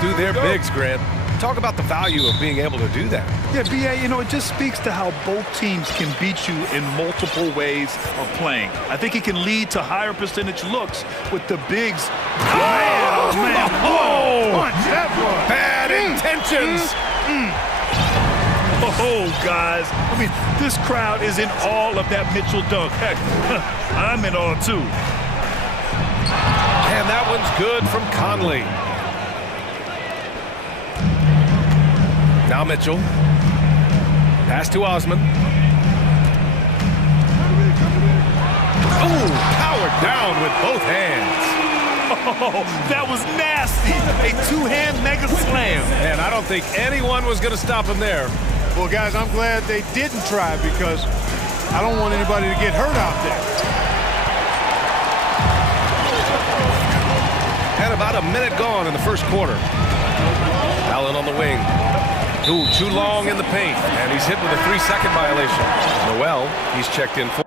through their bigs, Grant. Talk about the value of being able to do that. Yeah, B.A., you know, it just speaks to how both teams can beat you in multiple ways of playing. I think it can lead to higher percentage looks with the bigs. Oh, man. Oh, punch that was. Bad intentions. Oh, guys. I mean, this crowd is in all of that Mitchell dunk. Heck, I'm in awe, too. And that one's good from Conley. Now Mitchell. Pass to Osman. Oh, powered down with both hands. Oh, that was nasty. A two-hand mega slam. And I don't think anyone was going to stop him there. Well, guys, I'm glad they didn't try because I don't want anybody to get hurt out there. And about a minute gone in the first quarter. Allen on the wing. Ooh, too long in the paint. And he's hit with a 3-second violation. Noel, he's checked in for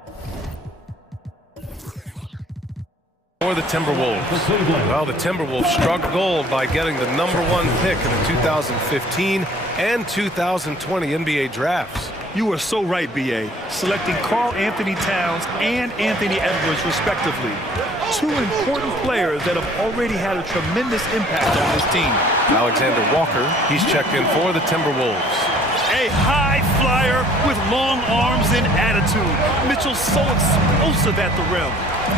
the Timberwolves. Well, the Timberwolves struck gold by getting the #1 pick in the 2015 and 2020 NBA drafts. You are so right, B.A. Selecting Karl Anthony Towns and Anthony Edwards, respectively. Two important players that have already had a tremendous impact on this team. Alexander Walker, he's checked in for the Timberwolves. A high flyer with long arms and attitude. Mitchell's so explosive at the rim.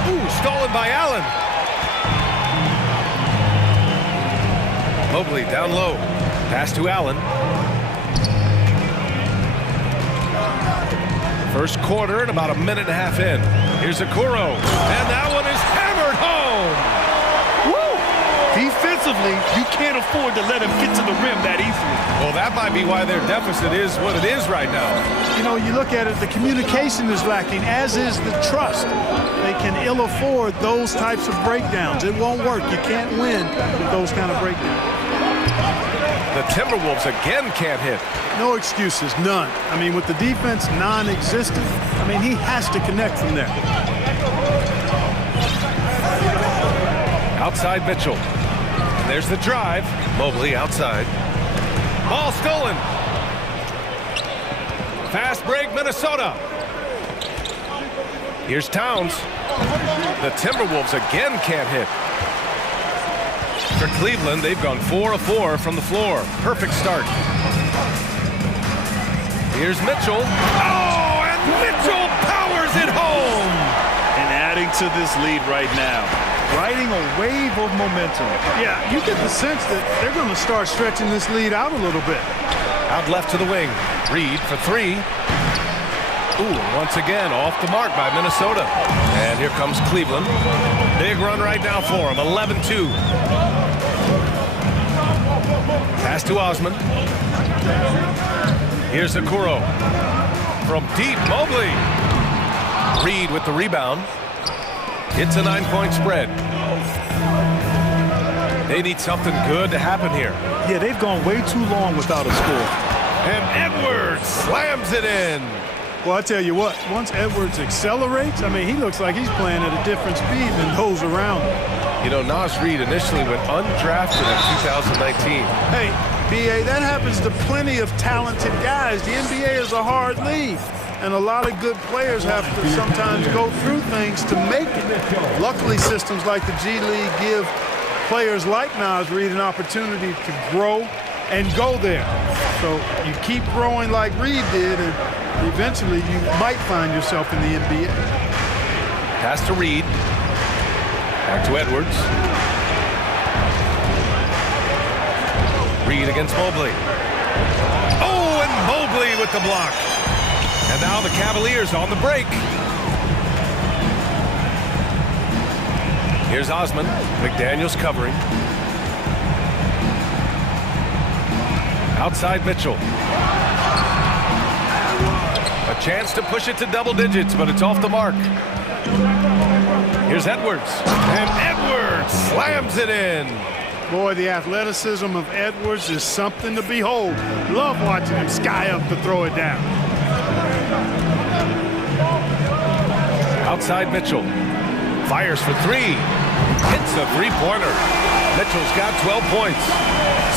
Ooh, stolen by Allen. Mobley down low. Pass to Allen. First quarter and about a minute and a half in. Here's Okoro. And that one is hammered home. Woo! Defensively, you can't afford to let him get to the rim that easily. Well, that might be why their deficit is what it is right now. You know, you look at it, the communication is lacking, as is the trust. They can ill afford those types of breakdowns. It won't work. You can't win with those kind of breakdowns. The Timberwolves again can't hit. No excuses, none. I mean, with the defense non-existent, I mean, he has to connect from there. Outside Mitchell. And there's the drive. Mobley outside. Ball stolen. Fast break, Minnesota. Here's Towns. The Timberwolves again can't hit. For Cleveland, they've gone 4 of 4 from the floor. Perfect start. Here's Mitchell. Oh, and Mitchell powers it home. And adding to this lead right now. Riding a wave of momentum. Yeah, you get the sense that they're going to start stretching this lead out a little bit. Out left to the wing. Reed for 3. Ooh, once again, off the mark by Minnesota. And here comes Cleveland. Big run right now for him, 11-2. Pass to Osman. Here's Okoro. From deep, Mobley. Reed with the rebound. It's a 9-point spread. They need something good to happen here. Yeah, they've gone way too long without a score. And Edwards slams it in. Well, I tell you what, once Edwards accelerates, I mean, he looks like he's playing at a different speed than those around him. You know, Naz Reid initially went undrafted in 2019. Hey, B.A., that happens to plenty of talented guys. The NBA is a hard league, and a lot of good players have to sometimes go through things to make it. Luckily, systems like the G League give players like Naz Reid an opportunity to grow and go there. So you keep growing like Reid did, and eventually you might find yourself in the NBA. Pass to Reed. Back to Edwards. Reed against Mobley. Oh, and Mobley with the block. And now the Cavaliers on the break. Here's Osman. McDaniels covering. Outside Mitchell. A chance to push it to double digits, but it's off the mark. Here's Edwards. And Edwards slams it in. Boy, the athleticism of Edwards is something to behold. Love watching him sky up to throw it down. Outside Mitchell. Fires for 3. Hits a three-pointer. Mitchell's got 12 points.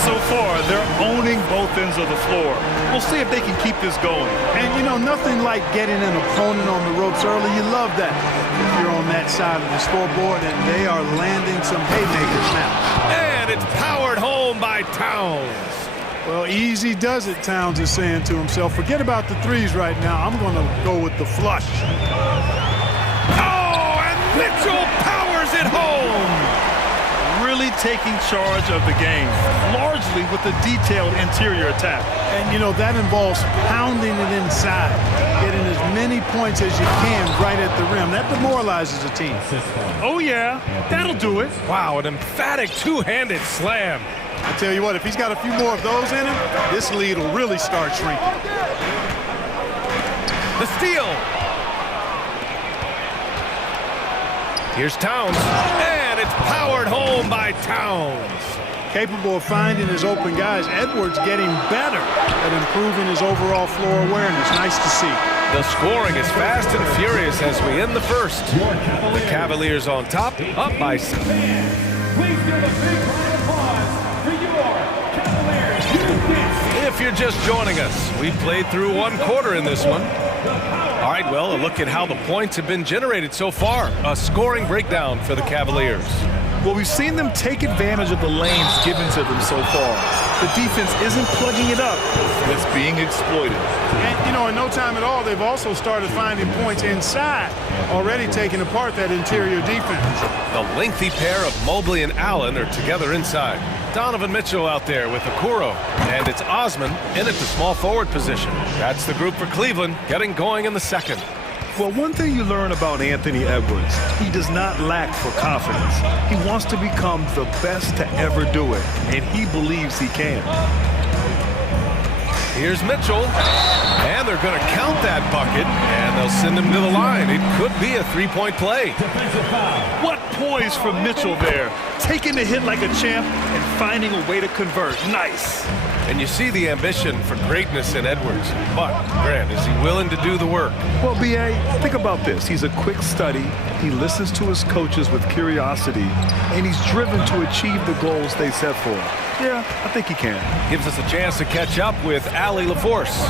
So far, they're owning both ends of the floor. We'll see if they can keep this going. And, you know, nothing like getting an opponent on the ropes early. You love that if you're on that side of the scoreboard, and they are landing some haymakers now. And it's powered home by Towns. Well, easy does it, Towns is saying to himself. Forget about the threes right now. I'm going to go with the flush. Oh, and Mitchell powers it home. Really taking charge of the game, largely with a detailed interior attack. And, you know, that involves pounding it inside, getting as many points as you can right at the rim. That demoralizes a team. Oh, yeah, that'll do it. Wow, an emphatic two-handed slam. I tell you what, if he's got a few more of those in him, this lead will really start shrinking. The steal. Here's Towns, and it's powered home by Towns. Capable of finding his open guys, Edwards getting better at improving his overall floor awareness. Nice to see. The scoring is fast and furious as we end the first. The Cavaliers on top, up by 7. Please give a big round of applause for your Cavaliers. If you're just joining us, we played through one quarter in this one. All right, well, a look at how the points have been generated so far. A scoring breakdown for the Cavaliers. Well, we've seen them take advantage of the lanes given to them so far. The defense isn't plugging it up. It's being exploited. And, you know, in no time at all, they've also started finding points inside, already taking apart that interior defense. The lengthy pair of Mobley and Allen are together inside. Donovan Mitchell out there with Okoro. And it's Osman in at the small forward position. That's the group for Cleveland, getting going in the second. Well, one thing you learn about Anthony Edwards, he does not lack for confidence. He wants to become the best to ever do it, and he believes he can. Here's Mitchell, and they're going to count that bucket, and they'll send him to the line. It could be a three-point play. What poise from Mitchell there, taking the hit like a champ and finding a way to convert. Nice. And you see the ambition for greatness in Edwards. But, Grant, is he willing to do the work? Well, B.A., think about this. He's a quick study. He listens to his coaches with curiosity, and he's driven to achieve the goals they set for him. Yeah, I think he can. Gives us a chance to catch up with Allie LaForce.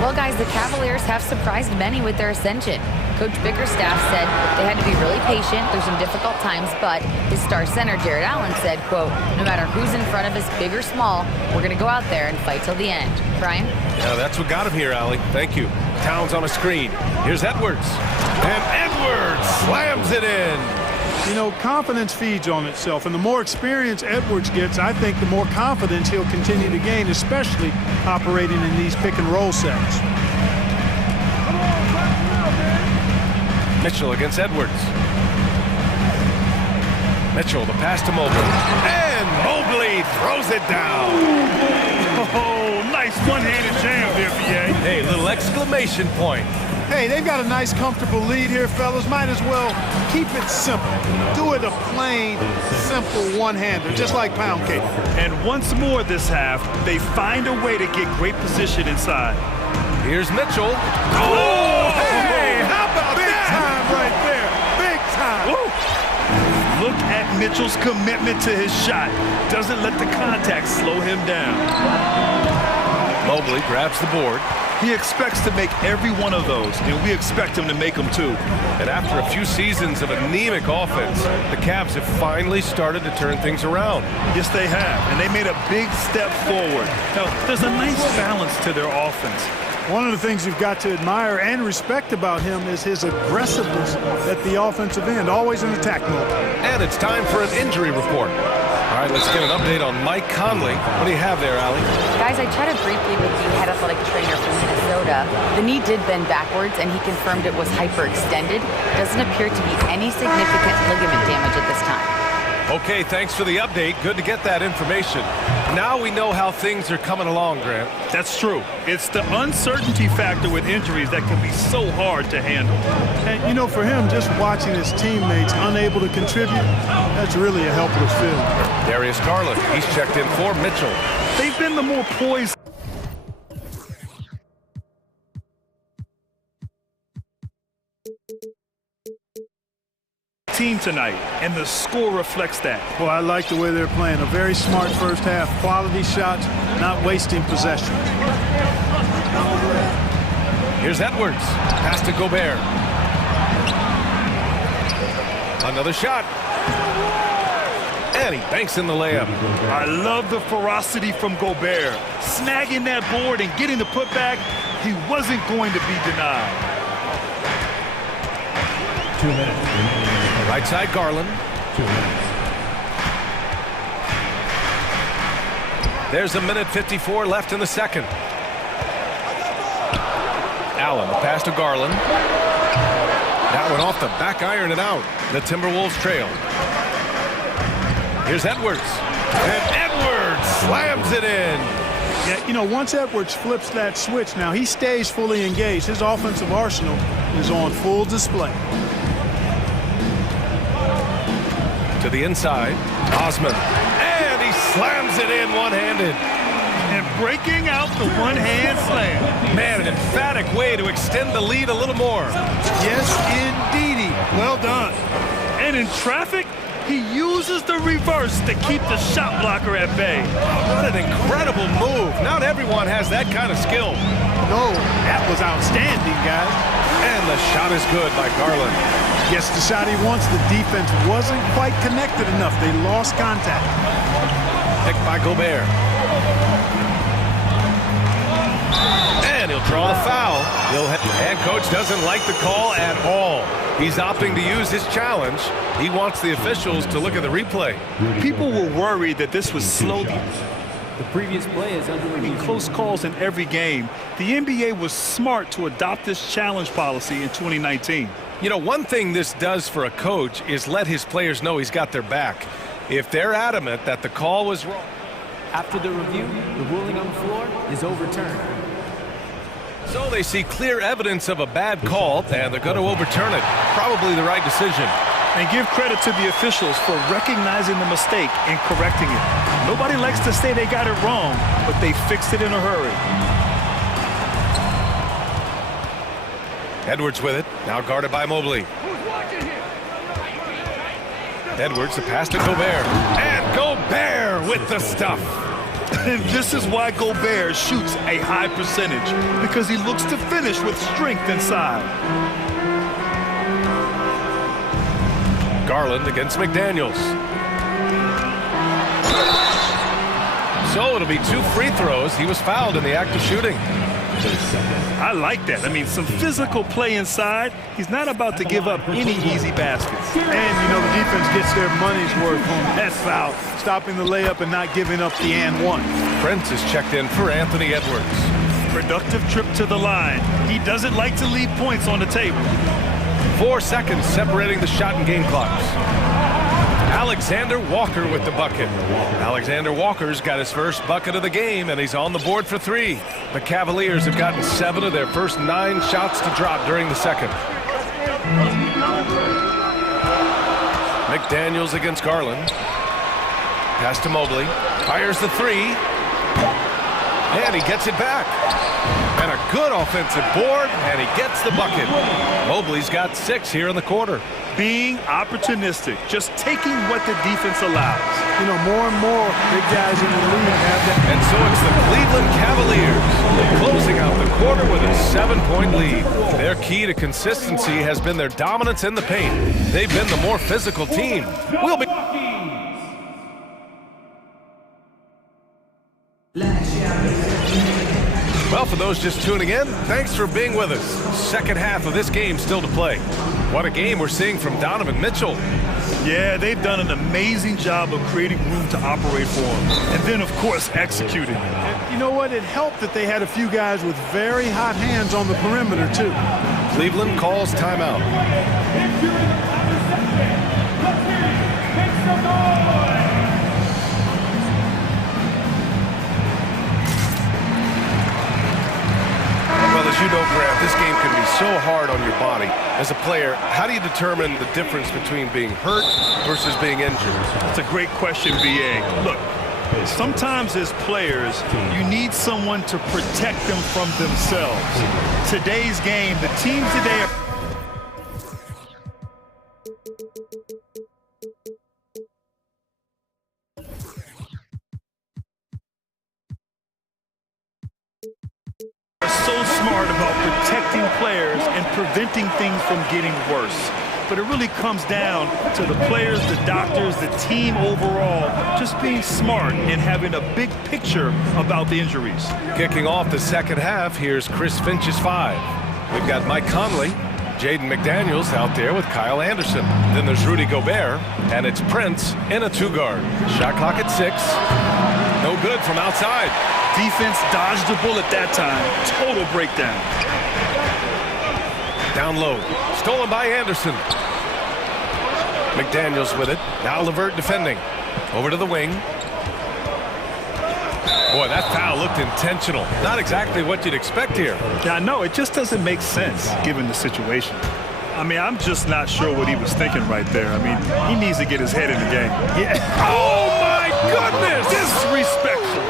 Well, guys, the Cavaliers have surprised many with their ascension. Coach Bickerstaff said they had to be really patient through some difficult times, but his star center, Jared Allen, said, quote, no matter who's in front of us, big or small, we're going to go out there and fight till the end. Brian? Yeah, that's what got him here, Allie. Thank you. Towns on a screen. Here's Edwards. And Edwards slams it in. You know, confidence feeds on itself, and the more experience Edwards gets, I think the more confidence he'll continue to gain, especially operating in these pick-and-roll sets. Mitchell against Edwards. Mitchell, the pass to Mobley. And Mobley throws it down. Oh, nice one-handed jam there, B.A. Hey, little exclamation point. Hey, they've got a nice, comfortable lead here, fellas. Might as well keep it simple. Do it a plain, simple one-hander, just like pound cake. And once more this half, they find a way to get great position inside. Here's Mitchell. Oh, hey, how about Big that? time right there. Big time. Woo. Look at Mitchell's commitment to his shot. Doesn't let the contact slow him down. Mobley grabs the board. He expects to make every one of those, and we expect him to make them too. And after a few seasons of anemic offense, the Cavs have finally started to turn things around. Yes, they have, and they made a big step forward. Now, there's a nice balance to their offense. One of the things you've got to admire and respect about him is his aggressiveness at the offensive end, always in attack mode. And it's time for an injury report. All right, let's get an update on Mike Conley. What do you have there, Allie? Guys, I chatted briefly with the head athletic trainer from Minnesota. The knee did bend backwards, and he confirmed it was hyperextended. Doesn't appear to be any significant ligament damage at this time. Okay, thanks for the update. Good to get that information. Now we know how things are coming along, Grant. That's true. It's the uncertainty factor with injuries that can be so hard to handle. And, you know, for him, just watching his teammates unable to contribute, that's really a helpless feeling. Darius Garland, he's checked in for Mitchell. They've been the more poised team tonight, and the score reflects that. Well, I like the way they're playing. A very smart first half. Quality shots, not wasting possession. Here's Edwards. Pass to Gobert. Another shot. And he banks in the layup. I love the ferocity from Gobert. Snagging that board and getting the putback, he wasn't going to be denied. 2 minutes. Right side, Garland. 2 minutes. There's a minute 54 left in the second. Allen, the pass to Garland. That one off the back iron and out. The Timberwolves trail. Here's Edwards. And Edwards slams it in. Yeah, you know, once Edwards flips that switch, now he stays fully engaged. His offensive arsenal is on full display. To the inside, Osman. And he slams it in one-handed. And breaking out the one-hand slam. Man, an emphatic way to extend the lead a little more. Yes, indeedy. Well done. And in traffic, he uses the reverse to keep the shot blocker at bay. What an incredible move. Not everyone has that kind of skill. No, that was outstanding, guys. And the shot is good by Garland. Gets the shot he wants. The defense wasn't quite connected enough. They lost contact. Picked by Gobert. And he'll draw the foul. And coach doesn't like the call at all. He's opting to use his challenge. He wants the officials to look at the replay. People were worried that this was slow. The previous play is under review. Close calls in every game. The NBA was smart to adopt this challenge policy in 2019. You know, one thing this does for a coach is let his players know he's got their back. If they're adamant that the call was wrong. After the review, the ruling on the floor is overturned. So they see clear evidence of a bad call, and they're going to overturn it. Probably the right decision. And give credit to the officials for recognizing the mistake and correcting it. Nobody likes to say they got it wrong, but they fixed it in a hurry. Edwards with it, now guarded by Mobley. Edwards, the pass to Gobert. And Gobert with the stuff. And this is why Gobert shoots a high percentage, because he looks to finish with strength inside. Garland against McDaniels. So it'll be 2 free throws. He was fouled in the act of shooting. I like that. I mean, some physical play inside. He's not about to give up any easy baskets. And, you know, the defense gets their money's worth on that foul, stopping the layup and not giving up the and one. Prince is checked in for Anthony Edwards. Productive trip to the line. He doesn't like to leave points on the table. 4 seconds separating the shot and game clocks. Alexander Walker with the bucket. Alexander Walker's got his first bucket of the game, and he's on the board for 3. The Cavaliers have gotten 7 of their first 9 shots to drop during the second. McDaniels against Garland. Pass to Mobley. Fires the 3. And he gets it back. And a good offensive board, and he gets the bucket. Mobley's got 6 here in the quarter. Being opportunistic, just taking what the defense allows. You know, more and more big guys in the league have that. And so it's the Cleveland Cavaliers closing out the quarter with a 7-point lead. Their key to consistency has been their dominance in the paint. They've been the more physical team. We'll be... Well, for those just tuning in, thanks for being with us. Second half of this game still to play. What a game we're seeing from Donovan Mitchell. Yeah, they've done an amazing job of creating room to operate for him. And then, of course, executing. And you know what? It helped that they had a few guys with very hot hands on the perimeter, too. Cleveland calls timeout. As you know, Grant, this game can be so hard on your body. As a player, how do you determine the difference between being hurt versus being injured? That's a great question, B.A. Look, sometimes as players, you need someone to protect them from themselves. Today's game, the team today... smart about protecting players and preventing things from getting worse. But it really comes down to the players, the doctors, the team overall, just being smart and having a big picture about the injuries. Kicking off the second half, here's Chris Finch's 5. We've got Mike Conley, Jaden McDaniels out there with Kyle Anderson. Then there's Rudy Gobert, and it's Prince in a 2-guard. Shot clock at 6. No good from outside. Defense dodged the bullet that time. Total breakdown. Down low. Stolen by Anderson. McDaniels with it. Now Levert defending. Over to the wing. Boy, that foul looked intentional. Not exactly what you'd expect here. Yeah, I know. It just doesn't make sense given the situation. I mean, I'm just not sure what he was thinking right there. I mean, he needs to get his head in the game. Yeah. Oh, my goodness! Disrespectful.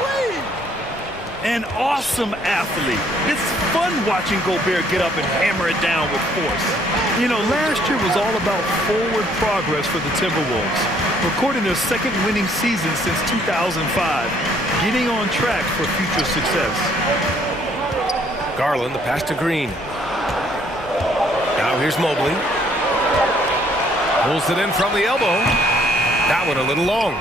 An awesome athlete. It's fun watching Gobert get up and hammer it down with force. You know, last year was all about forward progress for the Timberwolves, recording their second winning season since 2005, getting on track for future success. Garland, the pass to Green. Now here's Mobley. Pulls it in from the elbow. That one a little long.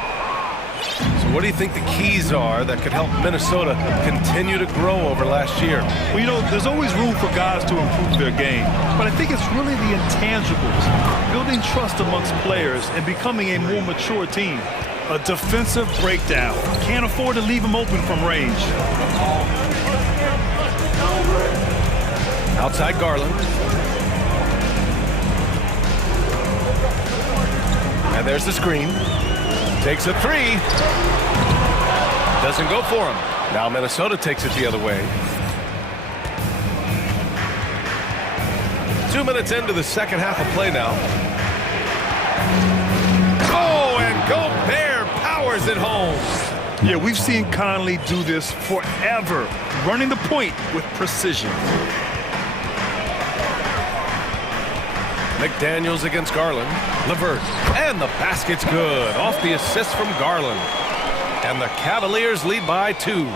So what do you think the keys are that could help Minnesota continue to grow over last year? Well, you know, there's always room for guys to improve their game, but I think it's really the intangibles, building trust amongst players and becoming a more mature team. A defensive breakdown. Can't afford to leave them open from range. Outside Garland. And there's the screen. Takes a 3. Doesn't go for him. Now Minnesota takes it the other way. 2 minutes into the second half of play now. Oh, and Gobert powers it home. Yeah, we've seen Conley do this forever, running the point with precision. McDaniels against Garland. Levert. And the basket's good. Off the assist from Garland. And the Cavaliers lead by 2.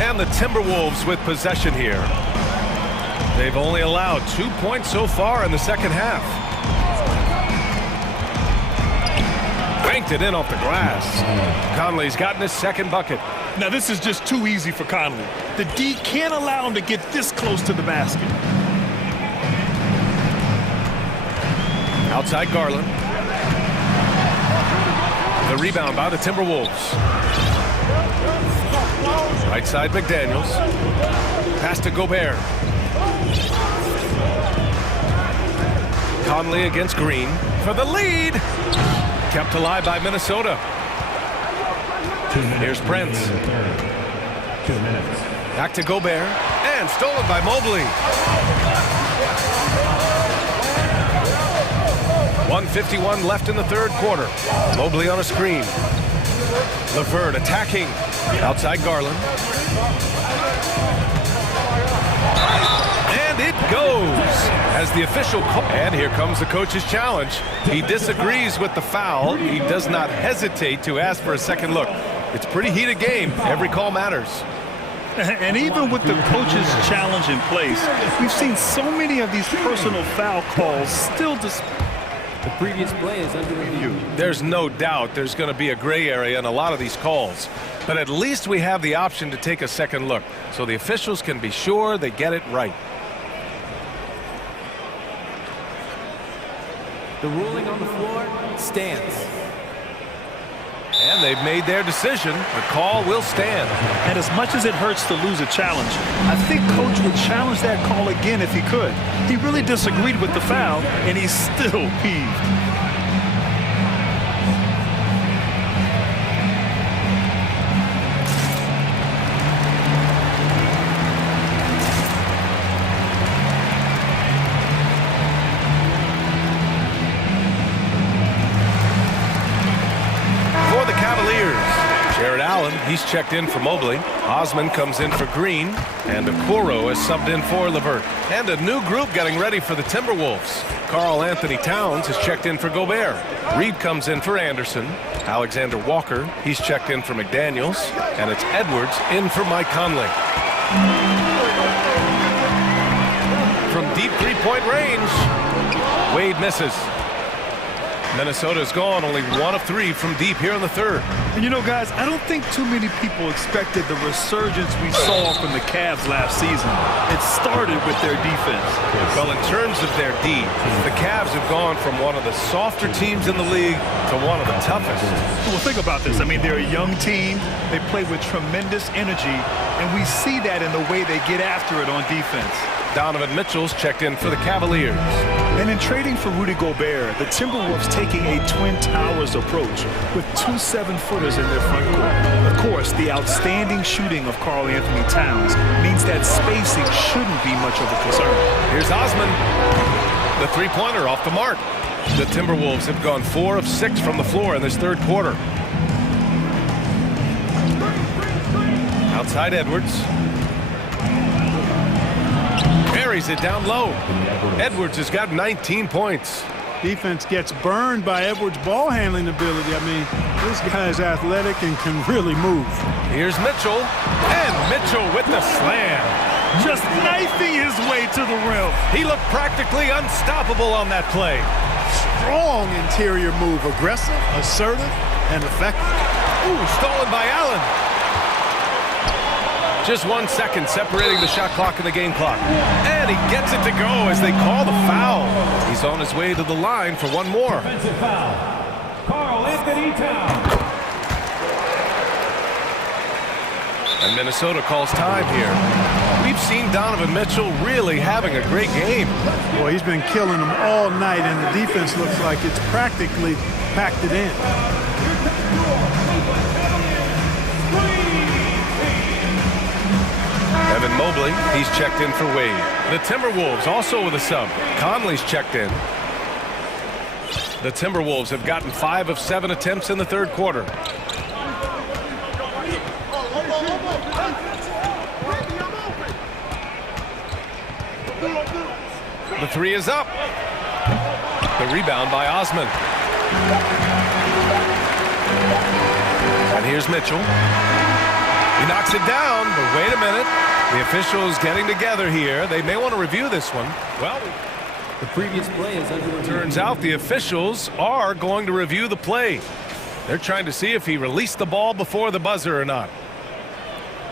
And the Timberwolves with possession here. They've only allowed 2 points so far in the second half. Banked it in off the glass. Conley's gotten his second bucket. Now this is just too easy for Conley. The D can't allow him to get this close to the basket. Outside Garland. The rebound by the Timberwolves. Right side McDaniels. Pass to Gobert. Conley against Green for the lead. Kept alive by Minnesota. Here's Prince. 2 minutes. Back to Gobert. And stolen by Mobley. 1:51 left in the third quarter. Mobley on a screen. Levert attacking. Outside Garland. And it goes as the official call. And here comes the coach's challenge. He disagrees with the foul. He does not hesitate to ask for a second look. It's a pretty heated game. Every call matters. And even with the coach's challenge in place, we've seen so many of these personal foul calls still The previous play is under review. There's no doubt there's going to be a gray area in a lot of these calls. But at least we have the option to take a second look, so the officials can be sure they get it right. The ruling on the floor stands. And they've made their decision. The call will stand. And as much as it hurts to lose a challenge, I think Coach would challenge that call again if he could. He really disagreed with the foul, and he's still peeved. He's checked in for Mobley. Osman comes in for Green. And Okoro is subbed in for Levert. And a new group getting ready for the Timberwolves. Karl Anthony Towns is checked in for Gobert. Reed comes in for Anderson. Alexander Walker, he's checked in for McDaniels. And it's Edwards in for Mike Conley. Wade misses. Minnesota's gone only 1 of 3 from deep here in the third. And you know, guys, I don't think too many people expected the resurgence we saw from the Cavs last season. It started with their defense. Well, in terms of their D, the Cavs have gone from one of the softer teams in the league to one of the toughest. Well, think about this. I mean, they're a young team. They play with tremendous energy, and we see that in the way they get after it on defense. Donovan Mitchell's checked in for the Cavaliers. And in trading for Rudy Gobert, the Timberwolves taking a Twin Towers approach with 2 7-footers in their front court. Of course, the outstanding shooting of Karl Anthony Towns means that spacing shouldn't be much of a concern. Here's Osman. The three-pointer off the mark. The Timberwolves have gone 4 of 6 from the floor in this third quarter. Outside Edwards. Buries it down low. Edwards has got 19 points. Defense gets burned by Edwards' ball handling ability. I mean, this guy's athletic and can really move. Here's Mitchell. And Mitchell with the slam. Just knifing his way to the rim. He looked practically unstoppable on that play. Strong interior move. Aggressive, assertive, and effective. Ooh, stolen by Allen. Just 1 second separating the shot clock and the game clock. And he gets it to go as they call the foul. He's on his way to the line for one more. Offensive foul. Karl Anthony Towns. And Minnesota calls time here. We've seen Donovan Mitchell really having a great game. Boy, he's been killing them all night, and the defense looks like it's practically packed it in. Evan Mobley, he's checked in for Wade. The Timberwolves also with a sub. Conley's checked in. The Timberwolves have gotten 5 of 7 attempts in the third quarter. The three is up. The rebound by Osman. And here's Mitchell. He knocks it down, but wait a minute. The officials getting together here. They may want to review this one. Well, The previous play is under review. turns out the officials are going to review the play. They're trying to see if he released the ball before the buzzer or not.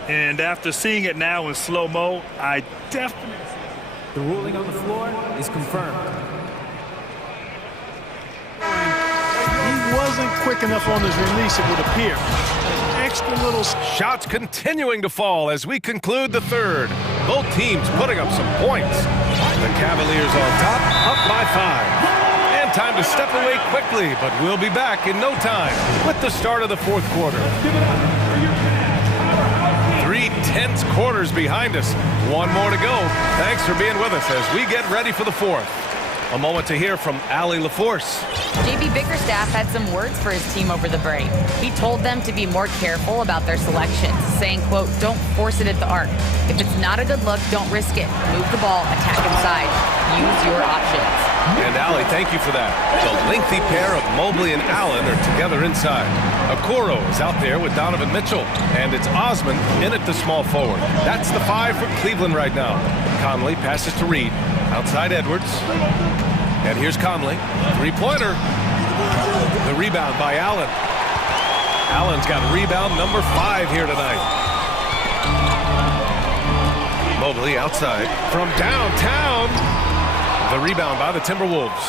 And after seeing it now in slow-mo, I definitely... The ruling on the floor is confirmed. He wasn't quick enough on his release, it would appear. Extra little... Shots continuing to fall as we conclude the third. Both teams putting up some points. The Cavaliers on top, up by 5. And time to step away quickly, but we'll be back in no time with the start of the fourth quarter. 3 tense quarters behind us. One more to go. Thanks for being with us as we get ready for the fourth. A moment to hear from Allie LaForce. JB Bickerstaff had some words for his team over the break. He told them to be more careful about their selections, saying, quote, don't force it at the arc. If it's not a good look, don't risk it. Move the ball, attack inside. Use your options. And Allie, thank you for that. The lengthy pair of Mobley and Allen are together inside. Okoro is out there with Donovan Mitchell, and it's Osman in at the small forward. That's the 5 for Cleveland right now. Conley passes to Reed. Outside Edwards. And here's Conley. Three-pointer. The rebound by Allen. Allen's got rebound number 5 here tonight. Mobley outside. From downtown. The rebound by the Timberwolves.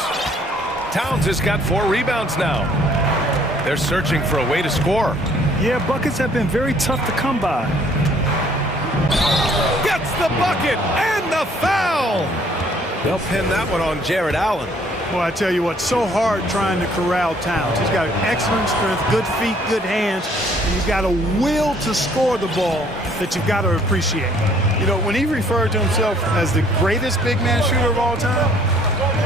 Towns has got 4 rebounds now. They're searching for a way to score. Yeah, buckets have been very tough to come by. Gets the bucket and the foul. They'll pin that one on Jared Allen. Well, I tell you what, so hard trying to corral Towns. He's got excellent strength, good feet, good hands, and he's got a will to score the ball that you've got to appreciate. You know, when he referred to himself as the greatest big man shooter of all time,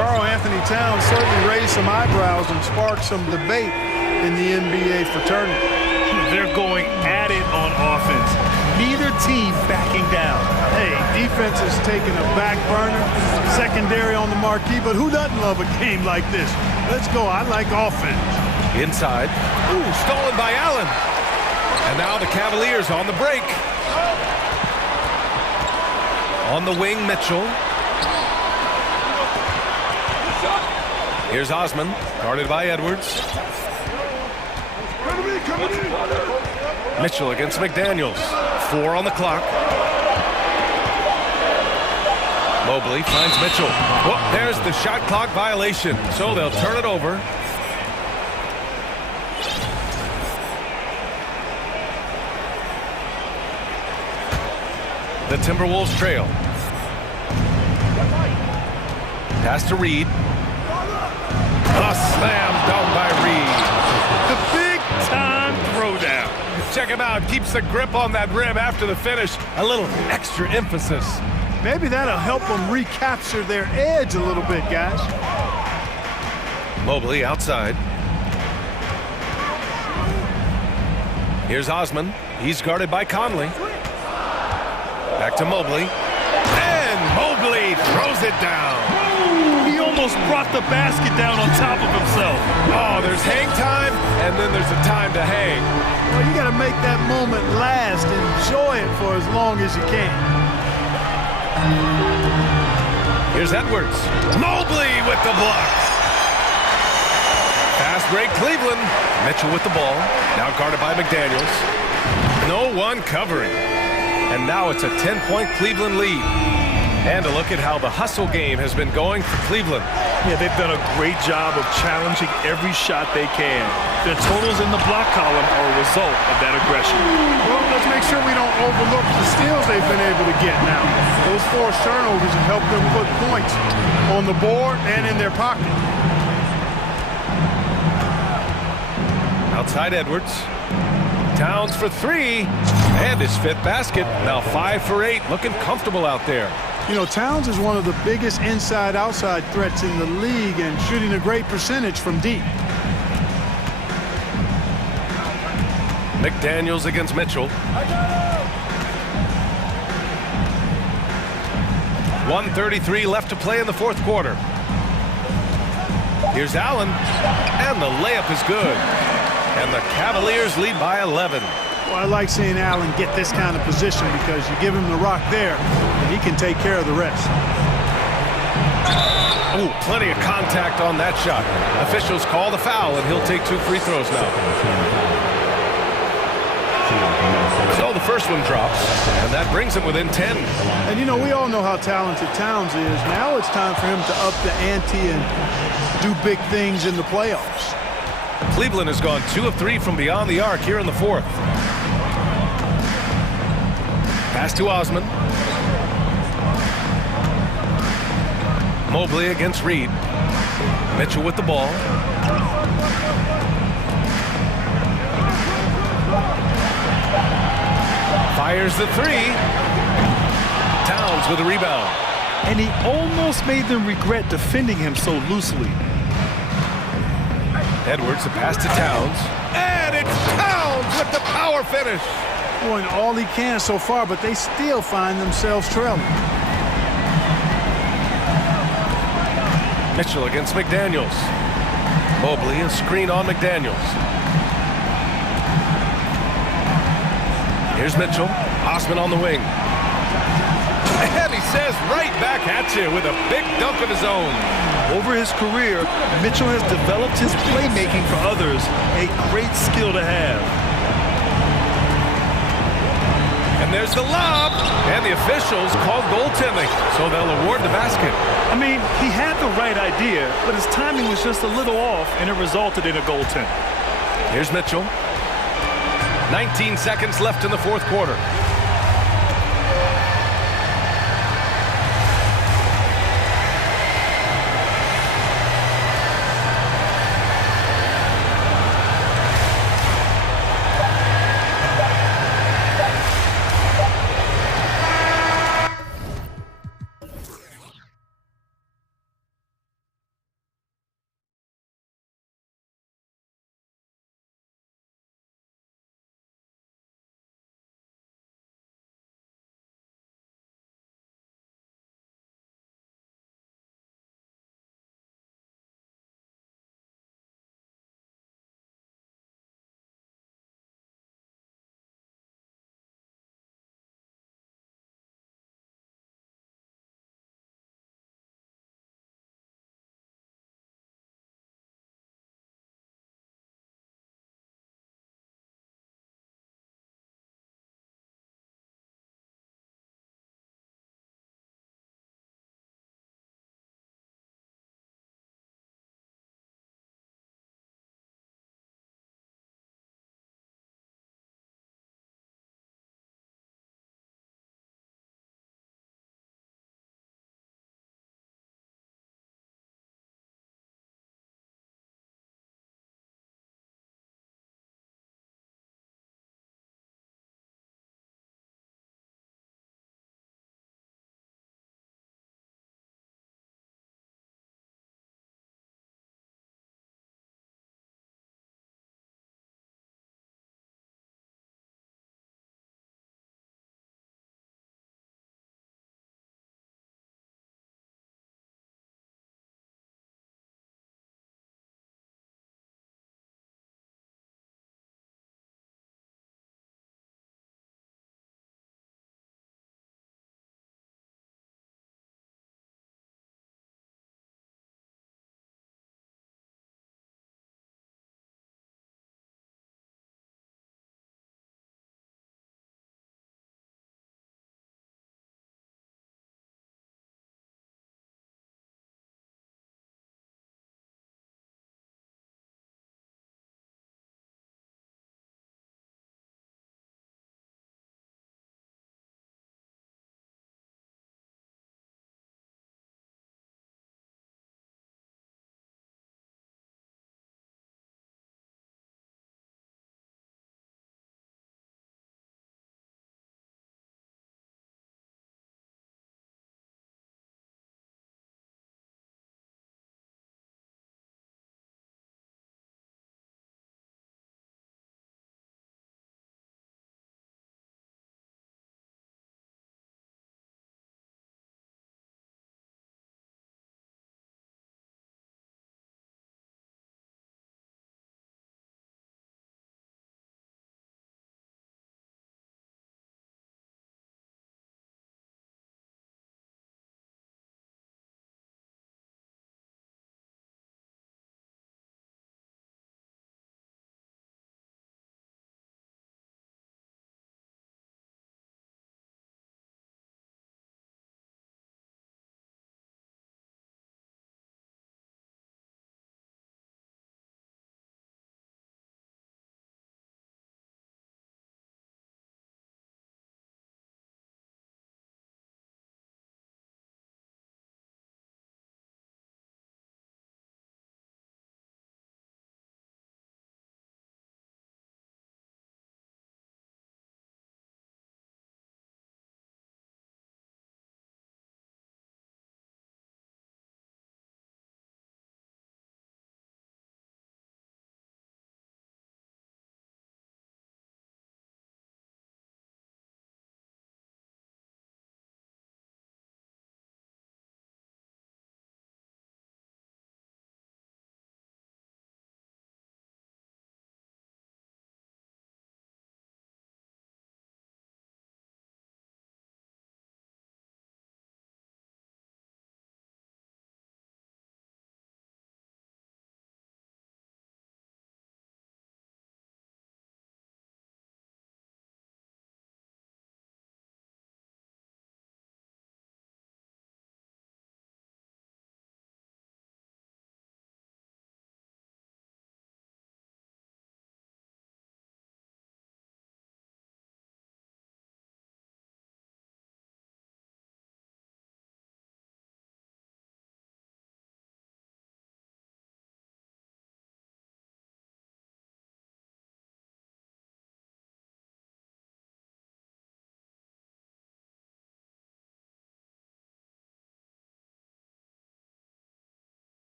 Karl Anthony Towns certainly raised some eyebrows and sparked some debate in the NBA fraternity. They're going at it on offense. Neither team backing down. Hey, defense is taking a back burner, secondary on the marquee, but who doesn't love a game like this? Let's go. I like offense. Inside. Ooh, stolen by Allen. And now the Cavaliers on the break. On the wing, Mitchell. Here's Osman, guarded by Edwards. Mitchell against McDaniels. 4 on the clock. Mobley finds Mitchell. Whoop, there's the shot clock violation, so they'll turn it over. The Timberwolves trail. Pass to Reed. A slam dunk by Reed. The big-time throwdown. Check him out. Keeps the grip on that rim after the finish. A little extra emphasis. Maybe that'll help them recapture their edge a little bit, guys. Mobley outside. Here's Osman. He's guarded by Conley. Back to Mobley. And Mobley throws it down. He almost brought the basket down on top of himself. Oh, there's hang time, and then there's a time to hang. Well, you got to make that moment last. Enjoy it for as long as you can. Here's Edwards. Mobley with the block. Fast break Cleveland. Mitchell with the ball. Now guarded by McDaniels. No one covering. And now it's a 10-point Cleveland lead. And a look at how the hustle game has been going for Cleveland. Yeah, they've done a great job of challenging every shot they can. Their totals in the block column are a result of that aggression. Well, let's make sure we don't overlook the steals they've been able to get now. Those forced turnovers have helped them put points on the board and in their pocket. Outside Edwards. Towns for 3. And his 5th basket. Now 5 for 8. Looking comfortable out there. You know, Towns is one of the biggest inside-outside threats in the league and shooting a great percentage from deep. McDaniels against Mitchell. 1:33 left to play in the 4th quarter. Here's Allen, and the layup is good. And the Cavaliers lead by 11. Well, I like seeing Allen get this kind of position because you give him the rock there, and he can take care of the rest. Oh, plenty of contact on that shot. Officials call the foul, and he'll take 2 free throws now. So the first one drops, and that brings him within 10. And, you know, we all know how talented Towns is. Now it's time for him to up the ante and do big things in the playoffs. Cleveland has gone 2 of 3 from beyond the arc here in the 4th. Pass to Osman. Mobley against Reed. Mitchell with the ball. Fires the 3. Towns with a rebound. And he almost made them regret defending him so loosely. Edwards, a pass to Towns. And it's Towns with the power finish. Doing all he can so far, but they still find themselves trailing. Mitchell against McDaniels. Mobley, a screen on McDaniels. Here's Mitchell. Osman on the wing. And he says right back at you with a big dunk of his own. Over his career, Mitchell has developed his playmaking for others, a great skill to have. And there's the lob, and the officials call goaltending, so they'll award the basket. I mean, he had the right idea, but his timing was just a little off, and it resulted in a goaltend. Here's Mitchell. 19 seconds left in the 4th quarter.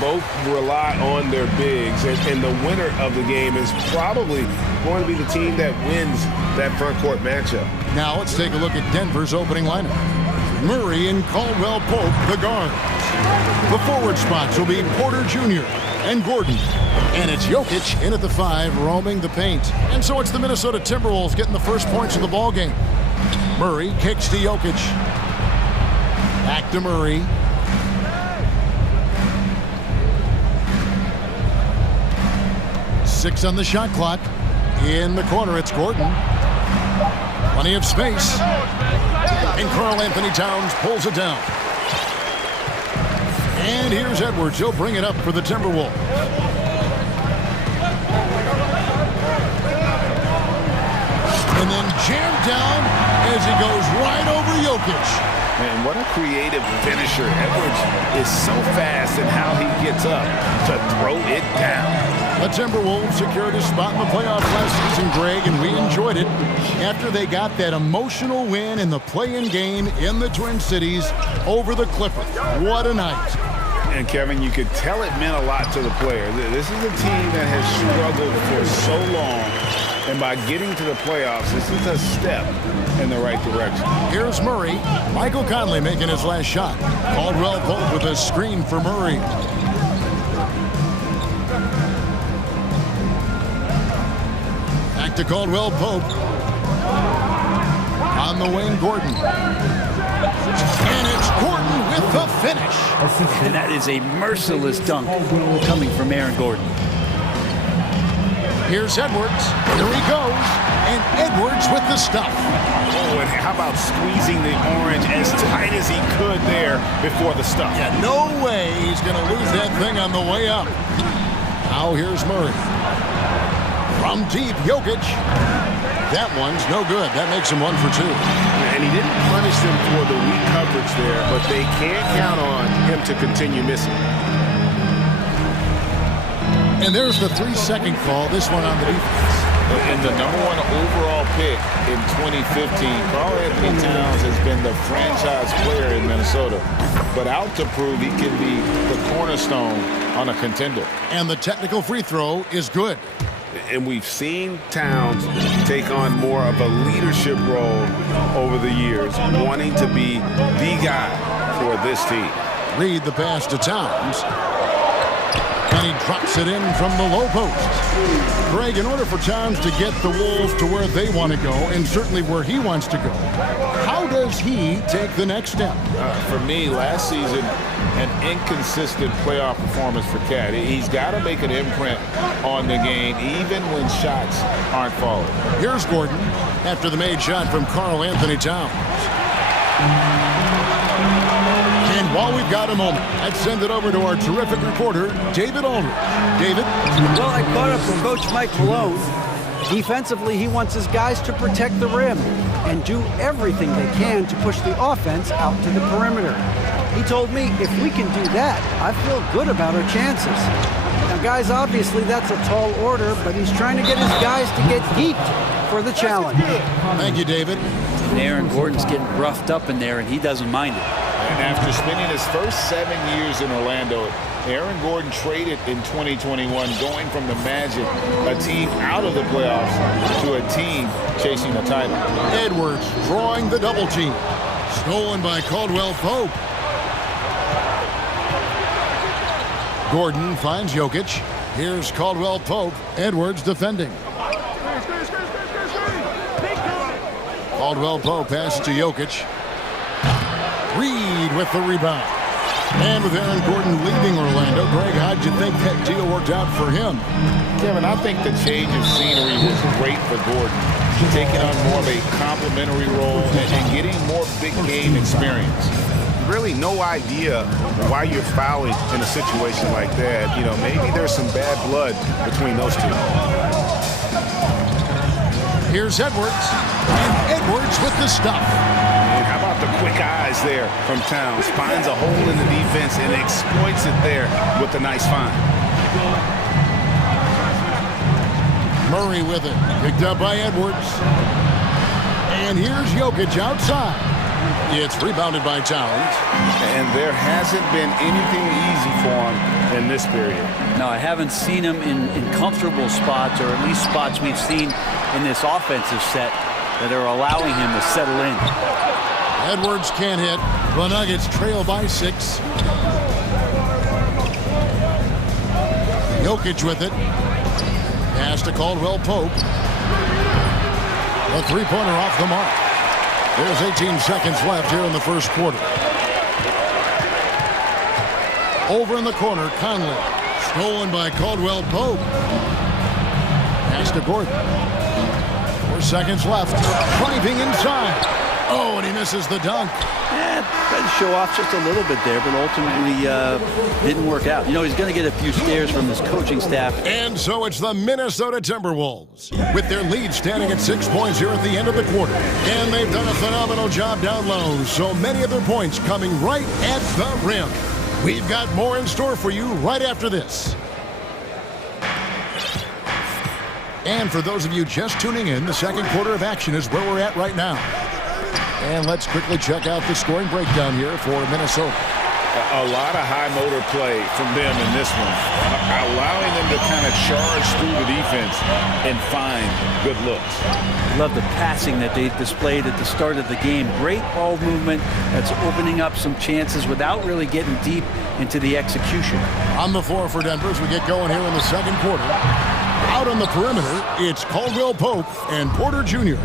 both rely on their bigs, and the winner of the game is probably going to be the team that wins that front court matchup. Now let's take a look at Denver's opening lineup. Murray and Caldwell Pope, the guards. The forward spots will be Porter Jr. and Gordon. And it's Jokic in at the 5, roaming the paint. And so it's the Minnesota Timberwolves getting the first points of the ball game. Murray kicks to Jokic. Back to Murray. Six on the shot clock. In the corner, it's Gordon. Plenty of space. And Karl Anthony Towns pulls it down. And here's Edwards. He'll bring it up for the Timberwolves. And then jammed down as he goes right over Jokic. And what a creative finisher. Edwards is so fast in how he gets up to throw it down. The Timberwolves secured a spot in the playoffs last season, Greg, and we enjoyed it after they got that emotional win in the play-in game in the Twin Cities over the Clippers. What a night. And Kevin, you could tell it meant a lot to the player. This is a team that has struggled for so long, and by getting to the playoffs, this is a step in the right direction. Here's Murray. Michael Conley making his last shot. Caldwell Pope with a screen for Murray. Back to Caldwell Pope. On the wing, Gordon. And it's Gordon with the finish. And that is a merciless dunk coming from Aaron Gordon. Here's Edwards. Here he goes. And Edwards with the stuff. Oh, and how about squeezing the orange as tight as he could there before the stuff? Yeah, no way he's going to lose that thing on the way up. Now here's Murray. From deep, Jokic. That one's no good. That makes him 1 for 2. And he didn't punish them for the weak coverage there, but they can't count on him to continue missing. And there's the 3-second call, this one on the defense. And the #1 overall pick in 2015, Karl Anthony Towns has been the franchise player in Minnesota, but out to prove he can be the cornerstone on a contender. And the technical free throw is good. And we've seen Towns take on more of a leadership role over the years, wanting to be the guy for this team. Read the pass to Towns. And he drops it in from the low post. Greg, in order for Towns to get the Wolves to where they want to go, and certainly where he wants to go, how does he take the next step? For me, last season, an inconsistent playoff performance for Cat. He's got to make an imprint on the game, even when shots aren't falling. Here's Gordon after the made shot from Karl Anthony Towns. And while we've got a moment, let's send it over to our terrific reporter, David Aldridge. David? Well, I caught up with Coach Mike Malone. Defensively, he wants his guys to protect the rim and do everything they can to push the offense out to the perimeter. He told me if we can do that, I feel good about our chances. Now, guys, obviously that's a tall order, but he's trying to get his guys to get geeked for the challenge. Thank you, David. And Aaron Gordon's getting roughed up in there, and he doesn't mind it. And after spending his first 7 years in Orlando, Aaron Gordon traded in 2021, going from the Magic, a team out of the playoffs, to a team chasing a title. Edwards drawing the double team. Stolen by Caldwell Pope. Gordon finds Jokic. Here's Caldwell Pope. Edwards defending. Caldwell Pope passes to Jokic. Reed with the rebound. And with Aaron Gordon leaving Orlando, Greg, how'd you think that deal worked out for him? Kevin, I think the change of scenery was great for Gordon. Taking on more of a complimentary role and getting more big game experience. Really no idea why you're fouling in a situation like that. You know, maybe there's some bad blood between those two. Here's Edwards. And Edwards with the stuff. And how about the quick eyes there from Towns? Finds a hole in the defense and exploits it there with a nice find. Murray with it. Picked up by Edwards. And here's Jokic outside. It's rebounded by Towns. And there hasn't been anything easy for him in this period. No, I haven't seen him in comfortable spots, or at least spots we've seen in this offensive set that are allowing him to settle in. Edwards can't hit. The Nuggets trail by 6. Jokic with it. Pass to Caldwell Pope. A three-pointer off the mark. There's 18 seconds left here in the first quarter. Over in the corner, Conley. Stolen by Caldwell Pope. Pass to Gordon. 4 seconds left. Driving inside. Oh, and he misses the dunk. Yeah, tried to show off just a little bit there, but ultimately didn't work out. You know, he's going to get a few stares from his coaching staff. And so it's the Minnesota Timberwolves with their lead standing at 6 points here at the end of the quarter. And they've done a phenomenal job down low. So many of their points coming right at the rim. We've got more in store for you right after this. And for those of you just tuning in, the second quarter of action is where we're at right now. And let's quickly check out the scoring breakdown here for Minnesota. A lot of high motor play from them in this one, allowing them to kind of charge through the defense and find good looks. Love the passing that they displayed at the start of the game. Great ball movement that's opening up some chances without really getting deep into the execution. On the floor for Denver as we get going here in the second quarter. Out on the perimeter, it's Caldwell Pope and Porter Jr.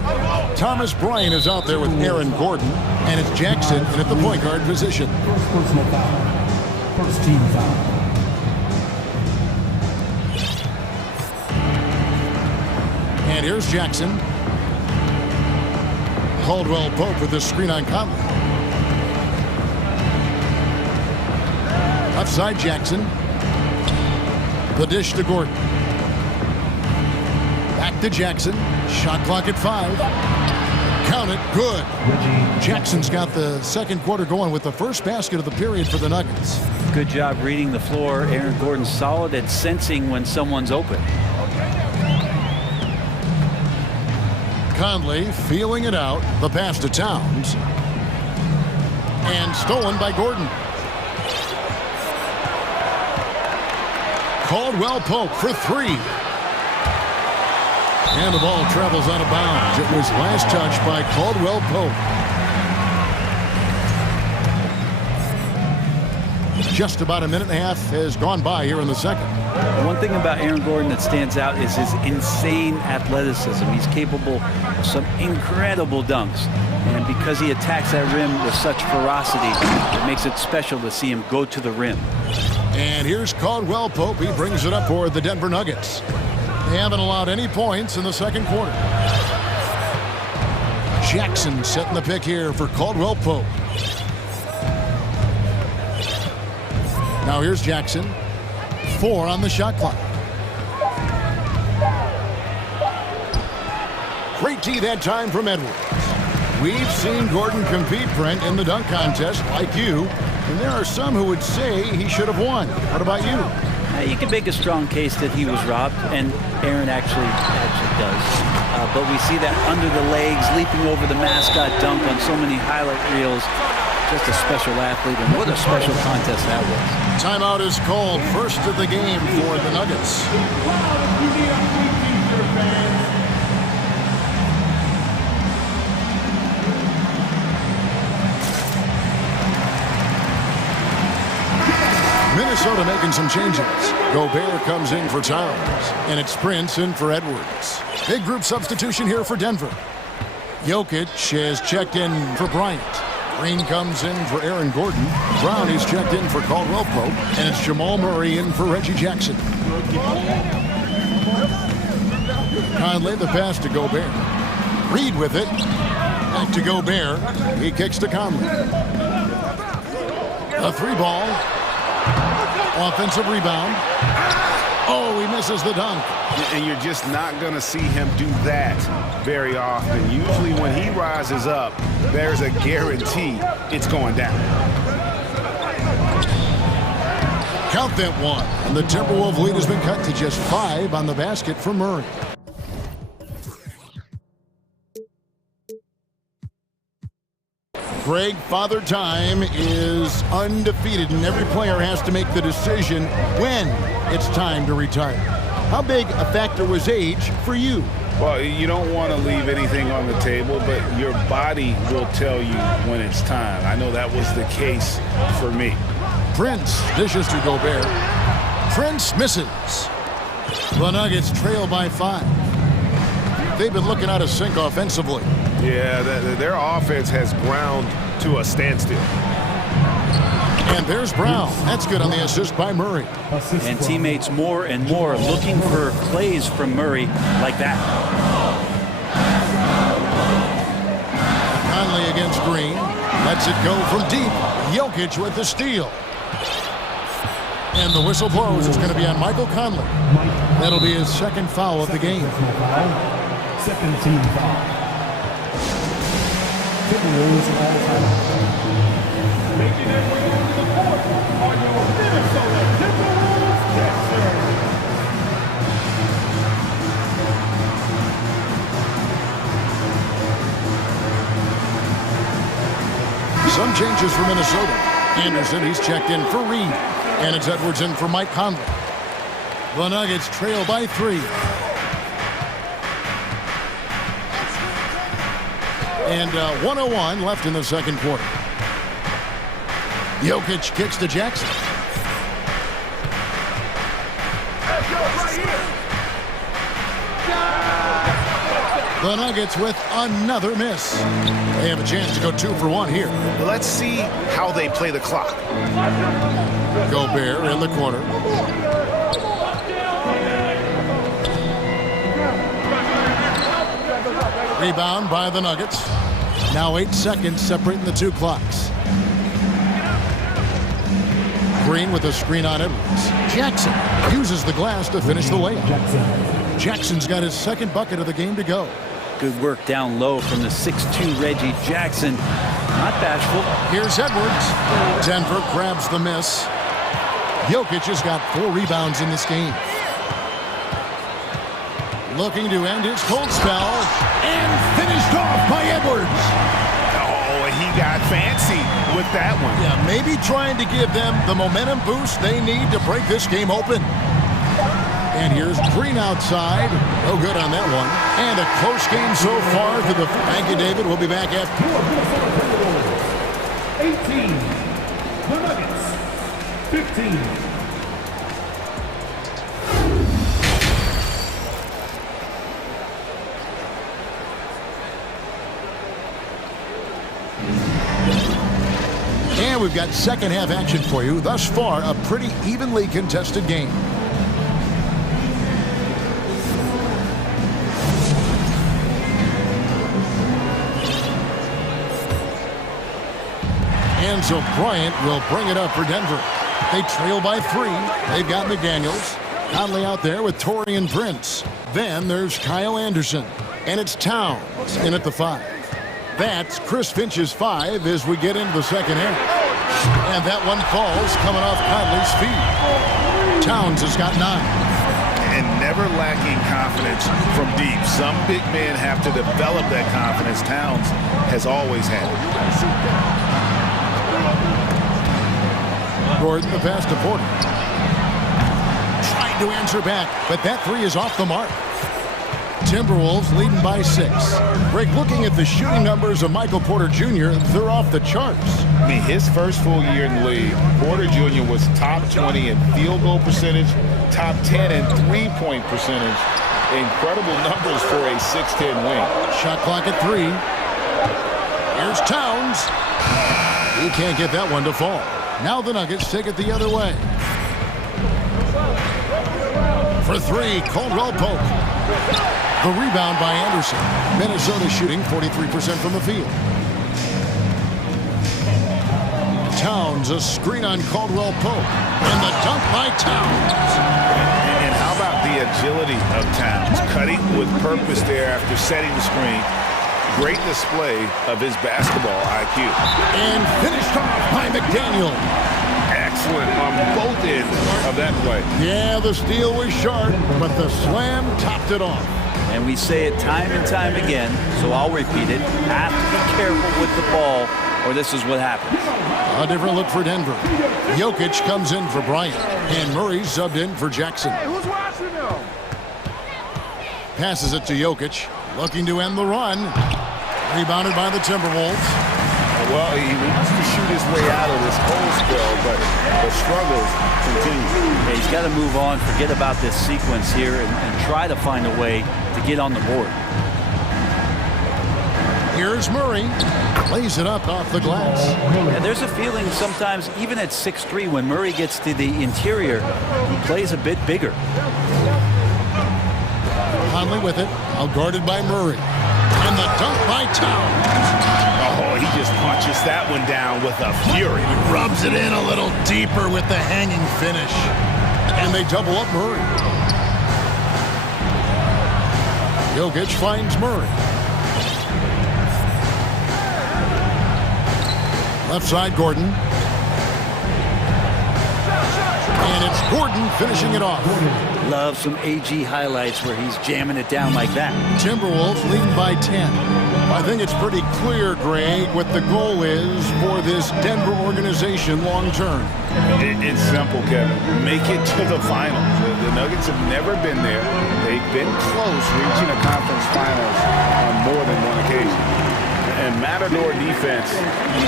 Thomas Bryant is out there with Aaron Gordon, and it's Jackson in at the point guard position. First personal foul. First team foul. And here's Jackson. Caldwell Pope with the screen on Conley. Outside Jackson. The dish to Gordon. Back to Jackson. Shot clock at 5. Count it. Good. Jackson's got the second quarter going with the first basket of the period for the Nuggets. Good job reading the floor. Aaron Gordon's solid at sensing when someone's open. Conley feeling it out. The pass to Towns. And stolen by Gordon. Caldwell Pope for 3. And the ball travels out of bounds. It was last touched by Caldwell Pope. Just about a minute and a half has gone by here in the second. One thing about Aaron Gordon that stands out is his insane athleticism. He's capable of some incredible dunks. And because he attacks that rim with such ferocity, it makes it special to see him go to the rim. And here's Caldwell Pope. He brings it up for the Denver Nuggets. They haven't allowed any points in the second quarter. Jackson setting the pick here for Caldwell Pope. Now here's Jackson. 4 on the shot clock. Great tee that time from Edwards. We've seen Gordon compete, Brent, in the dunk contest like you. And there are some who would say he should have won. What about you? You can make a strong case that he was robbed, and Aaron actually does. But we see that under the legs, leaping over the mascot dunk on so many highlight reels. Just a special athlete, and what a special contest that was. Timeout is called. First of the game for the Nuggets. Minnesota making some changes. Gobert comes in for Towns, and it's Prince in for Edwards. Big group substitution here for Denver. Jokic has checked in for Bryant. Green comes in for Aaron Gordon. Brown is checked in for Caldwell Pope, and it's Jamal Murray in for Reggie Jackson. Conley the pass to Gobert. Reed with it. Back to Gobert. He kicks to Conley. A 3-ball. Offensive rebound. Oh, he misses the dunk. And you're just not going to see him do that very often. Usually when he rises up, there's a guarantee it's going down. Count that one. And the Timberwolves lead has been cut to just 5 on the basket for Murray. Greg, Father Time is undefeated, and every player has to make the decision when it's time to retire. How big a factor was age for you? Well, you don't want to leave anything on the table, but your body will tell you when it's time. I know that was the case for me. Prince dishes to Gobert. Prince misses. The Nuggets trail by 5. They've been looking out of sync offensively. Yeah, their offense has ground to a standstill. And there's Brown. That's good on the assist by Murray. And teammates more and more looking for plays from Murray like that. Conley against Green. Lets it go from deep. Jokic with the steal. And the whistle blows. It's going to be on Michael Conley. That'll be his second foul of the game. Second team foul. Making their way onto the court are your Minnesota Timberwolves. Yes, sir. Some changes for Minnesota. Anderson, he's checked in for Reed. And it's Edwards in for Mike Conley. The Nuggets trail by 3. And 1:01 left in the second quarter. Jokic kicks to Jackson. The Nuggets with another miss. They have a chance to go 2 for 1 here. Let's see how they play the clock. Gobert in the corner. Rebound by the Nuggets. Now 8 seconds separating the 2 clocks. Green with a screen on Edwards. Jackson uses the glass to finish the layup. Jackson's got his second bucket of the game to go. Good work down low from the 6'2" Reggie Jackson. Not bashful. Here's Edwards. Denver grabs the miss. Jokic has got 4 rebounds in this game. Looking to end his cold spell. And finished off by Edwards. Oh, he got fancy with that one. Yeah, maybe trying to give them the momentum boost they need to break this game open. And here's Green outside. No good on that one. And a close game so far to the... Thank you, David. We'll be back after... 18. The Nuggets. 15. And we've got second half action for you. Thus far, a pretty evenly contested game. And so Bryant will bring it up for Denver. They trail by 3. They've got McDaniels. Conley out there with Taurean Prince. Then there's Kyle Anderson. And it's Towns in at the 5. That's Chris Finch's 5 as we get into the second half. And that one falls coming off Conley's feet. Towns has got 9. And never lacking confidence from deep. Some big men have to develop that confidence. Towns has always had it. Gordon, the pass to Porter. Trying to answer back, but that 3 is off the mark. Timberwolves leading by 6. Greg, looking at the shooting numbers of Michael Porter Jr., they're off the charts. I mean, his first full year in the league, Porter Jr. was top 20 in field goal percentage, top 10 in three-point percentage. Incredible numbers for a 6'10" wing. Shot clock at 3. Here's Towns. He can't get that one to fall. Now the Nuggets take it the other way. For 3, Caldwell Pope. The rebound by Anderson. Minnesota shooting 43% from the field. Towns, a screen on Caldwell Pope. And the dunk by Towns. And how about the agility of Towns? Cutting with purpose there after setting the screen. Great display of his basketball IQ. And finished off by McDaniel. Excellent on both ends of that play. Yeah, the steal was sharp, but the slam topped it off. And we say it time and time again, so I'll repeat it. Have to be careful with the ball or this is what happens. A different look for Denver. Jokic comes in for Bryant, and Murray subbed in for Jackson. Hey, who's watching them? Passes it to Jokic, looking to end the run. Rebounded by the Timberwolves. Well, he wants to shoot his way out of this cold spell, but the struggles continue. Yeah, he's got to move on, forget about this sequence here, and try to find a way to get on the board. Here's Murray. Lays it up off the glass. And there's a feeling sometimes, even at 6'3", when Murray gets to the interior, he plays a bit bigger. Conley with it, out guarded by Murray. And the dunk by Towns. Oh, he just punches that one down with a fury. Rubs it in a little deeper with the hanging finish. And they double up Murray. Jokic finds Murray. Left side, Gordon. And it's Gordon finishing it off. Love some AG highlights where he's jamming it down like that. Timberwolves leading by 10. I think it's pretty clear, Greg, what the goal is for this Denver organization long term. It's simple, Kevin. Make it to the finals. The Nuggets have never been there. They've been close reaching a conference finals on more than one occasion. And Matador defense,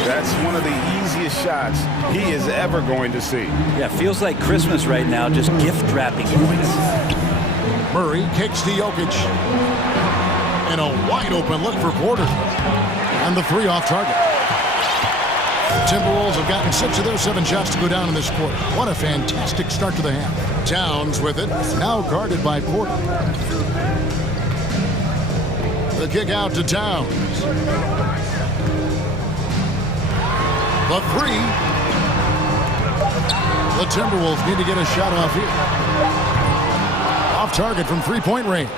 that's one of the easiest shots he is ever going to see. Yeah, feels like Christmas right now, just gift wrapping points. Murray kicks to Jokic. And a wide open look for Porter. And the three off target. The Timberwolves have gotten 6 of their 7 shots to go down in this quarter. What a fantastic start to the half. Towns with it, now guarded by Porter. The kick out to Towns. The three. The Timberwolves need to get a shot off here. Off target from three-point range.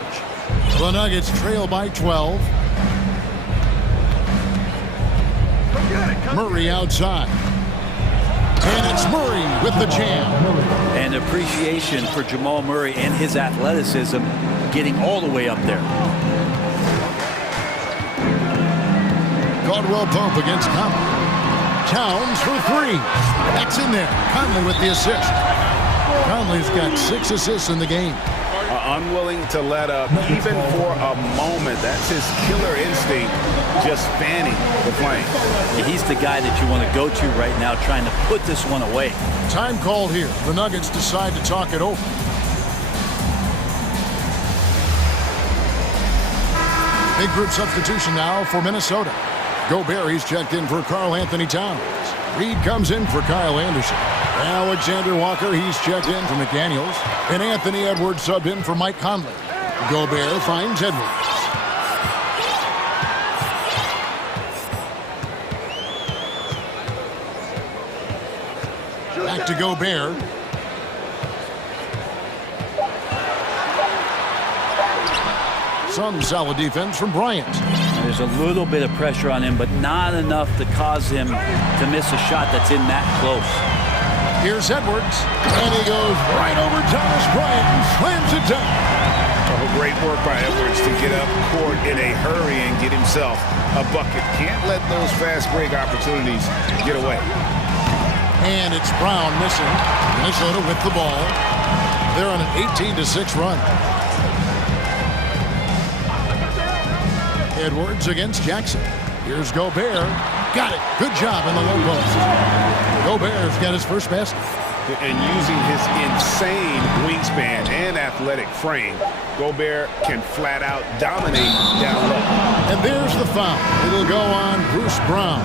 The Nuggets trail by 12. Murray outside. And it's Murray with the jam. And appreciation for Jamal Murray and his athleticism getting all the way up there. Caldwell Pope against Conley. Towns for 3. That's in there. Conley with the assist. Conley's got 6 assists in the game. Unwilling to let up even for a moment. That's his killer instinct, just fanning the flame. He's the guy that you want to go to right now, trying to put this one away. Time called here. The Nuggets decide to talk it over. Big group substitution now for Minnesota. Gobert, he's checked in for Karl Anthony Towns. Reed comes in for Kyle Anderson. Alexander Walker, he's checked in for McDaniels. And Anthony Edwards subbed in for Mike Conley. Gobert finds Edwards. Back to Gobert. Some solid defense from Bryant. There's a little bit of pressure on him, but not enough to cause him to miss a shot that's in that close. Here's Edwards, and he goes right over Thomas Bryant and slams it down. Oh, great work by Edwards to get up court in a hurry and get himself a bucket. Can't let those fast break opportunities get away. And it's Brown missing. Minnesota with the ball. They're on an 18-6 run. Edwards against Jackson. Here's Gobert. Got it. Good job in the low post. Gobert's got his first basket. And using his insane wingspan and athletic frame, Gobert can flat out dominate down low. And there's the foul. It'll go on Bruce Brown.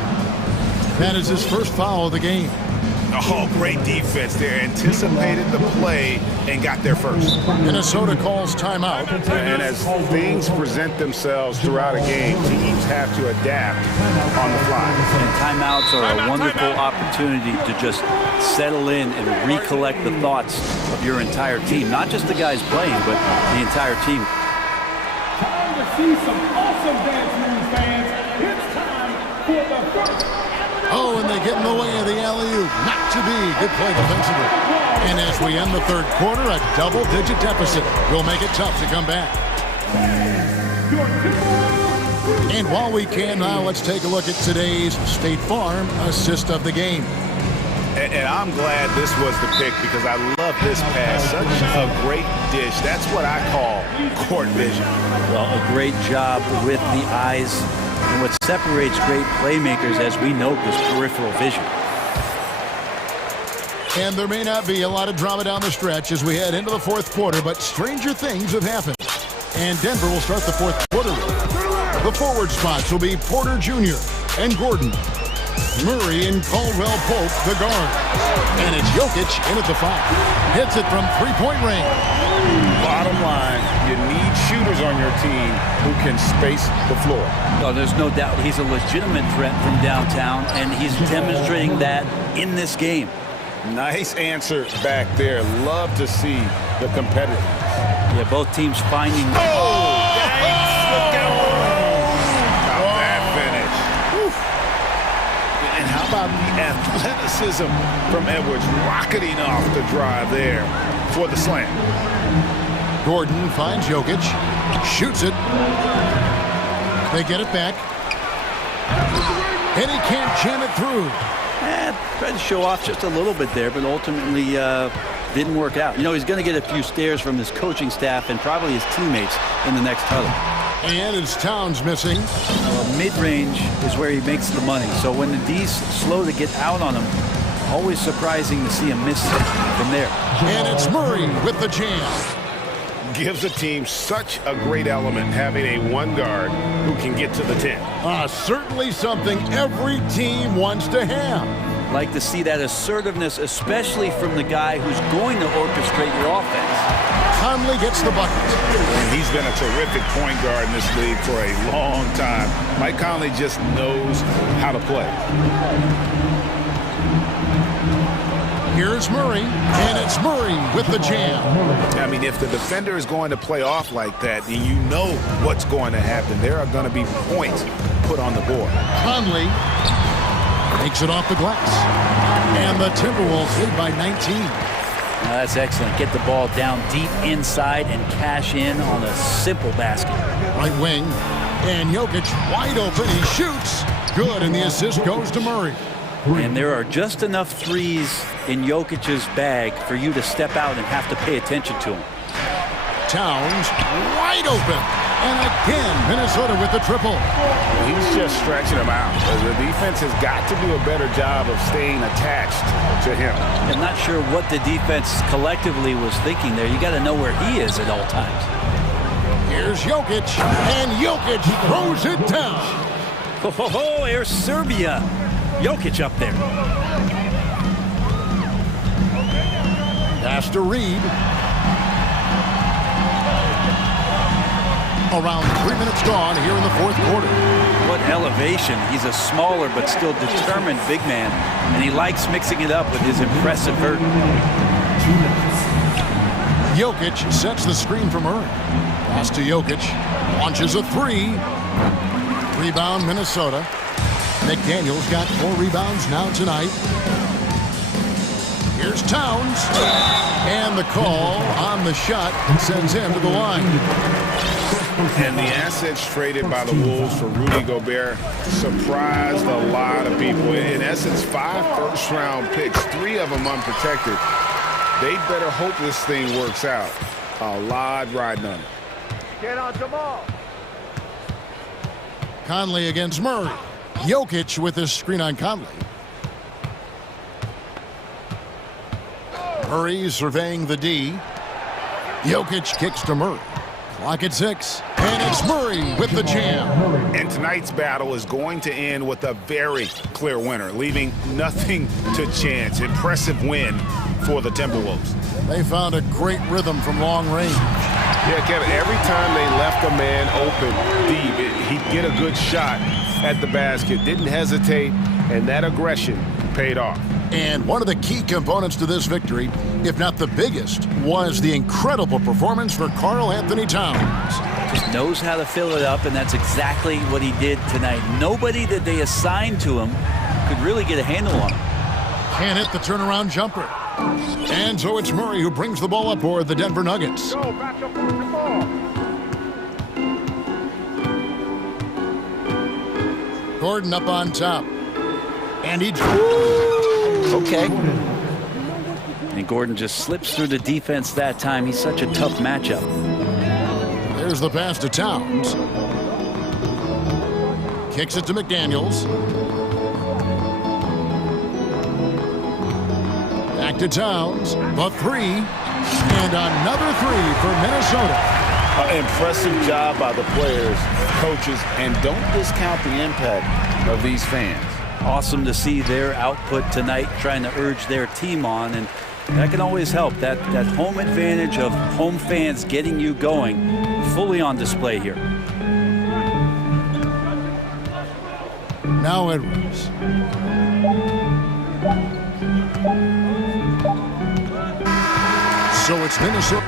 That is his first foul of the game. Oh, great defense there. Anticipated the play and got there first. Minnesota calls timeout. And as things present themselves throughout a game, teams have to adapt on the fly. And timeouts are a wonderful opportunity to just settle in and recollect the thoughts of your entire team. Not just the guys playing, but the entire team. Time to see some awesome dance moves, fans. It's time for the first. Oh, and they get in the way of the alley-oop. Not to be. Good play defensively. And as we end the third quarter, a double-digit deficit will make it tough to come back. Your Timberwolves And while we can now, let's take a look at today's State Farm assist of the game. And I'm glad this was the pick because I love this pass. Such a great dish. That's what I call court vision. Well, a great job with the eyes. And what separates great playmakers, as we know, is peripheral vision. And there may not be a lot of drama down the stretch as we head into the fourth quarter, but stranger things have happened. And Denver will start the fourth quarter. The forward spots will be Porter Jr. and Gordon. Murray and Caldwell Pope, the guard. And it's Jokic in at the 5. Hits it from three-point range. Bottom line, you need shooters on your team who can space the floor. Oh, there's no doubt he's a legitimate threat from downtown, and he's demonstrating that in this game. Nice answer back there. Love to see the competitiveness. Yeah, both teams finding... How about the athleticism from Edwards rocketing off the drive there for the slam? Gordon finds Jokic, shoots it. They get it back. And he can't jam it through. Tried to show off just a little bit there, but ultimately didn't work out. You know, he's going to get a few stares from his coaching staff and probably his teammates in the next huddle. And it's Towns missing. Mid-range is where he makes the money. So when the D's slow to get out on him, always surprising to see him miss from there. And it's Murray with the jam. Gives a team such a great element having a one guard who can get to the 10. Certainly something every team wants to have. Like to see that assertiveness, especially from the guy who's going to orchestrate your offense. Conley gets the bucket. And he's been a terrific point guard in this league for a long time. Mike Conley just knows how to play. Here's Murray, and it's Murray with the jam. I mean, if the defender is going to play off like that, then you know what's going to happen. There are going to be points put on the board. Conley takes it off the glass. And the Timberwolves lead by 19. Now that's excellent. Get the ball down deep inside and cash in on a simple basket. Right wing. And Jokic wide open. He shoots. Good, and the assist goes to Murray. And there are just enough threes in Jokic's bag for you to step out and have to pay attention to him. Towns wide open. And again, Minnesota with the triple. He's just stretching him out. The defense has got to do a better job of staying attached to him. I'm not sure what the defense collectively was thinking there. You got to know where he is at all times. Here's Jokic, and Jokic throws it down. Oh, Air Serbia. Jokic up there. Pass to Reed. Around 3 minutes gone here in the fourth quarter. What elevation. He's a smaller but still determined big man, and he likes mixing it up with his impressive vert. Jokic sets the screen for Murray. Pass to Jokic. Launches a three. Rebound, Minnesota. McDaniel's got 4 rebounds now tonight. Here's Towns. And the call on the shot sends him to the line. And the assets traded by the Wolves for Rudy Gobert surprised a lot of people. In essence, 5 first-round picks, 3 of them unprotected. They better hope this thing works out. A lot riding on it. Get on Jamal. Conley against Murray. Jokic with his screen on Conley. Murray surveying the D. Jokic kicks to Murray. Clock at 6. And it's Murray with the jam. And tonight's battle is going to end with a very clear winner, leaving nothing to chance. Impressive win for the Timberwolves. They found a great rhythm from long range. Yeah, Kevin, every time they left a man open deep, he'd get a good shot at the basket. Didn't hesitate, and that aggression paid off. And one of the key components to this victory, if not the biggest, was the incredible performance for Karl Anthony Towns. Just knows how to fill it up, and that's exactly what he did tonight. Nobody that they assigned to him could really get a handle on him. Can't hit the turnaround jumper. And so it's Murray who brings the ball up for the Denver Nuggets. Gordon up on top. And he... Okay. And Gordon just slips through the defense that time. He's such a tough matchup. There's the pass to Towns. Kicks it to McDaniels. Back to Towns. The three. And another three for Minnesota. Impressive job by the players, coaches, and don't discount the impact of these fans. Awesome to see their output tonight, trying to urge their team on, and that can always help. That home advantage of home fans getting you going, fully on display here. Now Edwards. So it's Minnesota.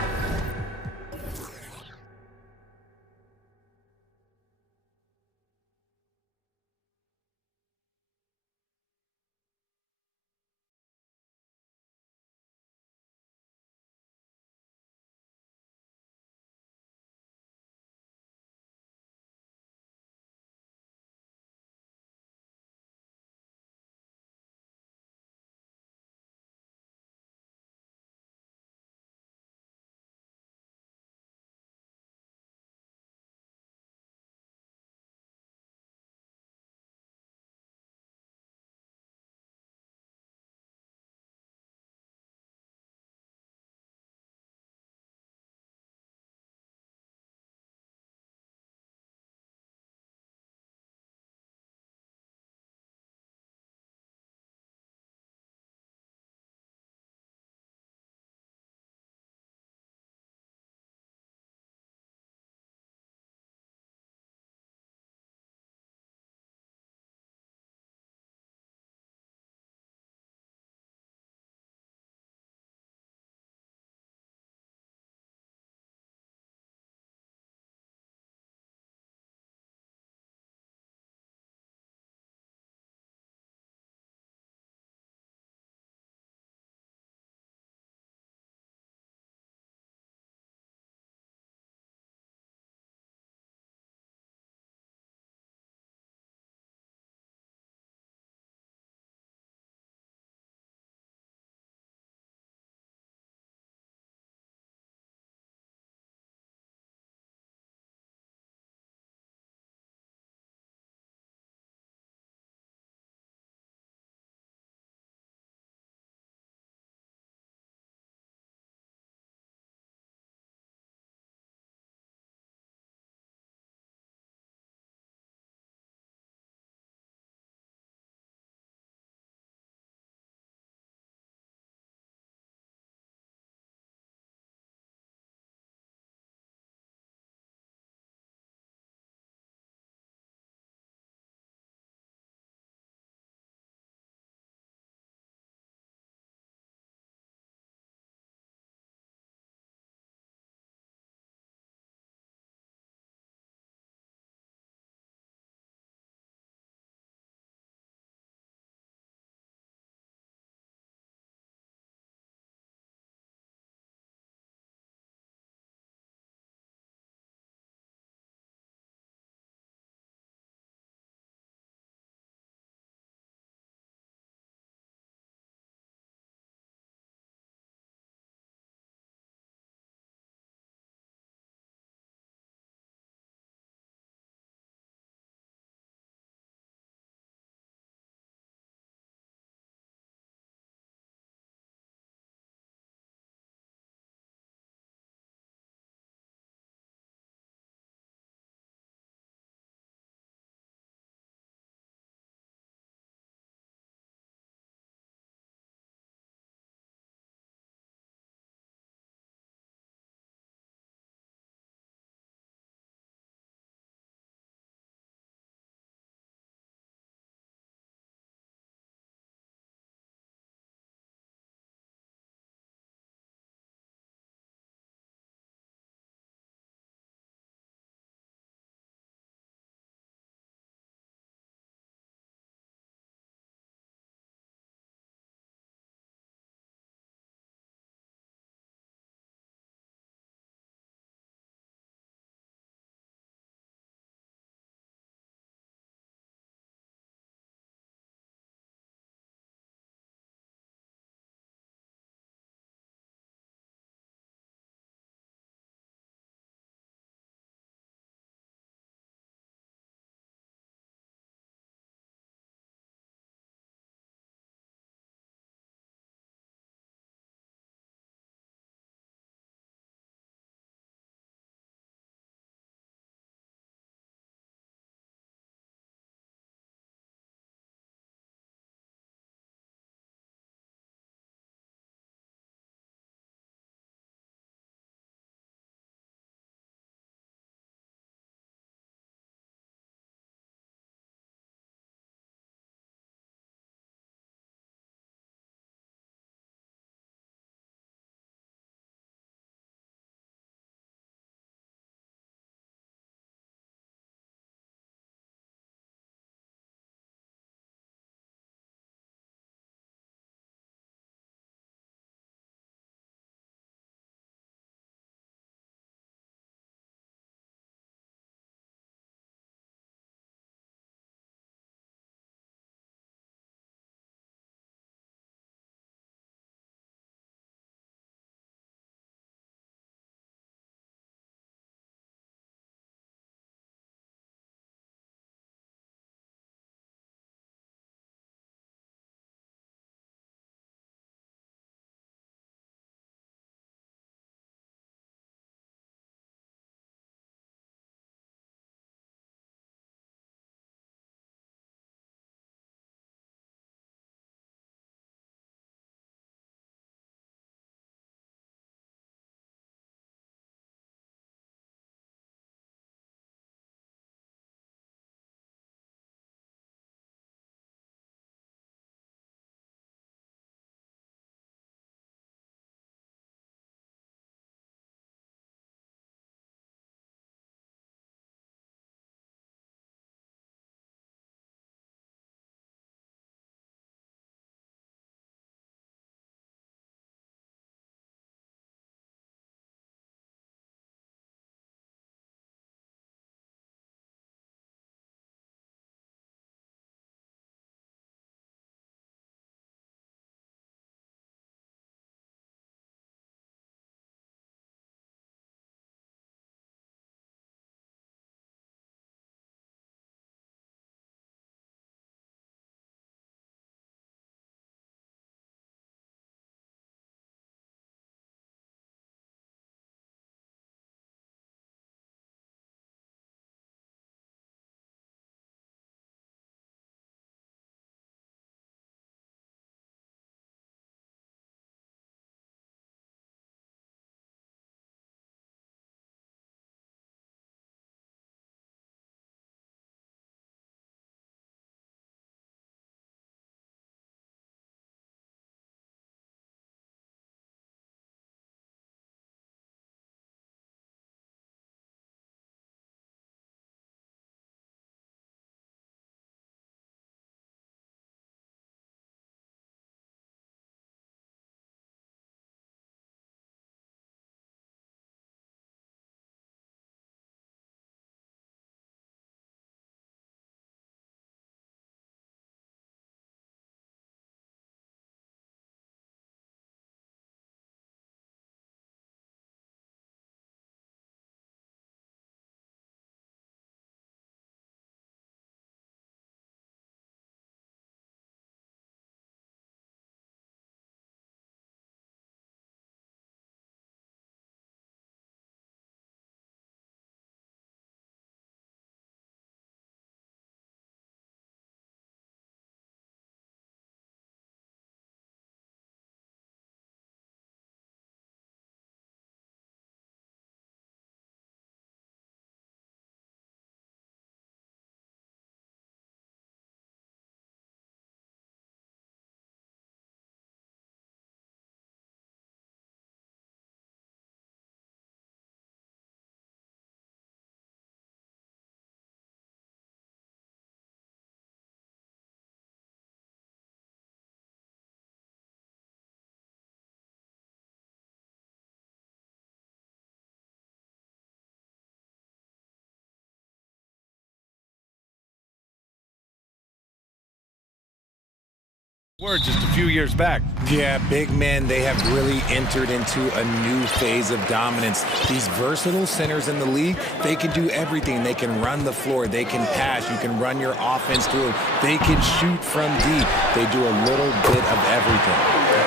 Were just a few years back. Yeah, big men, they have really entered into a new phase of dominance. These versatile centers in the league, they can do everything. They can run the floor, they can pass, you can run your offense through them. They can shoot from deep. They do a little bit of everything.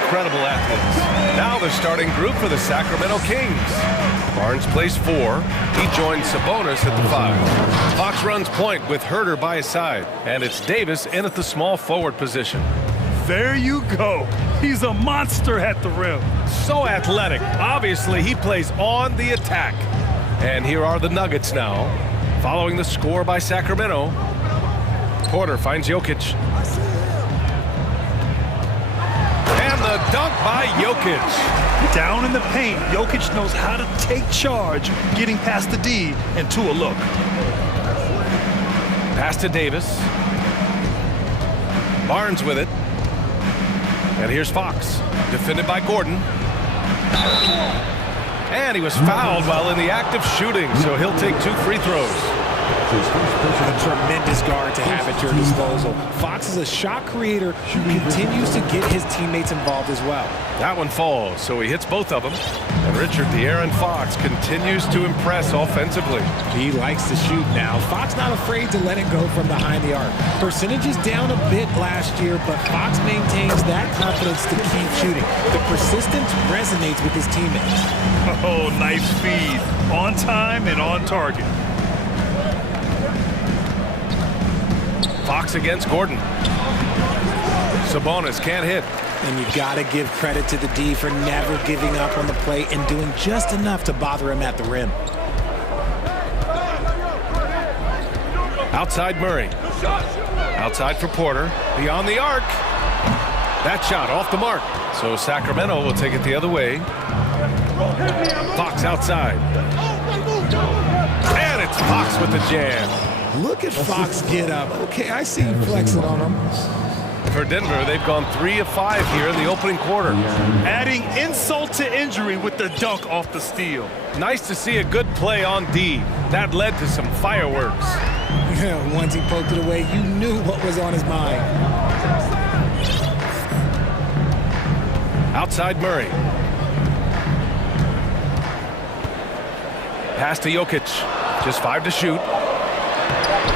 Incredible athletes. Now the starting group for the Sacramento Kings. Barnes plays 4. He joins Sabonis at the 5. Fox runs point with Herter by his side. And it's Davis in at the small forward position. There you go. He's a monster at the rim. So athletic. Obviously, he plays on the attack. And here are the Nuggets now. Following the score by Sacramento. Porter finds Jokic. And the dunk by Jokic. Down in the paint, Jokic knows how to take charge, getting past the D and to a look. Pass to Davis. Barnes with it. And here's Fox, defended by Gordon. And he was fouled while in the act of shooting, so he'll take 2 free throws. A tremendous guard to have at your disposal. Fox is a shot creator who continues to get his teammates involved as well. That one falls, so he hits both of them. And Richard De'Aaron Fox continues to impress offensively. He likes to shoot now. Fox not afraid to let it go from behind the arc. Percentage is down a bit last year, but Fox maintains that confidence to keep shooting. The persistence resonates with his teammates. Oh, nice feed. On time and on target. Fox against Gordon. Sabonis can't hit. And you got to give credit to the D for never giving up on the play and doing just enough to bother him at the rim. Outside Murray. Outside for Porter. Beyond the arc. That shot off the mark. So Sacramento will take it the other way. Fox outside. And it's Fox with the jam. Look at Fox get up. Okay, I see you flexing on him. For Denver, they've gone 3 of 5 here in the opening quarter. Adding insult to injury with the dunk off the steal. Nice to see a good play on D. That led to some fireworks. Yeah, once he poked it away, you knew what was on his mind. Outside Murray. Pass to Jokic. Just 5 to shoot.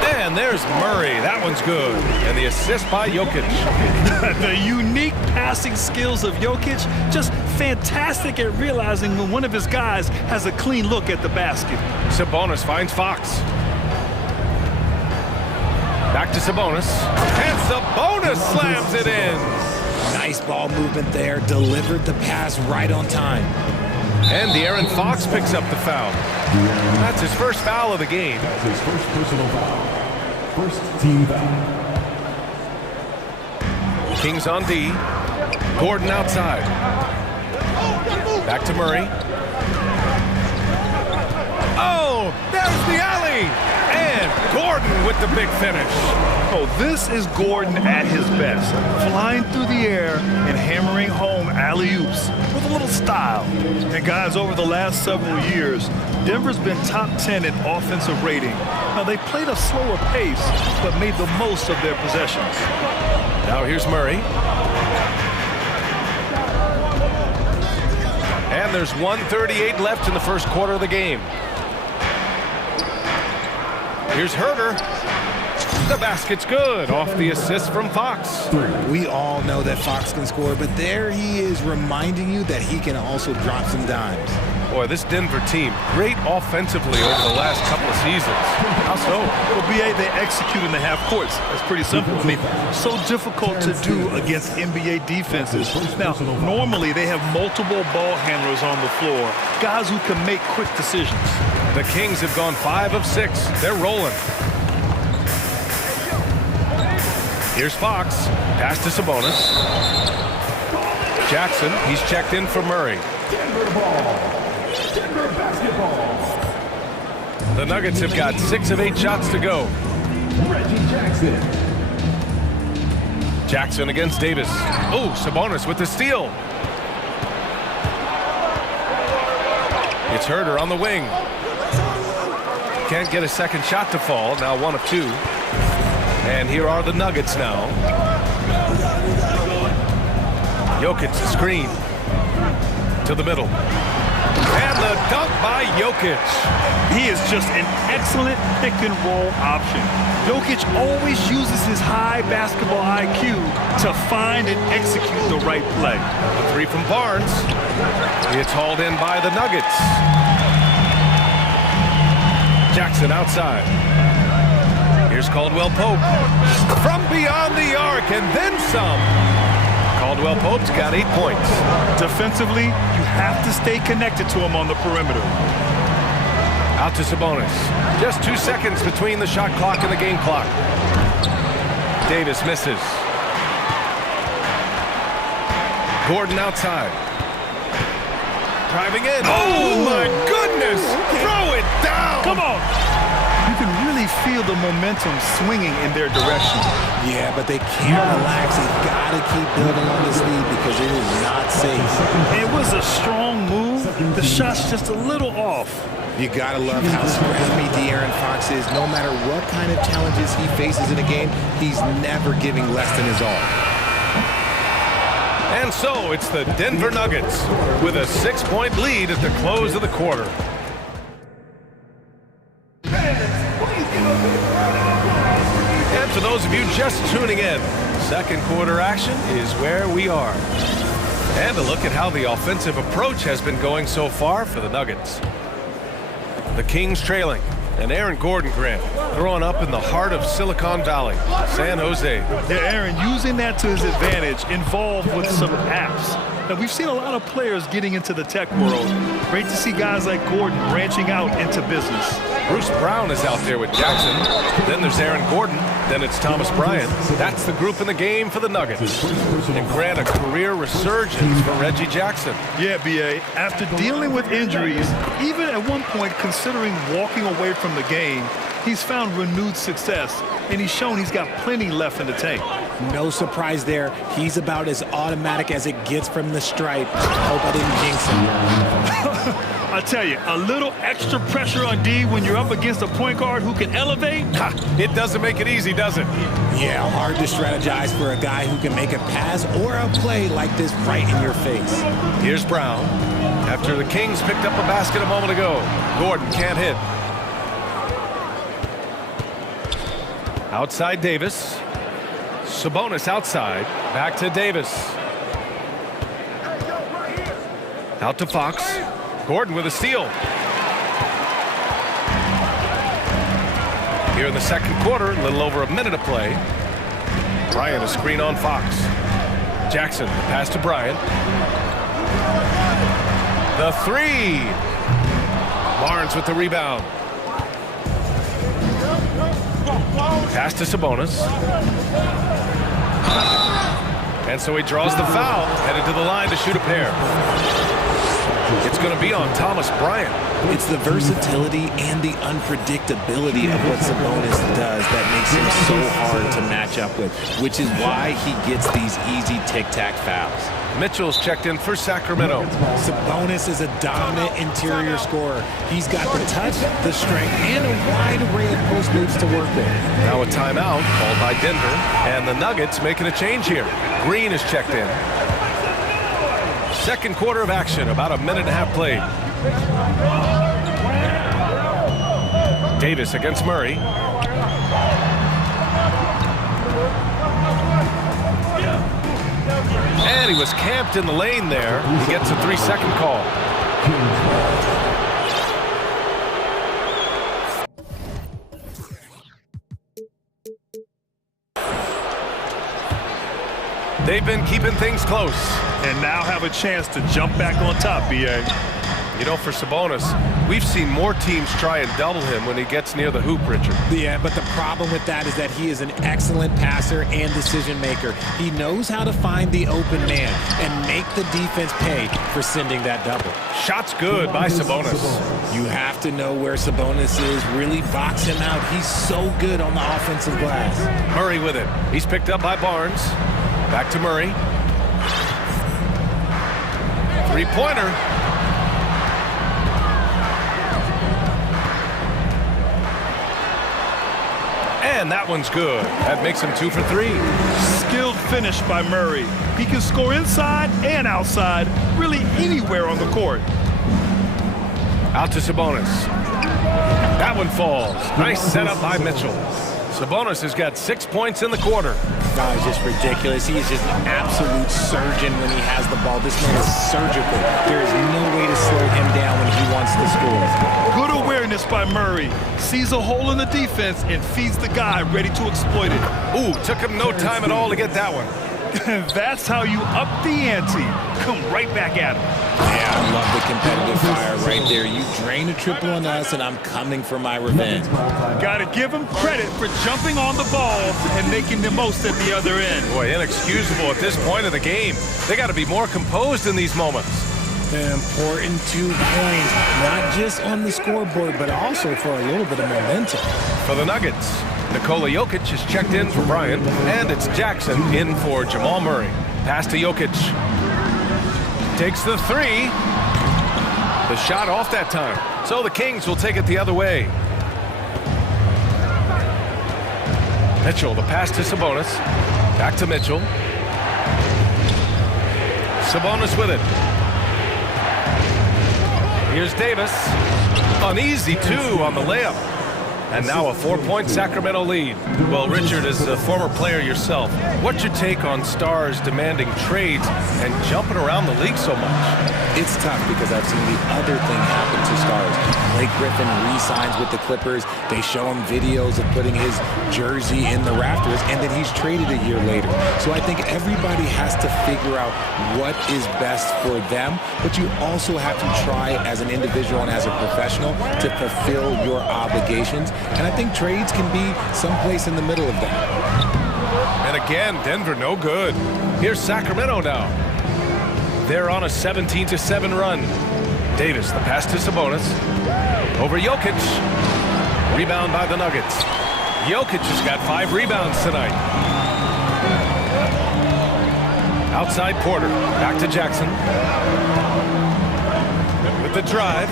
And there's Murray. That one's good. And the assist by Jokic. The unique passing skills of Jokic, just fantastic at realizing when one of his guys has a clean look at the basket. Sabonis finds Fox. Back to Sabonis. And Sabonis slams it in. Nice ball movement there. Delivered the pass right on time. And De'Aaron Fox picks up the foul. That's his first foul of the game. That's his first personal foul. First team foul. Kings on D. Gordon outside. Back to Murray. Oh, there's the alley. And Gordon with the big finish. Oh, this is Gordon at his best. Flying through the air and hammering home alley-oops with a little style. And guys, over the last several years, Denver's been top 10 in offensive rating. Now, they played a slower pace, but made the most of their possessions. Now here's Murray. And there's 1:38 left in the first quarter of the game. Here's Herter. The basket's good off the assist from Fox. We all know that Fox can score, but there he is reminding you that he can also drop some dimes. Boy, this Denver team, great offensively over the last couple of seasons. How so? Well, BA, they execute in the half courts. That's pretty simple. I mean, so difficult to do against NBA defenses. Now, normally they have multiple ball handlers on the floor, guys who can make quick decisions. The Kings have gone 5 of 6. They're rolling. Here's Fox. Pass to Sabonis. Jackson, he's checked in for Murray. Denver ball. Denver basketball. The Nuggets have got 6 of 8 shots to go. Reggie Jackson. Jackson against Davis. Oh, Sabonis with the steal. It's Herter on the wing. Can't get a second shot to fall. Now 1 of 2. And here are the Nuggets now. Jokic the screen. To the middle. And the dunk by Jokic. He is just an excellent pick-and-roll option. Jokic always uses his high basketball IQ to find and execute the right play. A three from Barnes. It's hauled in by the Nuggets. Jackson outside. Here's Caldwell Pope. From beyond the arc and then some. Caldwell Pope's got 8 points. Defensively, you have to stay connected to him on the perimeter. Out to Sabonis. Just 2 seconds between the shot clock and the game clock. Davis misses. Gordon outside. Driving in. Oh my goodness! Throw it down! Come on! You can really feel the momentum swinging in their direction. Yeah, but they can't relax. They gotta keep building on this lead because it is not safe. It was a strong move. The shot's just a little off. You gotta love how scrappy De'Aaron Fox is. No matter what kind of challenges he faces in a game, he's never giving less than his all. And so it's the Denver Nuggets with a 6-point lead at the close of the quarter. And for those of you just tuning in, second quarter action is where we are. And a look at how the offensive approach has been going so far for the Nuggets. The Kings trailing, and Aaron Gordon Grant throwing up in the heart of Silicon Valley, San Jose. Yeah, Aaron using that to his advantage, involved with some apps. Now, we've seen a lot of players getting into the tech world. Great to see guys like Gordon branching out into business. Bruce Brown is out there with Jackson. Then there's Aaron Gordon. Then it's Thomas Bryant. That's the group in the game for the Nuggets. And Grant, a career resurgence for Reggie Jackson. Yeah, B.A., after dealing with injuries, even at one point considering walking away from the game, he's found renewed success, and he's shown he's got plenty left in the tank. No surprise there. He's about as automatic as it gets from the stripe. Hope I didn't jinx him. I tell you, a little extra pressure on D when you're up against a point guard who can elevate. It doesn't make it easy, does it? Yeah, hard to strategize for a guy who can make a pass or a play like this right in your face. Here's Brown. After the Kings picked up a basket a moment ago, Gordon can't hit. Outside Davis. Sabonis outside. Back to Davis. Out to Fox. Gordon with a steal. Here in the second quarter, a little over a minute of play. Bryant a screen on Fox. Jackson, the pass to Bryant. The three. Barnes with the rebound. Pass to Sabonis. And so he draws the foul, headed to the line to shoot a pair. It's going to be on Thomas Bryant. It's the versatility and the unpredictability of what Sabonis does that makes him so hard to match up with, which is why he gets these easy tic-tac fouls. Mitchell's checked in for Sacramento. Sabonis is a dominant interior scorer. He's got the touch, the strength, and a wide array of post moves to work with. Now a timeout called by Denver, and the Nuggets making a change here. Green is checked in. Second quarter of action, about a minute and a half played. Davis against Murray. And he was camped in the lane there. He gets a 3-second call. They've been keeping things close. And now have a chance to jump back on top, B.A. You know, for Sabonis, we've seen more teams try and double him when he gets near the hoop, Richard. Yeah, but the problem with that is that he is an excellent passer and decision maker. He knows how to find the open man and make the defense pay for sending that double. Shot's good by Sabonis. You have to know where Sabonis is, really box him out. He's so good on the offensive glass. Murray with it. He's picked up by Barnes. Back to Murray. Three-pointer. And that one's good. That makes him 2 for 3. skilled finish by Murray. He can score inside and outside, really anywhere on the court. Out to Sabonis. That one falls. Nice setup by Mitchell. Sabonis has got 6 points in the quarter. God, it's just ridiculous. He is just an absolute surgeon when he has the ball. This man is surgical. There is no way to slow him down when he wants to score. Good awareness by Murray. Sees a hole in the defense and feeds the guy ready to exploit it. Ooh, took him no time at all to get that one. That's how you up the ante. Come right back at him. Yeah, I love the competitive fire right there. You drain a triple on us, and I'm coming for my revenge. Gotta give him credit for jumping on the ball and making the most at the other end. Boy, inexcusable at this point of the game. They got to be more composed in these moments. An important 2 points, not just on the scoreboard, but also for a little bit of momentum. For the Nuggets, Nikola Jokic is checked in for Bryant, and it's Jackson in for Jamal Murray. Pass to Jokic. Takes the 3. The shot off that time. So the Kings will take it the other way. Mitchell, the pass to Sabonis. Back to Mitchell. Sabonis with it. Here's Davis. An easy 2 on the layup. And now a 4-point Sacramento lead. Well, Richard, as a former player yourself, what's your take on stars demanding trades and jumping around the league so much? It's tough because I've seen the other thing happen to stars. Blake Griffin re-signs with the Clippers. They show him videos of putting his jersey in the rafters, and then he's traded a year later. So I think everybody has to figure out what is best for them, but you also have to try as an individual and as a professional to fulfill your obligations. And I think trades can be someplace in the middle of that. And again, Denver no good. Here's Sacramento now. They're on a 17-7 run. Davis, the pass to Sabonis. Over Jokic. Rebound by the Nuggets. Jokic has got 5 rebounds tonight. Outside Porter. Back to Jackson. With the drive.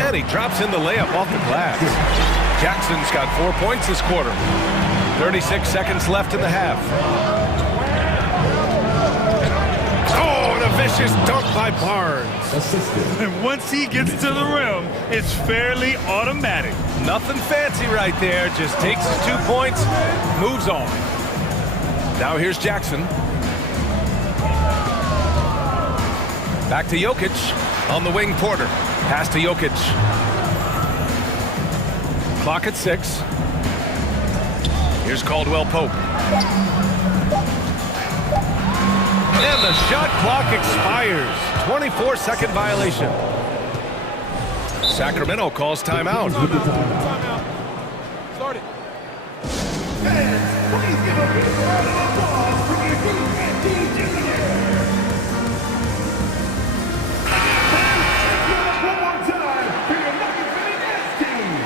And he drops in the layup off the glass. Jackson's got 4 points this quarter. 36 seconds left in the half. Oh, and a vicious dunk by Barnes. And once he gets to the rim, it's fairly automatic. Nothing fancy right there. Just takes his 2 points, moves on. Now here's Jackson. Back to Jokic. On the wing, Porter. Pass to Jokic. Clock at 6. Here's Caldwell Pope. And the shot clock expires. 24-second violation. Sacramento calls timeout. Start it. Fans, please give a big round of applause for your defense team. One more time for your Nuggets team.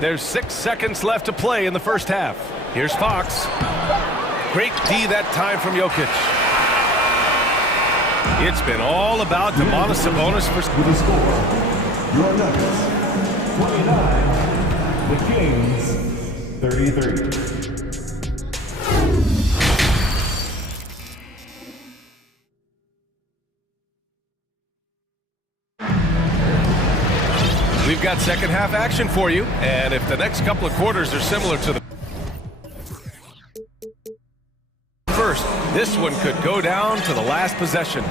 There's 6 seconds left to play in the first half. Here's Fox. Great D that time from Jokic. It's been all about Domantas Sabonis for... With the score, your Nuggets, 29, the Kings, 33. We've got second half action for you, and if the next couple of quarters are similar to the first, this one could go down to the last possession.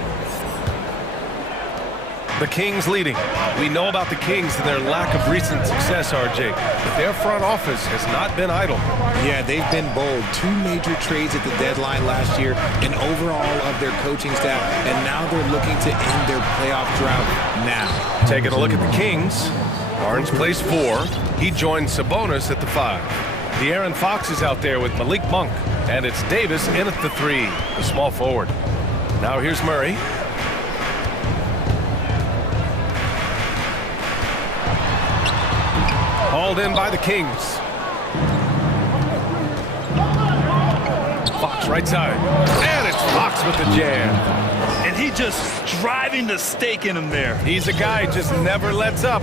The Kings leading. We know about the Kings and their lack of recent success, RJ, but their front office has not been idle. Yeah, they've been bold. 2 major trades at the deadline last year, an overhaul of their coaching staff, and now they're looking to end their playoff drought now. Taking a look at the Kings, Barnes plays 4. He joins Sabonis at the 5. De'Aaron Fox is out there with Malik Monk, and it's Davis in at the 3, the small forward. Now here's Murray. Hauled in by the Kings. Fox right side. And it's Fox with the jam. And he just driving the stake in him there. He's a guy who just never lets up.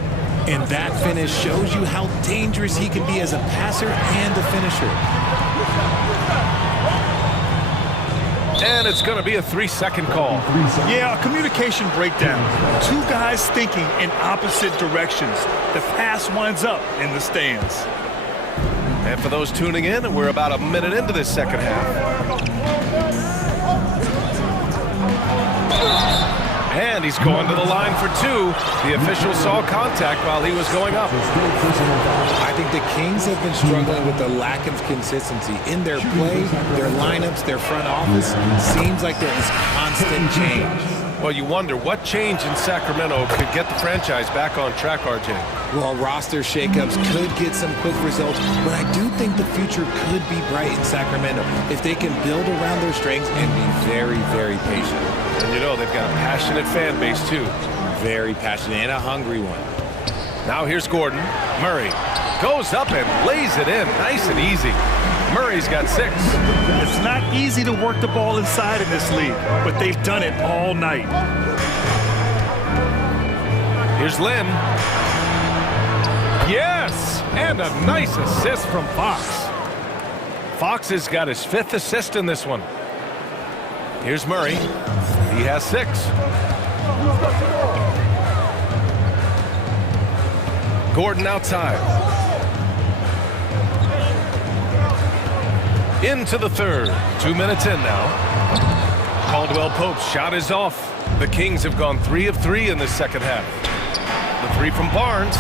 And that finish shows you how dangerous he can be as a passer and a finisher. And it's going to be a 3-second call. Yeah, a communication breakdown. Two guys thinking in opposite directions. The pass winds up in the stands. And for those tuning in, we're about a minute into this second half. And he's going to the line for two. The official saw contact while he was going up. I think the Kings have been struggling with the lack of consistency in their play, their lineups, their front office. Seems like there is constant change. Well, you wonder what change in Sacramento could get the franchise back on track, RJ. Well, roster shakeups could get some quick results, but I do think the future could be bright in Sacramento if they can build around their strengths and be very, very patient. And you know, they've got a passionate fan base, too. Very passionate and a hungry one. Now here's Gordon. Murray goes up and lays it in. Nice and easy. Murray's got 6. It's not easy to work the ball inside in this league, but they've done it all night. Here's Lynn. Yes! And a nice assist from Fox. Fox has got his 5th assist in this one. Here's Murray. He has 6. Gordon outside. Into the third. 2 minutes in now. Caldwell Pope's shot is off. The Kings have gone 3 of 3 in this second half. The 3 from Barnes.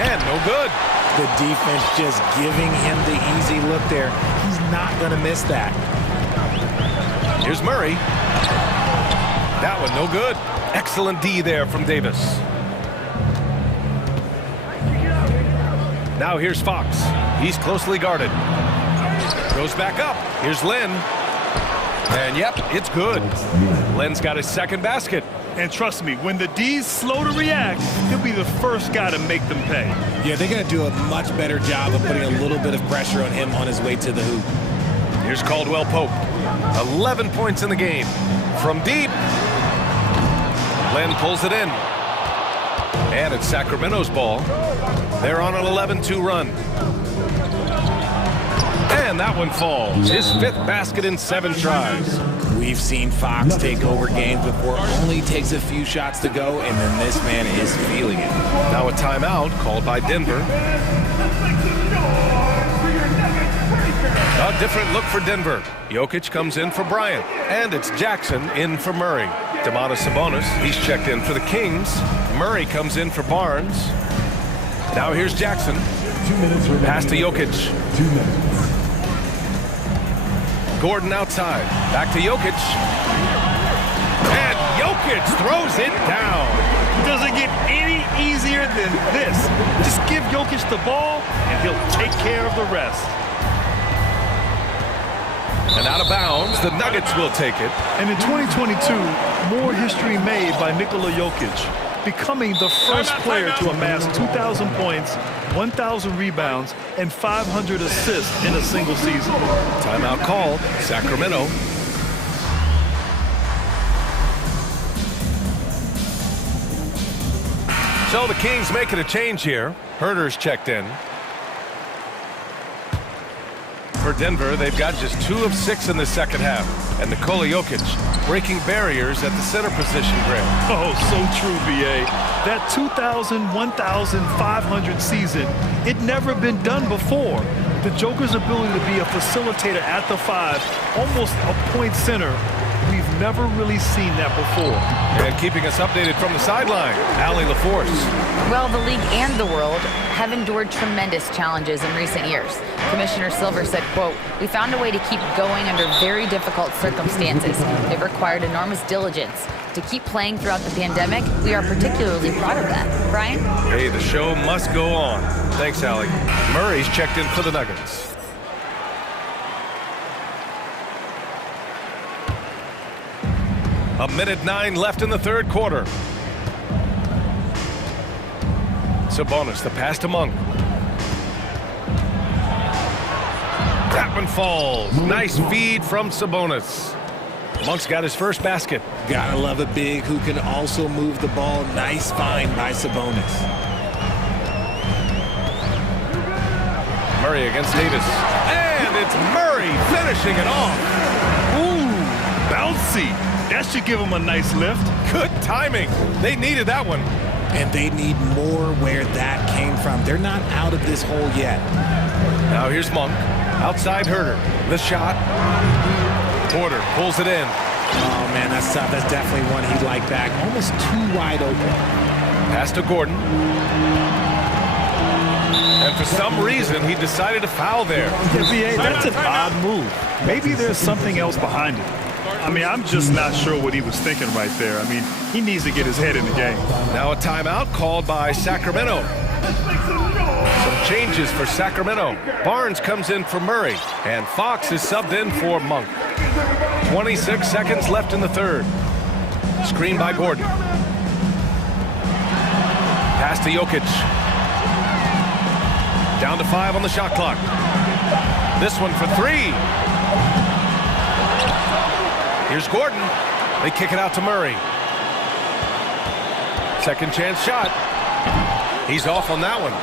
And no good. The defense just giving him the easy look there. He's not going to miss that. Here's Murray. That one no good. Excellent D there from Davis. Now here's Fox. He's closely guarded. Goes back up. Here's Lynn. And yep, it's good. Lynn's got his 2nd basket. And trust me, when the D's slow to react, he'll be the first guy to make them pay. Yeah, they're going to do a much better job of putting a little bit of pressure on him on his way to the hoop. Here's Caldwell Pope. 11 points in the game. From deep. Lynn pulls it in. And it's Sacramento's ball. They're on an 11-2 run. And that one falls. His 5th basket in 7 tries. We've seen Fox take over games before. Only takes a few shots to go, and then this man is feeling it. Now a timeout called by Denver. A different look for Denver. Jokic comes in for Bryant. And it's Jackson in for Murray. Domantas Sabonis, he's checked in for the Kings. Murray comes in for Barnes. Now here's Jackson. 2 minutes remaining. Pass to Jokic. 2 minutes. Gordon outside. Back to Jokic. And Jokic throws it down. Doesn't get any easier than this. Just give Jokic the ball, and he'll take care of the rest. And out of bounds, the Nuggets will take it. And in 2022, more history made by Nikola Jokic, becoming the first player to amass 2,000 points, 1,000 rebounds, and 500 assists in a single season. Timeout call, Sacramento. So the Kings making a change here. Herter's checked in. For Denver, they've got just 2 of 6 in the second half. And Nikola Jokic breaking barriers at the center position, Graham. Oh, so true, B.A. That 2,000, 1,500 season, it never been done before. The Joker's ability to be a facilitator at the 5, almost a point center, we've never really seen that before. And keeping us updated from the sideline, Allie LaForce. Well, the league and the world have endured tremendous challenges in recent years. Commissioner Silver said, quote, "We found a way to keep going under very difficult circumstances. It required enormous diligence. To keep playing throughout the pandemic, we are particularly proud of that." Brian? Hey, the show must go on. Thanks, Allie. Murray's checked in for the Nuggets. A minute 9 left in the third quarter. Sabonis, the pass to Monk. That one falls. Nice feed from Sabonis. Monk's got his first basket. Gotta love a big who can also move the ball. Nice find by Sabonis. Murray against Davis. And it's Murray finishing it off. Ooh. bouncy. That should give him a nice lift. Good timing. They needed that one. And they need more where that came from. They're not out of this hole yet. Now here's Monk. Outside Herder. The shot. Porter pulls it in. Oh, man, that's tough. That's definitely one he'd like back. Almost too wide open. Pass to Gordon. And for some reason, he decided to foul there. Yeah, BA, that's an odd move. Maybe there's something else behind it. I mean, I'm just not sure what he was thinking right there. I mean, he needs to get his head in the game. Now a timeout called by Sacramento. Some changes for Sacramento. Barnes comes in for Murray, and Fox is subbed in for Monk. 26 seconds left in the third. Screen by Gordon. Pass to Jokic. Down to 5 on the shot clock. This one for 3. Here's Gordon. They kick it out to Murray. Second chance shot. He's off on that one.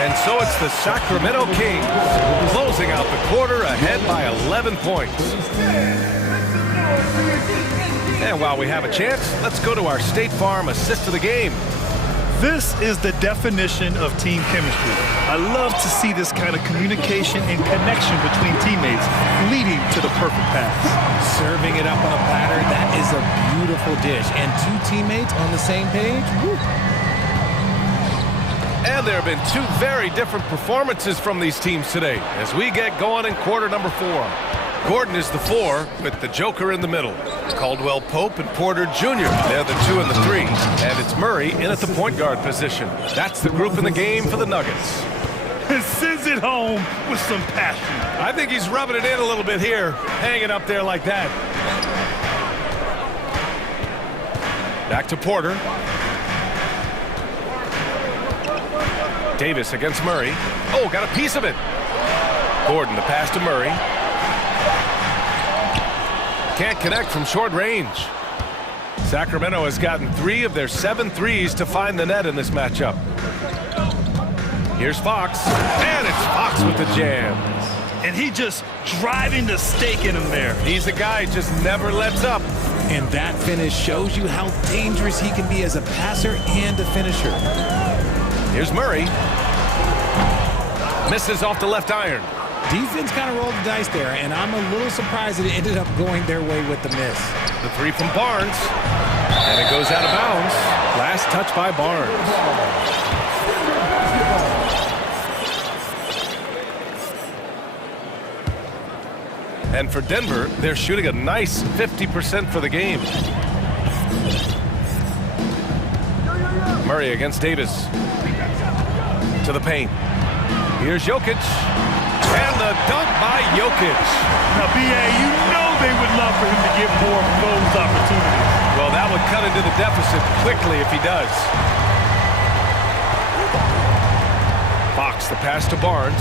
And so it's the Sacramento Kings closing out the quarter ahead by 11 points. And while we have a chance, let's go to our State Farm assist of the game. This is the definition of team chemistry. I love to see this kind of communication and connection between teammates leading to the perfect pass. Serving it up on a platter, that is a beautiful dish. And 2 teammates on the same page. Woo. And there have been 2 very different performances from these teams today as we get going in quarter number 4. Gordon is the 4 with the Joker in the middle. Caldwell Pope and Porter Jr. They're the 2 and the 3. And it's Murray in at the point guard position. That's the group in the game for the Nuggets. And sends it home with some passion. I think he's rubbing it in a little bit here, hanging up there like that. Back to Porter. Davis against Murray. Oh, got a piece of it. Gordon, the pass to Murray. Can't connect from short range. Sacramento has gotten 3 of their 7 threes to find the net in this matchup. Here's Fox, and it's Fox with the jam. And he just driving the stake in him there. He's a guy who just never lets up. And that finish shows you how dangerous he can be as a passer and a finisher. Here's Murray. Misses off the left iron. Defense kind of rolled the dice there, and I'm a little surprised that it ended up going their way with the miss. The 3 from Barnes, and it goes out of bounds. Last touch by Barnes. And for Denver, they're shooting a nice 50% for the game. Murray against Davis. To the paint. Here's Jokic. And the dunk by Jokic. Now, BA, you know they would love for him to get more of those opportunities. Well, that would cut into the deficit quickly if he does. Fox, the pass to Barnes.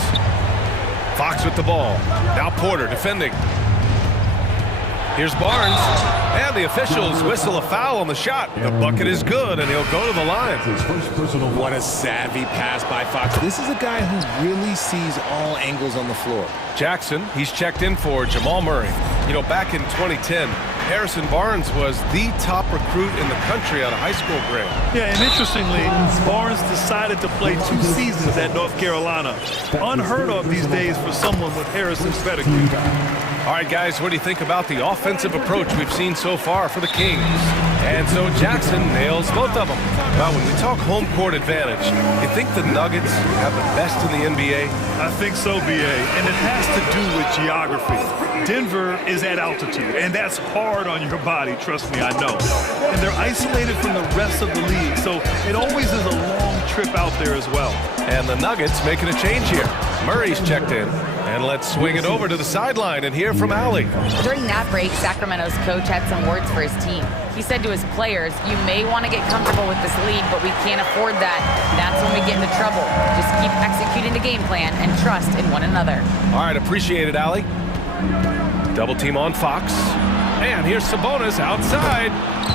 Fox with the ball. Now Porter defending. Here's Barnes. And the officials whistle a foul on the shot. The bucket is good, and he'll go to the line. What a savvy pass by Fox. This is a guy who really sees all angles on the floor. Jackson, he's checked in for Jamal Murray. You know, back in 2010, Harrison Barnes was the top recruit in the country out of high school grade. Yeah, and interestingly, Barnes decided to play 2 seasons at North Carolina. Unheard of these days for someone with Harrison's pedigree. All right, guys, what do you think about the offensive approach we've seen so far for the Kings? And so Jackson nails both of them. Well, when we talk home court advantage, you think the Nuggets have the best in the NBA? I think so, BA, and it has to do with geography. Denver is at altitude, and that's hard on your body, trust me, I know. And they're isolated from the rest of the league, so it always is a long trip out there as well. And the Nuggets making a change here. Murray's checked in. And let's swing it over to the sideline and hear from Allie. During that break, Sacramento's coach had some words for his team. He said to his players, you may want to get comfortable with this lead, but we can't afford that. That's when we get into trouble. Just keep executing the game plan and trust in one another. All right, appreciate it, Allie. Double team on Fox. And here's Sabonis outside.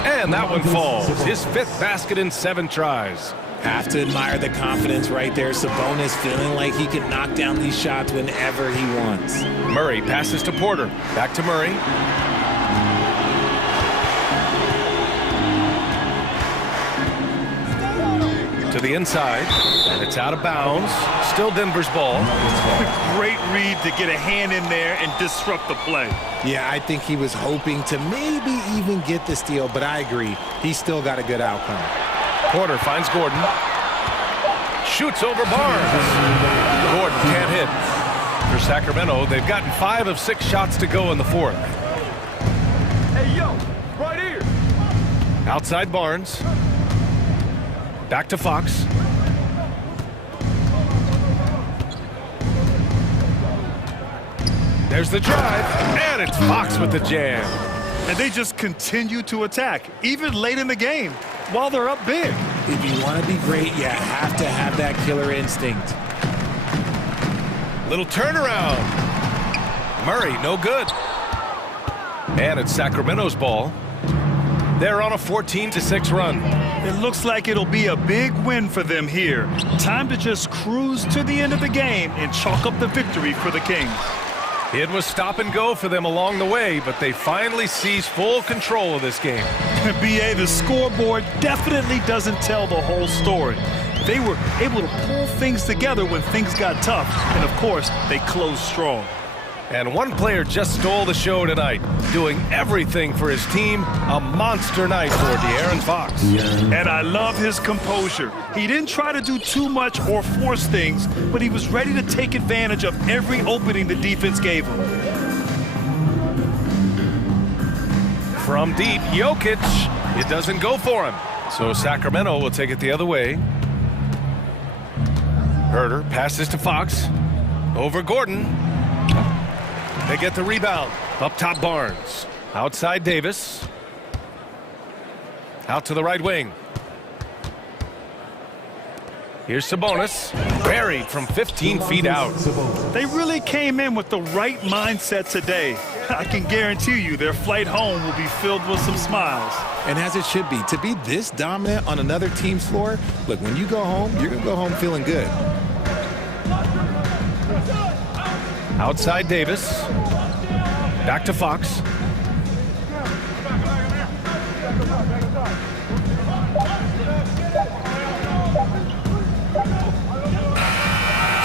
And that one falls. His 5th basket in 7 tries. Have to admire the confidence right there. Sabonis feeling like he can knock down these shots whenever he wants. Murray passes to Porter. Back to Murray. To the inside, and it's out of bounds. Still Denver's ball. Great read to get a hand in there and disrupt the play. Yeah, I think he was hoping to maybe even get the steal, but I agree. He still got a good outcome. Porter finds Gordon. Shoots over Barnes. Gordon can't hit. For Sacramento, they've gotten 5 of 6 shots to go in the fourth. Hey, yo, right here. Outside Barnes. Back to Fox. There's the drive, and it's Fox with the jam. And they just continue to attack, even late in the game, while they're up big. If you want to be great, you have to have that killer instinct. Little turnaround. Murray, no good. And it's Sacramento's ball. They're on a 14-6 run. It looks like it'll be a big win for them here. Time to just cruise to the end of the game and chalk up the victory for the Kings. It was stop and go for them along the way, but they finally seized full control of this game. BA, the scoreboard definitely doesn't tell the whole story. They were able to pull things together when things got tough, and of course, they closed strong. And one player just stole the show tonight, doing everything for his team. A monster night for De'Aaron Fox. And I love his composure. He didn't try to do too much or force things, but he was ready to take advantage of every opening the defense gave him. From deep, Jokic, it doesn't go for him. So Sacramento will take it the other way. Herter passes to Fox. Over Gordon. They get the rebound. Up top Barnes. Outside Davis. Out to the right wing. Here's Sabonis. Buried from 15 feet out. They really came in with the right mindset today. I can guarantee you their flight home will be filled with some smiles. And as it should be, to be this dominant on another team's floor, look, when you go home, you're going to go home feeling good. Outside Davis. Back to Fox.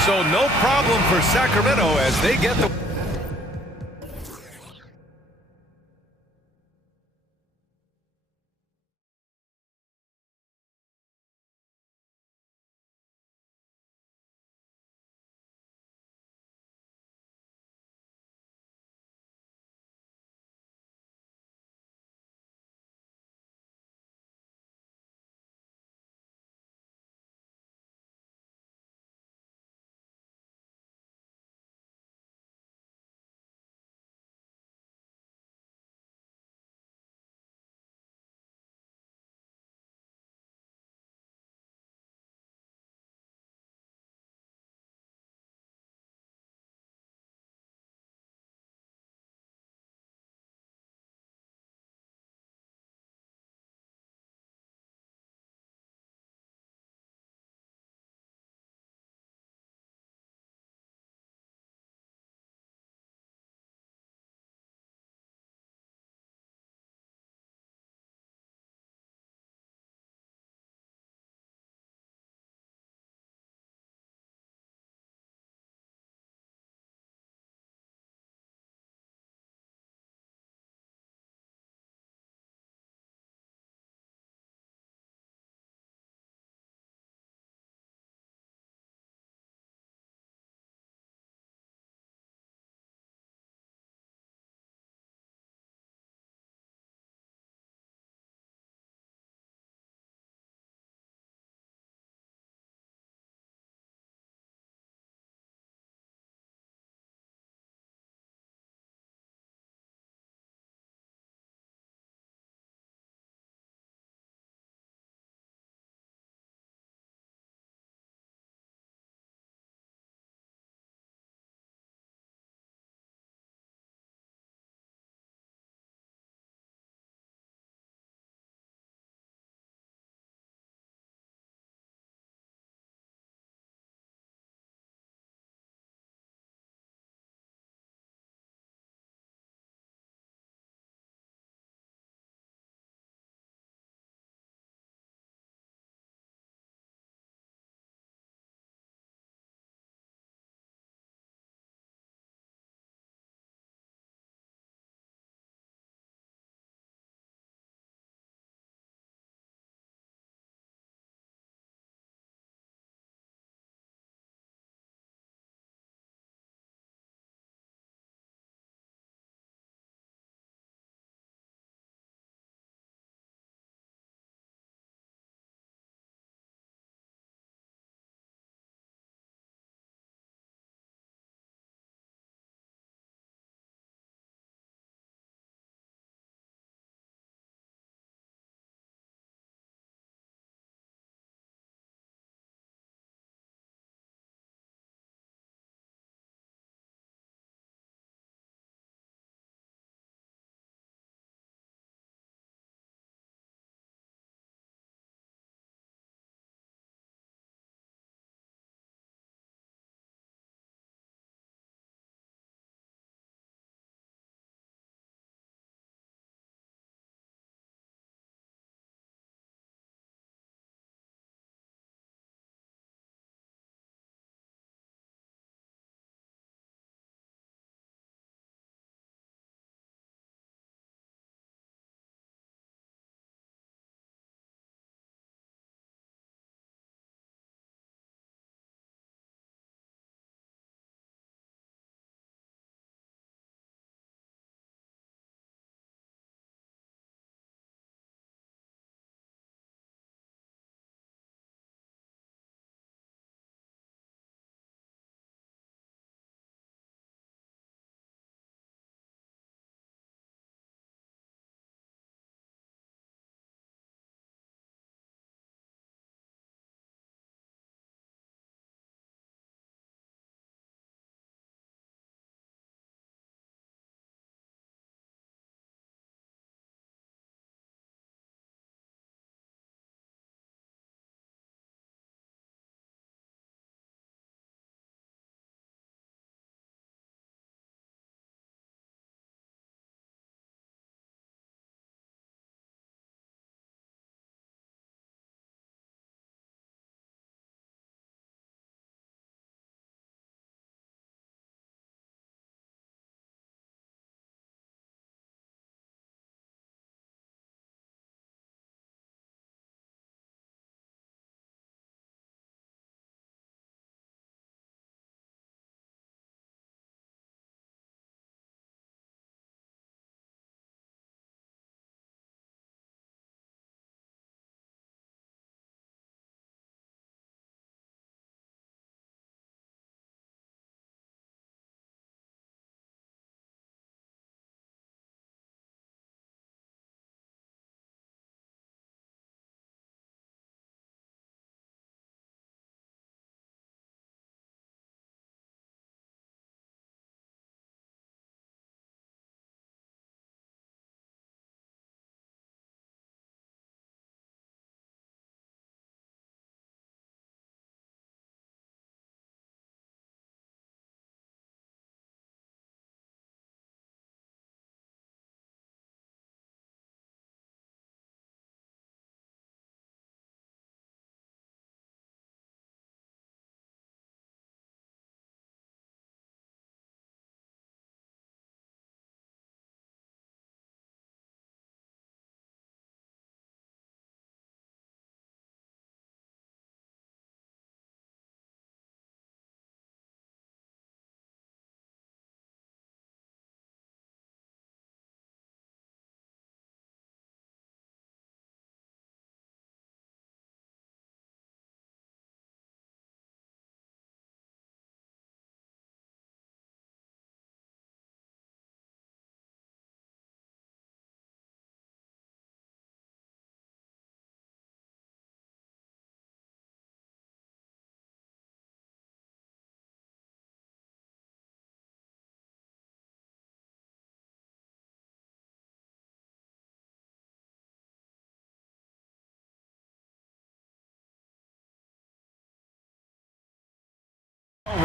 So no problem for Sacramento as they get the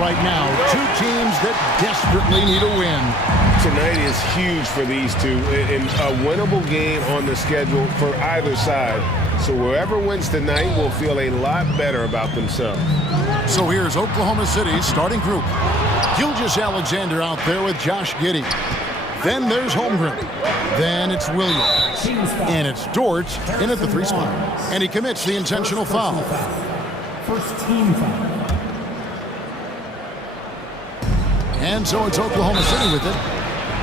right now. Two teams that desperately need a win. Tonight is huge for these two, and a winnable game on the schedule for either side. So whoever wins tonight will feel a lot better about themselves. So here's Oklahoma City's starting group. Gilgeous-Alexander out there with Josh Giddey. Then there's Holmgren. Then it's Williams. And it's Dort in at the 3 spot. And he commits the intentional foul. First team foul. And so it's Oklahoma City with it.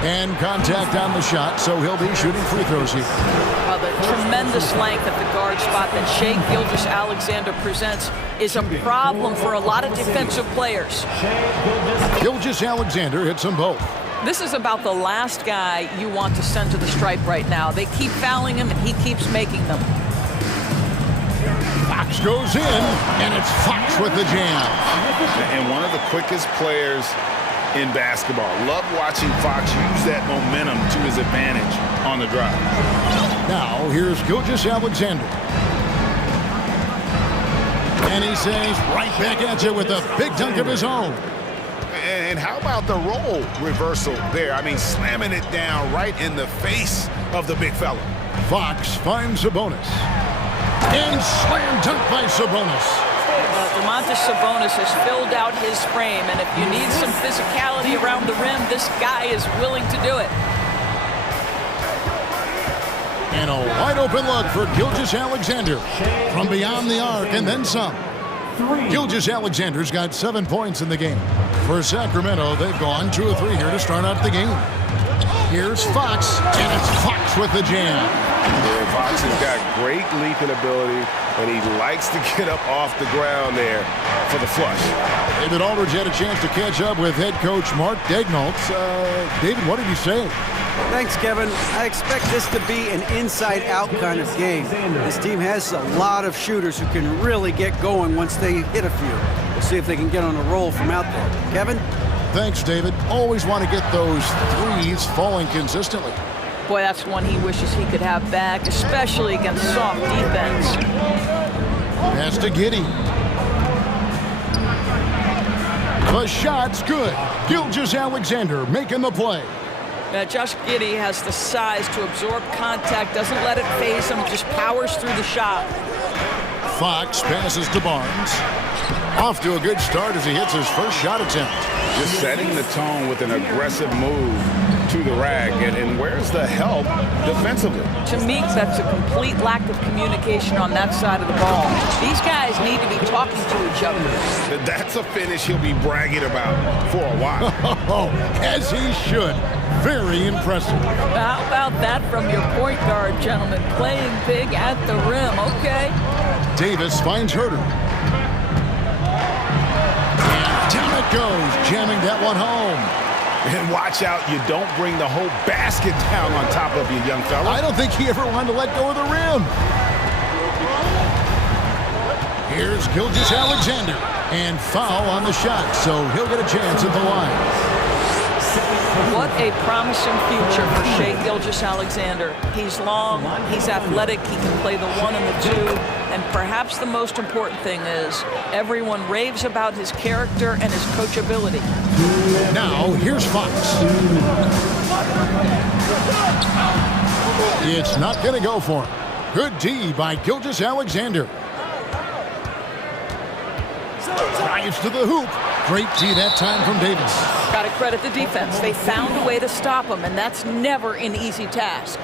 And contact on the shot, so he'll be shooting free throws here. Well, the tremendous length at the guard spot that Shai Gilgeous-Alexander presents is a problem for a lot of defensive players. Gilgeous-Alexander hits them both. This is about the last guy you want to send to the stripe right now. They keep fouling him, and he keeps making them. Fox goes in, and it's Fox with the jam. And one of the quickest players in basketball. Love watching Fox use that momentum to his advantage on the drive. Now, here's Gilgeous-Alexander. And he says right back at you with a big dunk of his own. And how about the role reversal there? I mean, slamming it down right in the face of the big fella. Fox finds Sabonis. And slam dunk by Sabonis. Domantas Sabonis has filled out his frame, and if you need some physicality around the rim, this guy is willing to do it. And a wide open look for Gilgeous-Alexander from beyond the arc, and then some. Gilgeous-Alexander's got 7 points in the game. For Sacramento, they've gone 2 of 3 here to start out the game. Here's Fox, and it's Fox with the jam. Yeah, Fox has got great leaping ability, and he likes to get up off the ground there for the flush. David Aldridge had a chance to catch up with head coach Mark Daignault. David, what did you say? Thanks, Kevin. I expect this to be an inside-out kind of game. This team has a lot of shooters who can really get going once they hit a few. We'll see if they can get on a roll from out there. Kevin? Thanks, David. Always want to get those threes falling consistently. Boy, that's one he wishes he could have back, especially against soft defense. Pass to Giddey. The shot's good. Gilgeous-Alexander making the play. Josh Giddey has the size to absorb contact, doesn't let it phase him, just powers through the shot. Fox passes to Barnes. Off to a good start as he hits his first shot attempt. Just setting the tone with an aggressive move to the rack. And where's the help defensively? To me, that's a complete lack of communication on that side of the ball. These guys need to be talking to each other. That's a finish he'll be bragging about for a while. As he should. Very impressive. How about that from your point guard, gentlemen? Playing big at the rim, okay? Davis finds Herter. And down it goes, jamming that one home. And watch out, you don't bring the whole basket down on top of you, young fella. I don't think he ever wanted to let go of the rim. Here's Gilgeous-Alexander. And foul on the shot, so he'll get a chance at the line. What a promising future for Shai Gilgeous-Alexander. He's long, he's athletic, he can play the 1 and the 2, and perhaps the most important thing is everyone raves about his character and his coachability. Now, here's Fox. It's not going to go for him. Good D by Gilgeous-Alexander. Drives to the hoop. Great D that time from Davis. Got to credit the defense. They found a way to stop him, and that's never an easy task.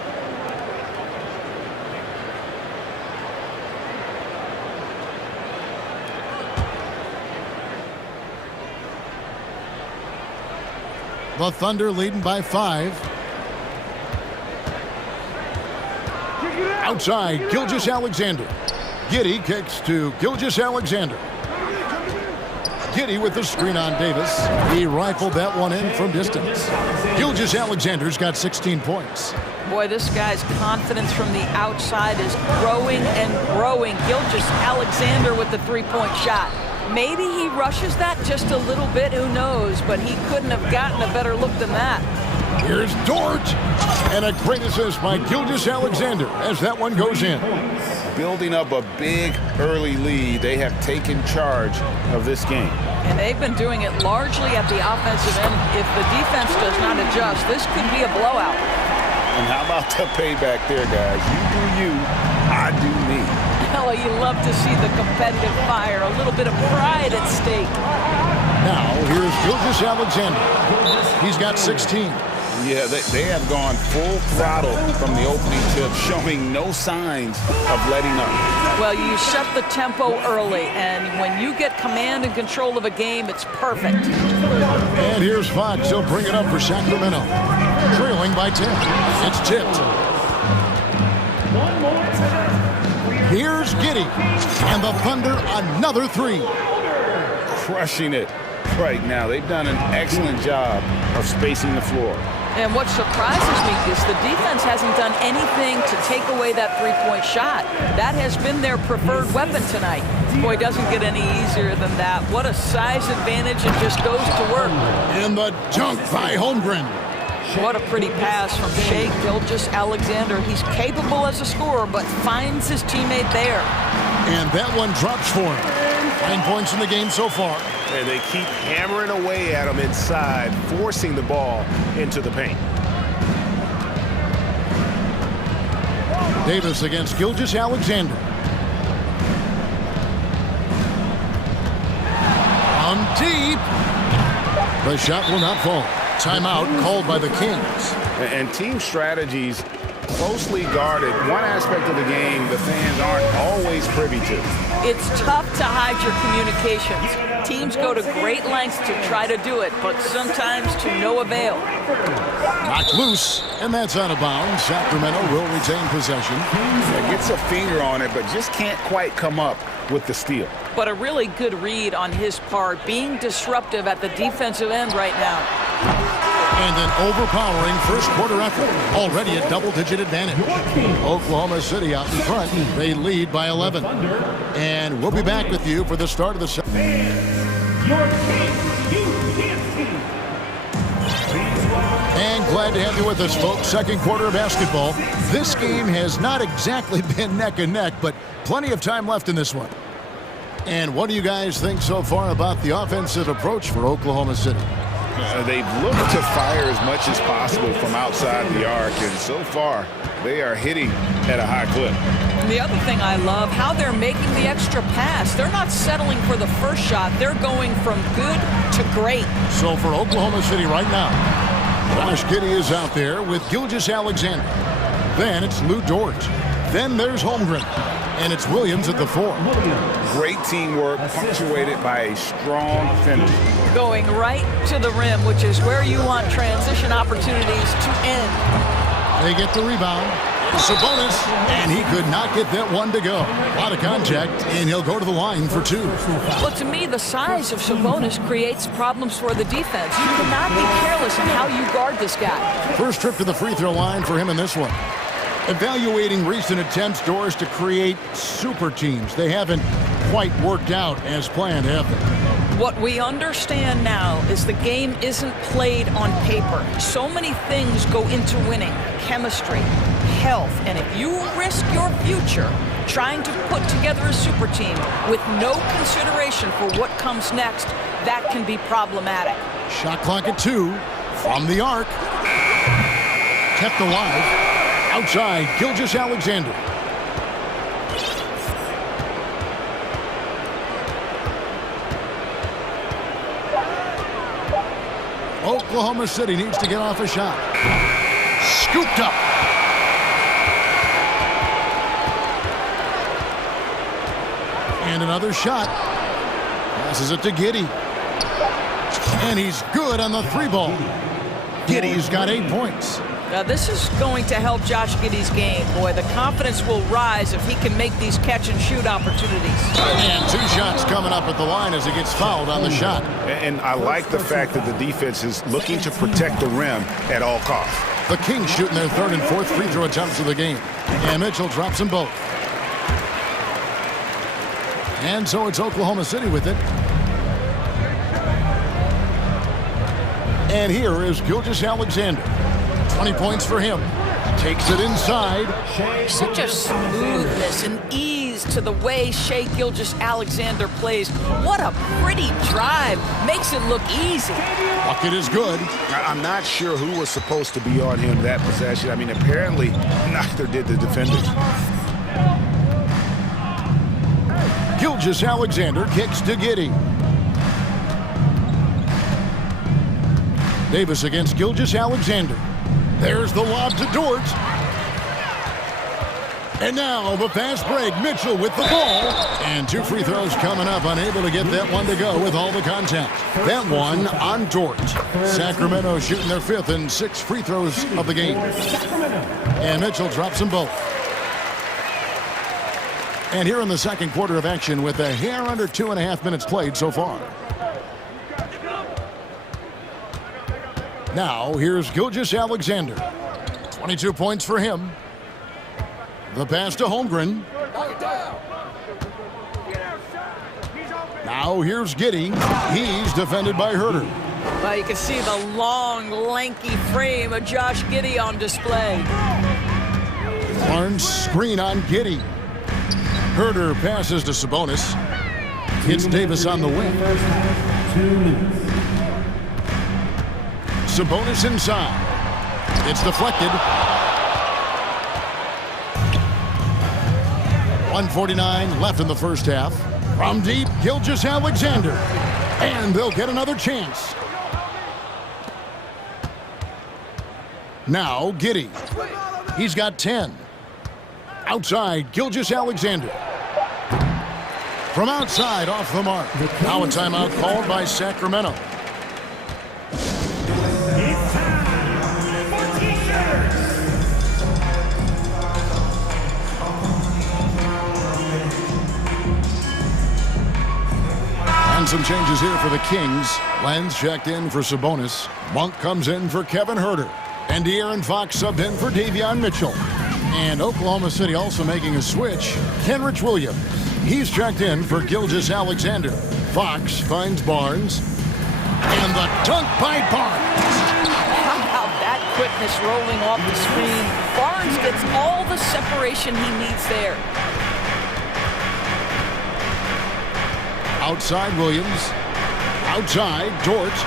The Thunder leading by 5. Outside, Gilgeous-Alexander. Giddey kicks to Gilgeous-Alexander. Giddey with the screen on Davis. He rifled that one in from distance. Gilgeous-Alexander's got 16 points. Boy, this guy's confidence from the outside is growing and growing. Gilgeous-Alexander with the three-point shot. Maybe he rushes that just a little bit, who knows, but he couldn't have gotten a better look than that. Here's Dort, and a great assist by Gilgeous-Alexander as that one goes in. Building up a big early lead, they have taken charge of this game. And they've been doing it largely at the offensive end. If the defense does not adjust, this could be a blowout. And how about the payback there, guys? You do you, I do me. Oh, you love to see the competitive fire, a little bit of pride at stake. Now, here's Gilgeous-Alexander. He's got 16. Yeah, they have gone full throttle from the opening tip, showing no signs of letting up. Well, you set the tempo early, and when you get command and control of a game, it's perfect. And here's Fox. He'll bring it up for Sacramento. Trailing by 10. It's tipped. Here's Giddey. And the Thunder, another three. Crushing it right now. They've done an excellent job of spacing the floor. And what surprises me is the defense hasn't done anything to take away that three-point shot. That has been their preferred weapon tonight. Boy, doesn't get any easier than that. What a size advantage, it just goes to work. And the dunk by Holmgren. What a pretty pass from Shai Gilgeous-Alexander. He's capable as a scorer, but finds his teammate there. And that one drops for him. 9 points in the game so far. And they keep hammering away at him inside, forcing the ball into the paint. Davis against Gilgeous-Alexander. On deep. The shot will not fall. Timeout called by the Kings. And team strategies closely guarded. One aspect of the game the fans aren't always privy to. It's tough to hide your communications. Teams go to great lengths to try to do it, but sometimes to no avail. Knocked loose, and that's out of bounds. Sacramento will retain possession. Gets a finger on it, but just can't quite come up with the steal. But a really good read on his part, being disruptive at the defensive end right now. And an overpowering first quarter effort. Already a double-digit advantage. Oklahoma City out in front. They lead by 11. And we'll be back with you for the start of the second. And glad to have you with us, folks. Second quarter of basketball. This game has not exactly been neck and neck, but plenty of time left in this one. And what do you guys think so far about the offensive approach for Oklahoma City? They've looked to fire as much as possible from outside the arc, and so far, they are hitting at a high clip. The other thing I love, how they're making the extra pass. They're not settling for the first shot. They're going from good to great. So for Oklahoma City right now, Josh Giddey is out there with Gilgeous-Alexander. Then it's Lou Dort. Then there's Holmgren. And it's Williams at the 4. Great teamwork, punctuated by a strong finish. Going right to the rim, which is where you want transition opportunities to end. They get the rebound. Sabonis, and he could not get that one to go. A lot of contact, and he'll go to the line for 2. Well, to me, the size of Sabonis creates problems for the defense. You cannot be careless in how you guard this guy. First trip to the free throw line for him in this one. Evaluating recent attempts, Doris, to create super teams. They haven't quite worked out as planned, have they? What we understand now is the game isn't played on paper. So many things go into winning. Chemistry, health, and if you risk your future trying to put together a super team with no consideration for what comes next, that can be problematic. Shot clock at 2 from the arc. Kept alive. Outside, Gilgeous-Alexander. Oklahoma City needs to get off a shot. Scooped up. And another shot. Passes it to Giddey. And he's good on the 3-ball. Giddey's got 8 points. Now, this is going to help Josh Giddey's game. Boy, the confidence will rise if he can make these catch-and-shoot opportunities. And 2 shots coming up at the line as he gets fouled on the shot. And I like the fact that the defense is looking to protect the rim at all costs. The Kings shooting their 3rd and 4th free throw attempts of the game. And Mitchell drops them both. And so it's Oklahoma City with it. And here is Gilgeous-Alexander. 20 points for him. Takes it inside. Such a smoothness and ease as to the way Shai Gilgeous-Alexander plays. What a pretty drive. Makes it look easy. Bucket is good. I'm not sure who was supposed to be on him that possession. I mean, apparently neither did the defenders. Gilgeous-Alexander kicks to Giddey. Davis against Gilgeous-Alexander. There's the lob to Dort. And now the fast break. Mitchell with the ball. And 2 free throws coming up. Unable to get that one to go with all the contact. That one on Dort. Sacramento shooting their 5th and 6 free throws of the game. And Mitchell drops them both. And here in the second quarter of action with a hair under 2.5 minutes played so far. Now here's Gilgeous-Alexander. 22 points for him. The pass to Holmgren. Now here's Giddey. He's defended by Herter. Well, you can see the long, lanky frame of Josh Giddey on display. Barnes screen on Giddey. Herter passes to Sabonis. Hits Davis on the wing. Sabonis inside. It's deflected. 1:49 left in the first half. From deep, Gilgeous-Alexander. And they'll get another chance. Now Giddey. He's got 10. Outside, Gilgeous-Alexander. From outside, off the mark. Now a timeout called by Sacramento. And some changes here for the Kings. Lenz checked in for Sabonis. Monk comes in for Kevin Herter. And De'Aaron Fox subbed in for Davion Mitchell. And Oklahoma City also making a switch. Kenrich Williams. He's checked in for Gilgeous-Alexander. Fox finds Barnes. And the dunk by Barnes. How about that quickness rolling off the screen? Barnes gets all the separation he needs there. Outside Williams. Outside Dort.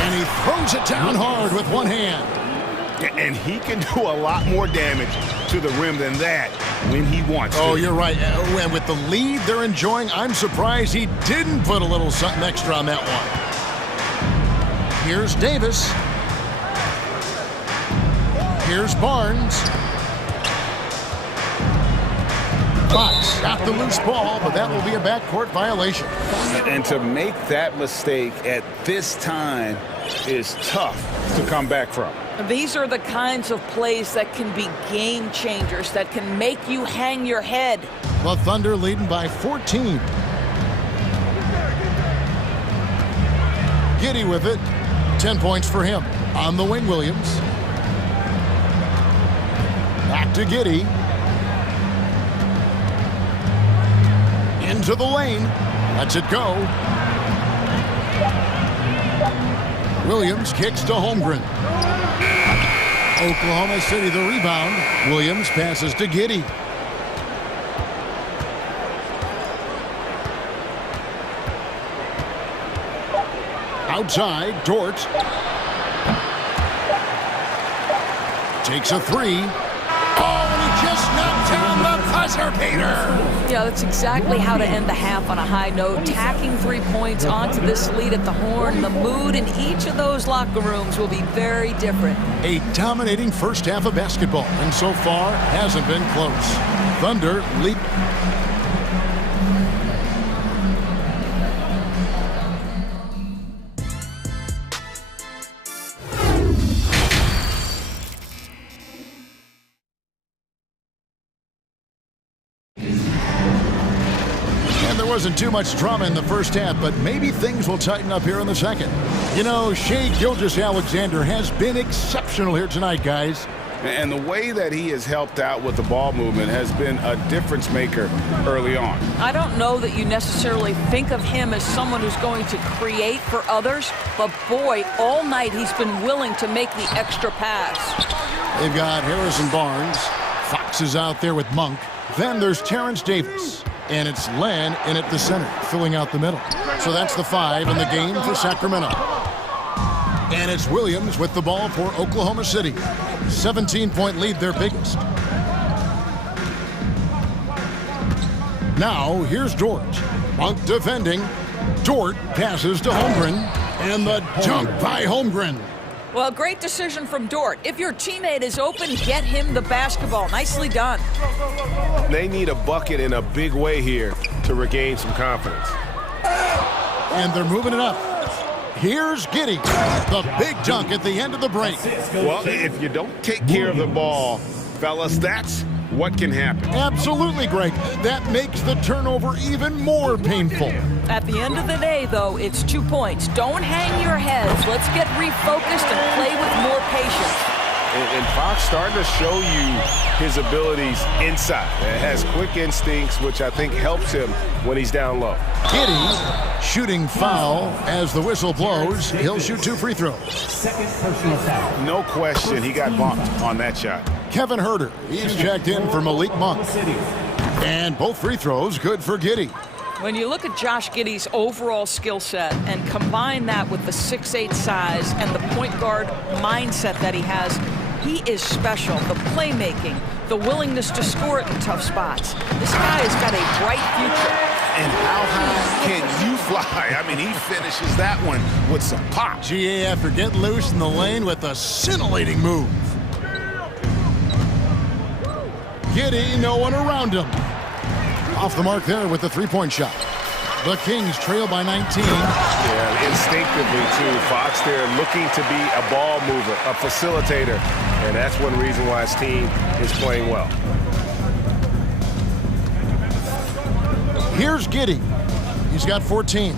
And he throws it down hard with one hand. And he can do a lot more damage to the rim than that when he wants to. Oh, you're right. And with the lead they're enjoying, I'm surprised he didn't put a little something extra on that one. Here's Davis. Here's Barnes. Fox got the loose ball, but that will be a backcourt violation. And to make that mistake at this time is tough to come back from. These are the kinds of plays that can be game changers, that can make you hang your head. The Thunder leading by 14. Giddey with it. 10 points for him. On the wing, Williams. Back to Giddey. Into the lane. Lets it go. Williams kicks to Holmgren. Oklahoma City the rebound. Williams passes to Giddey. Outside, Dort. Takes a 3. Oh, and he just knocked down the buzzer beater. Yeah, that's exactly how to end the half on a high note. Tacking 3 points onto this lead at the horn. The mood in each of those locker rooms will be very different. A dominating first half of basketball, and so far hasn't been close. Thunder lead. Wasn't too much drama in the first half, but maybe things will tighten up here in the second. You know, Shai Gilgeous-Alexander has been exceptional here tonight, guys. And the way that he has helped out with the ball movement has been a difference maker early on. I don't know that you necessarily think of him as someone who's going to create for others, but boy, all night he's been willing to make the extra pass. They've got Harrison Barnes. Fox is out there with Monk. Then there's Terrence Davis. And it's Len in at the center, filling out the middle. So that's the 5 in the game for Sacramento. And it's Williams with the ball for Oklahoma City. 17-point lead, their biggest. Now, here's Dort. Monk defending. Dort passes to Holmgren. And the dunk by Holmgren. Well, great decision from Dort. If your teammate is open, get him the basketball. Nicely done. They need a bucket in a big way here to regain some confidence. And they're moving it up. Here's Giddey. The big dunk at the end of the break. Well, if you don't take care of the ball, fellas, that's what can happen. Absolutely, Greg. That makes the turnover even more painful. At the end of the day, though, it's 2 points. Don't hang your heads. Let's get refocused and play with more patience. And Fox starting to show you his abilities inside. It has quick instincts, which I think helps him when he's down low. Giddey shooting foul as the whistle blows. He'll shoot 2 free throws. Second personal foul. No question, he got bumped on that shot. Kevin Herter, he's checked in for Malik Monk. And both free throws good for Giddey. When you look at Josh Giddey's overall skill set and combine that with the 6'8" size and the point guard mindset that he has, he is special. The playmaking, the willingness to score it in tough spots. This guy has got a bright future. And how high can you fly? I mean, he finishes that one with some pop. GA after getting loose in the lane with a scintillating move. Giddey, no one around him. Off the mark there with the three-point shot. The Kings trail by 19. Yeah, instinctively, too. Fox there looking to be a ball mover, a facilitator. And that's one reason why his team is playing well. Here's Giddey. He's got 14.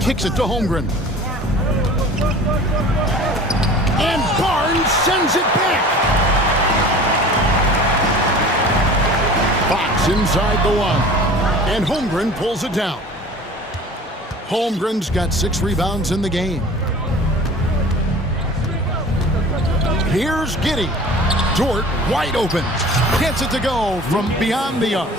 Kicks it to Holmgren. And Barnes sends it back. Fox inside the one. And Holmgren pulls it down. Holmgren's got 6 rebounds in the game. Here's Giddey. Dort wide open. Gets it to go from beyond the arc.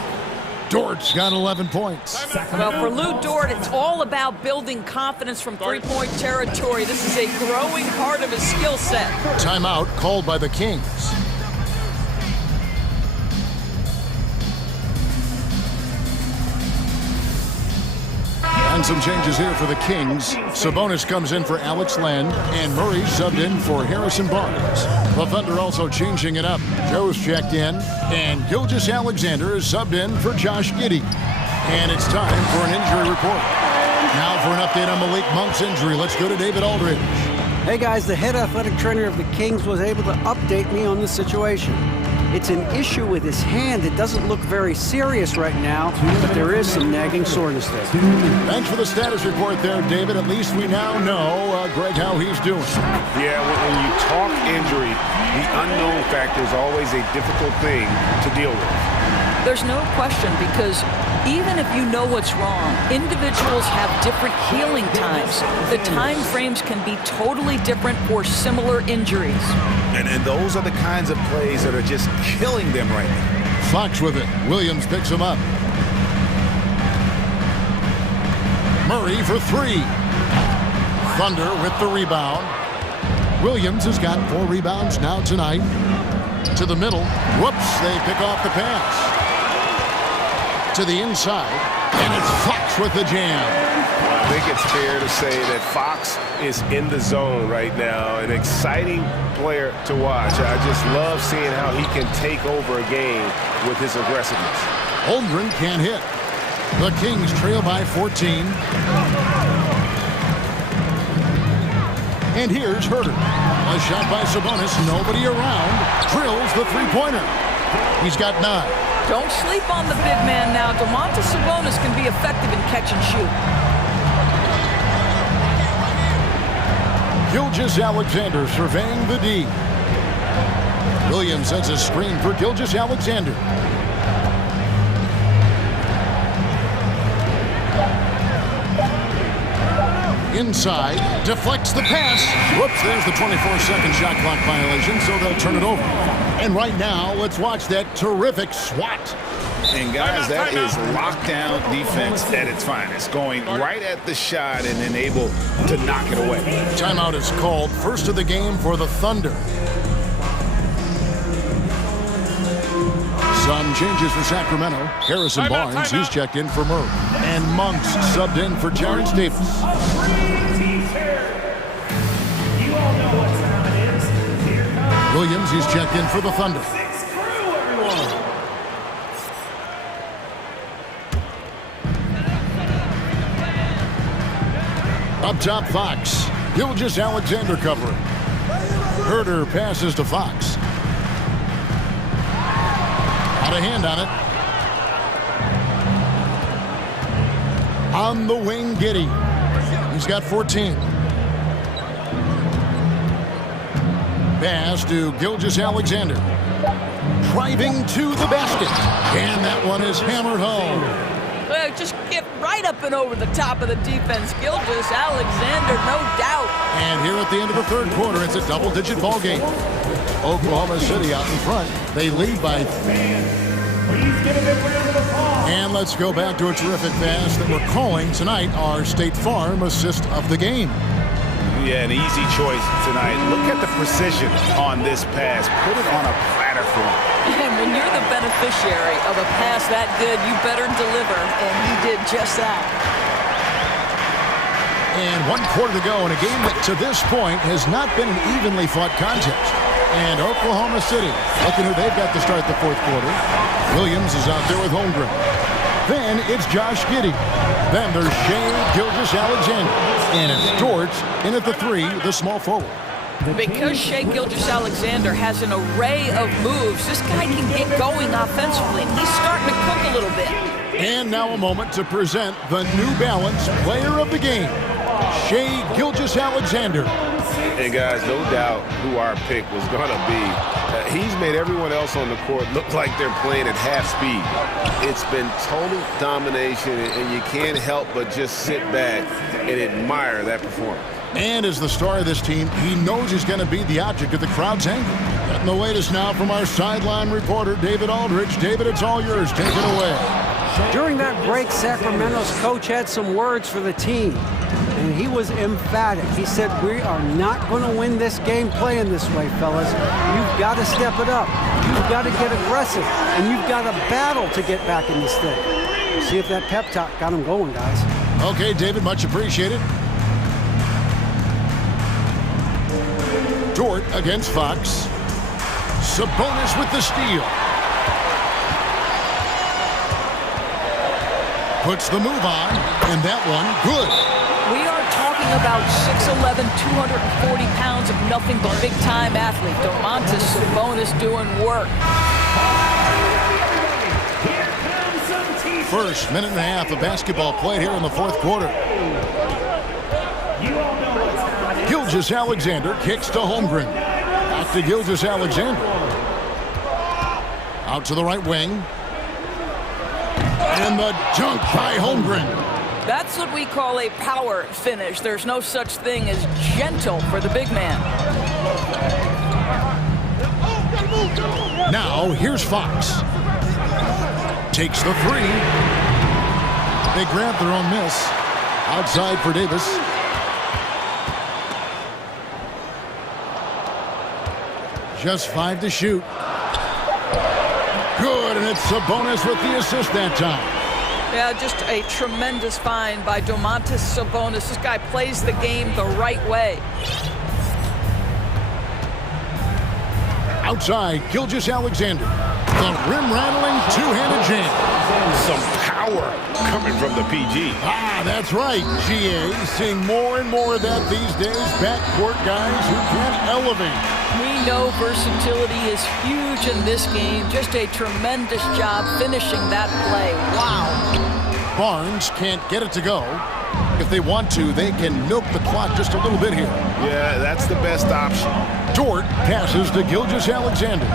Dort's got 11 points. Well, for Lou Dort, it's all about building confidence from three-point territory. This is a growing part of his skill set. Timeout called by the Kings. And some changes here for the Kings. Sabonis comes in for Alex Len, and Murray subbed in for Harrison Barnes. The Thunder also changing it up. Joe's checked in, and Gilgeous-Alexander is subbed in for Josh Giddey. And it's time for an injury report. Now for an update on Malik Monk's injury, let's go to David Aldridge. Hey guys, the head athletic trainer of the Kings was able to update me on the situation. It's an issue with his hand. It doesn't look very serious right now, but there is some nagging soreness there. Thanks for the status report there, David. At least we now know, Greg, how he's doing. Yeah, when you talk injury, the unknown factor is always a difficult thing to deal with. There's no question, because even if you know what's wrong, individuals have different healing times. The time frames can be totally different for similar injuries. And those are the kinds of plays that are just killing them right now. Fox with it. Williams picks him up. Murray for 3. Thunder with the rebound. Williams has got 4 rebounds now tonight. To the middle. Whoops, they pick off the pass. To the inside, and it's Fox with the jam. I think it's fair to say that Fox is in the zone right now, an exciting player to watch. I just love seeing how he can take over a game with his aggressiveness. Holmgren can't hit. The Kings trail by 14. And here's Herter. A shot by Sabonis, nobody around. Drills the three-pointer. He's got 9. Don't sleep on the big man now. Domantas Sabonis can be effective in catch and shoot. Gilgeous-Alexander surveying the D. Williams sets a screen for Gilgeous-Alexander. Inside, deflects the pass. Whoops, there's the 24-second shot clock violation, so they'll turn it over. And right now, let's watch that terrific swat. And guys, that is lockdown defense at its finest, going right at the shot and then able to knock it away. Timeout is called, first of the game for the Thunder. Some changes for Sacramento. Harrison Barnes, he's checked in for Murray. And Monks subbed in for Terrence Davis. Williams, he's checked in for the Thunder. Up top, Fox. Gilgeous-Alexander covering. Herder passes to Fox. Out of hand on it. On the wing, Giddey. He's got 14. Pass to Gilgeous-Alexander. Driving to the basket. And that one is hammered home. Well, just get right up and over the top of the defense. Gilgeous-Alexander, no doubt. And here at the end of the third quarter, it's a double-digit ball game. Oklahoma City out in front. They lead by 3. And let's go back to a terrific pass that we're calling tonight our State Farm assist of the game. Yeah, an easy choice tonight. Look at the precision on this pass. Put it on a platter for him. And when you're the beneficiary of a pass that good, you better deliver, and he did just that. And 1 quarter to go in a game that to this point has not been an evenly fought contest. And Oklahoma City looking who they've got to start the fourth quarter. Williams is out there with Holmgren. Then it's Josh Giddey. Then there's Shea Gilgeous-Alexander. And it's Dort in at the 3, the small forward. Because Shea Gilgeous-Alexander has an array of moves, this guy can get going offensively, and he's starting to cook a little bit. And now a moment to present the New Balance player of the game, Shea Gilgeous-Alexander. And guys, no doubt who our pick was going to be. He's made everyone else on the court look like they're playing at half speed. It's been total domination, and you can't help but just sit back and admire that performance. And as the star of this team, he knows he's going to be the object of the crowd's anger. Getting the latest now from our sideline reporter, David Aldridge. David, it's all yours. Take it away. During that break, Sacramento's coach had some words for the team, and he was emphatic. He said, we are not going to win this game playing this way, fellas. You've got to step it up. You've got to get aggressive, and you've got to battle to get back in this thing. See if that pep talk got him going, guys. Okay, David, much appreciated. Dort against Fox. Sabonis with the steal. Puts the move on, and that one good. We are talking about 6'11", 240 pounds of nothing but big-time athlete. Domantas Sabonis doing work. First minute and a half of basketball played here in the fourth quarter. Gilgeous-Alexander kicks to Holmgren. Back to Gilgeous-Alexander. Out to the right wing. And the dunk by Holmgren. That's what we call a power finish. There's no such thing as gentle for the big man. Now, here's Fox. Takes the 3. They grab their own miss. Outside for Davis. Just 5 to shoot. Good, and it's Sabonis with the assist that time. Yeah, just a tremendous find by Domantas Sabonis. This guy plays the game the right way. Outside, Gilgeous-Alexander. The rim-rattling two-handed jam. Some power coming from the PG. Ah, that's right, GA. Seeing more and more of that these days. Backcourt guys who can elevate. We know versatility is huge in this game. Just a tremendous job finishing that play. Wow. Barnes can't get it to go. If they want to, they can milk the clock just a little bit here. Yeah, that's the best option. Dort passes to Gilgeous-Alexander.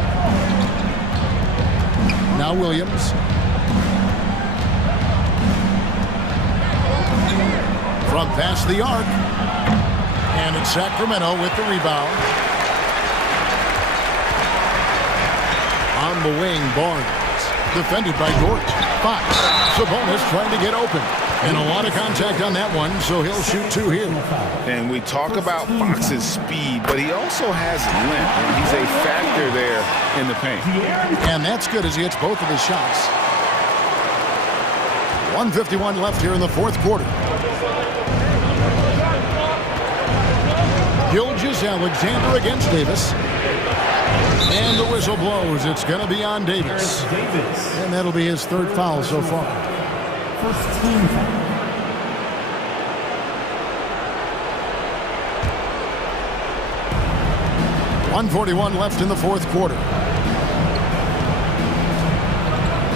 Now Williams. From past the arc. And it's Sacramento with the rebound. On the wing, Barnes. Defended by Gort. Fox. Sabonis trying to get open. And a lot of contact on that one, so he'll shoot 2 here. And we talk about Fox's speed, but he also has length, and he's a factor there in the paint. And that's good as he hits both of his shots. 1:51 left here in the fourth quarter. Gilgeous-Alexander against Davis. And the whistle blows. It's going to be on Davis. And that'll be his 3rd foul so far. First team foul. 1:41 left in the fourth quarter.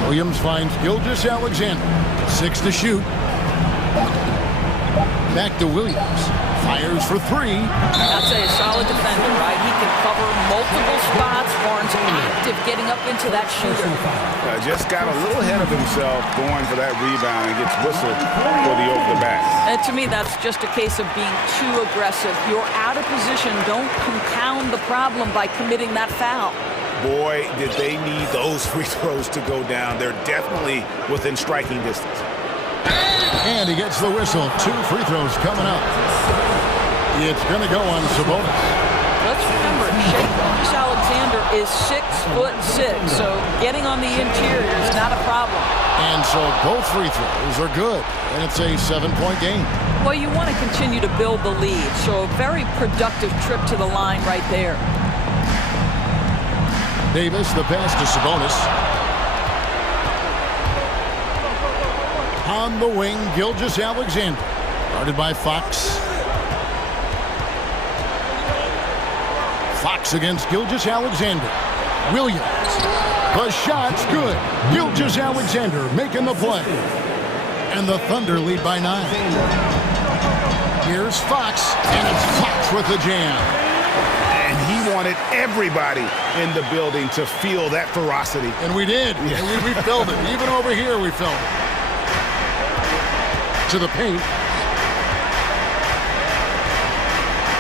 Williams finds Gilgeous-Alexander. 6 to shoot. Back to Williams. Fires for 3. I'd say a solid defender, right? He can cover multiple spots. Barnes active getting up into that shooter. Just got a little ahead of himself going for that rebound and gets whistled for the over the back. And to me, that's just a case of being too aggressive. You're out of position. Don't compound the problem by committing that foul. Boy, did they need those free throws to go down. They're definitely within striking distance. And he gets the whistle. 2 free throws coming up. It's going to go on Sabonis. Let's remember, Gilgeous-Alexander is 6'6", so getting on the interior is not a problem. And so both free throws are good, and it's a 7-point game. Well, you want to continue to build the lead, so a very productive trip to the line right there. Davis, the pass to Sabonis. On the wing, Gilgeous-Alexander. Guarded by Fox. Fox against Gilgeous-Alexander. Williams. The shot's good. Gilgeous-Alexander making the play. And the Thunder lead by 9. Here's Fox, and it's Fox with the jam. And he wanted everybody in the building to feel that ferocity. And we did. Yeah. We felt it. Even over here, we felt it. To the paint.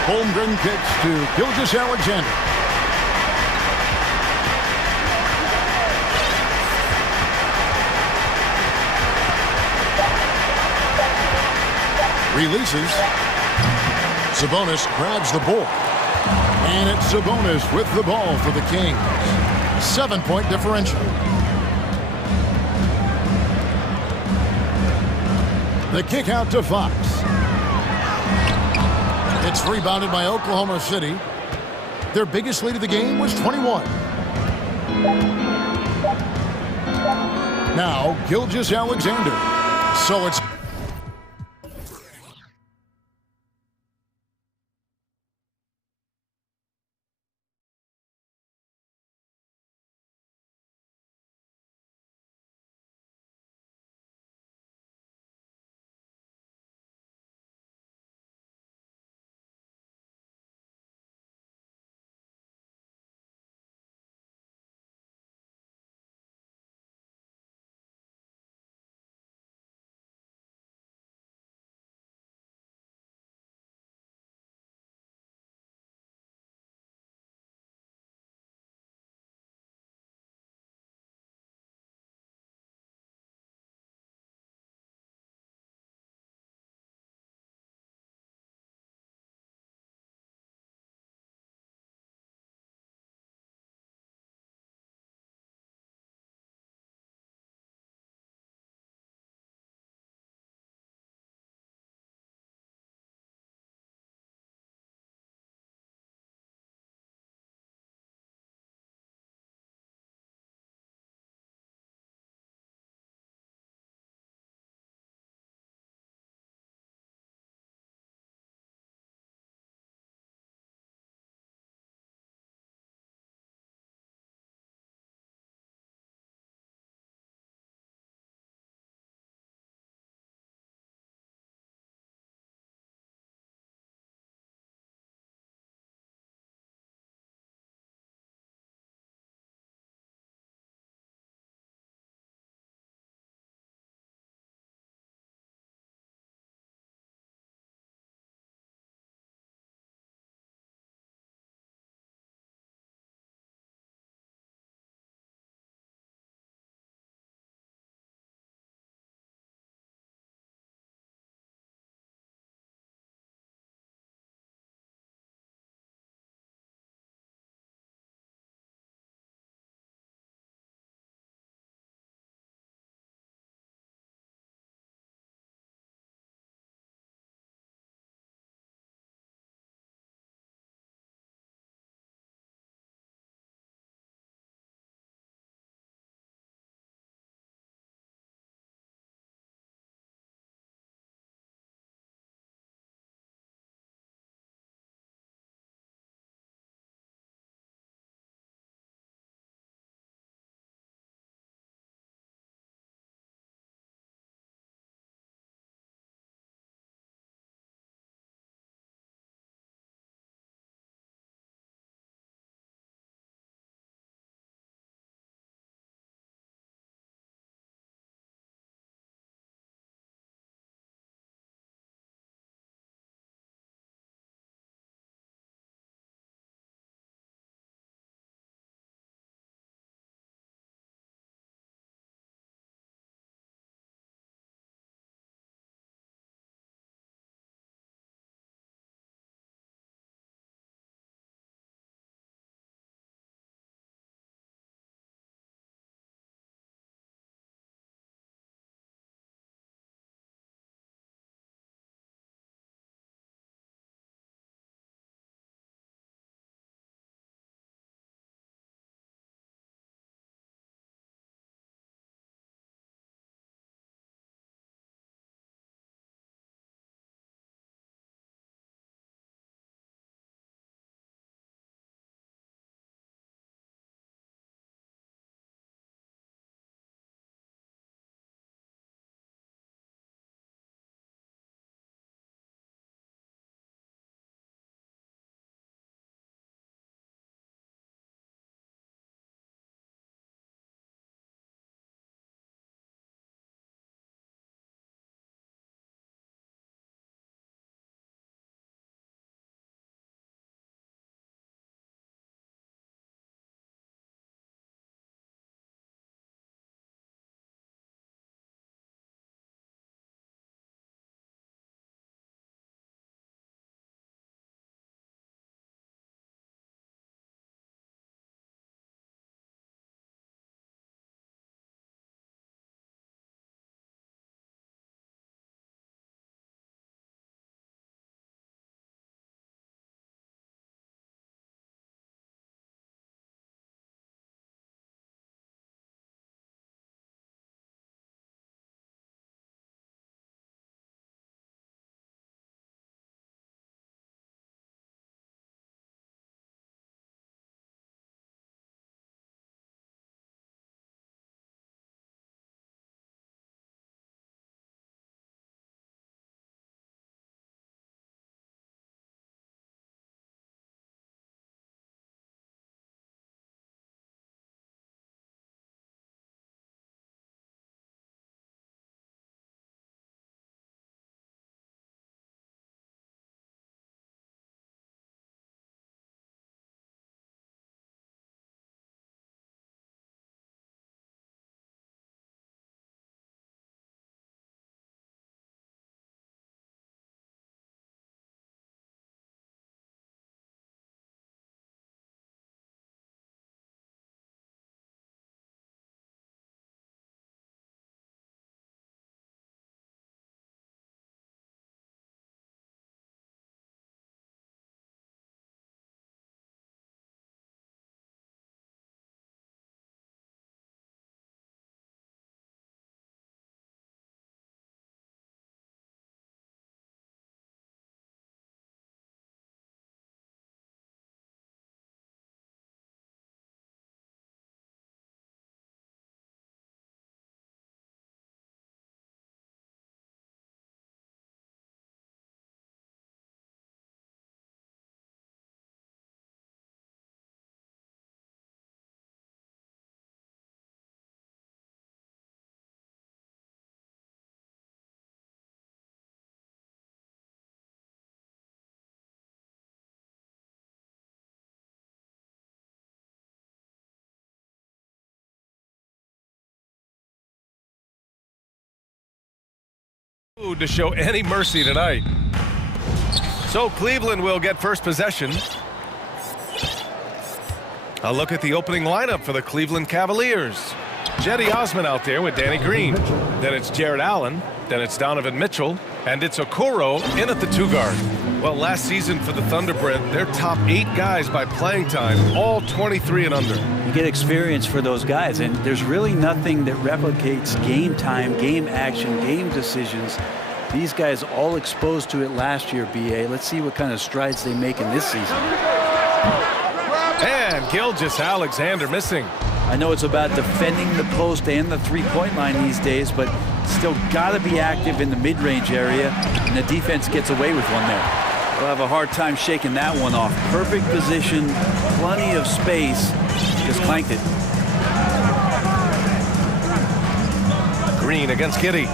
Holmgren kicks to Gilgeous-Alexander. Releases. Sabonis grabs the ball. And it's Sabonis with the ball for the Kings. 7-point differential. The kick out to Fox. It's rebounded by Oklahoma City. Their biggest lead of the game was 21. Now, Gilgeous-Alexander. So it's To show any mercy tonight. So Cleveland will get first possession. A look at the opening lineup for the Cleveland Cavaliers. Jetty Osman out there with Danny Green. Then it's Jared Allen. Then it's Donovan Mitchell. And it's Okoro in at the 2 guard. Well, last season for the Thunderbird, their top 8 guys by playing time, all 23 and under. You get experience for those guys, and there's really nothing that replicates game time, game action, game decisions. These guys all exposed to it last year, BA. Let's see what kind of strides they make in this season. And Gilgeous-Alexander missing. I know it's about defending the post and the three-point line these days, but still got to be active in the mid-range area, and the defense gets away with one there. They'll have a hard time shaking that one off. Perfect position, plenty of space, just clanked it. Green against Giddey.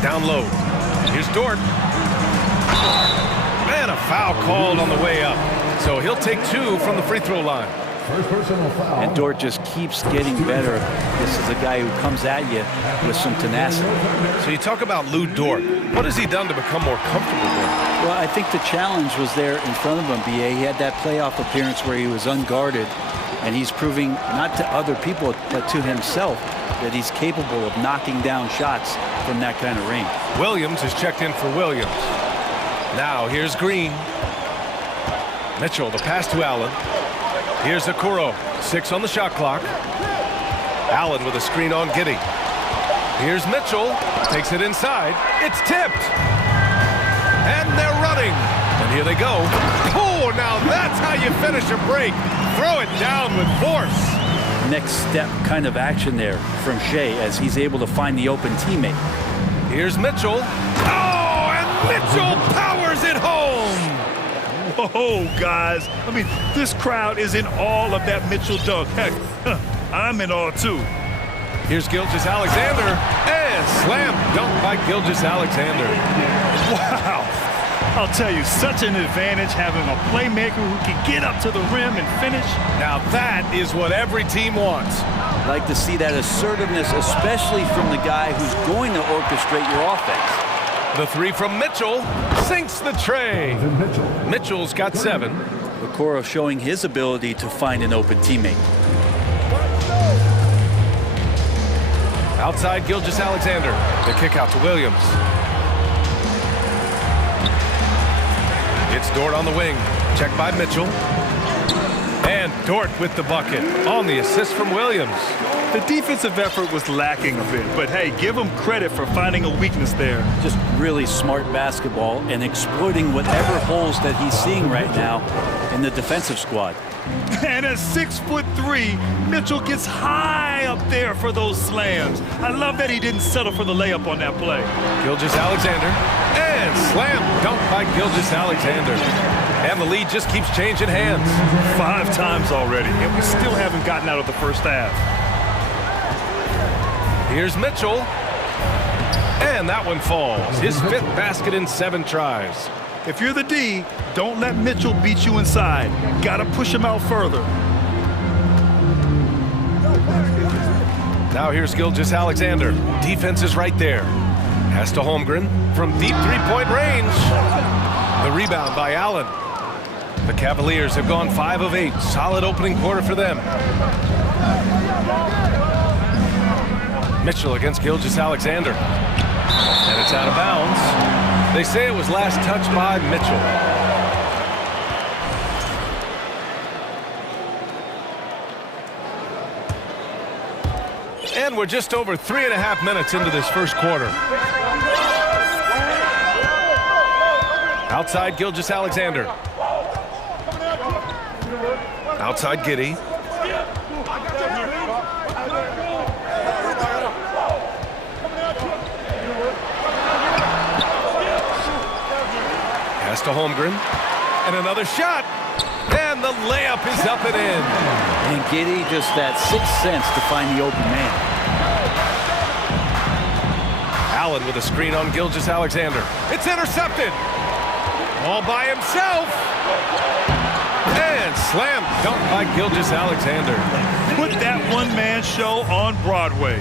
Down low. Here's Dort. And a foul called on the way up. So he'll take 2 from the free throw line. And Dort just keeps getting better. This is a guy who comes at you with some tenacity. So you talk about Lou Dort. What has he done to become more comfortable with? Well, I think the challenge was there in front of him, BA. He had that playoff appearance where he was unguarded, and he's proving, not to other people, but to himself, that he's capable of knocking down shots from that kind of range. Williams is checked in for Williams. Now here's Green. Mitchell, the pass to Allen. Here's Okoro, 6 on the shot clock. Allen with a screen on Giddey. Here's Mitchell, takes it inside. It's tipped. And they're running. And here they go. Oh, now that's how you finish a break. Throw it down with force. Next step kind of action there from Shea as he's able to find the open teammate. Here's Mitchell. Oh, and Mitchell powers it home. Oh, guys, I mean, this crowd is in awe of that Mitchell dunk. Heck, I'm in awe, too. Here's Gilgeous-Alexander, and slam dunk by Gilgeous-Alexander. Wow. I'll tell you, such an advantage having a playmaker who can get up to the rim and finish. Now that is what every team wants. Like to see that assertiveness, especially from the guy who's going to orchestrate your offense. The 3 from Mitchell sinks the tray. Mitchell's got 7. Okoro showing his ability to find an open teammate. Outside Gilgeous-Alexander. The kick out to Williams. It's Dort on the wing. Checked by Mitchell. And Dort with the bucket on the assist from Williams. The defensive effort was lacking a bit, but hey, give him credit for finding a weakness there. Just really smart basketball and exploiting whatever holes that he's seeing right now in the defensive squad. And at 6'3", Mitchell gets high up there for those slams. I love that he didn't settle for the layup on that play. Gilgeous-Alexander, and slam dunk by Gilgeous-Alexander. And the lead just keeps changing hands. 5 times already, and we still haven't gotten out of the first half. Here's Mitchell. And that one falls. His 5th basket in 7 tries. If you're the D, don't let Mitchell beat you inside. Gotta push him out further. Now here's Gilgeous-Alexander. Defense is right there. Pass to Holmgren from deep 3-point range. The rebound by Allen. The Cavaliers have gone 5 of 8. Solid opening quarter for them. Mitchell against Gilgeous-Alexander. And it's out of bounds. They say it was last touched by Mitchell. And we're just over 3.5 minutes into this first quarter. Outside Gilgeous-Alexander. Outside Giddey. Pass to Holmgren. And another shot. And the layup is up and in. And Giddey just that 6th sense to find the open man. Allen with a screen on Gilgeous-Alexander. It's intercepted. All by himself. And slam dunk by Gilgeous-Alexander. Put that one-man show on Broadway.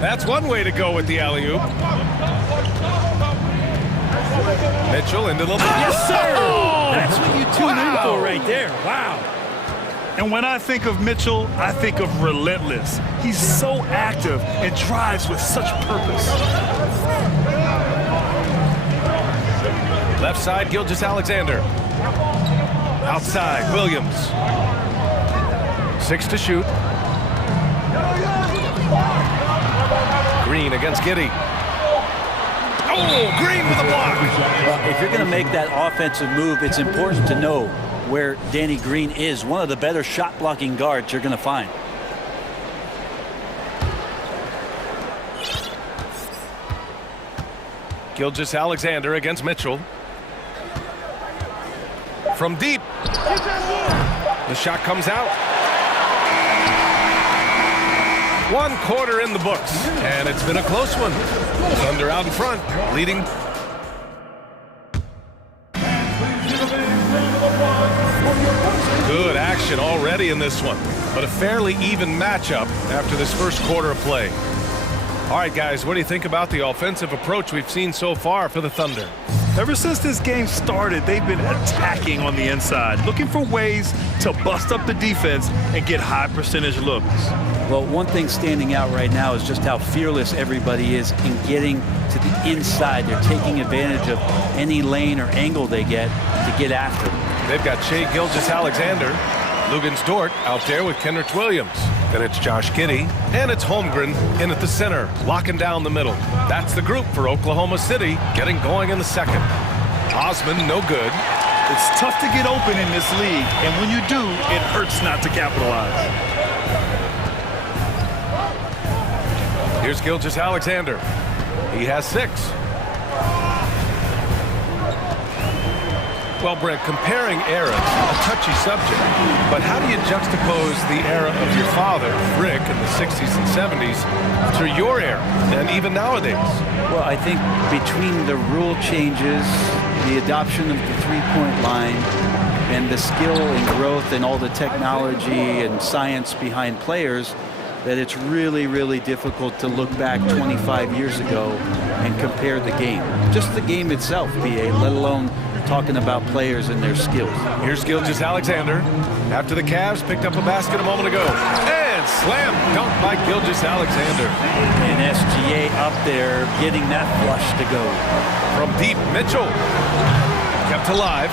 That's one way to go with the alley-oop. Mitchell into the... Yes, sir! Oh! That's what you tune in for right there. Wow. And when I think of Mitchell, I think of relentless. He's so active and drives with such purpose. Left side, Gilgeous-Alexander. Outside, Williams. 6 to shoot. Green against Giddey. Oh, Green with a block. Well, if you're going to make that offensive move, it's important to know where Danny Green is. One of the better shot blocking guards you're going to find. Gilgeous-Alexander against Mitchell. From deep. The shot comes out. 1 quarter in the books, and it's been a close one. Thunder out in front, leading. Good action already in this one, but a fairly even matchup after this first quarter of play. All right, guys, what do you think about the offensive approach we've seen so far for the Thunder? Ever since this game started, they've been attacking on the inside, looking for ways to bust up the defense and get high percentage looks. Well, one thing standing out right now is just how fearless everybody is in getting to the inside. They're taking advantage of any lane or angle they get to get after them. They've got Shai Gilgeous-Alexander, Lugans Dort out there with Kenrich Williams. Then it's Josh Giddey, and it's Holmgren in at the center, locking down the middle. That's the group for Oklahoma City, getting going in the second. Osman, no good. It's tough to get open in this league, and when you do, it hurts not to capitalize. Here's Gilgeous-Alexander. He has 6. Well, Brent, comparing eras, a touchy subject, but how do you juxtapose the era of your father, Rick, in the 60s and 70s to your era, and even nowadays? Well, I think between the rule changes, the adoption of the three-point line, and the skill and growth and all the technology and science behind players, that it's really, really difficult to look back 25 years ago and compare the game. Just the game itself, B.A., let alone talking about players and their skills. Here's Gilgeous-Alexander. After the Cavs picked up a basket a moment ago. And slam dunk by Gilgeous-Alexander. And SGA up there getting that flush to go. From deep, Mitchell. Kept alive.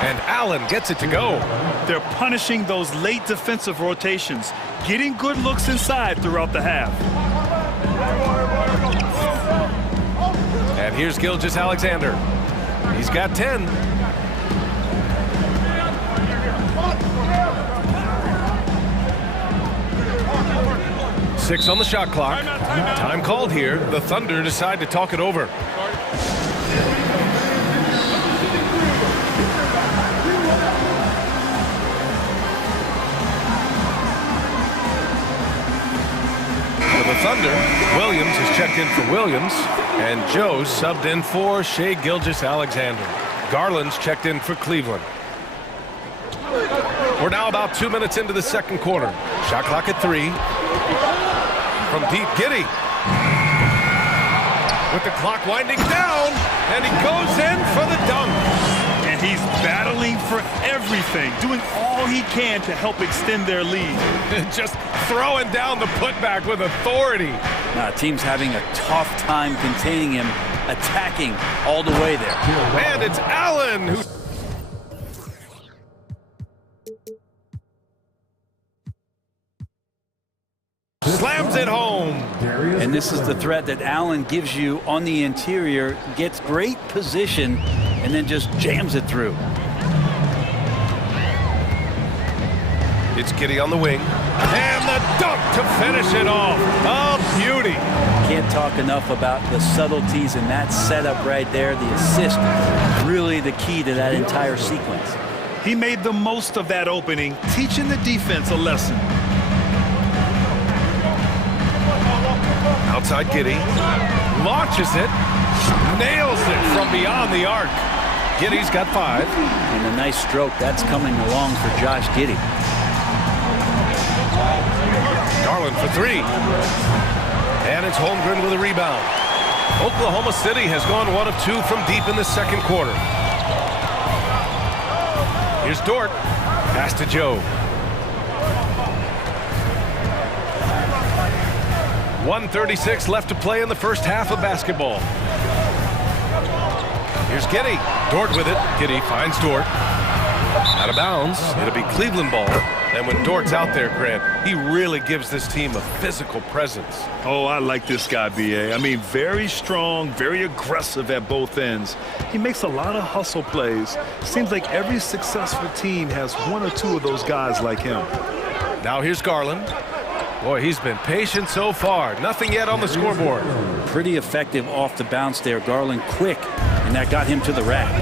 And Allen gets it to go. They're punishing those late defensive rotations, getting good looks inside throughout the half. And here's Gilgeous-Alexander. He's got 10. Six on the shot clock. Time called here. The Thunder decide to talk it over. For the Thunder, Williams has checked in for Williams, and Joe subbed in for Shai Gilgeous-Alexander. Garland's checked in for Cleveland. We're now about 2 minutes into the second quarter. Shot clock at 3. From deep, Giddey. With the clock winding down, and he goes in for the dunk. And he's battling for everything, doing all he can to help extend their lead. Just throwing down the putback with authority. Team's having a tough time containing him, attacking all the way there. And it's Allen who... slams it home. And this is the threat that Allen gives you on the interior, gets great position, and then just jams it through. It's Giddey on the wing. And the dunk to finish it off. A beauty. Can't talk enough about the subtleties in that setup right there. The assist, really the key to that entire sequence. He made the most of that opening, teaching the defense a lesson. Outside Giddey. Launches it. Nails it from beyond the arc. Giddey's got 5. And a nice stroke. That's coming along for Josh Giddey. Garland for 3. And it's Holmgren with a rebound. Oklahoma City has gone 1 of 2 from deep in the second quarter. Here's Dort. Pass to Joe. 1:36 left to play in the first half of basketball. Here's Giddey. Dort with it. Giddey finds Dort. Out of bounds. It'll be Cleveland ball. And when Dort's out there, Grant, he really gives this team a physical presence. Oh, I like this guy, B.A. I mean, very strong, very aggressive at both ends. He makes a lot of hustle plays. Seems like every successful team has 1 or 2 of those guys like him. Now here's Garland. Boy, he's been patient so far. Nothing yet on the scoreboard. Pretty effective off the bounce there. Garland quick, and that got him to the rack.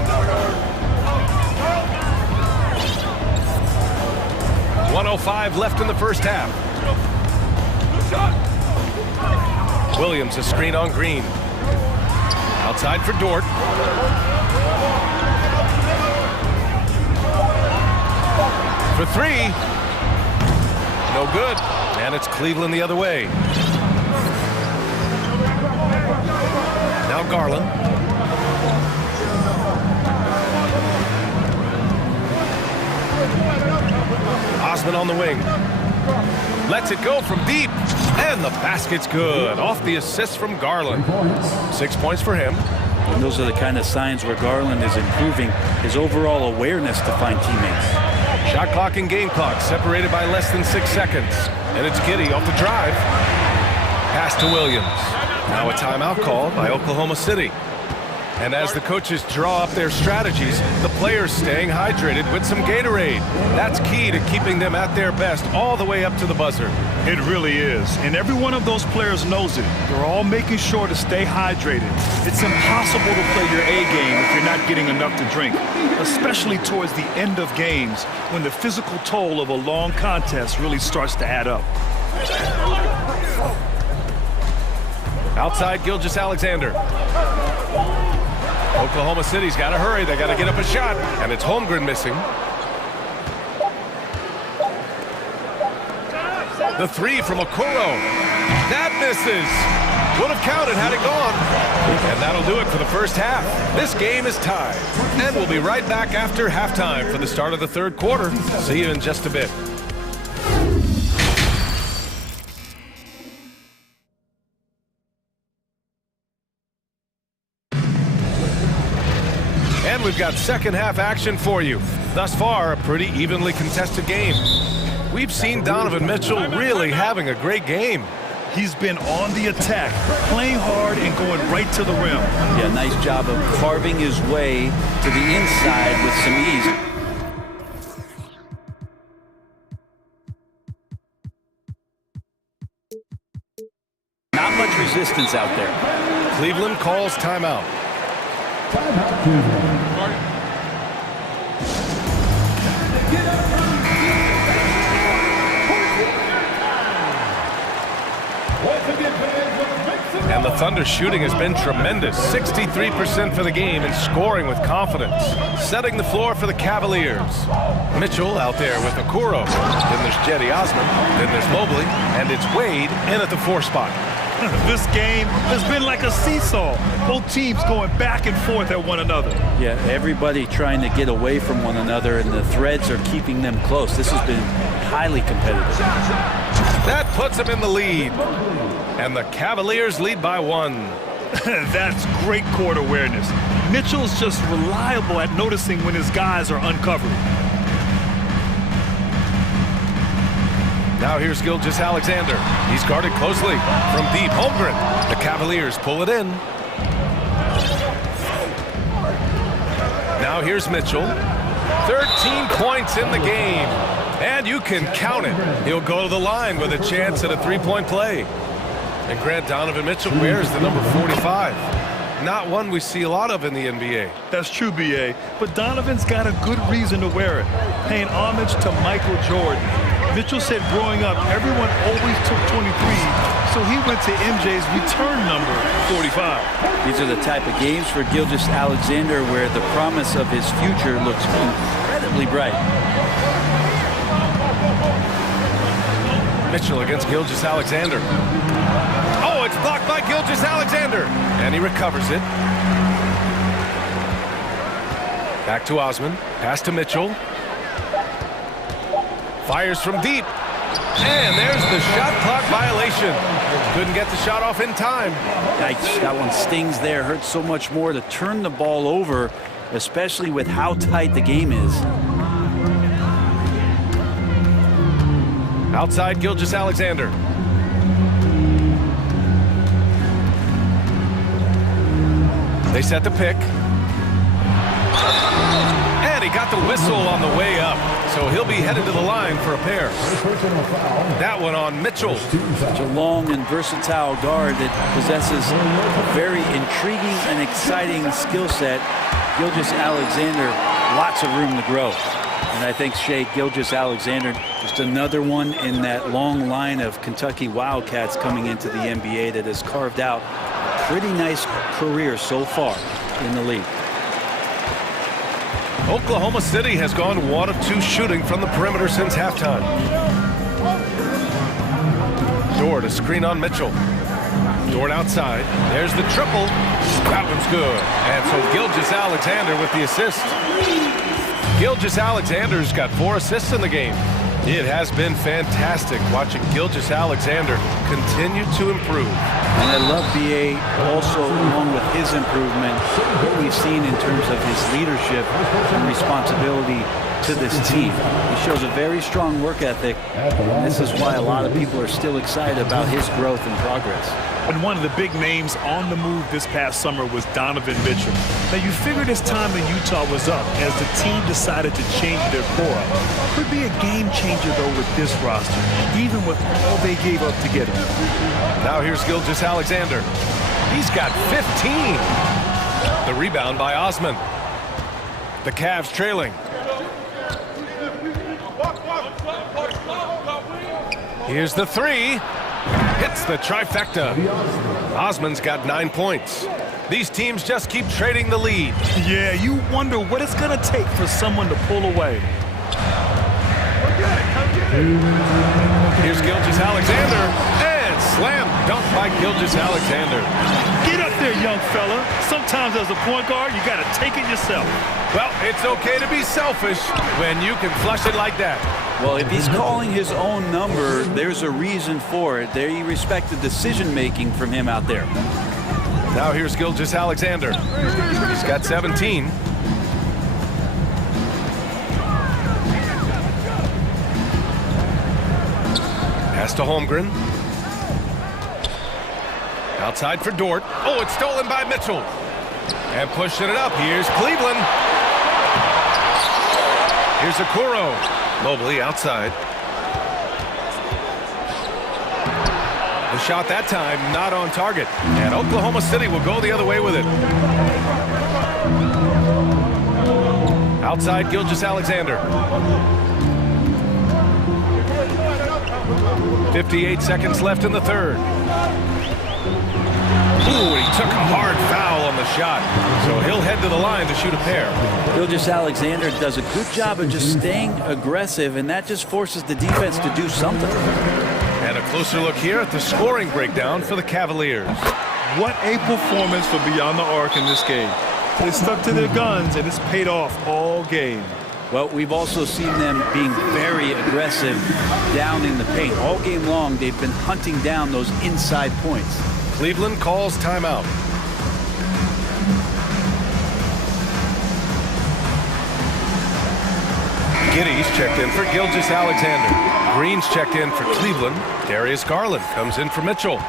1:05 left in the first half. Williams a screen on Green. Outside for Dort. For 3. No good. And it's Cleveland the other way. Now Garland. Osman on the wing. Lets it go from deep. And the basket's good. Off the assist from Garland. 6 points for him. And those are the kind of signs where Garland is improving his overall awareness to find teammates. Shot clock and game clock separated by less than 6 seconds. And it's Giddey off the drive. Pass to Williams. Now a timeout called by Oklahoma City. And as the coaches draw up their strategies, the players staying hydrated with some Gatorade. That's key to keeping them at their best all the way up to the buzzer. It really is. And every one of those players knows it. They're all making sure to stay hydrated. It's impossible to play your A game if you're not getting enough to drink, especially towards the end of games when the physical toll of a long contest really starts to add up. Outside Gilgeous-Alexander. Oklahoma City's got to hurry. They got to get up a shot. And it's Holmgren missing. The 3 from Okoro. That misses. Would have counted had it gone. And that'll do it for the first half. This game is tied. And we'll be right back after halftime for the start of the third quarter. See you in just a bit. And we've got second half action for you. Thus far, a pretty evenly contested game. We've seen Donovan Mitchell really having a great game. He's been on the attack, playing hard and going right to the rim. Yeah, nice job of carving his way to the inside with some ease. Not much resistance out there. Cleveland calls timeout. And the Thunder shooting has been tremendous. 63% for the game and scoring with confidence. Setting the floor for the Cavaliers. Mitchell out there with Okoro. Then there's Cedi Osman. Then there's Mobley. And it's Wade in at the 4 spot. This game has been like a seesaw. Both teams going back and forth at one another. Yeah, everybody trying to get away from one another, and the threads are keeping them close. This has been highly competitive. That puts them in the lead. And the Cavaliers lead by 1. That's great court awareness. Mitchell's just reliable at noticing when his guys are uncovered. Now here's Gilgeous-Alexander. He's guarded closely from deep. Holmgren. The Cavaliers pull it in. Now here's Mitchell. 13 points in the game. And you can count it. He'll go to the line with a chance at a 3-point play. And Grant, Donovan Mitchell wears the number 45. Not one we see a lot of in the NBA. That's true, B.A. But Donovan's got a good reason to wear it, paying homage to Michael Jordan. Mitchell said growing up, everyone always took 23, so he went to MJ's return number, 45. These are the type of games for Gilgeous-Alexander where the promise of his future looks incredibly bright. Mitchell against Gilgeous-Alexander. Oh, it's It's blocked by Gilgeous-Alexander, and he recovers it. Back to Osman, pass to Mitchell. Fires from deep, and there's the shot clock violation. Couldn't get the shot off in time. Yikes, that one stings there. Hurts so much more to turn the ball over, especially with how tight the game is. Outside Gilgeous-Alexander. They set the pick. And he got the whistle on the way up. So he'll be headed to the line for a pair. That one on Mitchell. Such a long and versatile guard that possesses a very intriguing and exciting skill set. Gilgeous-Alexander, lots of room to grow. And I think Shea Gilgeous-Alexander, just another one in that long line of Kentucky Wildcats coming into the NBA that has carved out a pretty nice career so far in the league. Oklahoma City has gone 1 of 2 shooting from the perimeter since halftime. Dort a screen on Mitchell. Dort outside. There's the triple. That one's good. And so Gilgeous-Alexander with the assist. Gilgeous-Alexander's got 4 assists in the game. It has been fantastic watching Gilgeous-Alexander continue to improve. And I love B.A. also, along with his improvement, what we've seen in terms of his leadership and responsibility to this team. He shows a very strong work ethic, and this is why a lot of people are still excited about his growth and progress. And one of the big names on the move this past summer was Donovan Mitchell. Now, you figured his time in Utah was up as the team decided to change their core up. Could be a game changer, though, with this roster, even with all they gave up to get him. Now here's Gilgeous-Alexander. He's got 15. The rebound by Osman. The Cavs trailing. Here's the 3. Hits the trifecta. Osman's got 9 points. These teams just keep trading the lead. Yeah, you wonder what it's going to take for someone to pull away. Here's Gilgeous-Alexander, and slam dunk by Gilgeous-Alexander. Get up there, young fella. Sometimes as a point guard, you got to take it yourself. Well, it's okay to be selfish when you can flush it like that. Well, if he's calling his own number, there's a reason for it. They respect the decision-making from him out there. Now here's Gilgeous-Alexander. He's got 17. Pass to Holmgren. Outside for Dort. Oh, it's stolen by Mitchell. And pushing it up, here's Cleveland. Here's Okoro. Mobley outside. The shot that time not on target. And Oklahoma City will go the other way with it. Outside Gilgeous-Alexander. 58 seconds left in the third. Ooh, he took a hard foul on the shot. So he'll head to the line to shoot a pair. Gilgeous-Alexander does a good job of just staying aggressive, and that just forces the defense to do something. And a closer look here at the scoring breakdown for the Cavaliers. What a performance for Beyond the Arc in this game. They stuck to their guns, and it's paid off all game. Well, we've also seen them being very aggressive down in the paint. All game long, they've been hunting down those inside points. Cleveland calls timeout. Giddy's checked in for Gilgeous-Alexander. Green's checked in for Cleveland. Darius Garland comes in for Mitchell.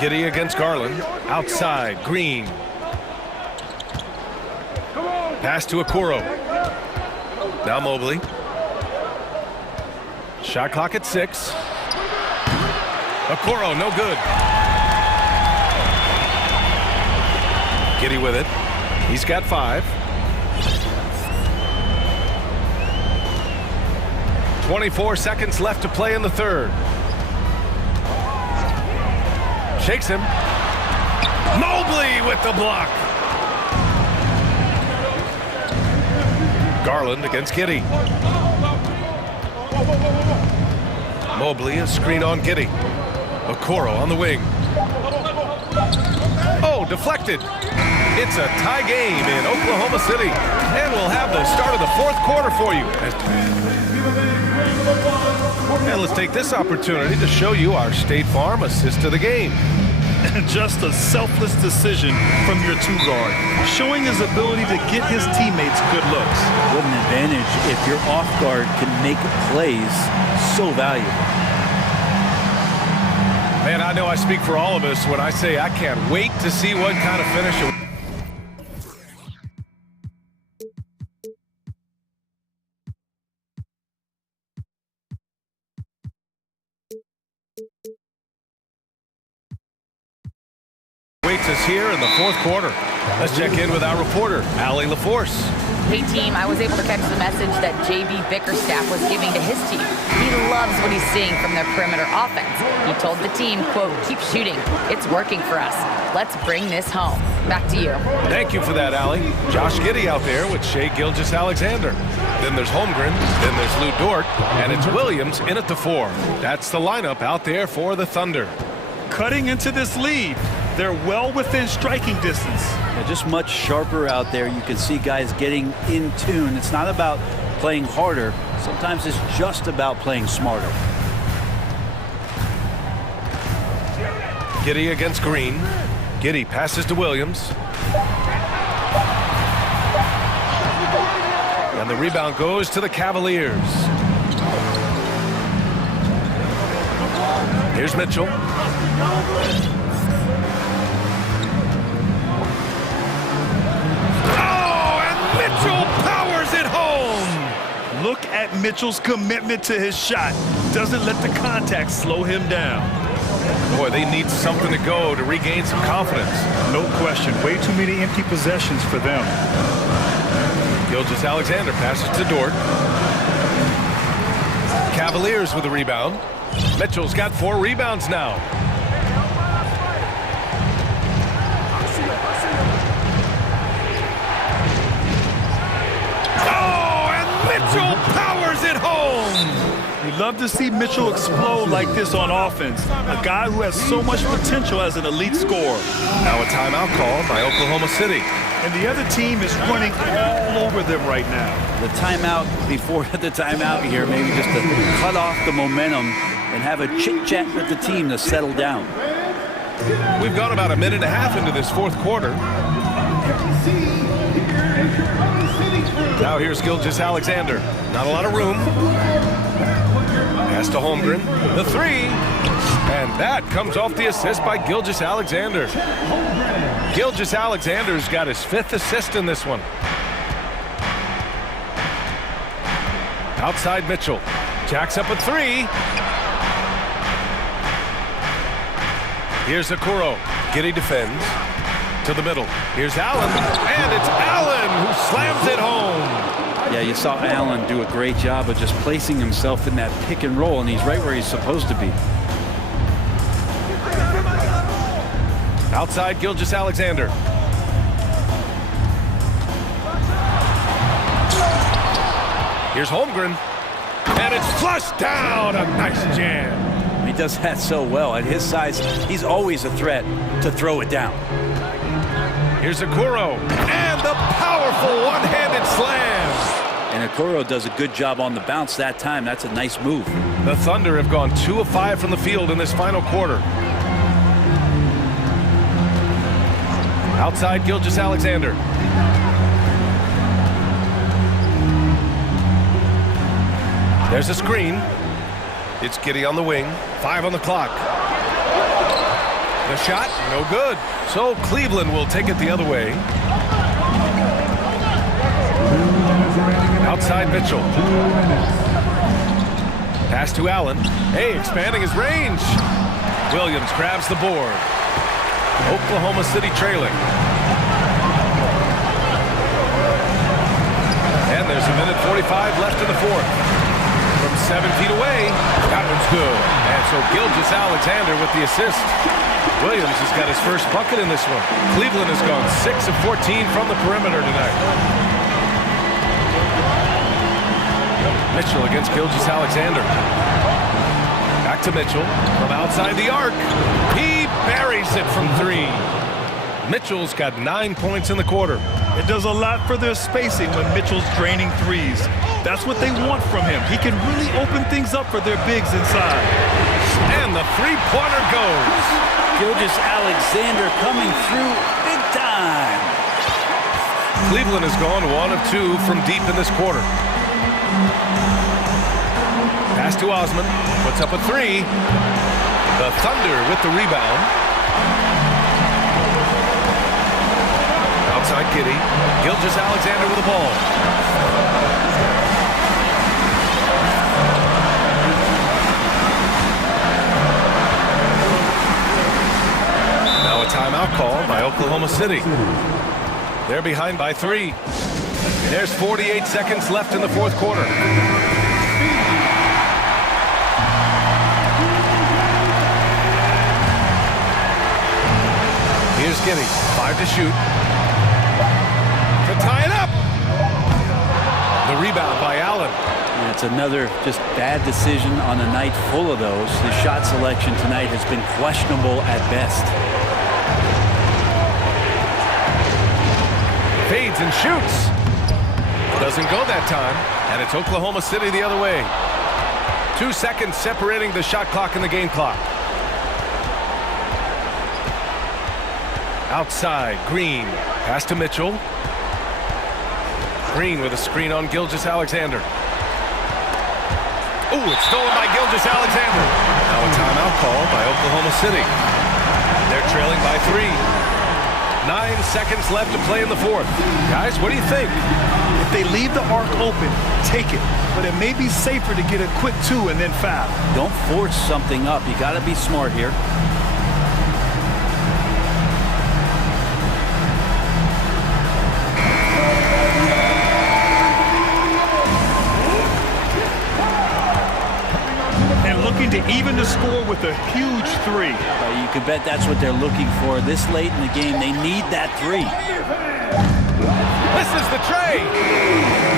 Giddy against Garland. Outside, Green. Pass to Okoro. Now Mobley. Shot clock at 6. Okoro, no good. Giddy with it. He's got 5. 24 seconds left to play in the third. Shakes him. Mobley with the block. Garland against Giddy. Mobley, a screen on Giddy. Okoro on the wing. Oh, deflected. It's a tie game in Oklahoma City. And we'll have the start of the fourth quarter for you. And let's take this opportunity to show you our State Farm assist of the game. Just a selfless decision from your two-guard, showing his ability to get his teammates good looks. What an advantage if your off-guard can make plays so valuable. Man, I know I speak for all of us when I say I can't wait to see what kind of finish. Waits us here in the fourth quarter. Let's check in with our reporter, Allie LaForce. Hey team, I was able to catch the message that JB Bickerstaff was giving to his team. He loves what he's seeing from their perimeter offense. He told the team, quote, keep shooting. It's working for us. Let's bring this home. Back to you. Thank you for that, Allie. Josh Giddey out there with Shai Gilgeous-Alexander. Then there's Holmgren, then there's Lou Dort, and it's Williams in at the 4. That's the lineup out there for the Thunder. Cutting into this lead. They're well within striking distance. Yeah, just much sharper out there. You can see guys getting in tune. It's not about playing harder. Sometimes it's just about playing smarter. Giddey against Green. Giddey passes to Williams. And the rebound goes to the Cavaliers. Here's Mitchell. Mitchell powers it home. Look at Mitchell's commitment to his shot. Doesn't let the contact slow him down. Boy, they need something to go to regain some confidence. No question. Way too many empty possessions for them. Gilgeous-Alexander passes to Dort. Cavaliers with the rebound. Mitchell's got 4 rebounds now. Mitchell powers it home. We love to see Mitchell explode like this on offense. A guy who has so much potential as an elite scorer. Now a timeout call by Oklahoma City. And the other team is running all over them right now. The timeout before the timeout here, maybe just to cut off the momentum and have a chit-chat with the team to settle down. We've gone about a minute and a half into this fourth quarter. Now here's Gilgeous-Alexander. Not a lot of room. Pass to Holmgren. The 3. And that comes off the assist by Gilgeous-Alexander. Gilgeous-Alexander's got his 5th assist in this one. Outside Mitchell. Jacks up a 3. Here's Okoro. Giddey defends. To the middle. Here's Allen, and it's Allen who slams it home. Yeah, you saw Allen do a great job of just placing himself in that pick and roll, and he's right where he's supposed to be. Outside Gilgeous-Alexander. Here's Holmgren, and it's flushed down. A nice jam. He does that so well. At his size, he's always a threat to throw it down. Here's Okoro, and the powerful one-handed slam. And Okoro does a good job on the bounce that time. That's a nice move. The Thunder have gone 2 of 5 from the field in this final quarter. Outside Gilgeous-Alexander. There's a screen. It's Giddey on the wing. 5 on the clock. The shot, no good. So Cleveland will take it the other way. Outside Mitchell. Pass to Allen. Hey, expanding his range. Williams grabs the board. Oklahoma City trailing. And there's a minute 45 left in the fourth. From 7 feet away, that one's good. And so Gilgeous-Alexander with the assist. Williams has got his first bucket in this one. Cleveland has gone 6 of 14 from the perimeter tonight. Mitchell against Gilgeous-Alexander. Back to Mitchell from outside the arc. He buries it from 3. Mitchell's got 9 points in the quarter. It does a lot for their spacing when Mitchell's draining threes. That's what they want from him. He can really open things up for their bigs inside. And the three-pointer goes. Gilgeous-Alexander coming through big time. Cleveland has gone 1 of 2 from deep in this quarter. Pass to Osman, puts up a 3. The Thunder with the rebound. Outside Giddy. Gilgeous-Alexander with the ball. Now a timeout call by Oklahoma City. They're behind by 3. There's 48 seconds left in the fourth quarter. Here's Giddy, 5 to shoot. To tie it up. The rebound by Allen. And it's another just bad decision on a night full of those. The shot selection tonight has been questionable at best. Fades and shoots. Doesn't go that time, and it's Oklahoma City the other way. 2 seconds separating the shot clock and the game clock. Outside, Green. Pass to Mitchell. Green with a screen on Gilgeous-Alexander. Ooh, it's stolen by Gilgeous-Alexander. Now a timeout call by Oklahoma City. They're trailing by 3. 9 seconds left to play in the fourth. Guys, what do you think? If they leave the arc open, take it. But it may be safer to get a quick 2 and then foul. Don't force something up. You got to be smart here. To even the score with a huge 3. You can bet that's what they're looking for this late in the game. They need that 3. This is the tray.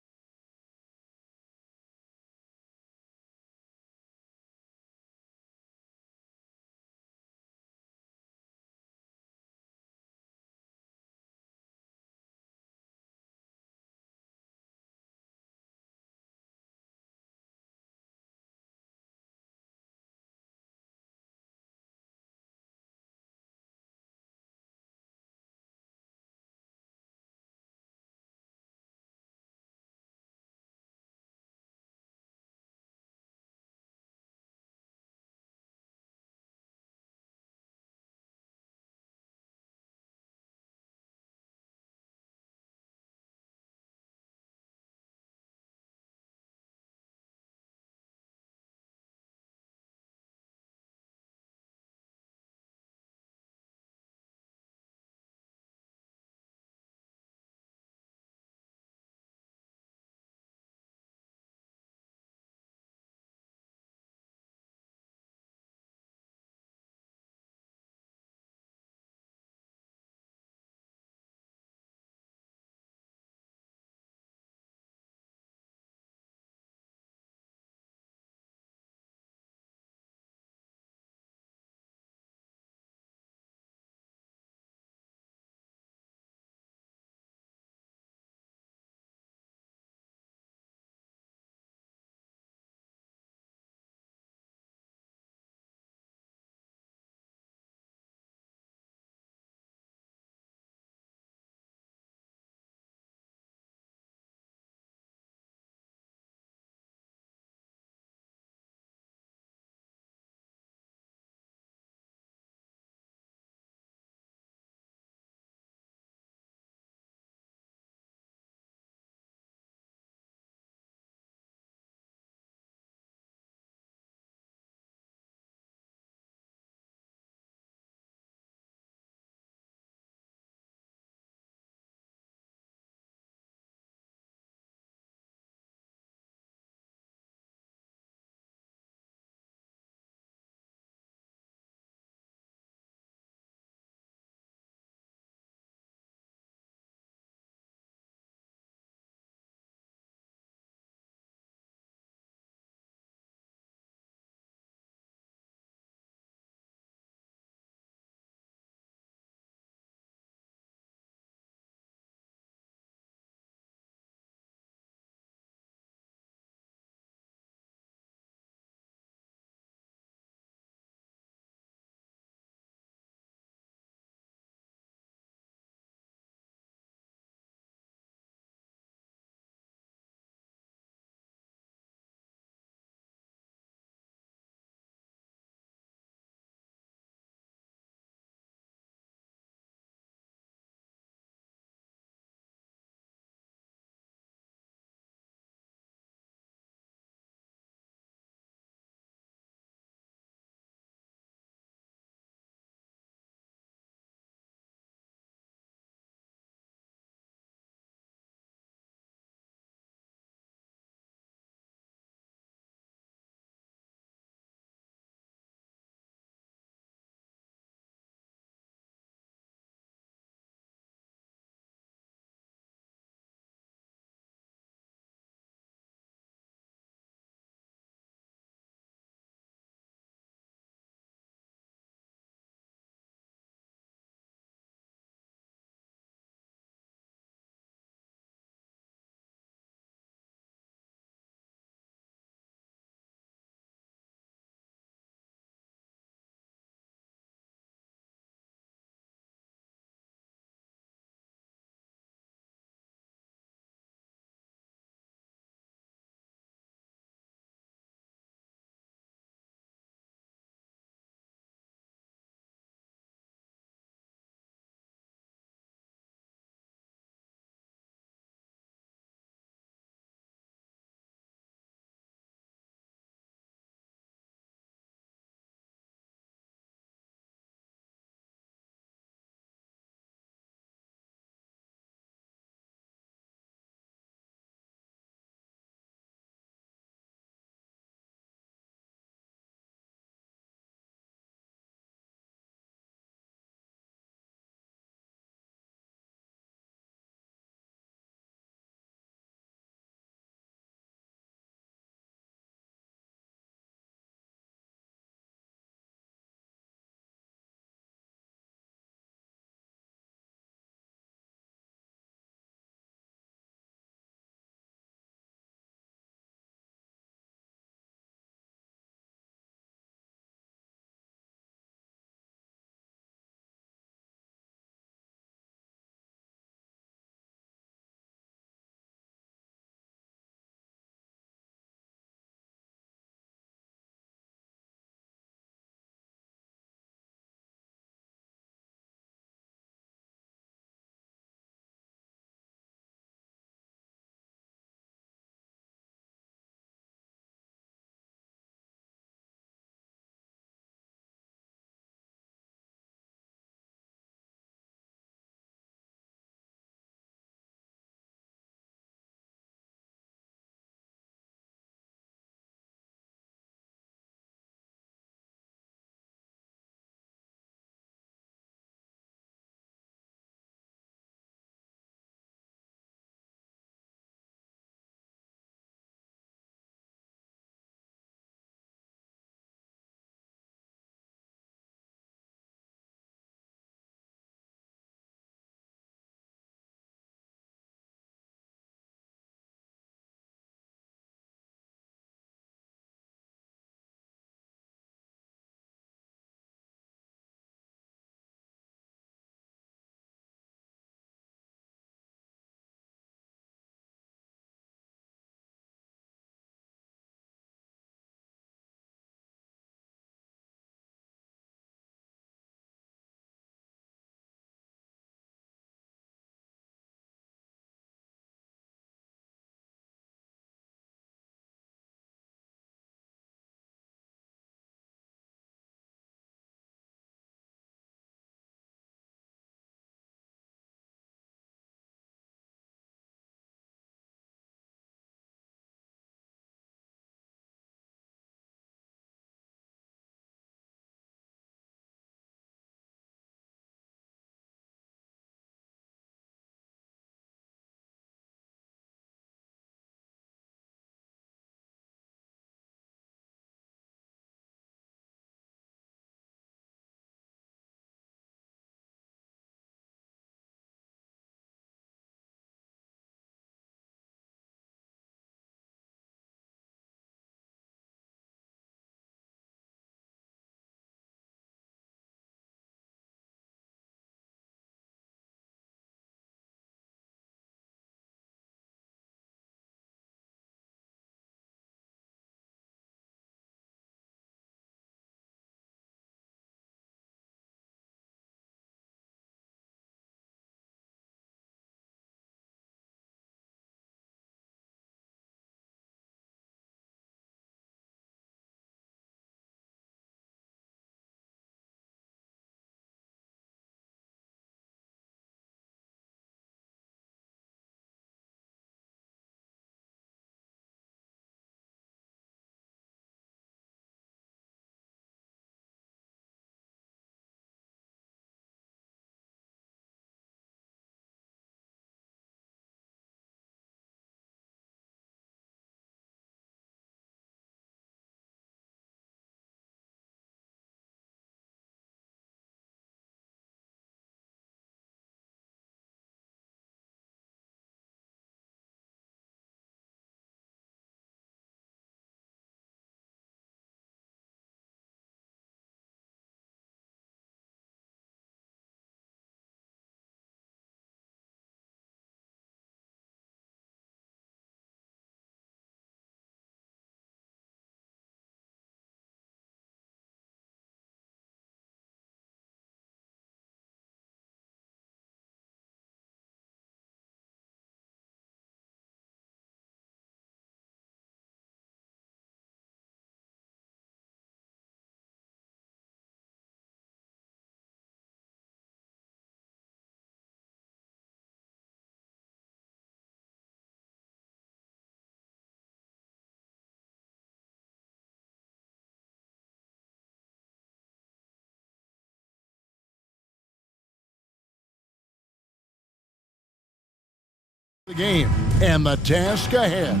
the game and the task ahead.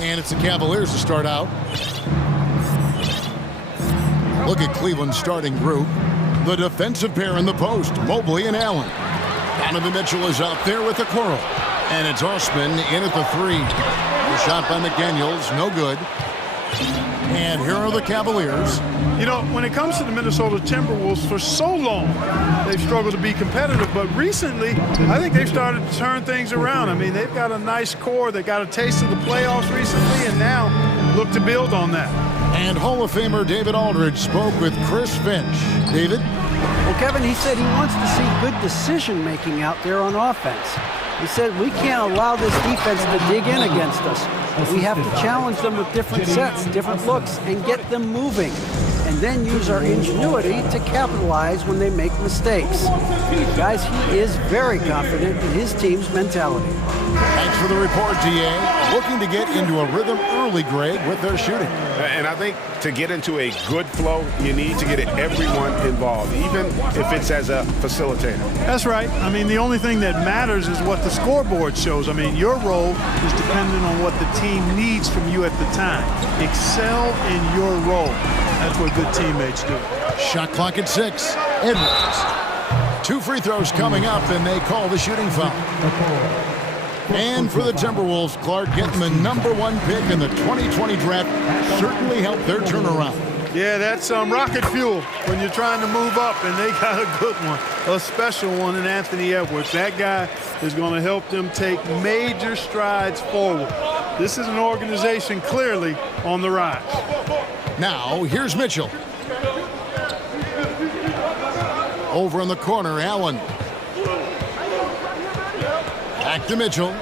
And it's the Cavaliers to start out. Look at Cleveland's starting group. The defensive pair in the post, Mobley and Allen. Donovan Mitchell is out there with the Okoro. And it's Osman in at the 3. The shot by McDaniels, no good. And here are the Cavaliers. You know, when it comes to the Minnesota Timberwolves, for so long, they've struggled to be competitive. But recently, I think they've started to turn things around. I mean, they've got a nice core. They got a taste of the playoffs recently, and now look to build on that. And Hall of Famer David Aldridge spoke with Chris Finch. David? Well, Kevin, he said he wants to see good decision-making out there on offense. He said we can't allow this defense to dig in against us. We have to challenge them with different sets, different looks, and get them moving. And then use our ingenuity to capitalize when they make mistakes. Guys, he is very confident in his team's mentality. Thanks for the report, D.A. Looking to get into a rhythm early, Greg, with their shooting. And I think to get into a good flow, you need to get everyone involved, even if it's as a facilitator. That's right. I mean, the only thing that matters is what the scoreboard shows. I mean, your role is dependent on what the team needs from you at the time. Excel in your role. That's what good teammates do. Shot clock at 6. Edwards. 2 free throws coming up, and they call the shooting foul. And for the Timberwolves, Clark getting the #1 pick in the 2020 draft certainly helped their turnaround. Yeah, that's rocket fuel when you're trying to move up, and they got a good one, a special one in Anthony Edwards. That guy is going to help them take major strides forward. This is an organization clearly on the rise. Now, here's Mitchell. Over in the corner, Allen. Back to Mitchell.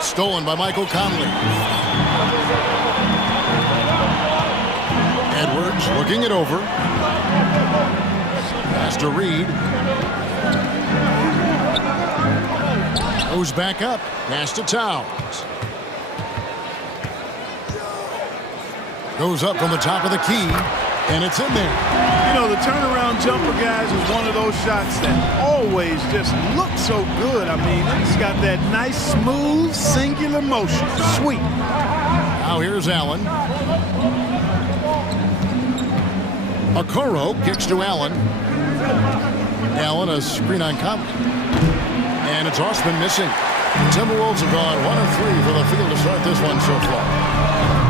Stolen by Michael Conley. Edwards looking it over. Pass to Reed. Goes back up. Pass to Towns. Goes up from the top of the key, and it's in there. You know, the turnaround jumper, guys, is one of those shots that always just look so good. I mean, it's got that nice, smooth, singular motion. Sweet. Now here's Allen. Okoro kicks to Allen. Allen, a screen on Conley. And it's Osman missing. The Timberwolves have gone 1 of 3 for the field to start this one so far.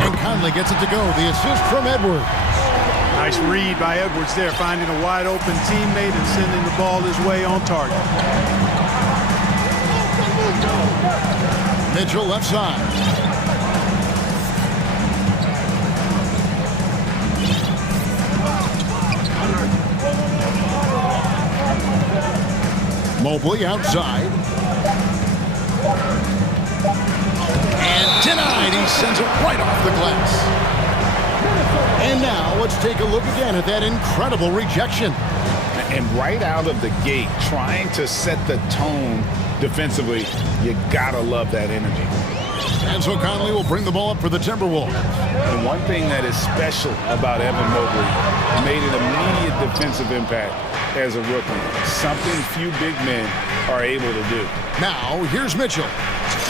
And Conley gets it to go. The assist from Edwards. Nice read by Edwards there, finding a wide-open teammate and sending the ball his way on target. Mitchell left side. Mobley outside. And denied. He sends it right off the glass. And now let's take a look again at that incredible rejection. And right out of the gate, trying to set the tone defensively, you gotta love that energy. And so Conley will bring the ball up for the Timberwolves. And one thing that is special about Evan Mobley, made an immediate defensive impact as a rookie. Something few big men are able to do. Now, here's Mitchell.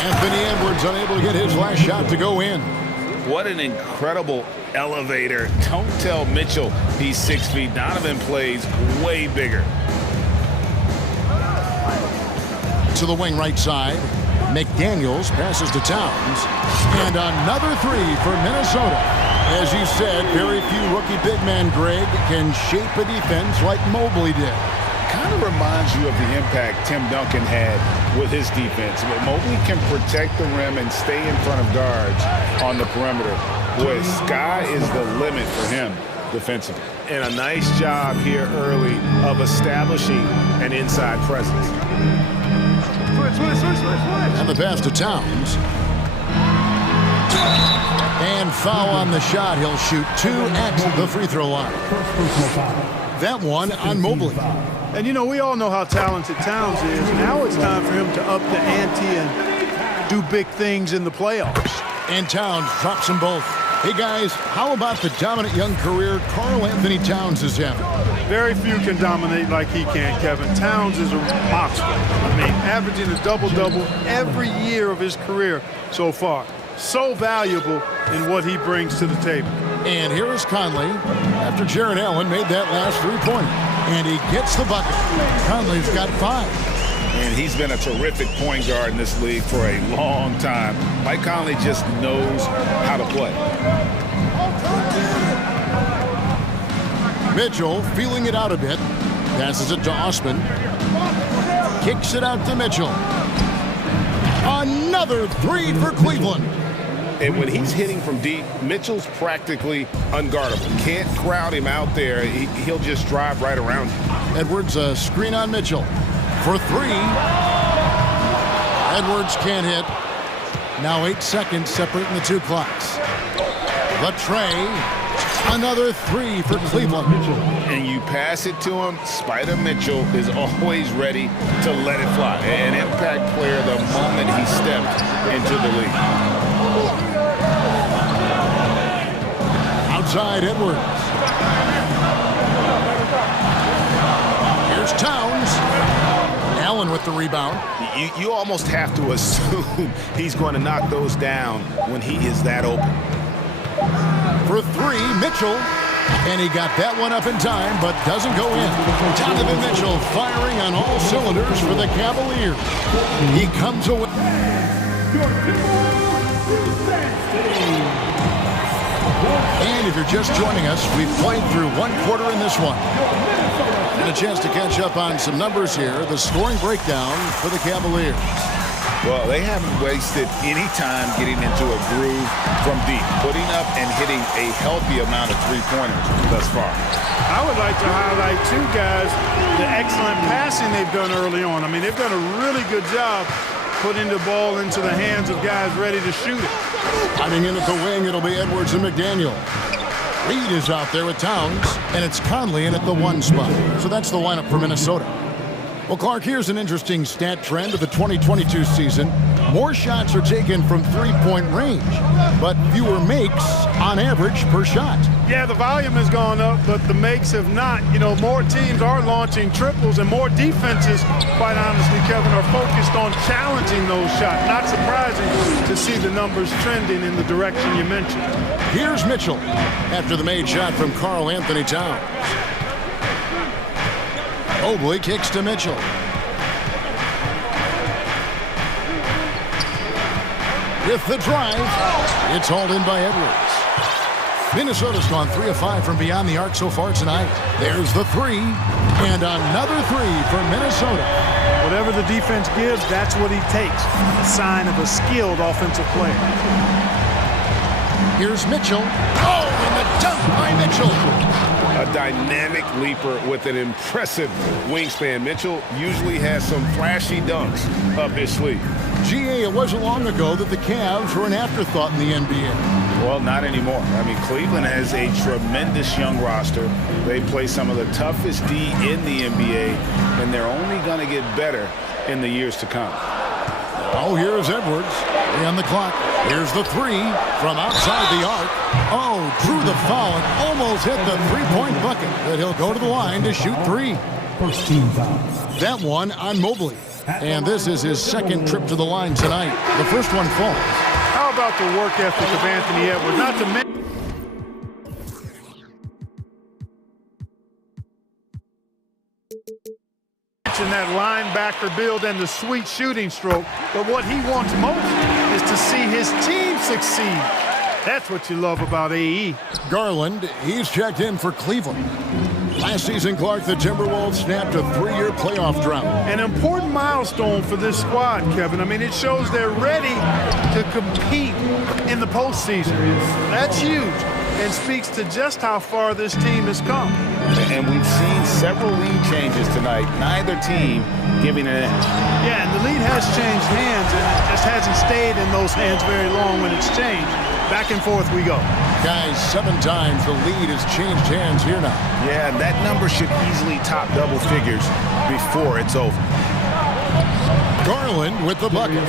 Anthony Edwards unable to get his last shot to go in. What an incredible elevator. Don't tell Mitchell he's 6 feet. Donovan plays way bigger. To the wing right side. McDaniels passes to Towns. And another 3 for Minnesota. As you said, very few rookie big men, Greg, can shape a defense like Mobley did. Kind of reminds you of the impact Tim Duncan had with his defense. But Mobley can protect the rim and stay in front of guards on the perimeter. Boy, sky is the limit for him defensively. And a nice job here early of establishing an inside presence. And the pass to Towns. And foul on the shot. He'll shoot 2 at the free throw line. That one on Mobley. And, you know, we all know how talented Towns is. Now it's time for him to up the ante and do big things in the playoffs. And Towns drops them both. Hey, guys, how about the dominant young career Karl Anthony Towns is having? Very few can dominate like he can, Kevin. Towns is a monster. I mean, averaging a double-double every year of his career so far. So valuable in what he brings to the table. And here is Conley after Jared Allen made that last three-pointer. And he gets the bucket. Conley's got 5. And he's been a terrific point guard in this league for a long time. Mike Conley just knows how to play. Mitchell feeling it out a bit. Passes it to Osman. Kicks it out to Mitchell. Another 3 for Cleveland. And when he's hitting from deep, Mitchell's practically unguardable. Can't crowd him out there. He'll just drive right around you. Edwards, a screen on Mitchell. For 3. Edwards can't hit. Now 8 seconds separating the 2 clocks. The tray. Another 3 for Cleveland. And you pass it to him, Spider Mitchell is always ready to let it fly. An impact player the moment he stepped into the league. Outside Edwards. Here's Towns. Allen with the rebound. You almost have to assume he's going to knock those down when he is that open. For 3, Mitchell. And he got that one up in time, but doesn't go in. Donovan Mitchell firing on all cylinders for the Cavaliers. He comes away. And if you're just joining us, we've played through 1 quarter in this one. And a chance to catch up on some numbers here. The scoring breakdown for the Cavaliers. Well, they haven't wasted any time getting into a groove from deep, putting up and hitting a healthy amount of three-pointers thus far. I would like to highlight, too, guys, the excellent passing they've done early on. I mean, they've done a really good job putting the ball into the hands of guys ready to shoot it. Hiding in at the wing, it'll be Edwards and McDaniel. Reed is out there with Towns, and it's Conley in at the 1 spot. So that's the lineup for Minnesota. Well, Clark, here's an interesting stat trend of the 2022 season. More shots are taken from three-point range, but fewer makes on average per shot. Yeah, the volume has gone up, but the makes have not. You know, more teams are launching triples, and more defenses, quite honestly, Kevin, are focused on challenging those shots. Not surprising to see the numbers trending in the direction you mentioned. Here's Mitchell after the made shot from Karl Anthony Towns. Mobley kicks to Mitchell. With the drive, it's hauled in by Edwards. Minnesota's gone 3 of 5 from beyond the arc so far tonight. There's the 3, and another 3 for Minnesota. Whatever the defense gives, that's what he takes. A sign of a skilled offensive player. Here's Mitchell. Oh, and the dunk by Mitchell. A dynamic leaper with an impressive wingspan. Mitchell usually has some flashy dunks up his sleeve. GA, it wasn't long ago that the Cavs were an afterthought in the NBA. Well, not anymore. I mean, Cleveland has a tremendous young roster. They play some of the toughest D in the NBA, and they're only going to get better in the years to come. Oh, here's Edwards. 3 on the clock. Here's the 3 from outside the arc. Oh, drew the foul and almost hit the three-point bucket. But he'll go to the line to shoot 3. First team foul. That one on Mobley. And this is his second trip to the line tonight. The first one falls. How about the work ethic of Anthony Edwards? Not to mention that linebacker build and the sweet shooting stroke, but what he wants most is to see his team succeed. That's what you love about AE. Garland, he's checked in for Cleveland. Last season, Clark, the Timberwolves snapped a 3-year playoff drought. An important milestone for this squad, Kevin. I mean, it shows they're ready to compete in the postseason. That's huge and speaks to just how far this team has come. And we've seen several lead changes tonight, neither team giving an edge. Yeah, and the lead has changed hands, and it just hasn't stayed in those hands very long when it's changed. Back and forth we go. Guys, 7 times the lead has changed hands here now. Yeah, that number should easily top double figures before it's over. Garland with the bucket.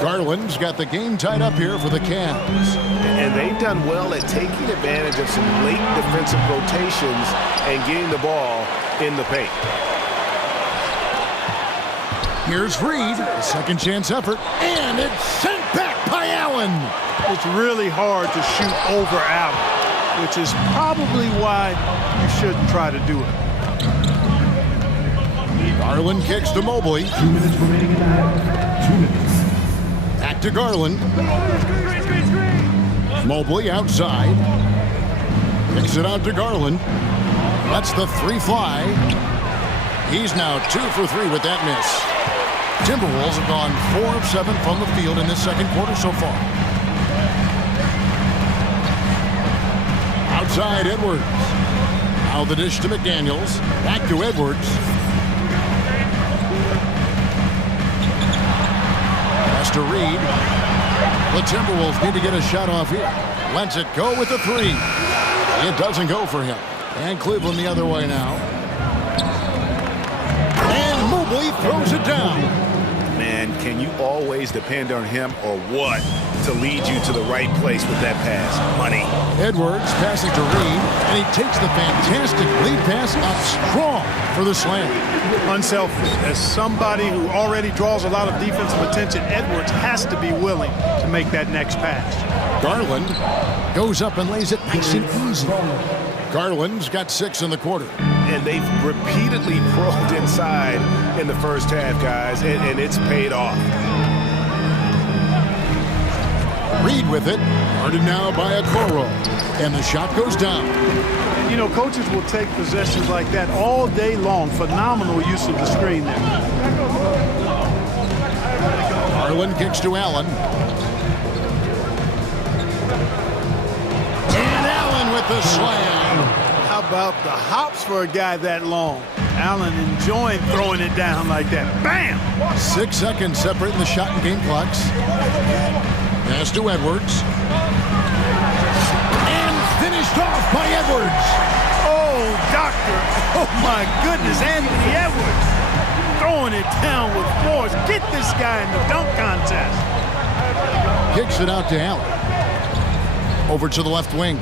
Garland's got the game tied up here for the Cavs. And they've done well at taking advantage of some late defensive rotations and getting the ball in the paint. Here's Reed, a second chance effort, and it's sent back by Allen. It's really hard to shoot over Allen, which is probably why you shouldn't try to do it. Garland kicks to Mobley. 2 minutes remaining in the half. 2 minutes. Back to Garland. Mobley outside. Kicks it out to Garland. That's the three fly. He's now 2 for 3 with that miss. Timberwolves have gone 4 of 7 from the field in this second quarter so far. Outside Edwards. Now the dish to McDaniels. Back to Edwards. Pass to Reed. The Timberwolves need to get a shot off here. Lets it go with the 3. It doesn't go for him. And Cleveland the other way now. And Mobley throws it down. Man, can you always depend on him or what to lead you to the right place with that pass? Money. Edwards passing to Reed, and he takes the fantastic lead pass up strong for the slam. Unselfish. As somebody who already draws a lot of defensive attention, Edwards has to be willing to make that next pass. Garland goes up and lays it nice and easy. Garland's got 6 in the quarter. And they've repeatedly probed inside in the first half, guys, and it's paid off. Reed with it, guarded now by Okoro, and the shot goes down. You know, coaches will take possessions like that all day long. Phenomenal use of the screen there. Garland kicks to Allen. And Allen with the slam. How about the hops for a guy that long? Allen enjoying throwing it down like that. Bam! 6 seconds separating the shot and game clocks. Pass to Edwards. And finished off by Edwards. Oh, doctor. Oh, my goodness. Anthony Edwards throwing it down with force. Get this guy in the dunk contest. Kicks it out to Allen. Over to the left wing.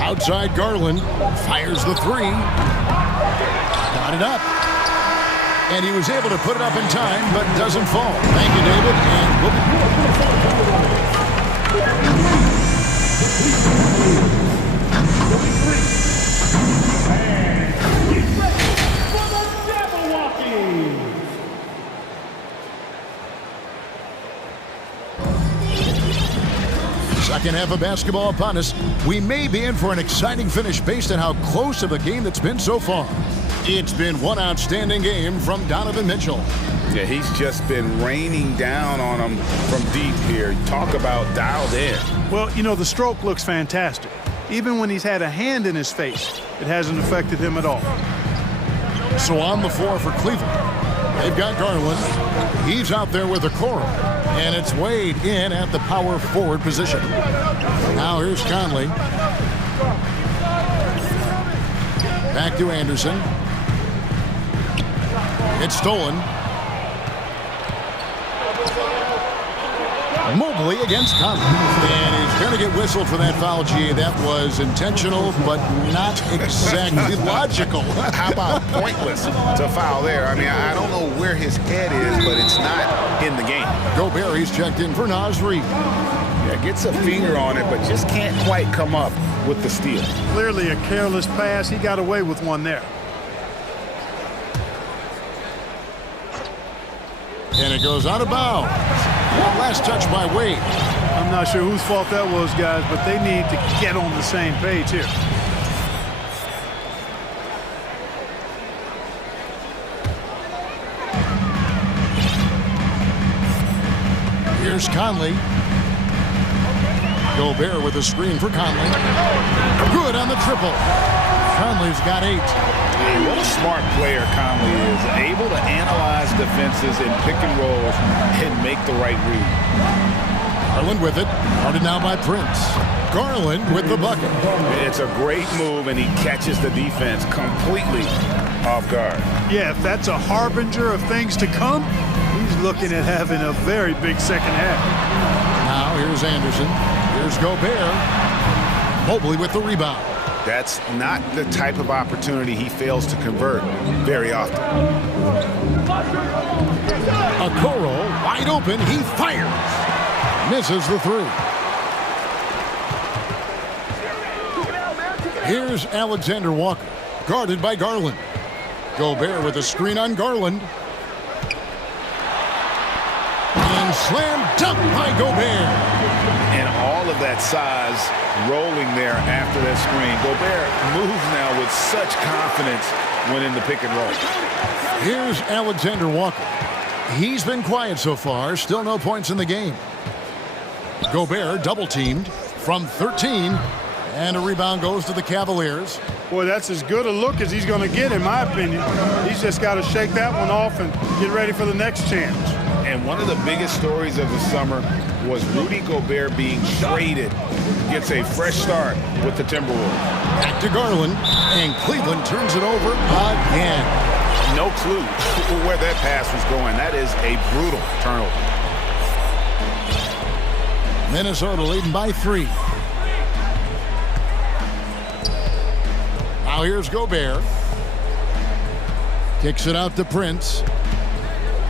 Outside Garland. Fires the 3. Got it up. And he was able to put it up in time, but doesn't fall. Thank you, David. And we'll Second half of basketball upon us. We may be in for an exciting finish based on how close of a game that's been so far. It's been one outstanding game from Donovan Mitchell. Yeah, he's just been raining down on them from deep here. Talk about dialed in. Well, you know, the stroke looks fantastic. Even when he's had a hand in his face, it hasn't affected him at all. So on the floor for Cleveland, they've got Garland. He's out there with Okoro. And it's Wade in at the power forward position. Now here's Conley. Back to Anderson. It's stolen. Mobley against Conley. And he's going to get whistled for that foul, G. That was intentional, but not exactly logical. How about pointless to foul there? I mean, I don't know where his head is, but it's not in the game. Gobert, he's checked in for Naz Reid. Yeah, gets a finger on it, but just can't quite come up with the steal. Clearly a careless pass. He got away with one there. And it goes out of bounds. Last touch by Wade. I'm not sure whose fault that was, guys, but they need to get on the same page here. Here's Conley. Gobert with a screen for Conley. Good on the triple. Conley's got 8. What a smart player Conley is. Able to analyze defenses in pick and rolls and make the right read. Garland with it. Guarded now by Prince. Garland with the bucket. It's a great move, and he catches the defense completely off guard. Yeah, if that's a harbinger of things to come, he's looking at having a very big second half. Now here's Anderson. Here's Gobert. Mobley with the rebound. That's not the type of opportunity he fails to convert very often. Okoro wide open. He fires. Misses the three. Here's Alexander Walker, guarded by Garland. Gobert with a screen on Garland. And slam dunk by Gobert. And all of that size rolling there after that screen. Gobert moves now with such confidence when in the pick and roll. Here's Alexander Walker. He's been quiet so far. Still no points in the game. Gobert double-teamed from 13. And a rebound goes to the Cavaliers. Boy, that's as good a look as he's going to get, in my opinion. He's just got to shake that one off and get ready for the next chance. And one of the biggest stories of the summer was Rudy Gobert being traded. Gets a fresh start with the Timberwolves. Back to Garland, and Cleveland turns it over again. No clue where that pass was going. That is a brutal turnover. Minnesota leading by 3. Now here's Gobert. Kicks it out to Prince.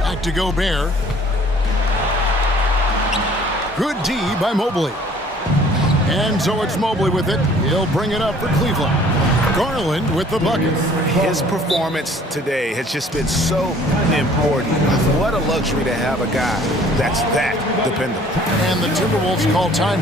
Back to Gobert. Good D by Mobley. And so it's Mobley with it. He'll bring it up for Cleveland. Garland with the bucket. His performance today has just been so important. What a luxury to have a guy that's that dependable. And the Timberwolves call time.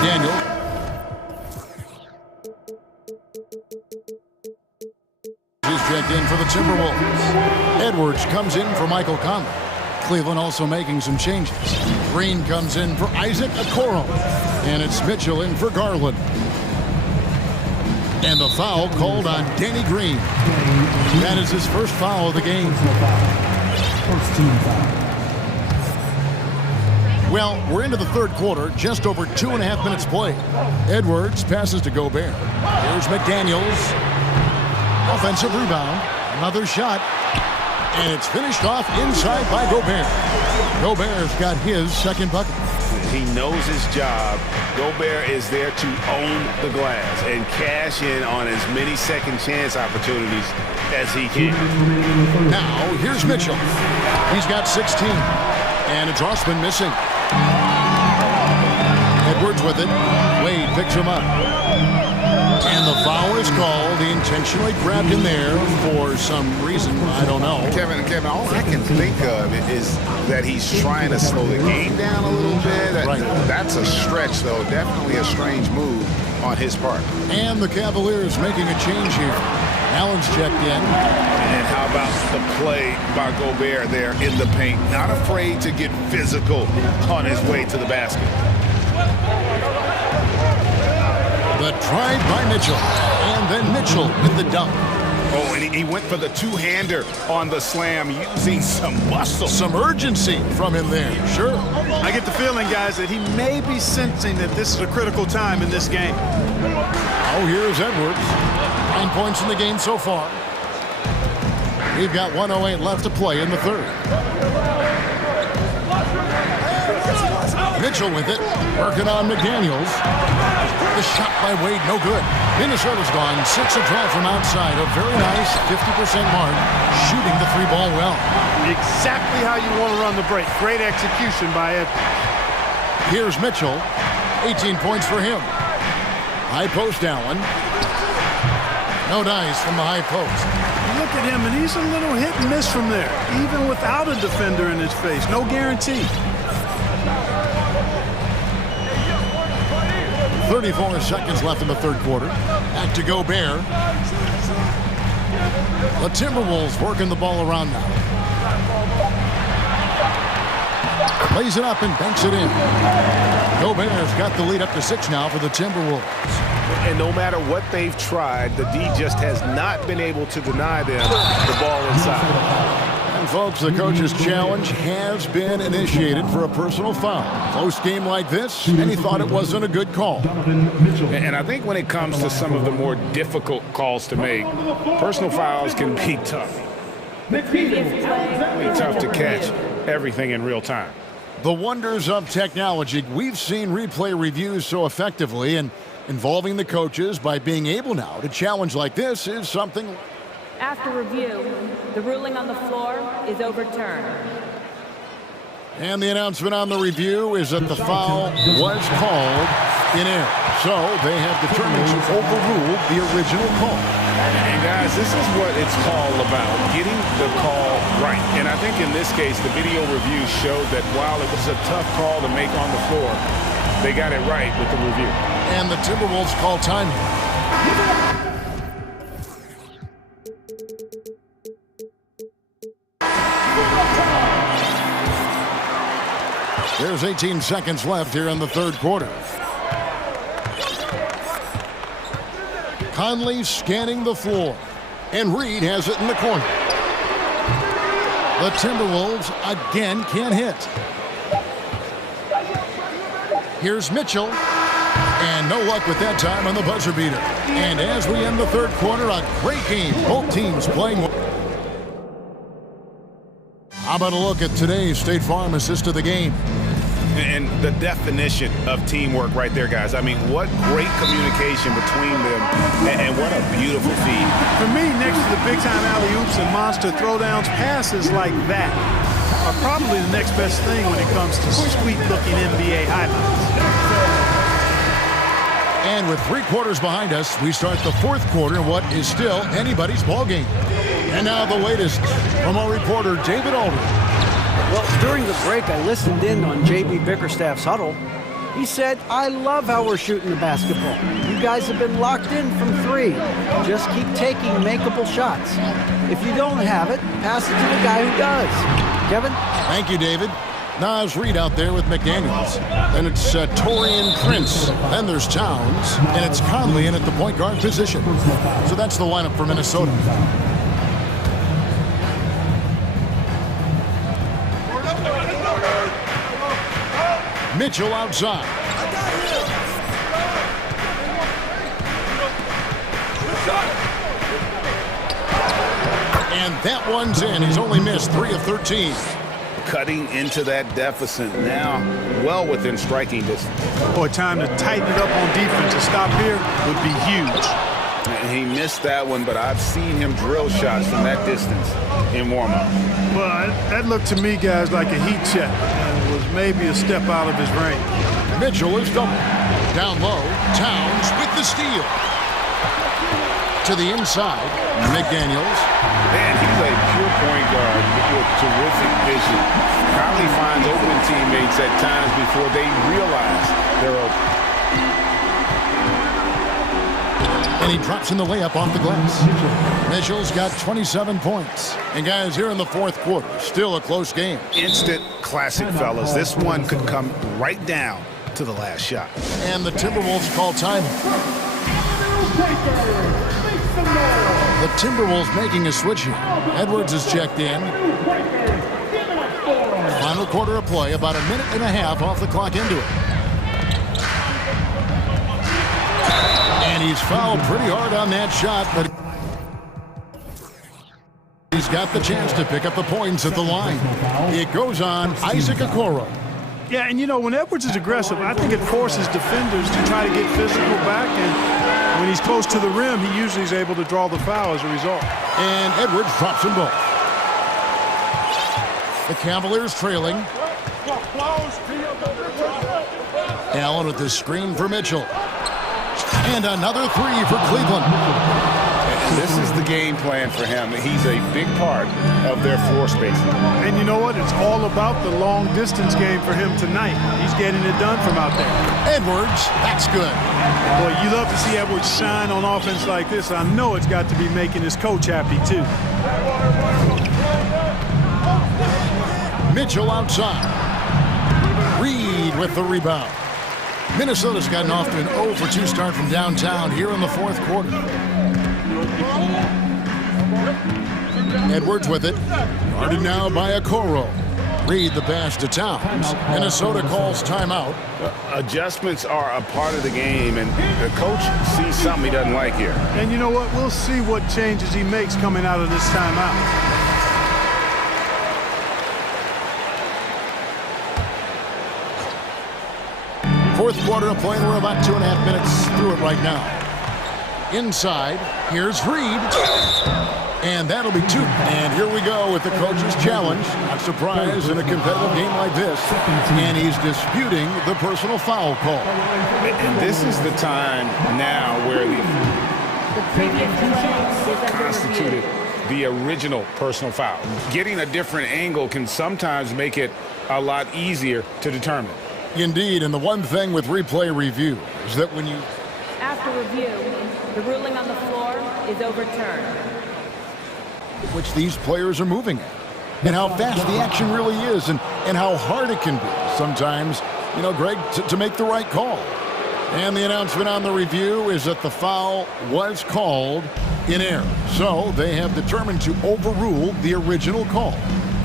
Daniel. He's checked in for the Timberwolves. Edwards comes in for Michael Conley. Cleveland also making some changes. Green comes in for Isaac Okoro. And it's Mitchell in for Garland. And the foul called on Danny Green. That is his first foul of the game. First team foul. Well, we're into the third quarter, just over 2.5 minutes played. Edwards passes to Gobert. Here's McDaniels. Offensive rebound. Another shot. And it's finished off inside by Gobert. Gobert's got his second bucket. He knows his job. Gobert is there to own the glass and cash in on as many second chance opportunities as he can. Now, here's Mitchell. He's got 16. And it's Osman missing. Edwards with it. Wade picks him up. And the foul is called. He intentionally grabbed him there for some reason. I don't know. Kevin, all I can think of is that he's trying to slow the game down a little bit. Right. That's a stretch, though. Definitely a strange move on his part. And the Cavaliers making a change here. Allen's checked in. And how about the play by Gobert there in the paint? Not afraid to get physical on his way to the basket. The drive by Mitchell. And then Mitchell with the dunk. Oh, and he went for the two-hander on the slam using some muscle. Some urgency from him there. Sure. I get the feeling, guys, that he may be sensing that this is a critical time in this game. Oh, here's Edwards. 9 points in the game so far. We've got 1:08 left to play in the third. Mitchell with it, working on McDaniels. The shot by Wade, no good. Minnesota's gone 6 of 12 from outside. A very nice 50% mark, shooting the three ball well. Exactly how you want to run the break. Great execution by Ed. Here's Mitchell, 18 points for him. High post Allen. No dice from the high post. Look at him, and he's a little hit and miss from there, even without a defender in his face. No guarantee. 34 seconds left in the third quarter. Back to Gobert. The Timberwolves working the ball around now. Lays it up and banks it in. Gobert's got the lead up to 6 now for the Timberwolves. And no matter what they've tried, the D just has not been able to deny them the ball inside. And folks, the coach's challenge has been initiated for a personal foul. Close game like this, and he thought it wasn't a good call. And I think when it comes to some of the more difficult calls to make, personal fouls can be tough. Really tough to catch everything in real time. The wonders of technology. We've seen replay reviews so effectively, and involving the coaches by being able now to challenge like this is something. After review, the ruling on the floor is overturned. And the announcement on the review is that the foul was called in error. So they have determined to overrule the original call. And guys, this is what it's all about, getting the call right. And I think in this case, the video review showed that while it was a tough call to make on the floor, they got it right with the review. And the Timberwolves call time. There's 18 seconds left here in the third quarter. Conley scanning the floor, and Reed has it in the corner. The Timberwolves again can't hit. Here's Mitchell, and no luck with that time on the buzzer beater. And as we end the third quarter, a great game. Both teams playing well. How about a look at today's State Farm assist of the game? And the definition of teamwork right there, guys. I mean, what great communication between them, and what a beautiful feed. For me, next to the big-time alley-oops and monster throwdowns, passes like that are probably the next best thing when it comes to sweet-looking NBA highlights. And with 3 quarters behind us, we start the fourth quarter in what is still anybody's ballgame. And now the latest from our reporter, David Aldridge. Well, during the break, I listened in on J.B. Bickerstaff's huddle. He said, I love how we're shooting the basketball. You guys have been locked in from 3. Just keep taking makeable shots. If you don't have it, pass it to the guy who does. Kevin? Thank you, David. Nas Reed out there with McDaniels. Then it's Torian Prince. Then there's Towns. And it's Conley in at the point guard position. So that's the lineup for Minnesota. Mitchell outside. And that one's in. He's only missed 3 of 13. Cutting into that deficit now, well within striking distance. Boy, time to tighten it up on defense. A stop here would be huge. And he missed that one, but I've seen him drill shots from that distance in warm-up. Well, that looked to me, guys, like a heat check. And was maybe a step out of his range. Mitchell is double. Down low, Towns with the steal. To the inside, McDaniels. Man, he's a pure point guard with terrific vision. Conley finds open teammates at times before they realize they're open. And he drops in the layup off the glass. Mitchell's got 27 points. And guys, here in the fourth quarter, still a close game. Instant classic, fellas. This one could come right down to the last shot. And the Timberwolves call time. The Timberwolves making a switch here. Edwards is checked in. Final quarter of play, about a minute and a half off the clock into it. And he's fouled pretty hard on that shot, but he's got the chance to pick up the points at the line. It goes on Isaac Okoro. Yeah, and you know, when Edwards is aggressive, I think it forces defenders to try to get physical back, and when he's close to the rim, he usually is able to draw the foul as a result. And Edwards drops them both. The Cavaliers trailing. Allen with the screen for Mitchell. And another 3 for Cleveland. And this is the game plan for him. He's a big part of their floor spacing. And you know what? It's all about the long distance game for him tonight. He's getting it done from out there. Edwards, that's good. Boy, you love to see Edwards shine on offense like this. I know it's got to be making his coach happy, too. Mitchell outside. with the rebound. Minnesota's gotten off to an 0 for 2 start from downtown here in the fourth quarter. Edwards with it. Guarded now by Okoro. Reed the pass to Towns. Minnesota calls timeout. Adjustments are a part of the game, and the coach sees something he doesn't like here. And you know what? We'll see what changes he makes coming out of this timeout. Fourth quarter of play, and we're about 2.5 minutes through it right now. Inside, here's Reed. And that'll be 2. And here we go with the coach's challenge. Not surprised in a competitive game like this. And he's disputing the personal foul call. And this is the time now where the constituted the original personal foul. Getting a different angle can sometimes make it a lot easier to determine. Indeed, and the one thing with replay review is that when you... After review, the ruling on the floor is overturned. Which these players are moving at, and how fast the action really is, and how hard it can be sometimes, you know, Greg, to make the right call. And the announcement on the review is that the foul was called in error. So they have determined to overrule the original call.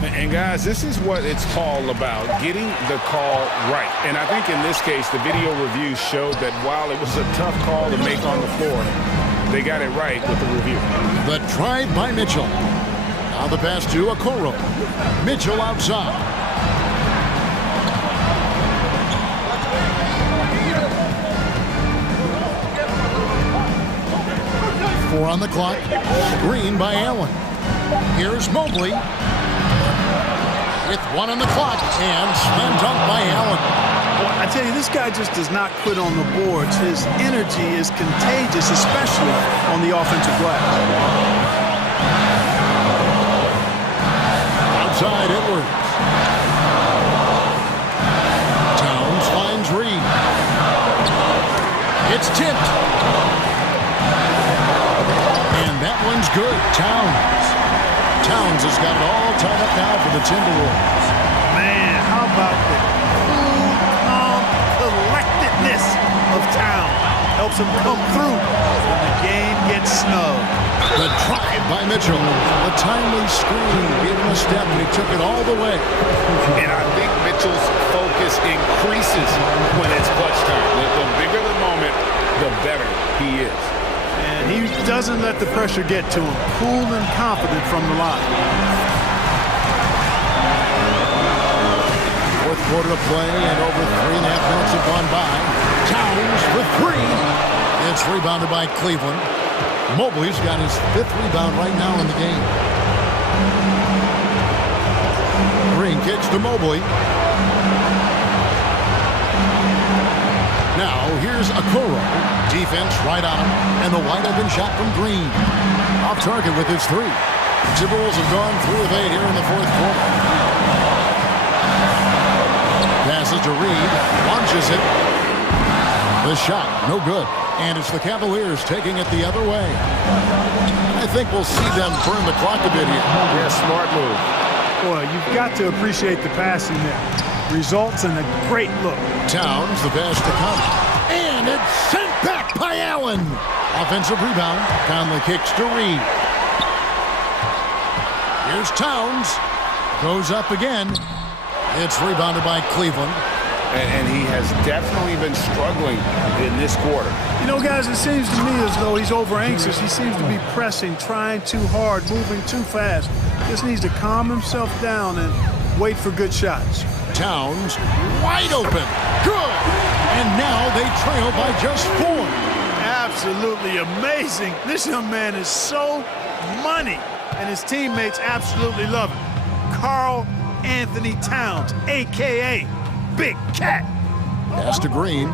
And guys, this is what it's all about, getting the call right. And I think in this case, the video review showed that while it was a tough call to make on the floor, they got it right with the review. The try by Mitchell. Now the pass to Okoro. Mitchell outside. Four on the clock. Screen by Allen. Here's Mobley. With 1 on the clock, and slam dunk by Allen. I tell you, this guy just does not quit on the boards. His energy is contagious, especially on the offensive glass. Outside Edwards. Towns finds Reed. It's tipped. And that one's good. Towns has got it all tied up now for the Timberwolves. Man, how about the cool, calm collectedness of Towns? Helps him come through when the game gets snug. The drive by Mitchell. The timely screen gave him a step, and he took it all the way. And I think Mitchell's focus increases when it's clutch time. The bigger the moment, the better he is. And he doesn't let the pressure get to him. Cool and confident from the line. Fourth quarter of play, and over 3.5 minutes have gone by. Towns for 3. It's rebounded by Cleveland. Mobley's got his 5th rebound right now in the game. Green kicks to Mobley. Now here's Okoro. Defense right on him, and the wide open shot from Green. Off target with his 3. Timberwolves have gone 3 of 8 here in the fourth quarter. Passes to Reed, launches it. The shot, no good. And it's the Cavaliers taking it the other way. I think we'll see them burn the clock a bit here. Yeah, smart move. Boy, you've got to appreciate the passing there. Results in a great look. Towns, the pass to Conley. And it's sent back by Allen. Offensive rebound. Conley kicks to Reed. Here's Towns. Goes up again. It's rebounded by Cleveland. And he has definitely been struggling in this quarter. You know, guys, it seems to me as though he's over anxious. He seems to be pressing, trying too hard, moving too fast. Just needs to calm himself down and wait for good shots. Towns wide open. Good. And now they trail by just 4. Absolutely amazing. This young man is so money, and his teammates absolutely love him. Karl Anthony Towns, a.k.a. Big Cat. Pass to Green.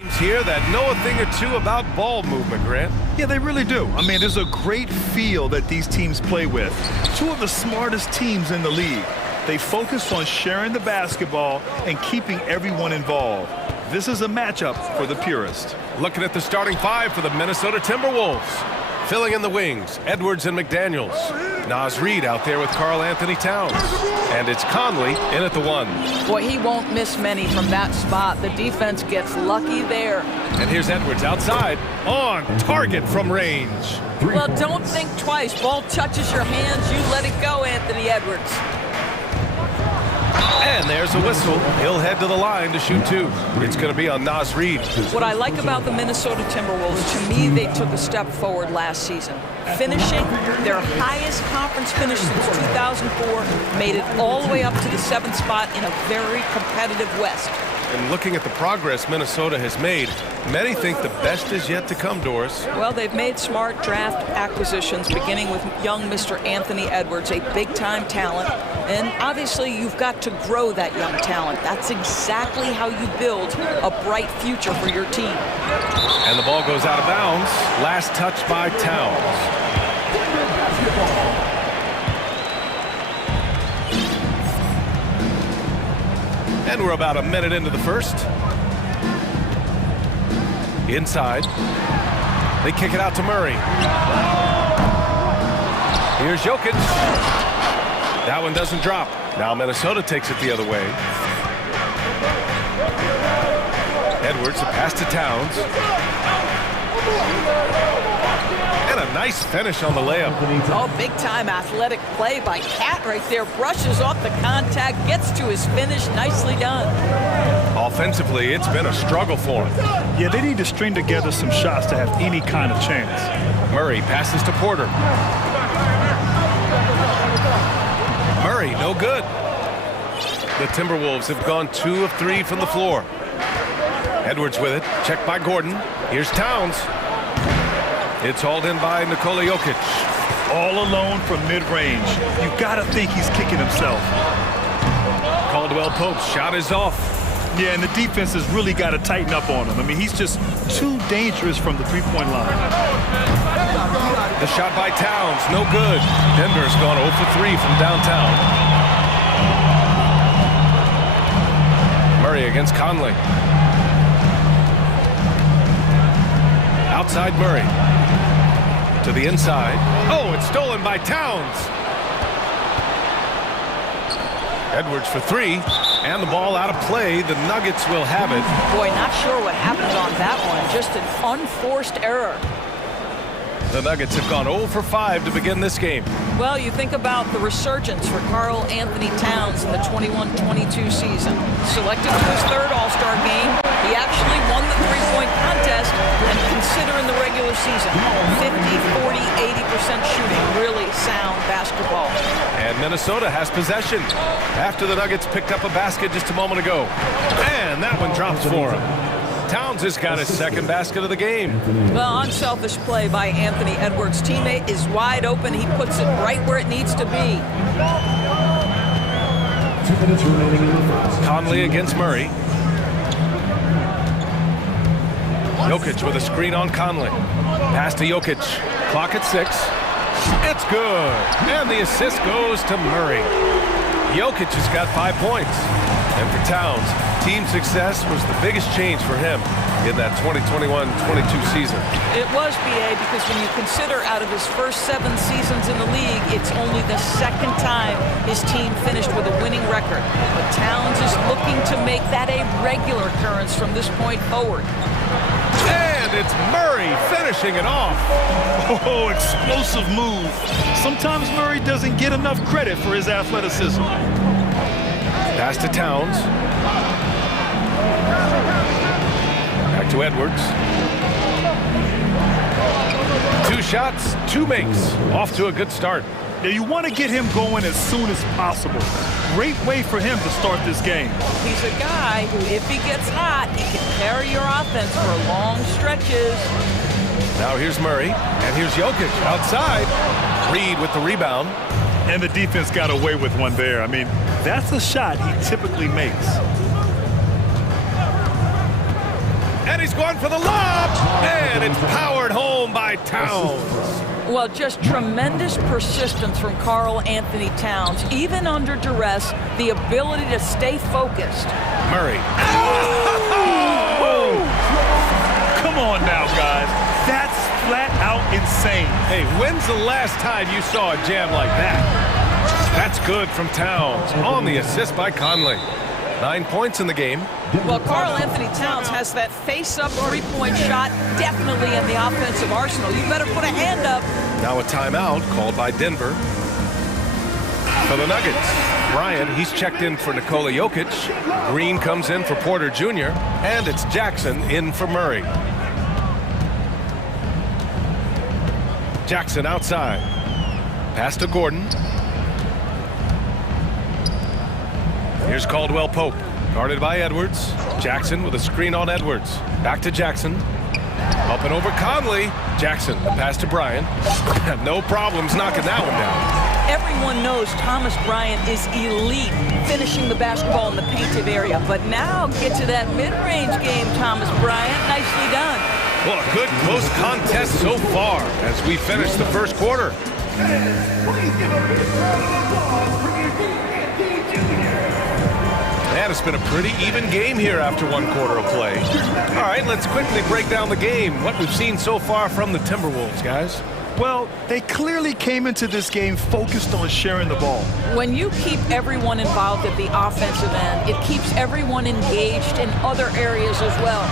Teams here that know a thing or two about ball movement, Grant. Yeah, they really do. I mean, there's a great feel that these teams play with. Two of the smartest teams in the league. They focus on sharing the basketball and keeping everyone involved. This is a matchup for the purist. Looking at the starting five for the Minnesota Timberwolves. Filling in the wings, Edwards and McDaniels. Naz Reid out there with Karl Anthony Towns. And it's Conley in at the one. Boy, he won't miss many from that spot. The defense gets lucky there. And here's Edwards outside, on target from range. Well, don't think twice. Ball touches your hands, you let it go, Anthony Edwards. And there's a whistle. He'll head to the line to shoot two. It's going to be on Naz Reid. What I like about the Minnesota Timberwolves, to me, they took a step forward last season. Finishing their highest conference finish since 2004, made it all the way up to the 7th spot in a very competitive West. And looking at the progress Minnesota has made, many think the best is yet to come, Doris. Well, they've made smart draft acquisitions, beginning with young Mr. Anthony Edwards, a big-time talent. And obviously, you've got to grow that young talent. That's exactly how you build a bright future for your team. And the ball goes out of bounds. Last touch by Towns. And we're about a minute into the first. Inside. They kick it out to Murray. Here's Jokic. That one doesn't drop. Now Minnesota takes it the other way. Edwards, a pass to Towns. And a nice finish on the layup. Oh, big-time athletic play by Cat right there. Brushes off the contact, gets to his finish. Nicely done. Offensively, it's been a struggle for him. Yeah, they need to string together some shots to have any kind of chance. Murray passes to Porter. Murray, no good. The Timberwolves have gone 2 of 3 from the floor. Edwards with it, checked by Gordon. Here's Towns. It's hauled in by Nikola Jokic. All alone from mid-range. You've got to think he's kicking himself. Caldwell Pope's shot is off. Yeah, and the defense has really got to tighten up on him. I mean, he's just too dangerous from the three-point line. The shot by Towns, no good. Denver's gone 0 for 3 from downtown. Murray against Conley. Outside Murray. To the inside. Oh, it's stolen by Towns. Edwards for 3. And the ball out of play. The Nuggets will have it. Boy, not sure what happened on that one. Just an unforced error. The Nuggets have gone 0 for 5 to begin this game. Well, you think about the resurgence for Karl Anthony Towns in the 21-22 season. Selected to his 3rd All-Star game, he actually won the three-point contest, and considering the regular season, 50, 40, 80% shooting, really sound basketball. And Minnesota has possession after the Nuggets picked up a basket just a moment ago. And that one drops for him. Towns has got his 2nd basket of the game. Well, unselfish play by Anthony Edwards' teammate is wide open. He puts it right where it needs to be. 2 minutes remaining in the first. Conley against Murray. Jokic with a screen on Conley. Pass to Jokic. Clock at 6. It's good. And the assist goes to Murray. Jokic has got 5 points. And for Towns, team success was the biggest change for him in that 2021-22 season. It was, B.A., because when you consider out of his first 7 seasons in the league, it's only the 2nd time his team finished with a winning record. But Towns is looking to make that a regular occurrence from this point forward. And it's Murray finishing it off. Oh, explosive move. Sometimes Murray doesn't get enough credit for his athleticism. Pass to Towns. Back to Edwards. 2 shots, 2 makes. Off to a good start. Now you want to get him going as soon as possible. Great way for him to start this game. He's a guy who, if he gets hot, he can carry your offense for long stretches. Now here's Murray, and here's Jokic outside. Reid with the rebound. And the defense got away with one there. I mean, that's a shot he typically makes. and he's going for the lob, and it's powered home by Towns. Well, just tremendous persistence from Karl Anthony Towns. Even under duress, the ability to stay focused. Murray. Oh! Come on now, guys. That's flat out insane. Hey, when's the last time you saw a jam like that? That's good from Towns on the assist by Conley. 9 points in the game. Well, Karl Anthony Towns has that face-up three-point shot definitely in the offensive arsenal. You better put a hand up. Now a timeout called by Denver. For the Nuggets, Bryant, he's checked in for Nikola Jokic. Green comes in for Porter Jr. And it's Jackson in for Murray. Jackson outside. Pass to Gordon. Here's Caldwell Pope, guarded by Edwards. Jackson with a screen on Edwards. Back to Jackson. Up and over Conley. Jackson, the pass to Bryant. No problems knocking that one down. Everyone knows Thomas Bryant is elite finishing the basketball in the painted area. But now get to that mid-range game, Thomas Bryant. Nicely done. Well, a good close contest so far as we finish the first quarter. And it's been a pretty even game here after one quarter of play. All right, let's quickly break down the game. What we've seen so far from the Timberwolves, guys. Well, they clearly came into this game focused on sharing the ball. When you keep everyone involved at the offensive end, it keeps everyone engaged in other areas as well.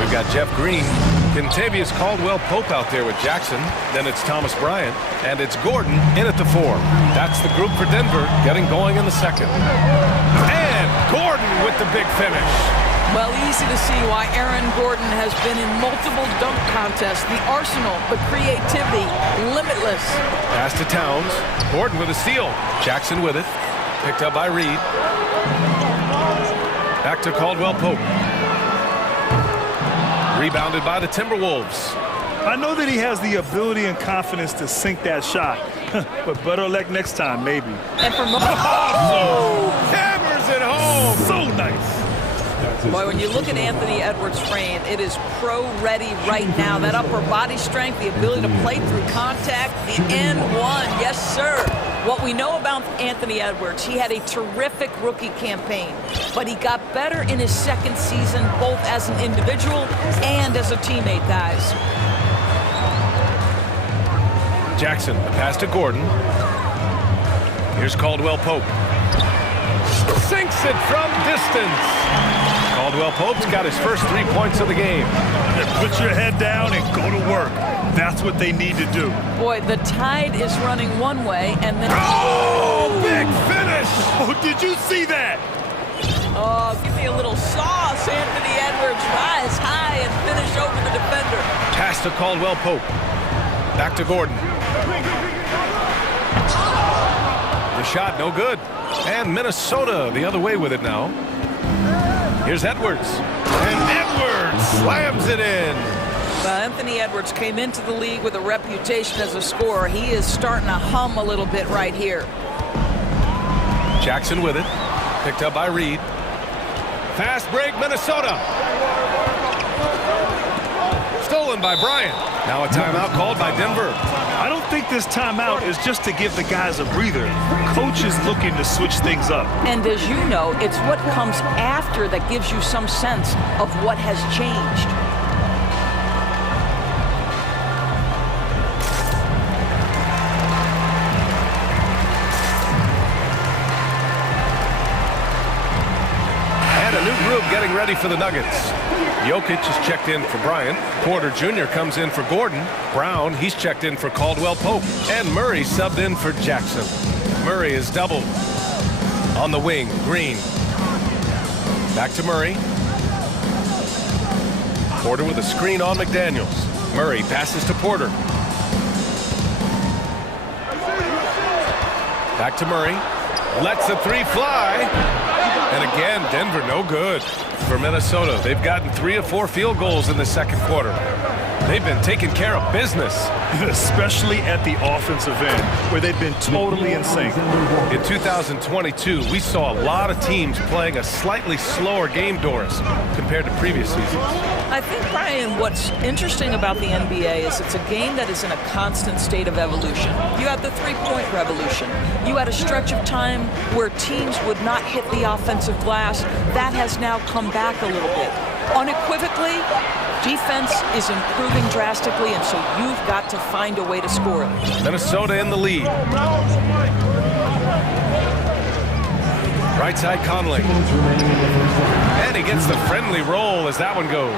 We've got Jeff Green, Kentavious Caldwell-Pope out there with Jackson. Then it's Thomas Bryant, and it's Gordon in at the 4. That's the group for Denver getting going in the second. And Gordon with the big finish. Well, easy to see why Aaron Gordon has been in multiple dunk contests. The arsenal, the creativity, limitless. Pass to Towns. Gordon with a steal. Jackson with it. Picked up by Reed. Back to Caldwell-Pope. Rebounded by the Timberwolves. I know that he has the ability and confidence to sink that shot, but better luck next time, maybe. And for hammers it home. So nice. Boy, when you look at Anthony Edwards' frame, it is pro-ready right now. That upper body strength, the ability to play through contact, the end one. Yes, sir. What we know about Anthony Edwards, he had a terrific rookie campaign, but he got better in his second season, both as an individual and as a teammate, guys. Jackson, the pass to Gordon. Here's Caldwell-Pope. Sinks it from distance. Caldwell-Pope's got his first 3 points of the game. Put your head down and go to work. That's what they need to do. Boy, the tide is running one way, and then... Oh, big finish! Oh, did you see that? Oh, give me a little sauce, Anthony Edwards. Rise high and finish over the defender. Pass to Caldwell-Pope. Back to Gordon. The shot, no good. And Minnesota the other way with it now. Here's Edwards. And Edwards slams it in. Well, Anthony Edwards came into the league with a reputation as a scorer. He is starting to hum a little bit right here. Jackson with it. Picked up by Reed. Fast break, Minnesota. Stolen by Bryant. Now a timeout called by Denver. I don't think this timeout is just to give the guys a breather. Coach is looking to switch things up. And as you know, it's what comes after that gives you some sense of what has changed. And a new group getting ready for the Nuggets. Jokic is checked in for Bryant. Porter Jr. comes in for Gordon. Brown, he's checked in for Caldwell-Pope. And Murray subbed in for Jackson. Murray is doubled. On the wing, Green. Back to Murray. Porter with a screen on McDaniels. Murray passes to Porter. Back to Murray. Lets the three fly. And again, Denver no good for Minnesota. They've gotten 3 of 4 field goals in the second quarter. They've been taking care of business. Especially at the offensive end, where they've been totally in sync. In 2022, we saw a lot of teams playing a slightly slower game, Doris, compared to previous seasons. I think, Brian, what's interesting about the NBA is it's a game that is in a constant state of evolution. You had the three-point revolution. You had a stretch of time where teams would not hit the offensive glass. That has now come back a little bit. Unequivocally, defense is improving drastically, and so you've got to find a way to score it. Minnesota in the lead. Right side Conley. And he gets the friendly roll as that one goes.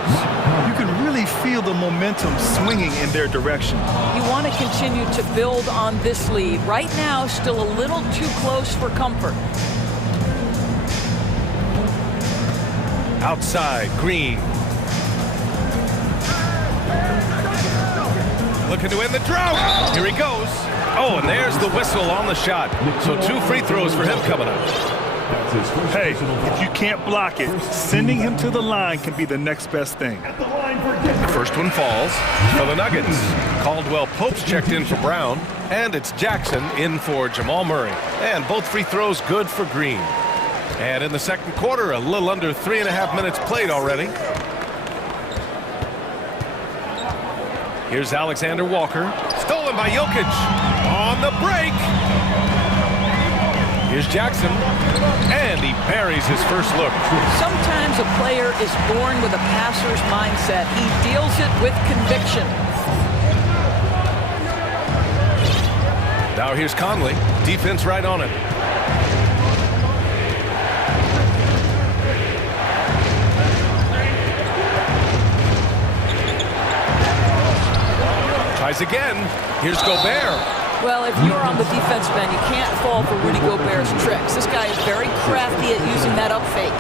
You can really feel the momentum swinging in their direction. You want to continue to build on this lead. Right now, still a little too close for comfort. Outside, Green. Looking to end the drought. Here he goes. Oh, and there's the whistle on the shot. So 2 free throws for him coming up. Hey, if you can't block it, sending him to the line can be the next best thing. The first one falls for the Nuggets. Caldwell Pope's checked in for Brown, and it's Jackson in for Jamal Murray. And both free throws good for Green. And in the second quarter, a little under 3.5 minutes played already. Here's Alexander Walker. Stolen by Jokic. On the break. Here's Jackson. And he buries his first look. Sometimes a player is born with a passer's mindset. He deals it with conviction. Now here's Conley. Defense right on it. Tries again. Here's Gobert. Well, if you're on the defensive end, you can't fall for Rudy Gobert's tricks. This guy is very crafty at using that up fake.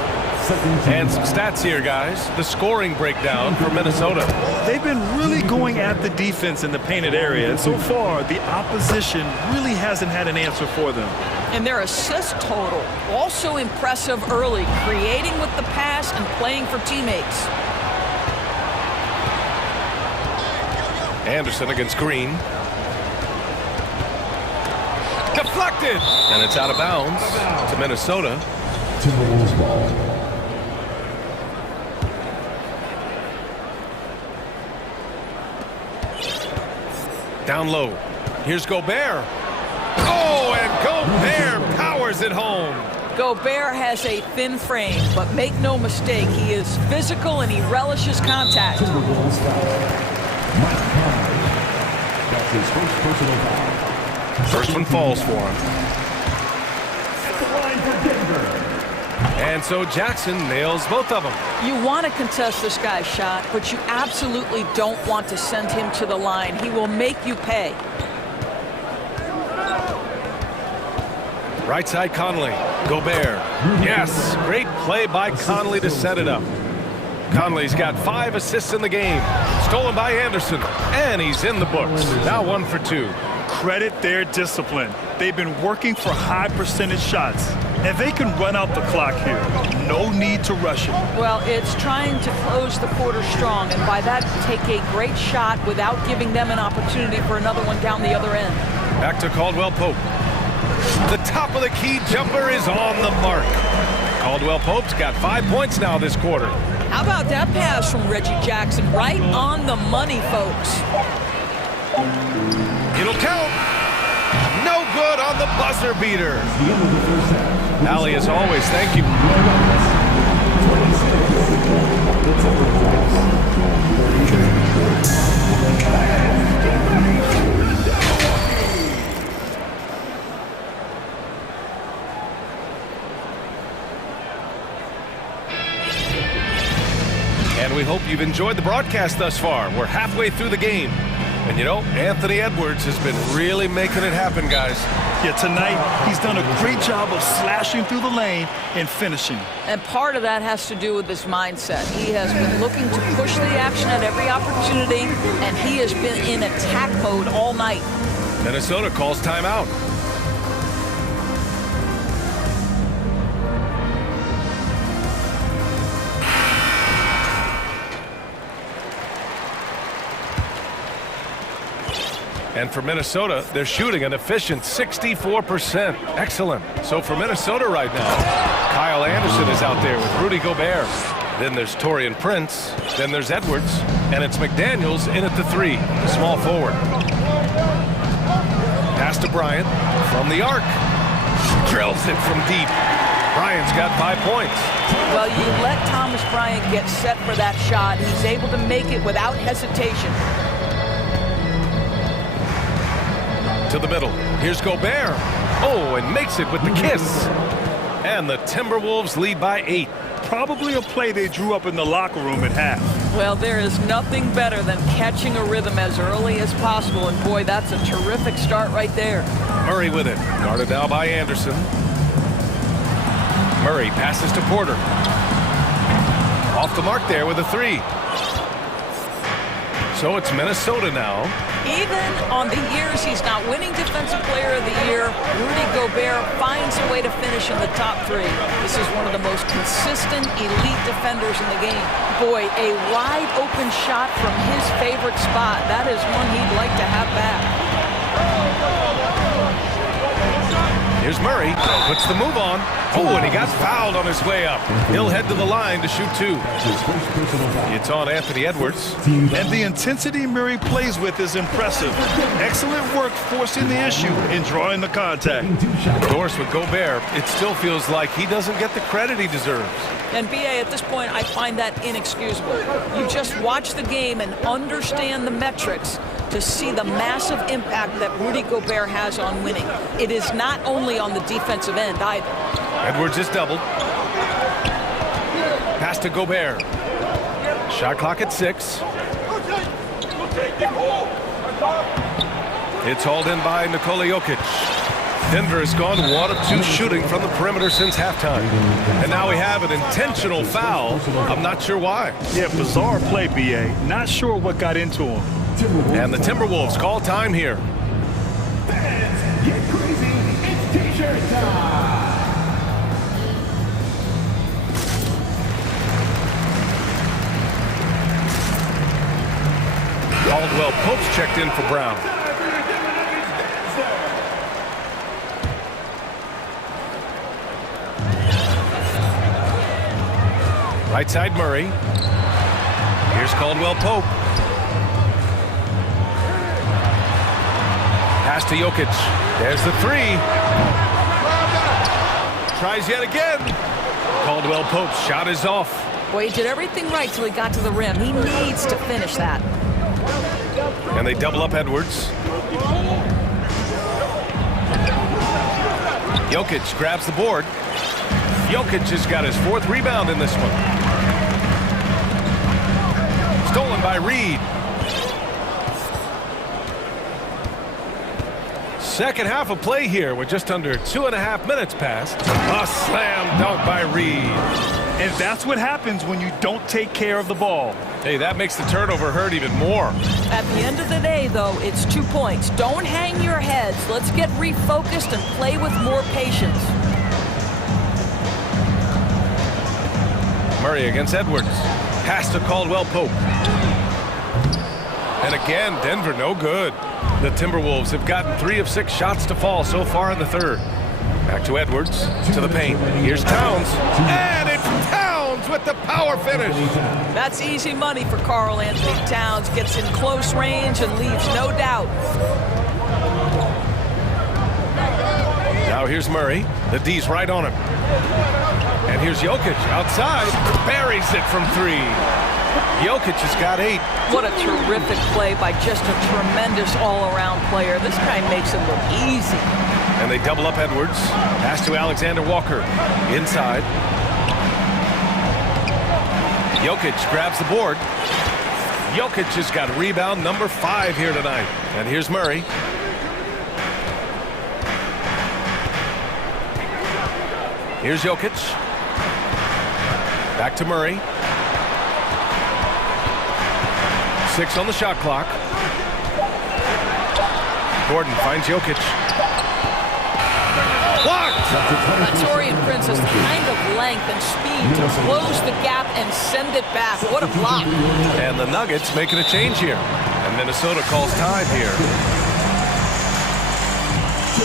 And some stats here, guys. The scoring breakdown for Minnesota. They've been really going at the defense in the painted area, and so far, the opposition really hasn't had an answer for them. And their assist total, also impressive early, creating with the pass and playing for teammates. Anderson against Green. Deflected! And it's out of bounds to Minnesota. Timberwolves ball. Down low. Here's Gobert. Oh, and Gobert powers it home. Gobert has a thin frame, but make no mistake, he is physical and he relishes contact. Timberwolves foul. That's his first personal foul. First one falls for him. At the line for Denver. And so Jackson nails both of them. You want to contest this guy's shot, but you absolutely don't want to send him to the line. He will make you pay. Right side Conley. Gobert. Yes, great play by Conley to set it up. Conley's got 5 assists in the game. Stolen by Anderson. And he's in the books. Now 1 for 2. Credit their discipline. They've been working for high percentage shots. And they can run out the clock here. No need to rush it. Well, it's trying to close the quarter strong, and by that, take a great shot without giving them an opportunity for another one down the other end. Back to Caldwell Pope. The top of the key jumper is on the mark. Caldwell Pope's got 5 points now this quarter. How about that pass from Reggie Jackson? Right on the money, folks. It'll count. No good on the buzzer beater. Allie, as always, thank you. And we hope you've enjoyed the broadcast thus far. We're halfway through the game. And you know, Anthony Edwards has been really making it happen, guys. Yeah, tonight, he's done a great job of slashing through the lane and finishing. And part of that has to do with his mindset. He has been looking to push the action at every opportunity, and he has been in attack mode all night. Minnesota calls timeout. And for Minnesota, they're shooting an efficient 64%. Excellent. So for Minnesota right now, Kyle Anderson is out there with Rudy Gobert. Then there's Taurean Prince. Then there's Edwards. And it's McDaniels in at the 3, the small forward. Pass to Bryant from the arc. Drills it from deep. Bryant's got 5 points. Well, you let Thomas Bryant get set for that shot. He's able to make it without hesitation. To the middle. Here's Gobert. Oh, and makes it with the kiss. And the Timberwolves lead by 8. Probably a play they drew up in the locker room at half. Well, there is nothing better than catching a rhythm as early as possible. And boy, that's a terrific start right there. Murray with it. Guarded now by Anderson. Murray passes to Porter. Off the mark there with a 3. So it's Minnesota now. Even on the years he's not winning Defensive Player of the Year, Rudy Gobert finds a way to finish in the top 3. This is one of the most consistent, elite defenders in the game. Boy, a wide open shot from his favorite spot. That is one he'd like to have back. Here's Murray, puts the move on. Oh, and he got fouled on his way up. He'll head to the line to shoot 2. It's on Anthony Edwards. And the intensity Murray plays with is impressive. Excellent work forcing the issue and drawing the contact. Of course, with Gobert, it still feels like he doesn't get the credit he deserves. And BA, at this point, I find that inexcusable. You just watch the game and understand the metrics to see the massive impact that Rudy Gobert has on winning. It is not only on the defensive end either. Edwards is doubled. Pass to Gobert. Shot clock at 6. It's hauled in by Nikola Jokic. Denver has gone 1 of 2 shooting from the perimeter since halftime. And now we have an intentional foul. I'm not sure why. Yeah, bizarre play, BA. Not sure what got into him. And the Timberwolves call time here. Fans, get crazy. It's T-shirt time. Caldwell Pope's checked in for Brown. Right side Murray. Here's Caldwell Pope. Pass to Jokic. There's the 3. Tries yet again. Caldwell Pope's shot is off. Boy, he did everything right till he got to the rim. He needs to finish that. And they double up Edwards. Jokic grabs the board. Jokic has got his 4th rebound in this one. Stolen by Reed. Second half of play here with just under 2.5 minutes passed. A slam dunk by Reed. And that's what happens when you don't take care of the ball. Hey, that makes the turnover hurt even more. At the end of the day, though, it's 2 points. Don't hang your heads. Let's get refocused and play with more patience. Murray against Edwards. Pass to Caldwell Pope. And again, Denver no good. The Timberwolves have gotten 3 of 6 shots to fall so far in the 3rd. Back to Edwards, to the paint. Here's Towns. And it's Towns with the power finish. That's easy money for Karl Anthony Towns. Gets in close range and leaves no doubt. Now here's Murray. The D's right on him. And here's Jokic outside. Buries it from 3. Jokic has got 8. What a terrific play by just a tremendous all-around player. This guy makes it look easy. And they double up Edwards. Pass to Alexander Walker. Inside. Jokic grabs the board. Jokic has got rebound number 5 here tonight. And here's Murray. Here's Jokic. Back to Murray. 6 on the shot clock. Gordon finds Jokic. Blocked! Taurean Prince has the kind of length and speed to close the gap and send it back. What a block. And the Nuggets making a change here. And Minnesota calls time here. What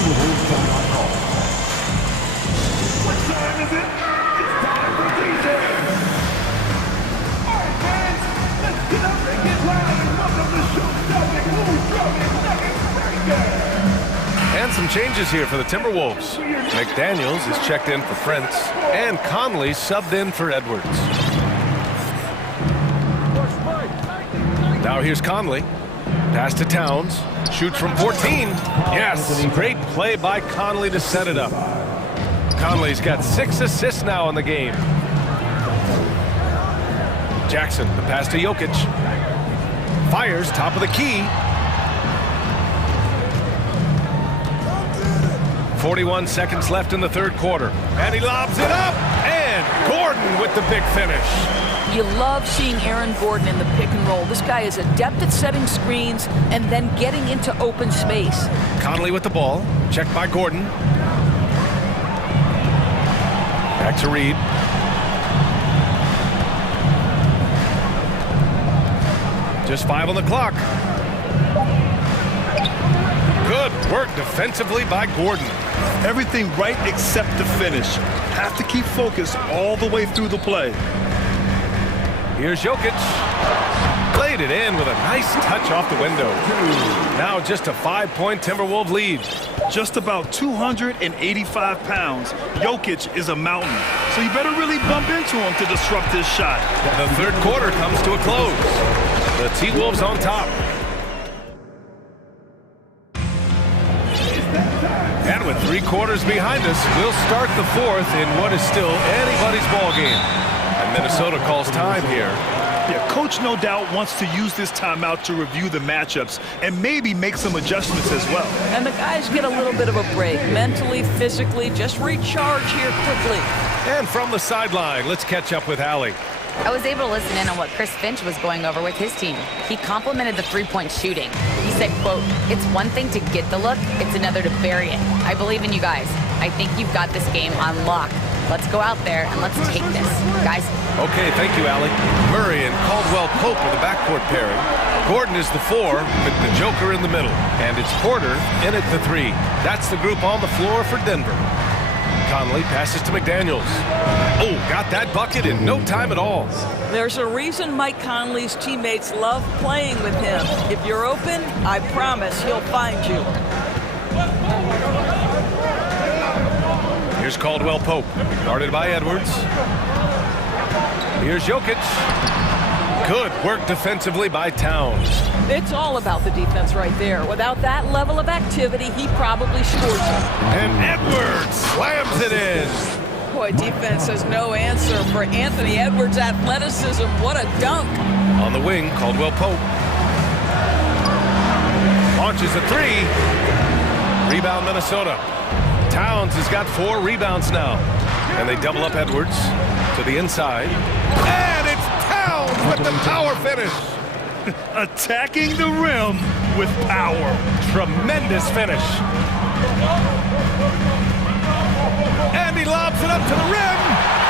time is it? It's time for DJ. All right, fans, let's get up and get loud and welcome the show-stopping, move-dropping, nugget-breaker. And some changes here for the Timberwolves. McDaniels is checked in for Prince, and Conley subbed in for Edwards. Now here's Conley. Pass to Towns. Shoots from 14. Yes, great play by Conley to set it up. Conley's got 6 assists now in the game. Jackson, the pass to Jokic. Fires, top of the key. 41 seconds left in the third quarter. And he lobs it up. And Gordon with the big finish. You love seeing Aaron Gordon in the pick and roll. This guy is adept at setting screens and then getting into open space. Conley with the ball. Checked by Gordon. Back to Reed. Just 5 on the clock. Good work defensively by Gordon. Everything right except the finish. Have to keep focused all the way through the play. Here's Jokic. Played it in with a nice touch off the window. Now just a 5-point Timberwolves lead. Just about 285 pounds. Jokic is a mountain, so you better really bump into him to disrupt his shot. The third quarter comes to a close. The T-Wolves on top. And with 3 quarters behind us, we'll start the fourth in what is still anybody's ball game. And Minnesota calls time here. Yeah, coach no doubt wants to use this timeout to review the matchups and maybe make some adjustments as well. And the guys get a little bit of a break, mentally, physically, just recharge here quickly. And from the sideline, let's catch up with Allie. I was able to listen in on what Chris Finch was going over with his team. He complimented the three-point shooting. He said, quote, "It's one thing to get the look, it's another to bury it. I believe in you guys. I think you've got this game on lock. Let's go out there and let's take this. Guys." Okay, thank you, Allie. Murray and Caldwell-Pope are the backcourt pairing. Gordon is the 4 with the Joker in the middle. And it's Porter in at the 3. That's the group on the floor for Denver. Conley passes to McDaniels. Oh, got that bucket in no time at all. There's a reason Mike Conley's teammates love playing with him. If you're open, I promise he'll find you. Here's Caldwell-Pope, guarded by Edwards. Here's Jokic. Good work defensively by Towns. It's all about the defense right there. Without that level of activity, he probably scores it. And Edwards slams it in. Boy, defense has no answer for Anthony Edwards' athleticism. What a dunk. On the wing, Caldwell-Pope. Launches a 3. Rebound Minnesota. Towns has got 4 rebounds now. And they double up Edwards to the inside. And it's Towns with the power finish. Attacking the rim with power. Tremendous finish. And he lobs it up to the rim.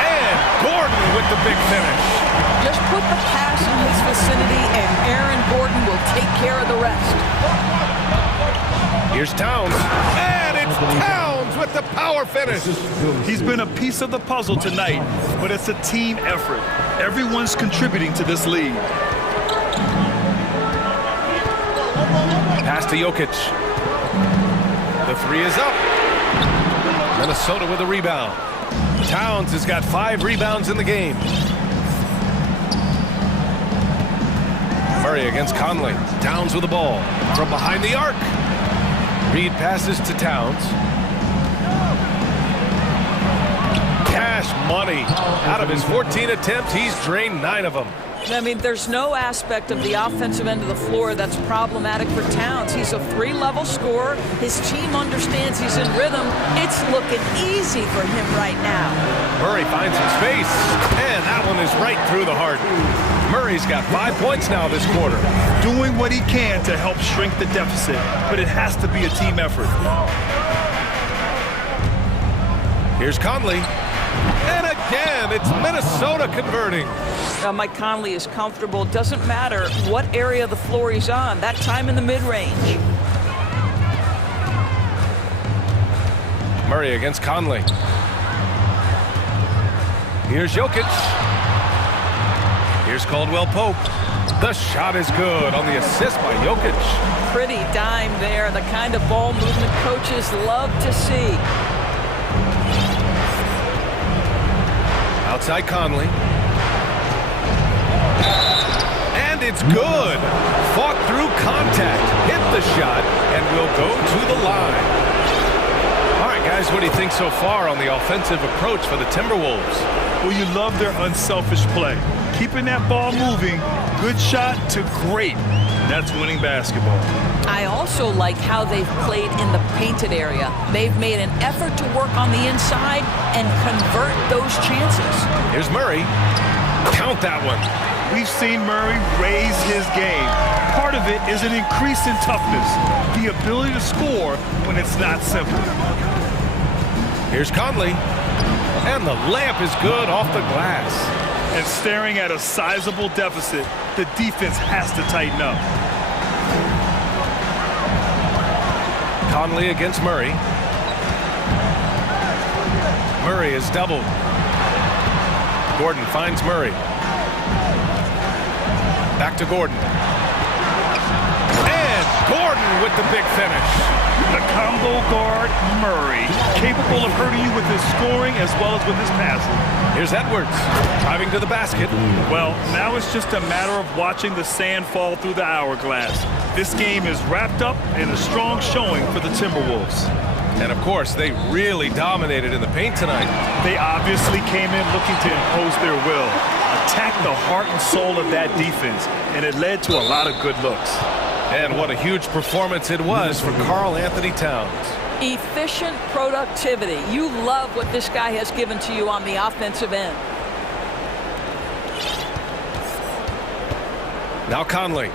And Gordon with the big finish. Just put the pass in his vicinity and Aaron Gordon will take care of the rest. Here's Towns. And it's Towns with the power finish. He's been a piece of the puzzle tonight, but it's a team effort. Everyone's contributing to this lead. Pass to Jokic. The 3 is up. Minnesota with a rebound. Towns has got 5 rebounds in the game. Murray against Conley. Towns with the ball. From behind the arc. Reed passes to Towns. Cash money. Out of his 14 attempts, he's drained 9 of them. I mean, there's no aspect of the offensive end of the floor that's problematic for Towns. He's a 3-level scorer. His team understands he's in rhythm. It's looking easy for him right now. Murray finds some space, and that one is right through the heart. Murray's got 5 points now this quarter. Doing what he can to help shrink the deficit, but it has to be a team effort. Here's Conley. And again, it's Minnesota converting. Mike Conley is comfortable. Doesn't matter what area of the floor he's on. That time in the mid-range. Murray against Conley. Here's Jokic. Here's Caldwell Pope. The shot is good on the assist by Jokic. Pretty dime there, the kind of ball movement coaches love to see. Outside Conley. And it's good. Fought through contact, hit the shot, and will go to the line. All right, guys, what do you think so far on the offensive approach for the Timberwolves? Well, you love their unselfish play. Keeping that ball moving, good shot to great. That's winning basketball. I also like how they've played in the painted area. They've made an effort to work on the inside and convert those chances. Here's Murray. Count that one. We've seen Murray raise his game. Part of it is an increase in toughness, the ability to score when it's not simple. Here's Conley. And the layup is good off the glass. And staring at a sizable deficit, the defense has to tighten up. Conley against Murray. Murray is doubled. Gordon finds Murray. Back to Gordon. And Gordon with the big finish. The combo guard, Murray, capable of hurting you with his scoring as well as with his passing. Here's Edwards, driving to the basket. Well, now it's just a matter of watching the sand fall through the hourglass. This game is wrapped up in a strong showing for the Timberwolves. And of course, they really dominated in the paint tonight. They obviously came in looking to impose their will, attack the heart and soul of that defense, and it led to a lot of good looks. And what a huge performance it was for Karl Anthony Towns. Efficient productivity. You love what this guy has given to you on the offensive end. Now Conley.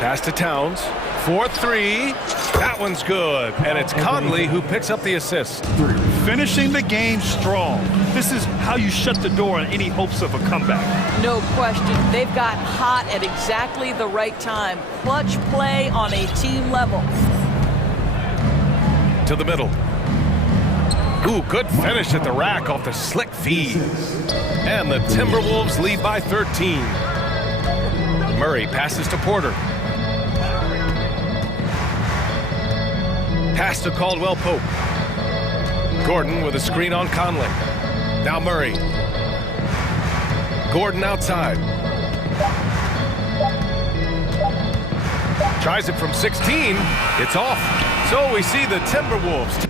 Pass to Towns. 4-3. That one's good. And it's Conley who picks up the assist. Finishing the game strong. This is how you shut the door on any hopes of a comeback. No question. They've got hot at exactly the right time. Clutch play on a team level. To the middle. Ooh, good finish at the rack off the slick feed. And the Timberwolves lead by 13. Murray passes to Porter. Pass to Caldwell Pope. Gordon with a screen on Conley. Now Murray. Gordon outside. Tries it from 16. It's off. So we see the Timberwolves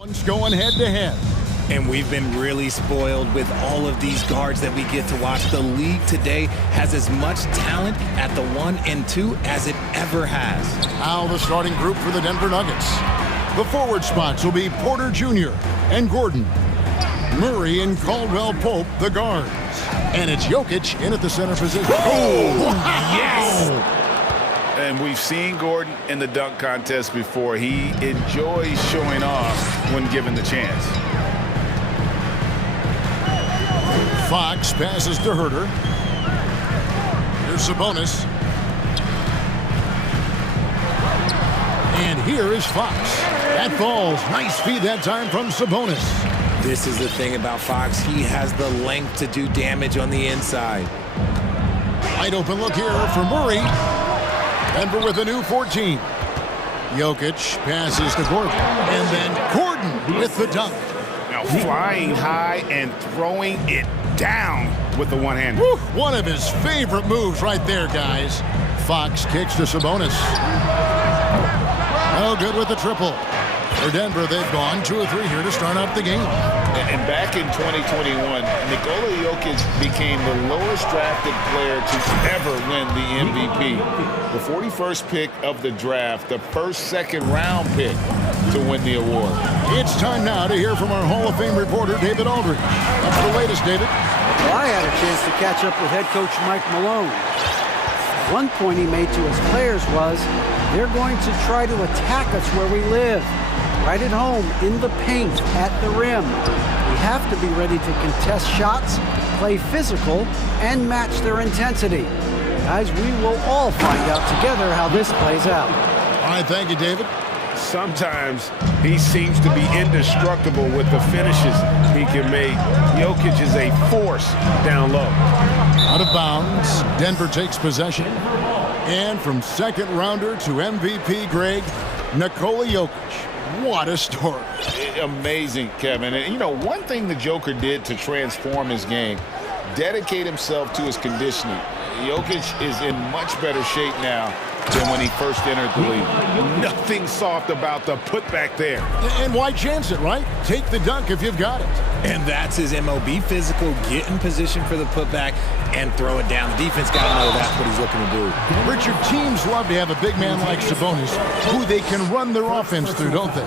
One's going head-to-head. And we've been really spoiled with all of these guards that we get to watch. The league today has as much talent at the 1 and 2 as it ever has. Now the starting group for the Denver Nuggets. The forward spots will be Porter Jr. and Gordon. Murray and Caldwell Pope, the guards. And it's Jokic in at the center position. Oh, yes! And we've seen Gordon in the dunk contest before. He enjoys showing off when given the chance. Fox passes to Herter. Here's Sabonis. And here is Fox. That falls. Nice feed that time from Sabonis. This is the thing about Fox. He has the length to do damage on the inside. Wide open look here for Murray. Denver with a new 14. Jokic passes to Gordon. And then Gordon with the dunk. Now flying high and throwing it down with the one-hander. One of his favorite moves right there, guys. Fox kicks to Sabonis. No good with the triple. For Denver, they've gone 2 of 3 here to start out the game. And back in 2021, Nikola Jokic became the lowest drafted player to ever win the MVP. The 41st pick of the draft, the first second-round pick to win the award. It's time now to hear from our Hall of Fame reporter, David Aldridge. What's the latest, David? Well, I had a chance to catch up with head coach Mike Malone. One point he made to his players was, they're going to try to attack us where we live. Right at home, in the paint, at the rim. We have to be ready to contest shots, play physical, and match their intensity. Guys, we will all find out together how this plays out. All right, thank you, David. Sometimes he seems to be indestructible with the finishes he can make. Jokic is a force down low. Out of bounds, Denver takes possession. And from second rounder to MVP, Greg, Nikola Jokic. What a story. Amazing, Kevin. And, you know, one thing the Joker did to transform his game, dedicate himself to his conditioning. Jokic is in much better shape now than when he first entered the league. Nothing soft about the putback there. And why chance it, right? Take the dunk if you've got it. And that's his MO. Be physical, get in position for the putback, and throw it down. The defense got to know that's what he's looking to do. Richard, teams love to have a big man like Sabonis who they can run their offense through, don't they?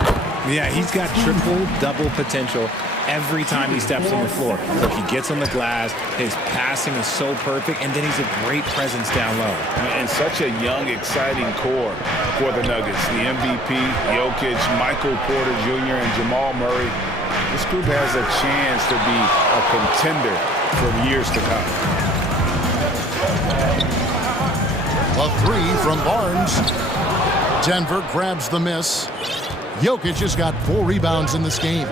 Yeah, he's got triple-double potential every time he steps on the floor. Look, he gets on the glass, his passing is so perfect, and then he's a great presence down low. And such a young, exciting core for the Nuggets. The MVP, Jokic, Michael Porter Jr., and Jamal Murray. This group has a chance to be a contender for years to come. A 3 from Barnes. Denver grabs the miss. Jokic has got 4 rebounds in this game.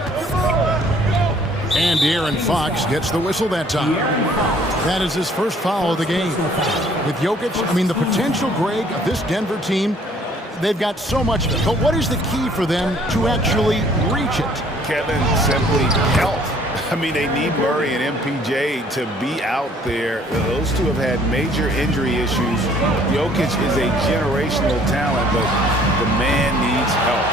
And De'Aaron Fox gets the whistle that time. That is his first foul of the game. With Jokic, I mean, the potential, Greg, of this Denver team, they've got so much. But what is the key for them to actually reach it? Kevin, simply health. I mean, they need Murray and MPJ to be out there. Those two have had major injury issues. Jokic is a generational talent, but the man needs help.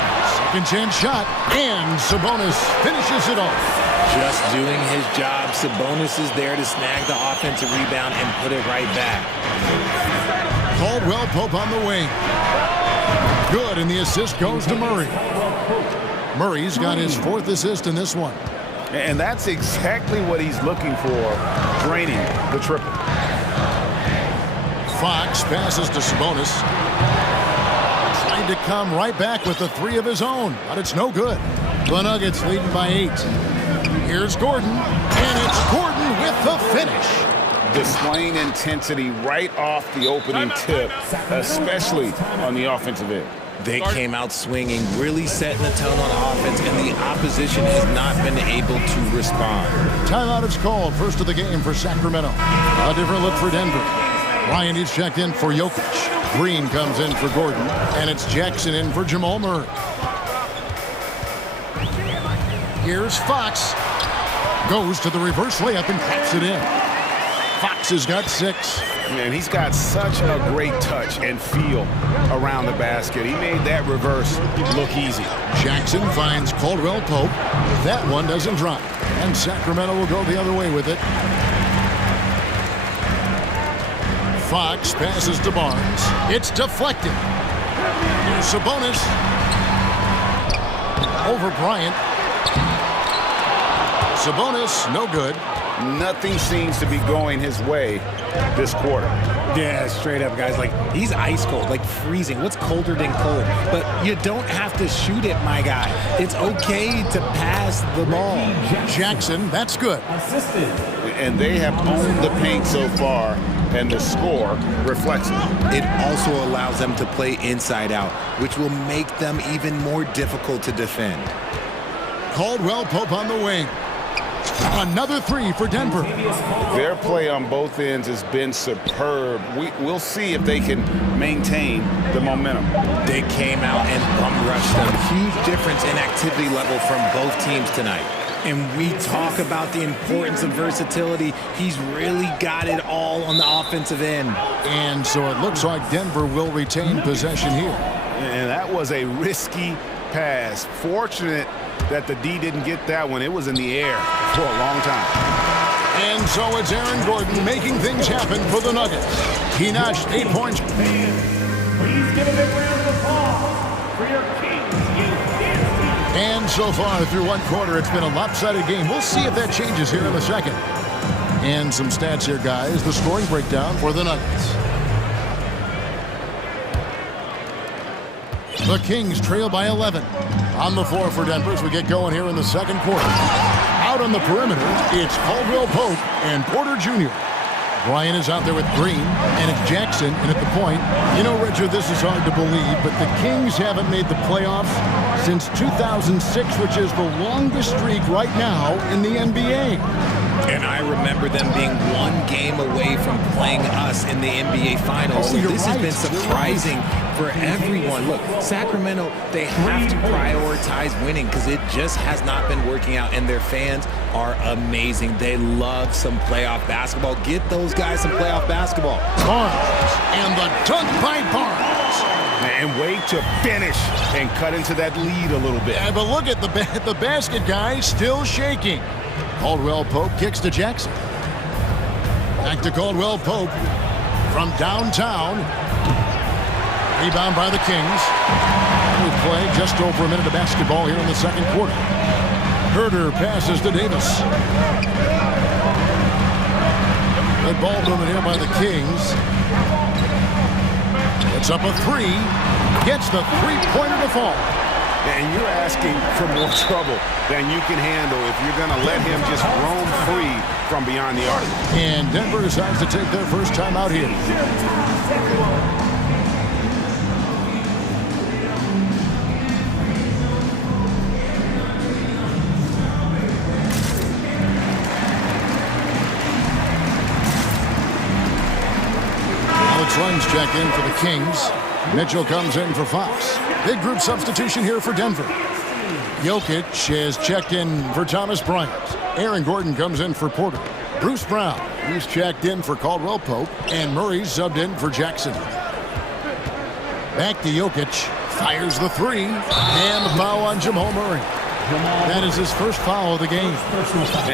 Second chance shot, and Sabonis finishes it off. Just doing his job. Sabonis is there to snag the offensive rebound and put it right back. Caldwell Pope on the wing. Good, and the assist goes to Murray. Murray's got his 4th assist in this one. And that's exactly what he's looking for, draining the triple. Fox passes to Sabonis. Trying to come right back with the 3 of his own, but it's no good. The Nuggets leading by 8. Here's Gordon, and it's Gordon with the finish. Displaying intensity right off the opening tip, especially on the offensive end. They came out swinging, really setting the tone on offense, and the opposition has not been able to respond. Timeout is called. First of the game for Sacramento. A different look for Denver. Ryan is checked in for Jokic. Green comes in for Gordon, and it's Jackson in for Jamal Murray. Here's Fox. Goes to the reverse layup and claps it in. Fox has got 6. Man, he's got such a great touch and feel around the basket. He made that reverse look easy. Jackson finds Caldwell Pope. That one doesn't drop. And Sacramento will go the other way with it. Fox passes to Barnes. It's deflected. Here's Sabonis. Over Bryant. Sabonis, no good. Nothing seems to be going his way this quarter. Yeah, straight up, guys. Like, he's ice cold, like freezing. What's colder than cold? But you don't have to shoot it, my guy. It's okay to pass the ball. Jackson, that's good. And they have owned the paint so far, and the score reflects it. It also allows them to play inside out, which will make them even more difficult to defend. Caldwell Pope on the wing. Another 3 for Denver. Their play on both ends has been superb. We'll see if they can maintain the momentum. They came out and bum rushed them. Huge difference in activity level from both teams tonight. And we talk about the importance of versatility. He's really got it all on the offensive end. And so it looks like Denver will retain possession here. And that was a risky pass. Fortunate that the D didn't get that one. It was in the air for a long time. And so it's Aaron Gordon making things happen for the Nuggets. He notched 8 points. Please give a big round of applause for your Kings. And so far through one quarter, it's been a lopsided game. We'll see if that changes here in the second. And some stats here, guys. The scoring breakdown for the Nuggets. The Kings trail by 11. On the floor for Denver as we get going here in the second quarter. Out on the perimeter, it's Caldwell Pope and Porter Jr. Bryant is out there with Green, and it's Jackson in at the point. You know, Richard, this is hard to believe, but the Kings haven't made the playoffs since 2006, which is the longest streak right now in the NBA. And I remember them being one game away from playing us in the NBA Finals. So this has been surprising for everyone. Look, Sacramento, they have to prioritize winning because it just has not been working out. And their fans are amazing. They love some playoff basketball. Get those guys some playoff basketball. Barnes and the dunk by Barnes. And wait to finish and cut into that lead a little bit. Yeah, but look at the basket, guys, still shaking. Caldwell Pope kicks to Jackson. Back to Caldwell Pope from downtown. Rebound by the Kings. We play just over a minute of basketball here in the second quarter. Herder passes to Davis. Good ball movement here by the Kings. It's up a 3. Gets the three-pointer to fall. And you're asking for more trouble than you can handle if you're going to let him just roam free from beyond the arc. And Denver decides to take their first time out here. Alex Len's check in for the Kings. Mitchell comes in for Fox. Big group substitution here for Denver. Jokic has checked in for Thomas Bryant. Aaron Gordon comes in for Porter. Bruce Brown, he's checked in for Caldwell Pope. And Murray's subbed in for Jackson. Back to Jokic. Fires the 3. And the foul on Jamal Murray. That is his first foul of the game.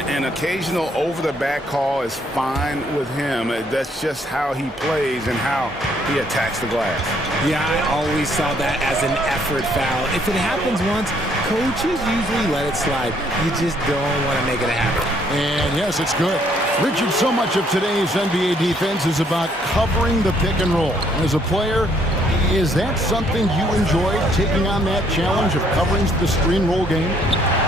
An occasional over-the-back call is fine with him. That's just how he plays and how he attacks the glass. Yeah, I always saw that as an effort foul. If it happens once, coaches usually let it slide. You just don't want to make it a habit. And yes, it's good. Richard, so much of today's NBA defense is about covering the pick and roll. As a player, is that something you enjoy, taking on that challenge of covering the screen roll game?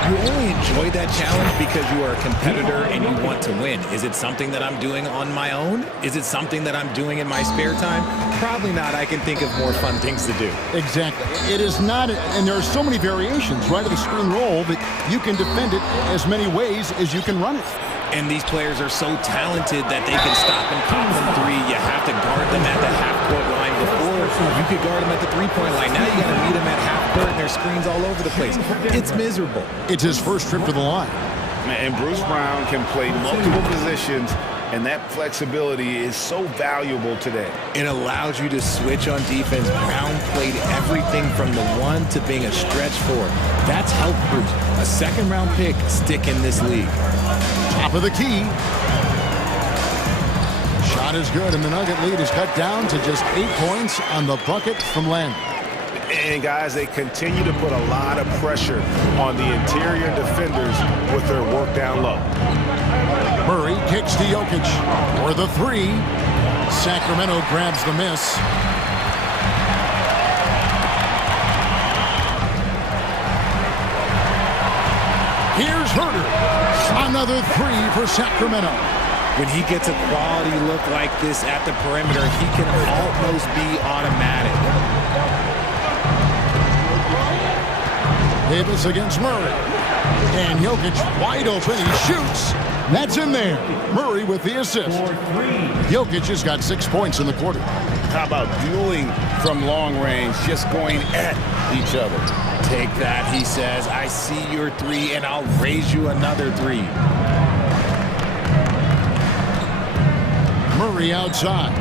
You only enjoy that challenge because you are a competitor and you want to win. Is it something that I'm doing on my own? Is it something that I'm doing in my spare time? Probably not. I can think of more fun things to do. Exactly. It is not, and there are so many variations, right, of the screen roll that you can defend it as many ways as you can run it. And these players are so talented that they can stop and pop from 3. You have to guard them at the half-court line before. You could guard them at the three-point line. Now you got to meet them at half-court, and their screens all over the place. It's miserable. It's his first trip to the line. And Bruce Brown can play multiple positions and that flexibility is so valuable today. It allows you to switch on defense. Brown played everything from the one to being a stretch four. That's helped Bruce, a second-round pick, stick in this league. Top of the key. Shot is good, and the Nugget lead is cut down to just 8 points on the bucket from Landry. And guys, they continue to put a lot of pressure on the interior defenders with their work down low. Murray kicks to Jokic for the three. Sacramento grabs the miss. Here's Herter. Another three for Sacramento. When he gets a quality look like this at the perimeter, he can almost be automatic. Davis against Murray. And Jokic wide open. He shoots. That's in there. Murray with the assist. Jokic has got 6 points in the quarter. How about dueling from long range, just going at each other? Take that, he says. I see your three, and I'll raise you another three. Murray outside.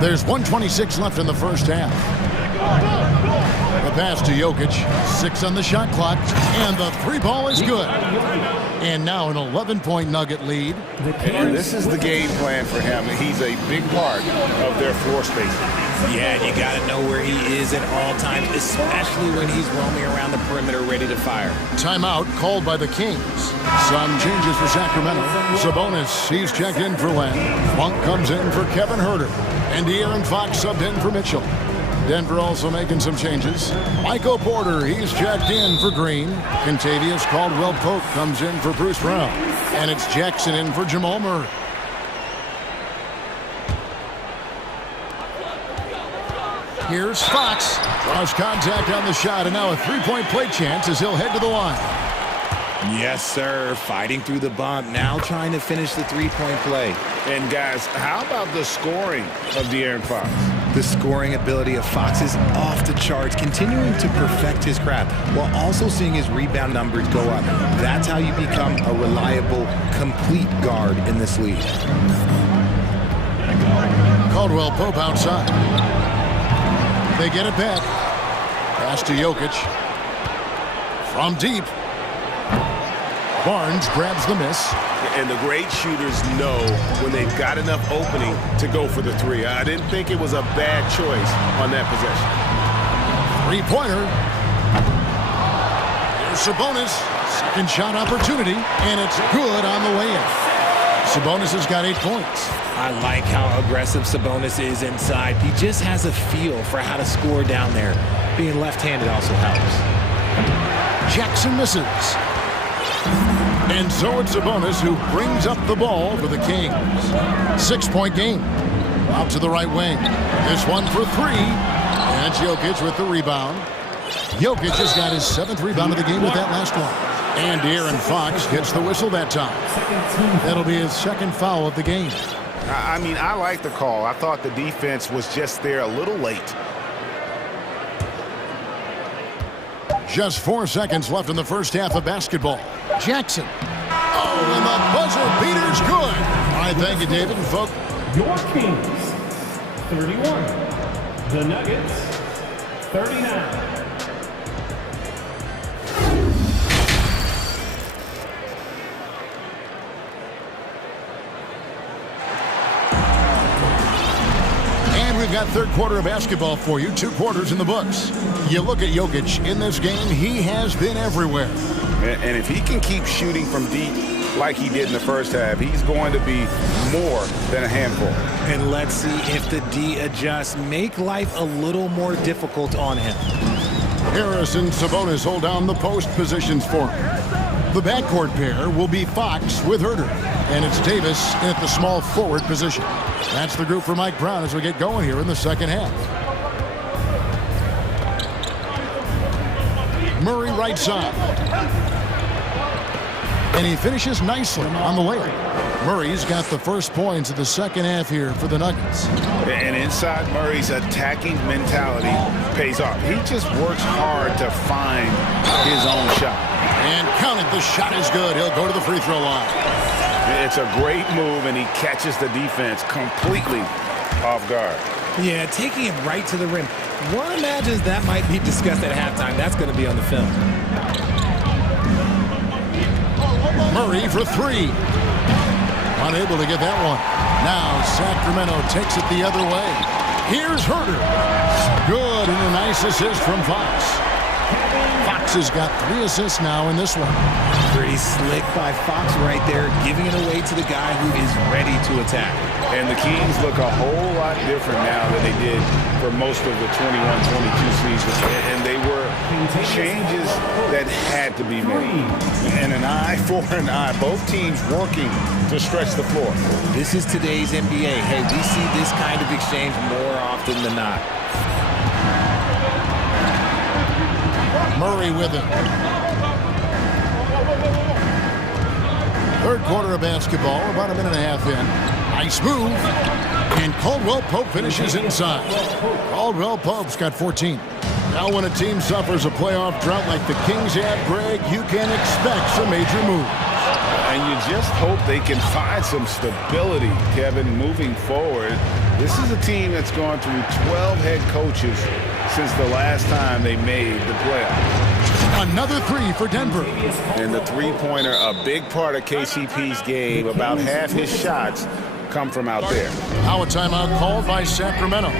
There's 1:26 left in the first half. The pass to Jokic, 6 on the shot clock, and the three ball is good. And now an 11-point Nugget lead. And this is the game plan for him. He's a big part of their floor spacing. Yeah, and you got to know where he is at all times, especially when he's roaming around the perimeter ready to fire. Timeout called by the Kings. Some changes for Sacramento. Sabonis, he's checked in for Len. Monk comes in for Kevin Herter. And De'Aaron Fox subbed in for Mitchell. Denver also making some changes. Michael Porter, he's checked in for Green. Contavious Caldwell-Pope comes in for Bruce Brown. And it's Jackson in for Jamal Murray. Here's Fox. Cross contact on the shot, and now a three-point play chance as he'll head to the line. Yes, sir. Fighting through the bump. Now trying to finish the three-point play. And guys, how about the scoring of De'Aaron Fox? The scoring ability of Fox is off the charts, continuing to perfect his craft while also seeing his rebound numbers go up. That's how you become a reliable, complete guard in this league. Caldwell-Pope outside. They get it back. Pass to Jokic. From deep. Barnes grabs the miss. And the great shooters know when they've got enough opening to go for the three. I didn't think it was a bad choice on that possession. Three-pointer. Here's Sabonis. Second shot opportunity, and it's good on the way in. Sabonis has got 8 points. I like how aggressive Sabonis is inside. He just has a feel for how to score down there. Being left-handed also helps. Jackson misses. And so it's Sabonis who brings up the ball for the Kings. 6-point game. Out to the right wing. This one for three. And it's Jokic with the rebound. Jokic has got his 7th rebound of the game with that last one. And De'Aaron Fox gets the whistle that time. That'll be his 2nd foul of the game. I mean, I like the call. I thought the defense was just there a little late. Just 4 seconds left in the first half of basketball. Jackson. Oh, and the buzzer beater's good. All right, thank you, David. And folks. Your Kings, 31. The Nuggets, 39. We've got third quarter of basketball for you. 2 quarters in the books. You look at Jokic in this game, he has been everywhere. And if he can keep shooting from deep like he did in the first half, he's going to be more than a handful. And let's see if the D adjusts, make life a little more difficult on him. Harris and Sabonis hold down the post positions for him. The backcourt pair will be Fox with Herter. And it's Davis in at the small forward position. That's the group for Mike Brown as we get going here in the second half. Murray right side. And he finishes nicely on the layup. Murray's got the first points of the second half here for the Nuggets. And inside Murray's attacking mentality pays off. He just works hard to find his own shot. And count it, the shot is good. He'll go to the free throw line. It's a great move, and he catches the defense completely off guard. Yeah, taking it right to the rim. One imagines that might be discussed at halftime. That's going to be on the film. Murray for three. Unable to get that one. Now Sacramento takes it the other way. Here's Herter. Good, and a nice assist from Fox. Fox has got 3 assists now in this one. Pretty slick by Fox right there, giving it away to the guy who is ready to attack. And the Kings look a whole lot different now than they did for most of the 21-22 season. And they were changes that had to be made. And an eye for an eye. Both teams working to stretch the floor. This is today's NBA. Hey, we see this kind of exchange more often than not. Murray with him. Third quarter of basketball, about a minute and a half in. Nice move. And Caldwell Pope finishes inside. Caldwell Pope's got 14. Now when a team suffers a playoff drought like the Kings have, Greg, you can expect some major moves. And you just hope they can find some stability, Kevin, moving forward. This is a team that's gone through 12 head coaches since the last time they made the playoffs. Another three for Denver. And the three-pointer, a big part of KCP's game. About half his shots come from out there. Now a timeout called by Sacramento.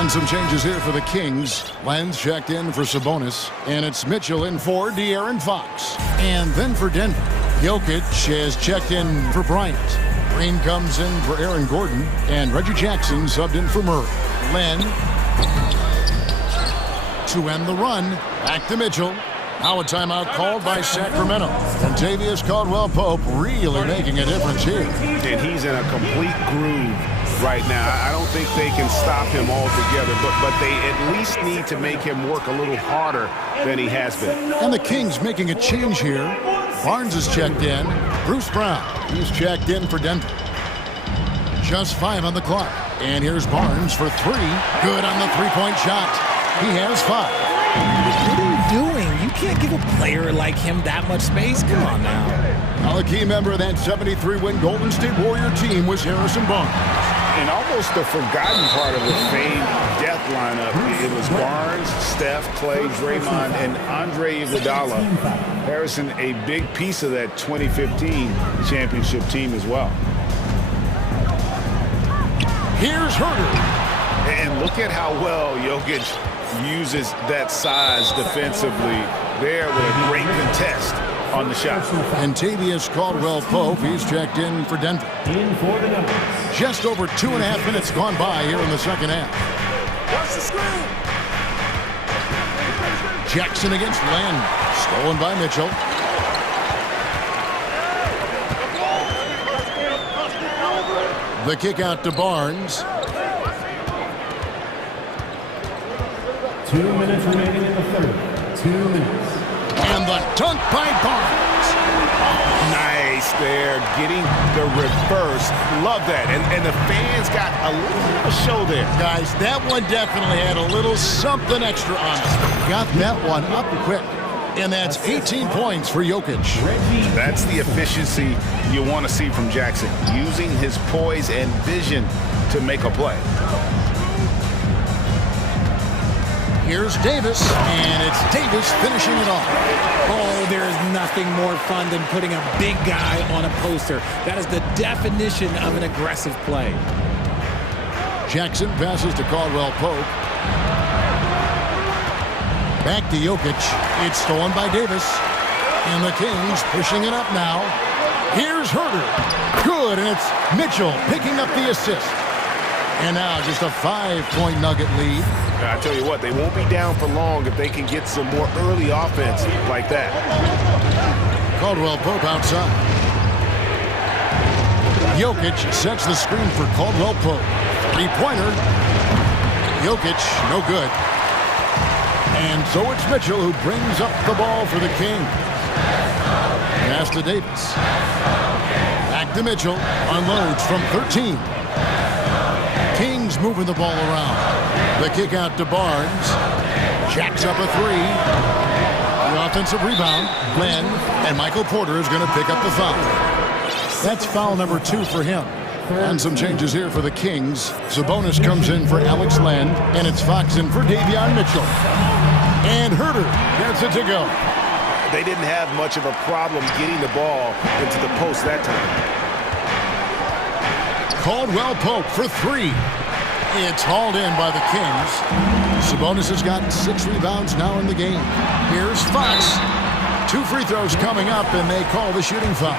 And some changes here for the Kings. Lenz checked in for Sabonis. And it's Mitchell in for De'Aaron Fox. And then for Denver, Jokic has checked in for Bryant. Green comes in for Aaron Gordon. And Reggie Jackson subbed in for Murray. Len to end the run. Back to Mitchell. Now a timeout called by Sacramento. And Tavius Caldwell-Pope really making a difference here. And he's in a complete groove right now. I don't think they can stop him altogether, but they at least need to make him work a little harder than he has been. And the Kings making a change here. Barnes is checked in. Bruce Brown, he's checked in for Denver. Just 5 on the clock. And here's Barnes for 3. Good on the three-point shot. He has 5. What are you doing? You can't give a player like him that much space. Come on now. Now a key member of that 73-win Golden State Warrior team was Harrison Barnes. And almost the forgotten part of the famed death lineup, it was Barnes, Steph, Clay, Draymond, and Andre Iguodala. Harrison, a big piece of that 2015 championship team as well. Here's Herter. And look at how well Jokic uses that size defensively there with a great contest on the shot. And Tavius Caldwell-Pope, he's checked in for Denver. In for the numbers. Just over 2.5 minutes gone by here in the second half. Watch the screen. Jackson against Len. Stolen by Mitchell. The kick out to Barnes. 2 minutes remaining in the third. 2 minutes. And the dunk by Barnes. Nice there, getting the reverse. Love that. And the fans got a little bit of a show there. Guys, that one definitely had a little something extra on it. Got that one up quick. And that's 18 points for Jokic. That's the efficiency you want to see from Jackson, using his poise and vision to make a play. Here's Davis, and it's Davis finishing it off. Oh, there is nothing more fun than putting a big guy on a poster. That is the definition of an aggressive play. Jackson passes to Caldwell-Pope. Back to Jokic. It's stolen by Davis. And the Kings pushing it up now. Here's Herter. Good, and it's Mitchell picking up the assist. And now just a 5-point Nugget lead. I tell you what, they won't be down for long if they can get some more early offense like that. Caldwell-Pope outside. Jokic sets the screen for Caldwell-Pope. Three-pointer. Jokic, no good. And so it's Mitchell who brings up the ball for the Kings. Pass to Davis. Back to Mitchell. Unloads from 13. Kings Kings moving the ball around. The kick out to Barnes. Jacks up a three. The offensive rebound. Glenn and Michael Porter is going to pick up the foul. That's foul number 2 for him. And some changes here for the Kings. Sabonis comes in for Alex Len, and it's Fox in for Davion Mitchell. And Herter gets it to go. They didn't have much of a problem getting the ball into the post that time. Caldwell Pope for 3. It's hauled in by the Kings. Sabonis has got 6 rebounds now in the game. Here's Fox. 2 free throws coming up, and they call the shooting foul.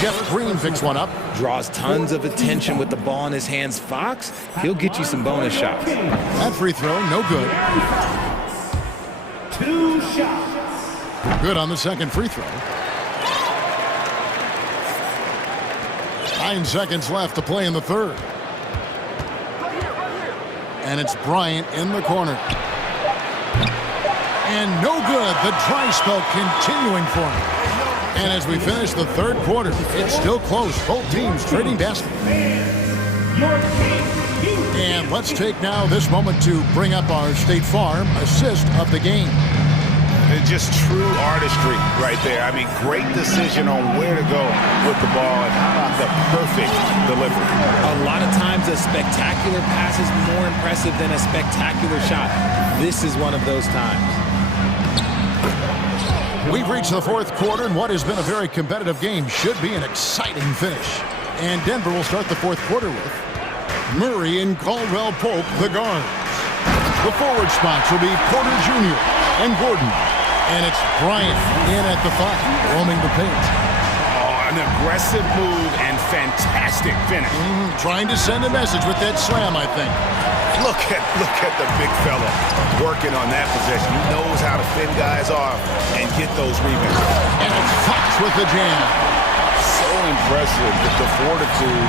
Jeff Green picks one up. Draws tons of attention with the ball in his hands. Fox, he'll get you some bonus shots. That free throw, no good. 2 shots. Good on the second free throw. 9 seconds left to play in the third. And it's Bryant in the corner. And no good. The dry spell continuing for him. And as we finish the third quarter, it's still close. Both teams trading baskets. And let's take now this moment to bring up our State Farm assist of the game. It's just true artistry right there. I mean, great decision on where to go with the ball, and how about the perfect delivery. A lot of times a spectacular pass is more impressive than a spectacular shot. This is one of those times. We've reached the fourth quarter, and what has been a very competitive game should be an exciting finish. And Denver will start the fourth quarter with Murray and Caldwell Pope, the guards. The forward spots will be Porter Jr. and Gordon. And it's Bryant in at the 5, roaming the paint. Oh, an aggressive move and fantastic finish. Trying to send a message with that slam, I think. Look at the big fella working on that possession. He knows how to fend guys off and get those rebounds. And it's Fox with the jam. So impressive with the fortitude,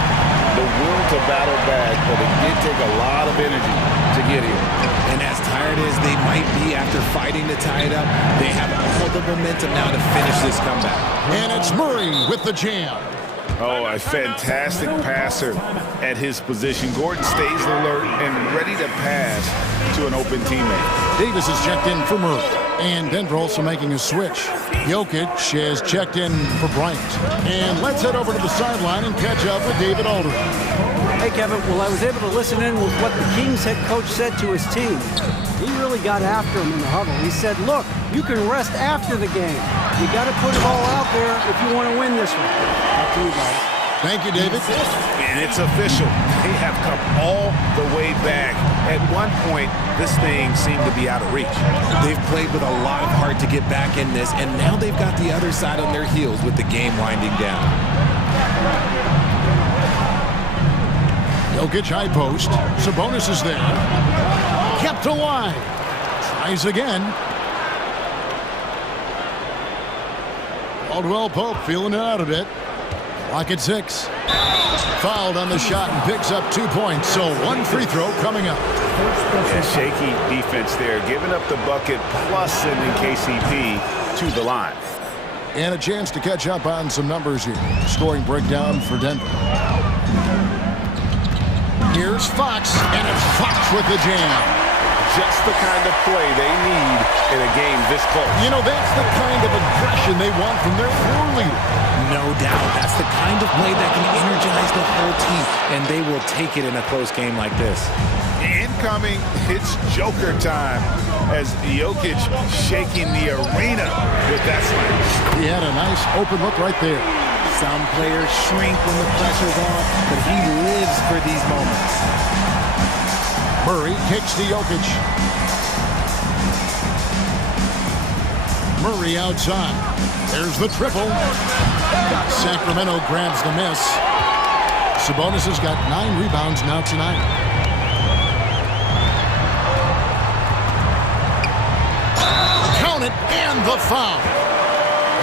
the will to battle back, but it did take a lot of energy to get here. And as tired as they might be after fighting to tie it up, they have all the momentum now to finish this comeback. And it's Murray with the jam. Oh, a fantastic passer at his position. Gordon stays alert and ready to pass to an open teammate. Davis is checked in for Murray. And Denver also making a switch. Jokic has checked in for Bryant. And let's head over to the sideline and catch up with David Aldridge. Hey, Kevin. Well, I was able to listen in with what the Kings head coach said to his team. He really got after him in the huddle. He said, look, you can rest after the game. You got to put it all out there if you want to win this one. Back to you guys. Thank you, David. And it's official. They have come all the way back. At one point, this thing seemed to be out of reach. They've played with a lot of heart to get back in this, and now they've got the other side on their heels with the game winding down. Jokic high post. Sabonis is there. Kept alive. Tries again. Caldwell Pope feeling it out a bit. Clock at 6. Fouled on the shot and picks up 2 points. So 1 free throw coming up. Yeah, shaky defense there, giving up the bucket plus sending KCP to the line. And a chance to catch up on some numbers here. Scoring breakdown for Denver. Here's Fox, and it's Fox with the jam. Just the kind of play they need in a game this close. You know, that's the kind of aggression they want from their floor leader. No doubt. That's the kind of play that can energize the whole team, and they will take it in a close game like this. Incoming, it's Joker time as Jokic shaking the arena with that slam. He had a nice open look right there. Some players shrink when the pressure's on, but he lives for these moments. Murray kicks to Jokic. Murray outside. There's the triple. Sacramento grabs the miss. Sabonis has got 9 rebounds now tonight. Count it, and the foul.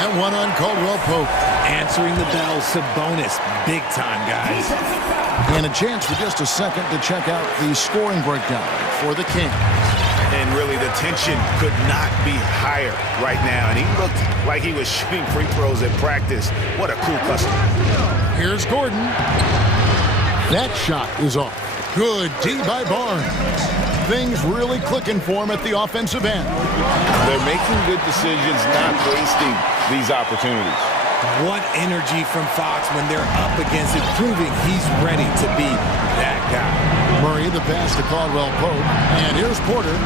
And one on Caldwell Pope. Answering the bell, Sabonis. Big time, guys. And a chance for just a second to check out the scoring breakdown for the Kings. And really, the tension could not be higher right now. And he looked like he was shooting free throws at practice. What a cool customer. Here's Gordon. That shot is off. Good D by Barnes. Things really clicking for him at the offensive end. They're making good decisions, not wasting these opportunities. What energy from Fox when they're up against it, proving he's ready to be that guy. Murray, the pass to Caldwell Pope. And here's Porter.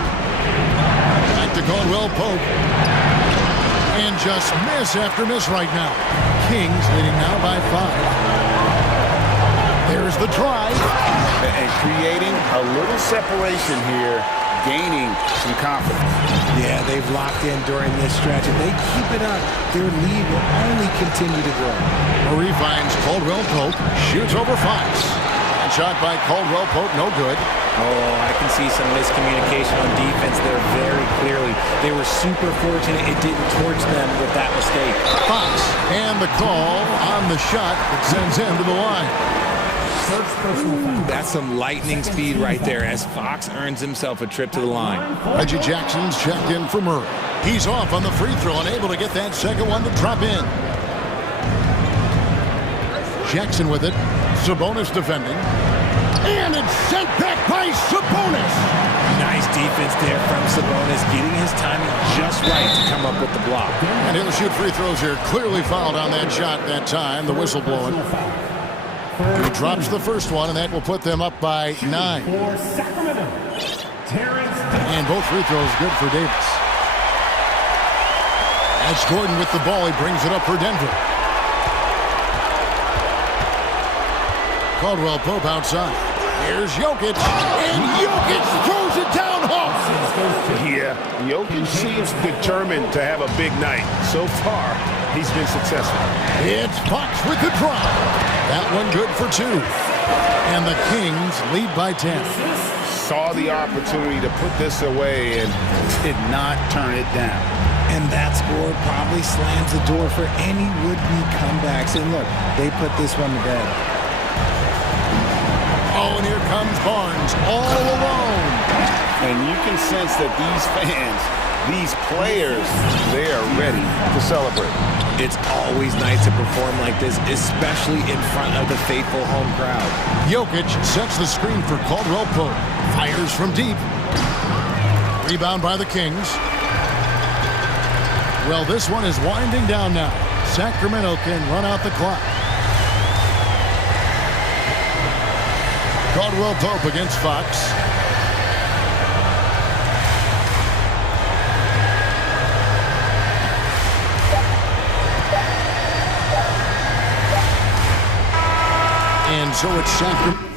Back to Caldwell Pope. And just miss after miss right now. Kings leading now by 5. There's the drive. And creating a little separation here, gaining some confidence. Yeah, they've locked in during this stretch. If they keep it up, their lead will only continue to grow. Murray finds Caldwell Pope, shoots over Fox. And shot by Caldwell Pope, no good. Oh, I can see some miscommunication on defense there very clearly. They were super fortunate it didn't torch them with that mistake. Fox, and the call on the shot that sends him to the line. Ooh, that's some lightning speed right there as Fox earns himself a trip to the line. Reggie Jackson's checked in for Murray. He's off on the free throw and able to get that second one to drop in. Jackson with it. Sabonis defending. And it's sent back by Sabonis. Nice defense there from Sabonis, getting his timing just right to come up with the block. And he'll shoot free throws here. Clearly fouled on that shot that time. The whistle blowing. He drops the first one, and that will put them up by 9. And both free throws good for Davis. That's Gordon with the ball. He brings it up for Denver. Caldwell Pope outside. Here's Jokic. And Jokic throws it down home. Yeah, Jokic seems determined to have a big night. So far, he's been successful. It's Fox with the drive. That one good for 2. And the Kings lead by 10. Saw the opportunity to put this away and did not turn it down. And that score probably slams the door for any would-be comebacks. And look, they put this one to bed. Oh, and here comes Barnes all alone. And you can sense that these fans, these players, they are ready to celebrate. It's always nice to perform like this, especially in front of the faithful home crowd. Jokic sets the screen for Caldwell Pope. Fires from deep. Rebound by the Kings. Well, this one is winding down now. Sacramento can run out the clock. Caldwell Pope against Fox. And so it's Sacramento.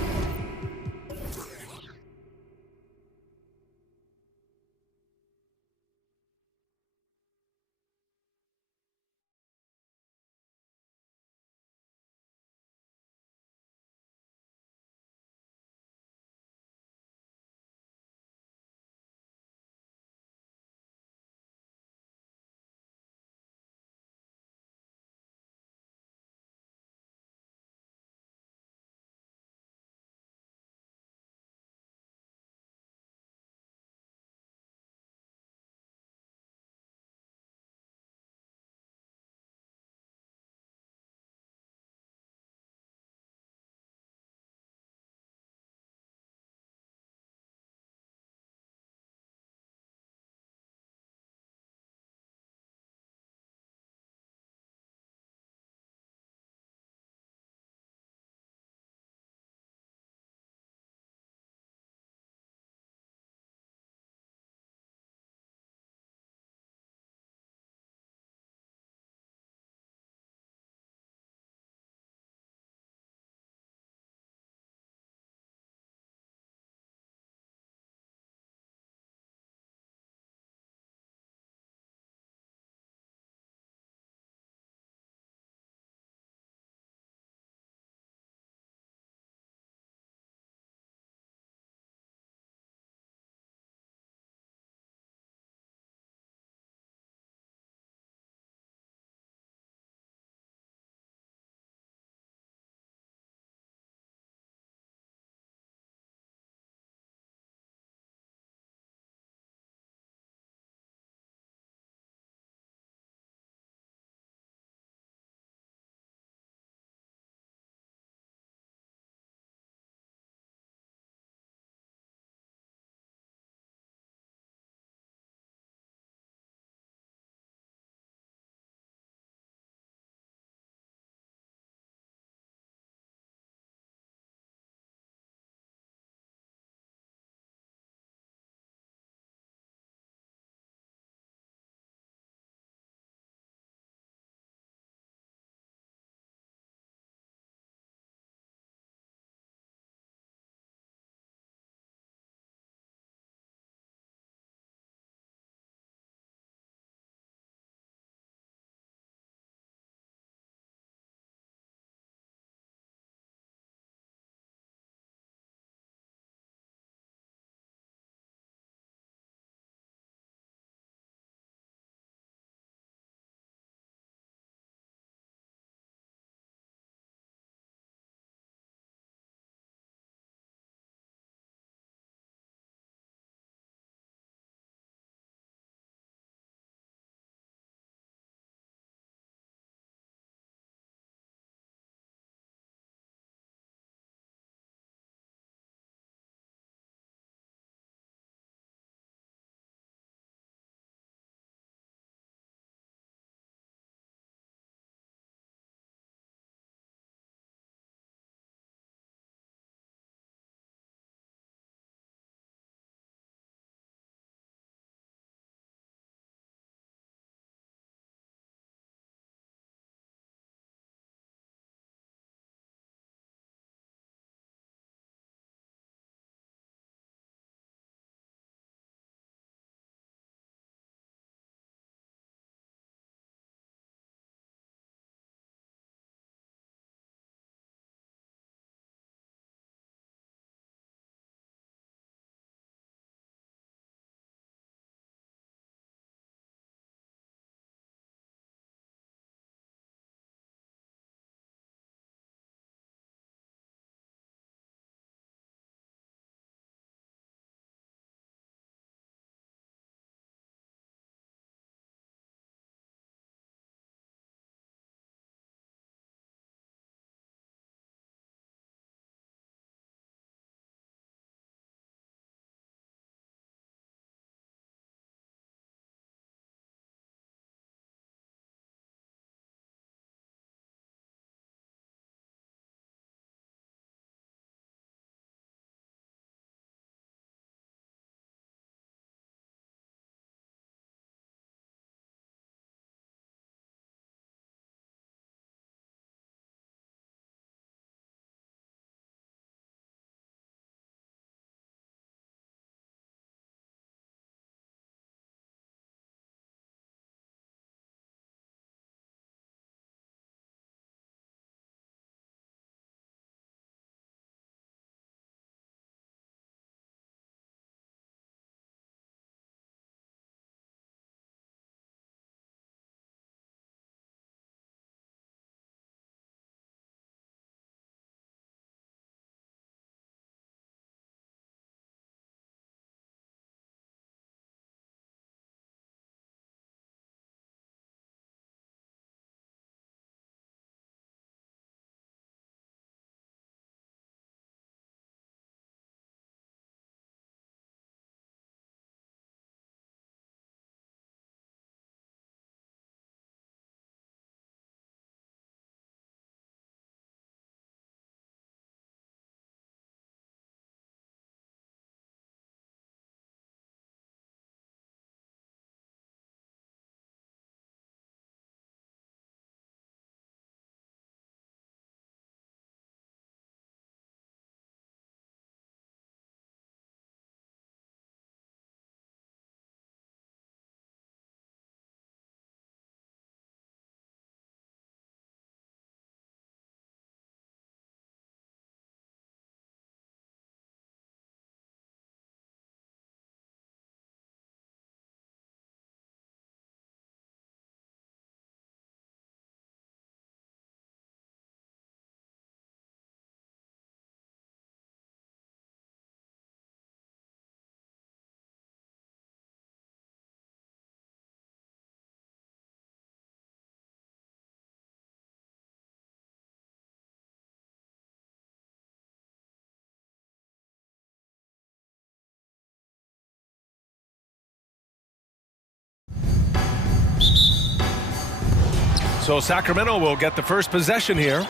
So Sacramento will get the first possession here.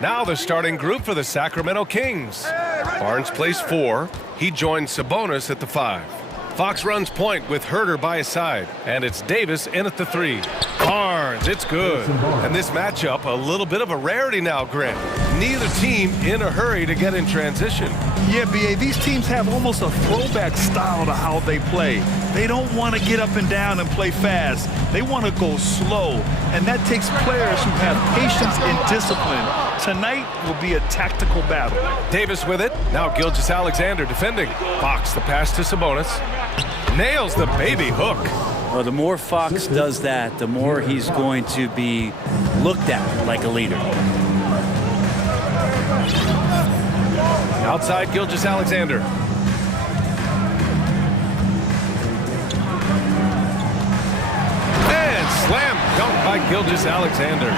Now the starting group for the Sacramento Kings. Barnes plays 4. He joins Sabonis at the 5. Fox runs point with Herter by his side. And it's Davis in at the 3. Barnes, it's good. And this matchup, a little bit of a rarity now, Grant. Neither team in a hurry to get in transition. Yeah, B.A., these teams have almost a throwback style to how they play. They don't want to get up and down and play fast. They want to go slow. And that takes players who have patience and discipline. Tonight will be a tactical battle. Davis with it. Now Gilgeous-Alexander defending. Fox the pass to Sabonis. Nails the baby hook. Well, the more Fox does that, the more he's going to be looked at like a leader. Outside Gilgeous-Alexander. And slam dunk by Gilgeous-Alexander.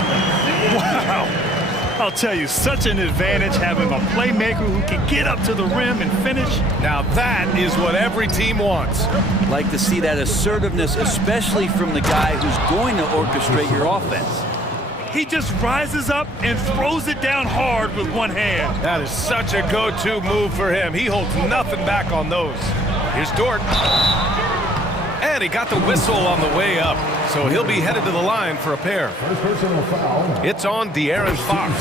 Wow. I'll tell you, such an advantage having a playmaker who can get up to the rim and finish. Now that is what every team wants. Like to see that assertiveness, especially from the guy who's going to orchestrate your offense. He just rises up and throws it down hard with one hand. That is such a go-to move for him. He holds nothing back on those. Here's Dort. And he got the whistle on the way up. So he'll be headed to the line for a pair. It's on De'Aaron Fox.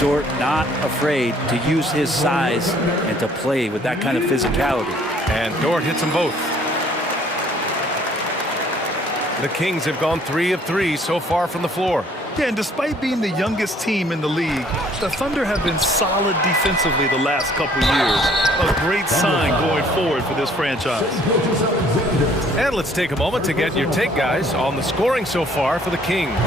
Dort not afraid to use his size and to play with that kind of physicality. And Dort hits them both. The Kings have gone 3 of 3 so far from the floor. Yeah, and despite being the youngest team in the league, the Thunder have been solid defensively the last couple years. A great sign going forward for this franchise. And let's take a moment to get your take, guys, on the scoring so far for the Kings.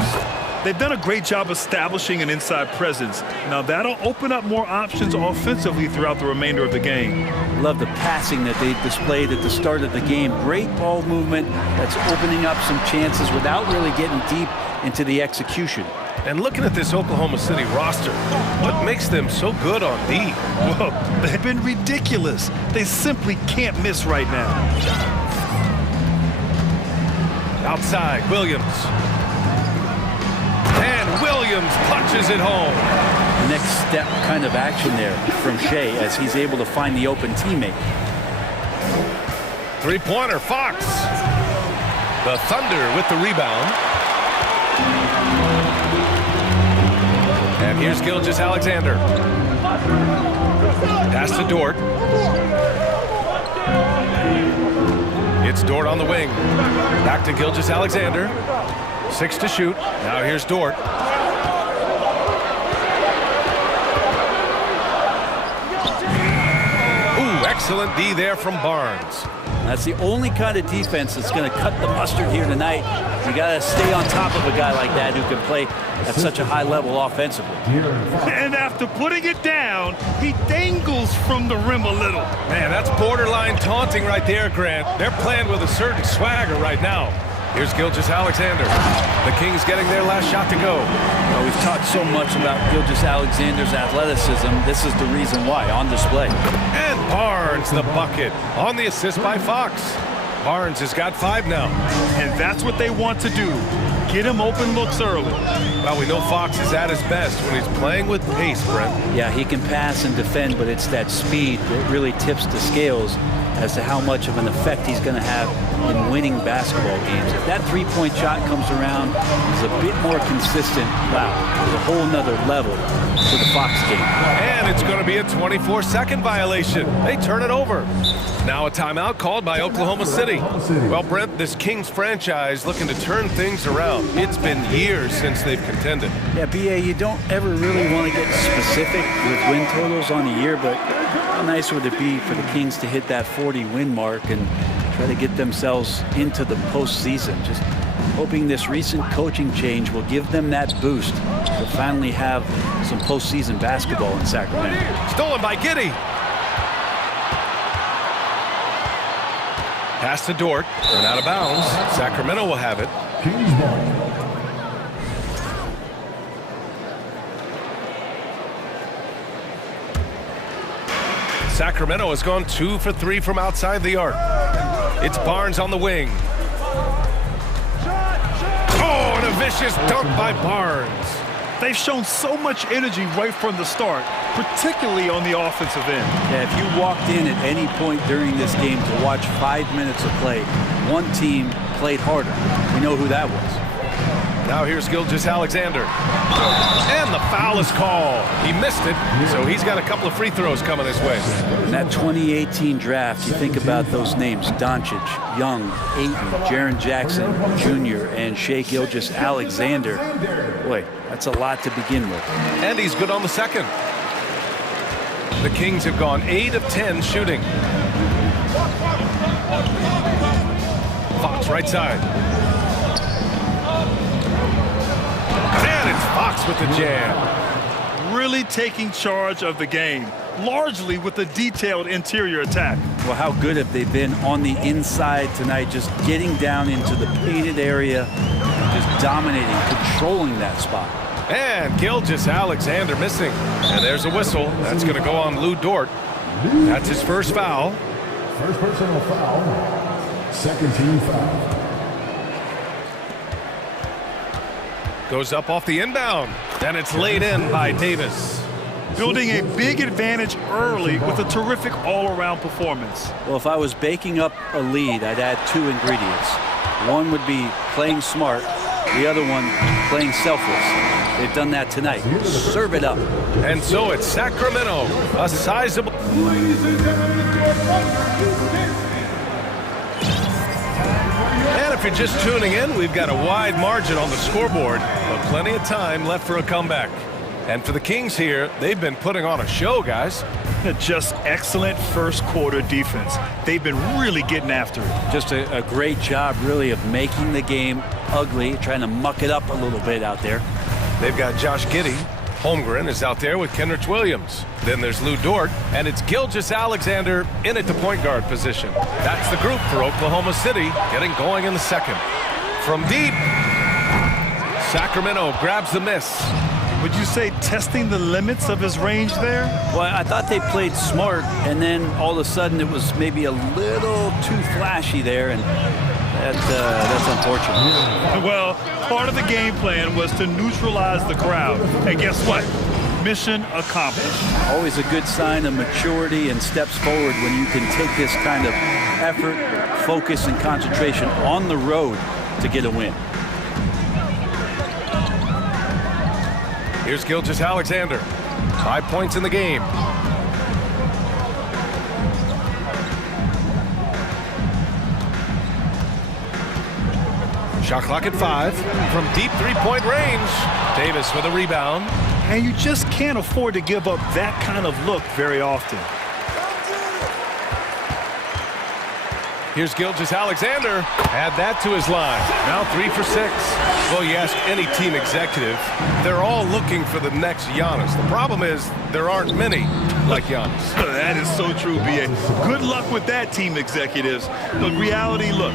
They've done a great job establishing an inside presence. Now that'll open up more options offensively throughout the remainder of the game. Love the passing that they displayed at the start of the game. Great ball movement that's opening up some chances without really getting deep into the execution. And looking at this Oklahoma City roster, what makes them so good on D? Well, they've been ridiculous. They simply can't miss right now. Outside, Williams. And Williams punches it home. Next step kind of action there from Shea as he's able to find the open teammate. Three-pointer, Fox. The Thunder with the rebound. And here's Gilgeous-Alexander. Pass to Dort. It's Dort on the wing. Back to Gilgeous-Alexander. 6 to shoot. Now here's Dort. Ooh, excellent D there from Barnes. That's the only kind of defense that's going to cut the mustard here tonight. You got to stay on top of a guy like that who can play at such a high level offensively. And after putting it down, he dangles from the rim a little. Man, that's borderline taunting right there, Grant. They're playing with a certain swagger right now. Here's Gilgeous-Alexander. The Kings getting their last shot to go. Well, we've talked so much about Gilgeous-Alexander's athleticism. This is the reason why, on display. And Barnes, the bucket, on the assist by Fox. Barnes has got 5 now. And that's what they want to do. Get him open looks early. Well, we know Fox is at his best when he's playing with pace, Brent. Yeah, he can pass and defend, but it's that speed that really tips the scales as to how much of an effect he's going to have in winning basketball games. If that three-point shot comes around, is a bit more consistent, wow, there's a whole nother level to the Fox game. And it's going to be a 24-second violation. They turn it over. Now a timeout called by Oklahoma City. Well, Brent, this Kings franchise looking to turn things around. It's been years since they've contended. Yeah, B.A., you don't ever really want to get specific with win totals on a year, but how nice would it be for the Kings to hit that 40-win mark and try to get themselves into the postseason? Just hoping this recent coaching change will give them that boost to finally have some postseason basketball in Sacramento. Stolen by Giddey. Pass to Dort, and out of bounds. Sacramento will have it. Kings ball. Sacramento has gone 2 for 3 from outside the arc. It's Barnes on the wing. Oh, Vicious dunk by Barnes. They've shown so much energy right from the start, particularly on the offensive end. Yeah, if you walked in at any point during this game to watch 5 minutes of play, one team played harder. We know who that was. Now here's Gilgeous-Alexander. And the foul is called. He missed it, so he's got a couple of free throws coming his way. In that 2018 draft, you think about those names: Doncic, Young, Ayton, Jaren Jackson Jr., and Shai Gilgeous-Alexander. Boy, that's a lot to begin with. And he's good on the second. The Kings have gone 8 of 10 shooting. Fox right side. And it's Fox with the jam. Really taking charge of the game, largely with a detailed interior attack. Well, how good have they been on the inside tonight, just getting down into the painted area, just dominating, controlling that spot. And Gilgeous-Alexander missing. And there's a whistle. That's going to go on Lou Dort. That's his first foul. First personal foul. Second team foul. Goes up off the inbound. Then it's laid in by Davis. Building a big advantage early with a terrific all-around performance. Well, if I was baking up a lead, I'd add 2 ingredients. One would be playing smart. The other one, playing selfless. They've done that tonight. Serve it up. And so it's Sacramento, a sizable... And if you're just tuning in, we've got a wide margin on the scoreboard, but plenty of time left for a comeback. And for the Kings here, they've been putting on a show, guys. Just excellent first quarter defense. They've been really getting after it. Just a great job, really, of making the game ugly, trying to muck it up a little bit out there. They've got Josh Giddey. Holmgren is out there with Kenrich Williams. Then there's Lou Dort, and it's Gilgeous-Alexander in at the point guard position. That's the group for Oklahoma City, getting going in the second. From deep, Sacramento grabs the miss. Would you say testing the limits of his range there? Well, I thought they played smart, and then all of a sudden it was maybe a little too flashy there, and that's unfortunate. Well, part of the game plan was to neutralize the crowd. And guess what? Mission accomplished. Always a good sign of maturity and steps forward when you can take this kind of effort, focus, and concentration on the road to get a win. Here's Gilgeous-Alexander. 5 points in the game. Shot clock at 5. From deep three-point range. Davis with a rebound. And you just can't afford to give up that kind of look very often. Here's Gilgeous-Alexander. Add that to his line. Now 3 for 6. Well, you ask any team executive, they're all looking for the next Giannis. The problem is there aren't many like Giannis. That is so true, B.A. Good luck with that, team executives. The reality, look,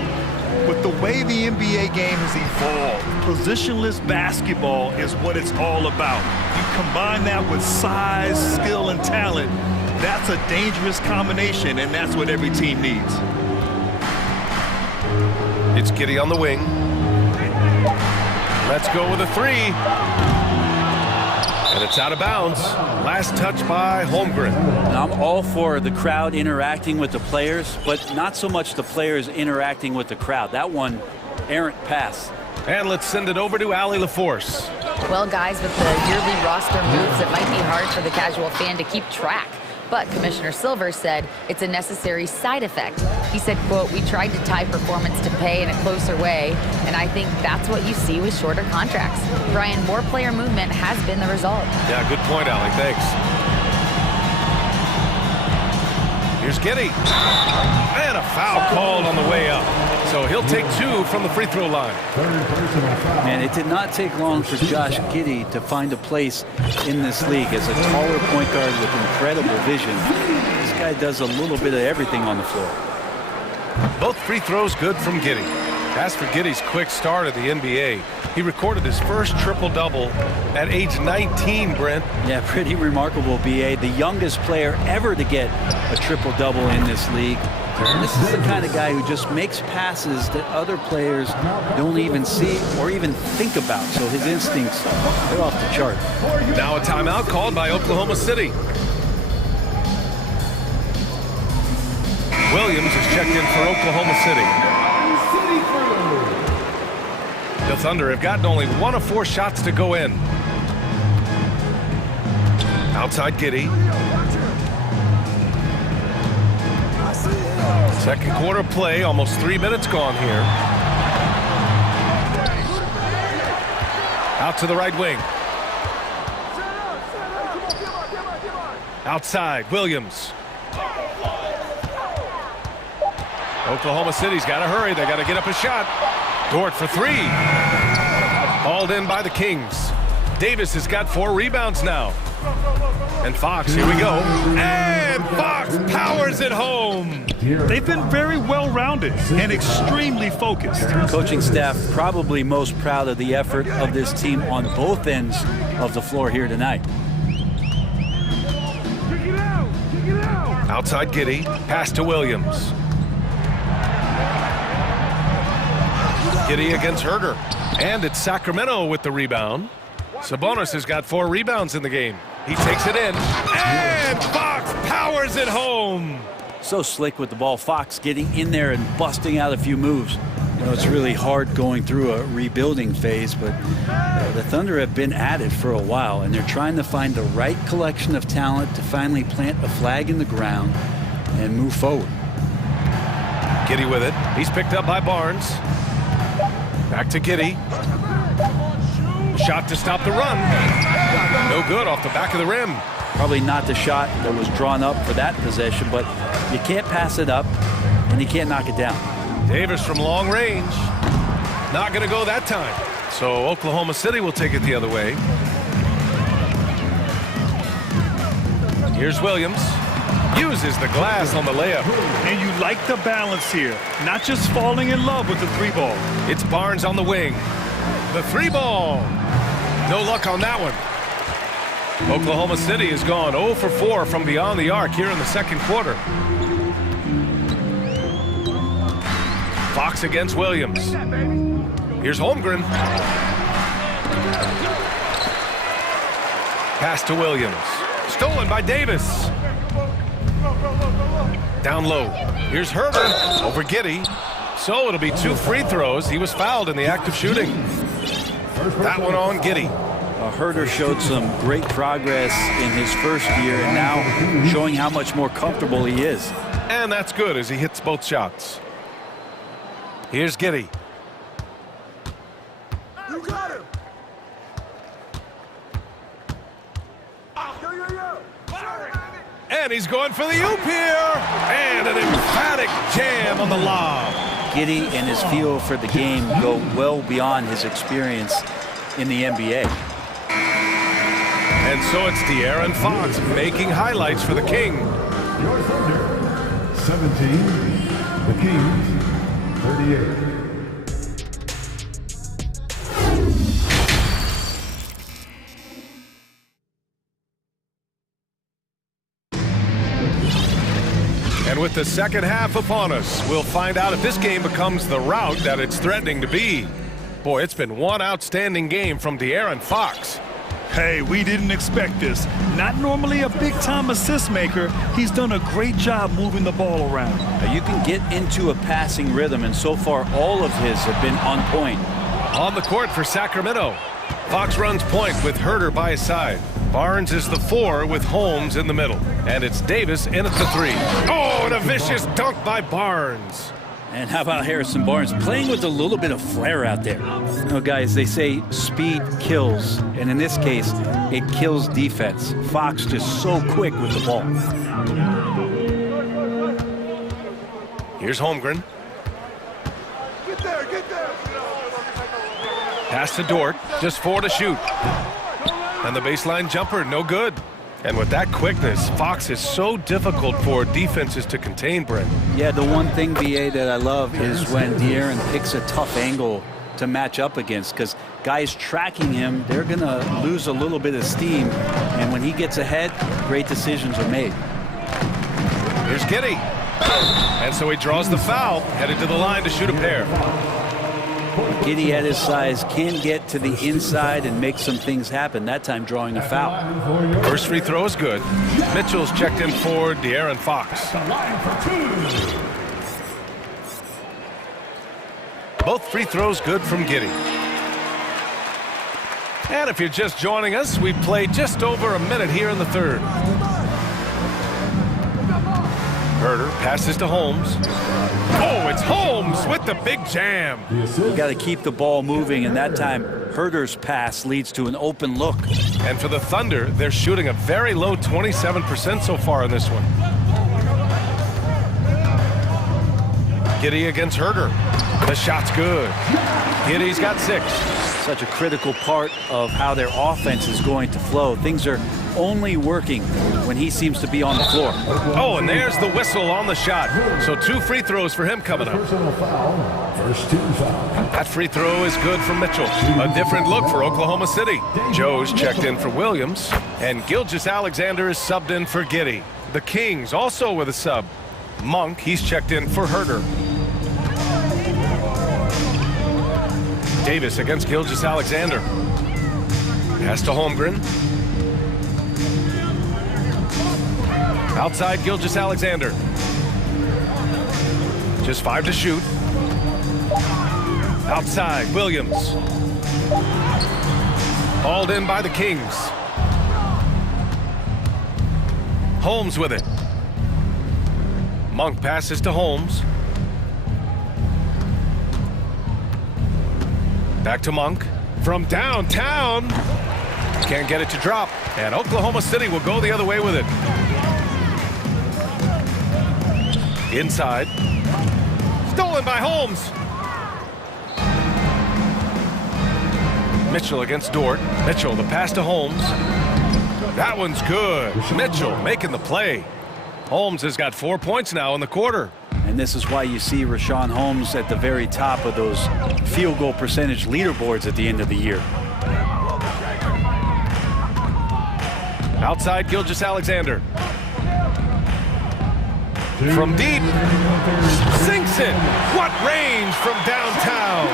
with the way the NBA game has evolved, positionless basketball is what it's all about. You combine that with size, skill, and talent, that's a dangerous combination, and that's what every team needs. It's Giddey on the wing. Let's go with a 3. And it's out of bounds. Last touch by Holmgren. Now, I'm all for the crowd interacting with the players, but not so much the players interacting with the crowd. That one, errant pass. And let's send it over to Allie LaForce. Well, guys, with the yearly roster moves, it might be hard for the casual fan to keep track. But Commissioner Silver said it's a necessary side effect. He said, quote, "We tried to tie performance to pay in a closer way, and I think that's what you see with shorter contracts." Brian, more player movement has been the result. Yeah, good point, Allie. Thanks. Here's Giddey. And a foul called on the way up. So he'll take 2 from the free throw line. Man, it did not take long for Josh Giddey to find a place in this league as a taller point guard with incredible vision. This guy does a little bit of everything on the floor. Both free throws good from Giddey. As for Giddey's quick start at the NBA, he recorded his first triple-double at age 19, Brent. Yeah, pretty remarkable, B.A. The youngest player ever to get a triple-double in this league. This is the kind of guy who just makes passes that other players don't even see or even think about. So his instincts, they're off the chart. Now a timeout called by Oklahoma City. Williams is checked in for Oklahoma City. The Thunder have gotten only 1 of 4 shots to go in. Outside Giddey. Second quarter play, almost 3 minutes gone here. Out to the right wing. Outside, Williams. Oklahoma City's got to hurry. They got to get up a shot. Dort for 3. Hauled in by the Kings. Davis has got 4 rebounds now. And Fox, here we go. And Fox powers it home. They've been very well-rounded and extremely focused. Coaching staff probably most proud of the effort of this team on both ends of the floor here tonight. Outside Giddey, pass to Williams. Giddey against Herder. And it's Sacramento with the rebound. Sabonis has got 4 rebounds in the game. He takes it in, and Fox powers it home. So slick with the ball. Fox getting in there and busting out a few moves. You know, it's really hard going through a rebuilding phase, but the Thunder have been at it for a while, and they're trying to find the right collection of talent to finally plant a flag in the ground and move forward. Giddey with it. He's picked up by Barnes. Back to Giddey. Shot to stop the run. No good off the back of the rim. Probably not the shot that was drawn up for that possession, but you can't pass it up and you can't knock it down. Davis from long range. Not going to go that time. So Oklahoma City will take it the other way. Here's Williams. Uses the glass on the layup. And you like the balance here. Not just falling in love with the 3-ball. It's Barnes on the wing. The 3-ball. No luck on that one. Oklahoma City has gone 0 for 4 from beyond the arc here in the second quarter. Fox against Williams. Here's Holmgren. Pass to Williams. Stolen by Davis. Down low. Here's Herder over Giddey. So it'll be 2 free throws. He was fouled in the act of shooting. That one on Giddey. Herder showed some great progress in his first year and now showing how much more comfortable he is. And that's good as he hits both shots. Here's Giddey. You got him. And he's going for the oop here. And an emphatic jam on the lob. Giddey and his feel for the game go well beyond his experience in the NBA. And so it's De'Aaron Fox making highlights for the King. Your Thunder, 17. The Kings, 38. And with the second half upon us, we'll find out if this game becomes the rout that it's threatening to be. Boy, it's been one outstanding game from De'Aaron Fox. Hey, we didn't expect this. Not normally a big-time assist maker, he's done a great job moving the ball around. You can get into a passing rhythm, and so far all of his have been on point. On the court for Sacramento, Fox runs point with Herder by his side. Barnes is the 4 with Holmes in the middle. And it's Davis in at the 3. Oh, and a vicious dunk by Barnes. And how about Harrison Barnes playing with a little bit of flair out there? You know, guys, they say speed kills. And in this case, it kills defense. Fox just so quick with the ball. Here's Holmgren. Get there, get there. Pass to Dort, just 4 to shoot. And the baseline jumper, no good. And with that quickness, Fox is so difficult for defenses to contain, Brent. Yeah, the one thing, BA, that I love is when De'Aaron picks a tough angle to match up against, because guys tracking him, they're going to lose a little bit of steam. And when he gets ahead, great decisions are made. Here's Giddey. And so he draws the foul, headed to the line to shoot a pair. Giddey at his size can get to the inside and make some things happen, that time drawing a foul. First free throw is good. Mitchell's checked in for De'Aaron Fox. Both free throws good from Giddey. And if you're just joining us, we've played just over a minute here in the third. Herder passes to Holmes. Oh, it's Holmes with the big jam. You got to keep the ball moving, and that time Herder's pass leads to an open look. And for the Thunder, they're shooting a very low 27% so far in this one. Giddey against Herder. The shot's good. Giddey's got 6. Such a critical part of how their offense is going to flow. Things are only working when he seems to be on the floor. Oh, and there's the whistle on the shot. So 2 free throws for him coming up. That free throw is good from Mitchell. A different look for Oklahoma City. Joe's checked in for Williams, and Gilgeous-Alexander is subbed in for Giddey. The Kings also with a sub. Monk, he's checked in for Herder. Davis against Gilgeous-Alexander. Pass to Holmgren. Outside Gilgeous-Alexander. Just 5 to shoot. Outside Williams. Hauled in by the Kings. Holmes with it. Monk passes to Holmes. Back to Monk from downtown. Can't get it to drop. And Oklahoma City will go the other way with it. Inside. Stolen by Holmes. Mitchell against Dort. Mitchell, the pass to Holmes. That one's good. Mitchell making the play. Holmes has got 4 points now in the quarter. And this is why you see Richaun Holmes at the very top of those field goal percentage leaderboards at the end of the year. Outside Gilgeous-Alexander. From deep. Sinks it. What range from downtown.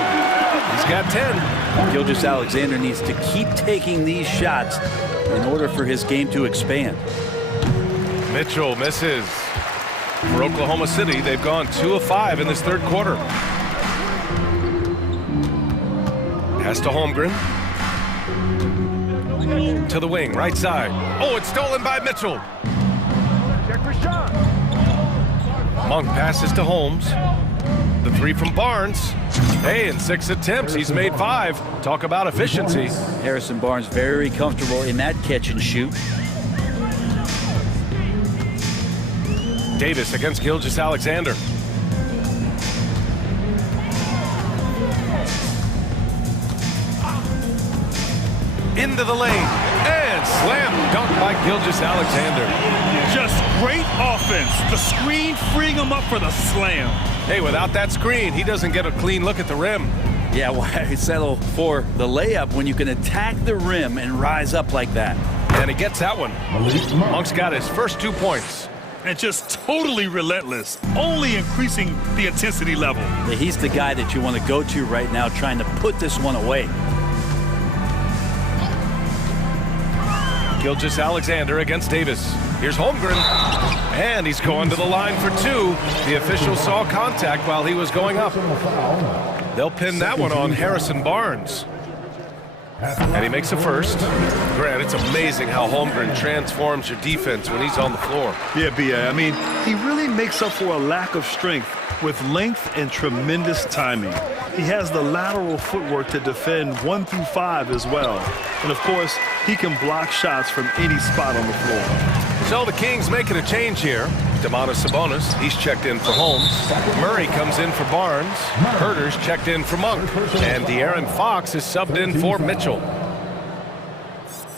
He's got 10. Gilgeous-Alexander needs to keep taking these shots in order for his game to expand. Mitchell misses. For Oklahoma City, they've gone 2 of 5 in this third quarter. Pass to Holmgren. To the wing, right side. Oh, it's stolen by Mitchell. Monk passes to Holmes. The 3 from Barnes. Hey, in 6 attempts, he's made 5. Talk about efficiency. Harrison Barnes very comfortable in that catch and shoot. Davis against Gilgeous-Alexander. Into the lane. And slam dunk by Gilgeous-Alexander. Just great offense. The screen freeing him up for the slam. Hey, without that screen, he doesn't get a clean look at the rim. Yeah, why settle for the layup when you can attack the rim and rise up like that? And he gets that one. Monk's got his first 2 points. And just totally relentless, only increasing the intensity level. Yeah, he's the guy that you want to go to right now, trying to put this one away. Gilgeous-Alexander against Davis. Here's Holmgren. And he's going to the line for 2. The official saw contact while he was going up. They'll pin that one on Harrison Barnes. And he makes a first. Grant, it's amazing how Holmgren transforms your defense when he's on the floor. Yeah, B.A. I mean, he really makes up for a lack of strength with length and tremendous timing. He has the lateral footwork to defend 1 through 5 as well. And, of course, he can block shots from any spot on the floor. So the Kings making a change here. Domantas Sabonis, he's checked in for Holmes. Murray comes in for Barnes. Herder's checked in for Monk. And De'Aaron Fox is subbed in for Mitchell.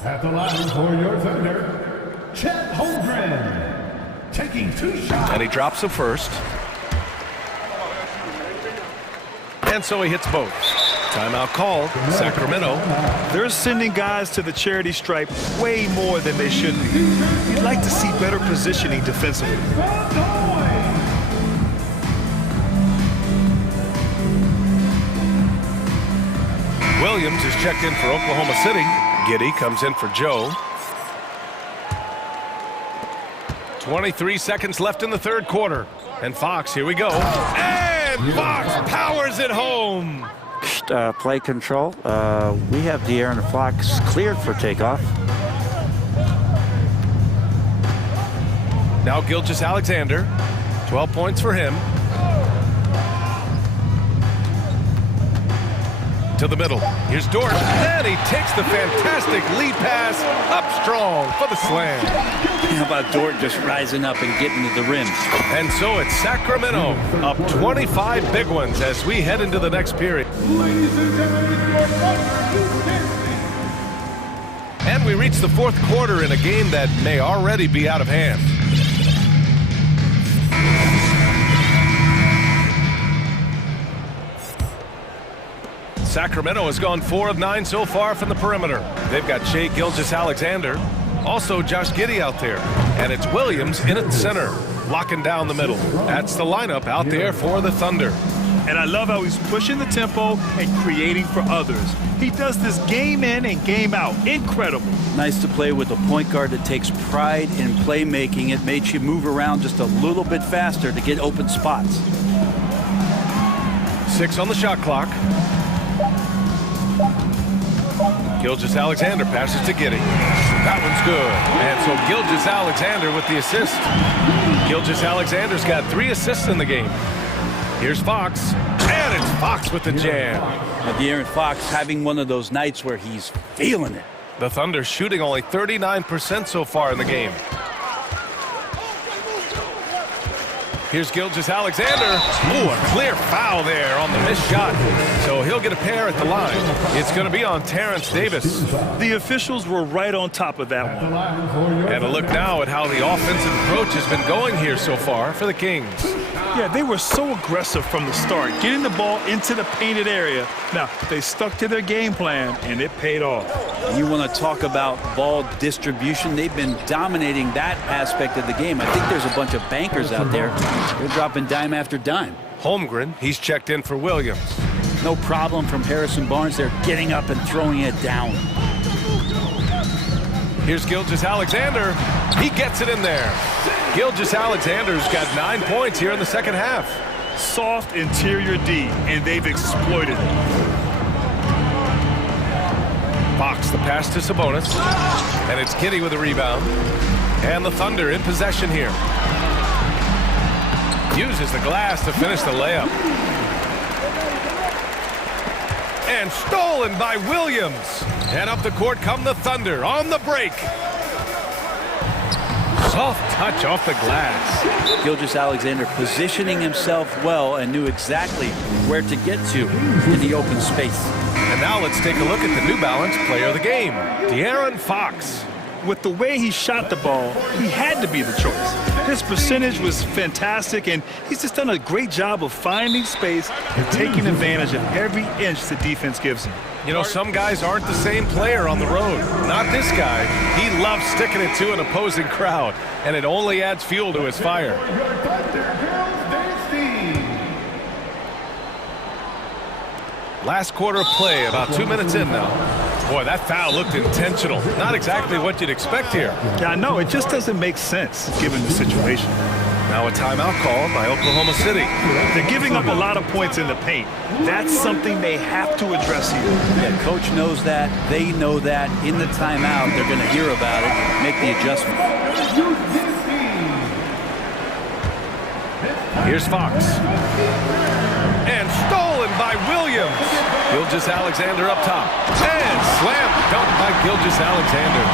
At the line for your Thunder, Chet Holmgren, taking 2 shots. And he drops the first. And so he hits both. Timeout called, Sacramento. They're sending guys to the charity stripe way more than they should be. You'd like to see better positioning defensively. Williams is checked in for Oklahoma City. Giddey comes in for Joe. 23 seconds left in the third quarter. And Fox, here we go. And Fox powers it home. Play control. We have De'Aaron Fox cleared for takeoff. Now Gilgeous-Alexander. 12 points for him. To the middle. Here's Dort. And he takes the fantastic lead pass up strong for the slam. How about Dort just rising up and getting to the rim? And so it's Sacramento up 25 big ones as we head into the next period. And we reach the fourth quarter in a game that may already be out of hand. Sacramento has gone 4 of 9 so far from the perimeter. They've got Shai Gilgeous-Alexander, also Josh Giddey out there, and it's Williams in at center, locking down the middle. That's the lineup out there for the Thunder. And I love how he's pushing the tempo and creating for others. He does this game in and game out. Incredible. Nice to play with a point guard that takes pride in playmaking. It makes you move around just a little bit faster to get open spots. 6 on the shot clock. Gilgeous-Alexander passes to Giddey. That one's good. And so Gilgeous-Alexander with the assist. Gilgeous-Alexander's got 3 assists in the game. Here's Fox. And it's Fox with the jam. De'Aaron Fox having one of those nights where he's feeling it. The Thunder shooting only 39% so far in the game. Here's Gilgeous-Alexander. Ooh, a clear foul there on the missed shot. So he'll get a pair at the line. It's going to be on Terrence Davis. The officials were right on top of that one. And a look now at how the offensive approach has been going here so far for the Kings. Yeah, they were so aggressive from the start, getting the ball into the painted area. Now, they stuck to their game plan, and it paid off. You want to talk about ball distribution? They've been dominating that aspect of the game. I think there's a bunch of bankers out there. They're dropping dime after dime. Holmgren, he's checked in for Williams. No problem from Harrison Barnes. They're getting up and throwing it down. Here's Gilgeous-Alexander. He gets it in there. Gilgeous-Alexander's got 9 points here in the second half. Soft interior D, and they've exploited it. Fox the pass to Sabonis. And it's Giddey with a rebound. And the Thunder in possession here. Uses the glass to finish the layup. And stolen by Williams. And up the court come the Thunder on the break. Soft touch off the glass. Gilgeous-Alexander positioning himself well and knew exactly where to get to in the open space. And now let's take a look at the New Balance player of the game, De'Aaron Fox. With the way he shot the ball, he had to be the choice. His percentage was fantastic, and he's just done a great job of finding space and taking advantage of every inch the defense gives him. You know, some guys aren't the same player on the road. Not this guy. He loves sticking it to an opposing crowd, and it only adds fuel to his fire. Last quarter of play, about 2 minutes in now. Boy, that foul looked intentional. Not exactly what you'd expect here. Yeah, I know. It just doesn't make sense given the situation. Now a timeout called by Oklahoma City. They're giving up a lot of points in the paint. That's something they have to address here. Yeah, coach knows that. They know that. In the timeout, they're going to hear about it, make the adjustment. Here's Fox. And stolen by Williams. Gilgeous-Alexander up top. And slam dunk by Gilgeous-Alexander.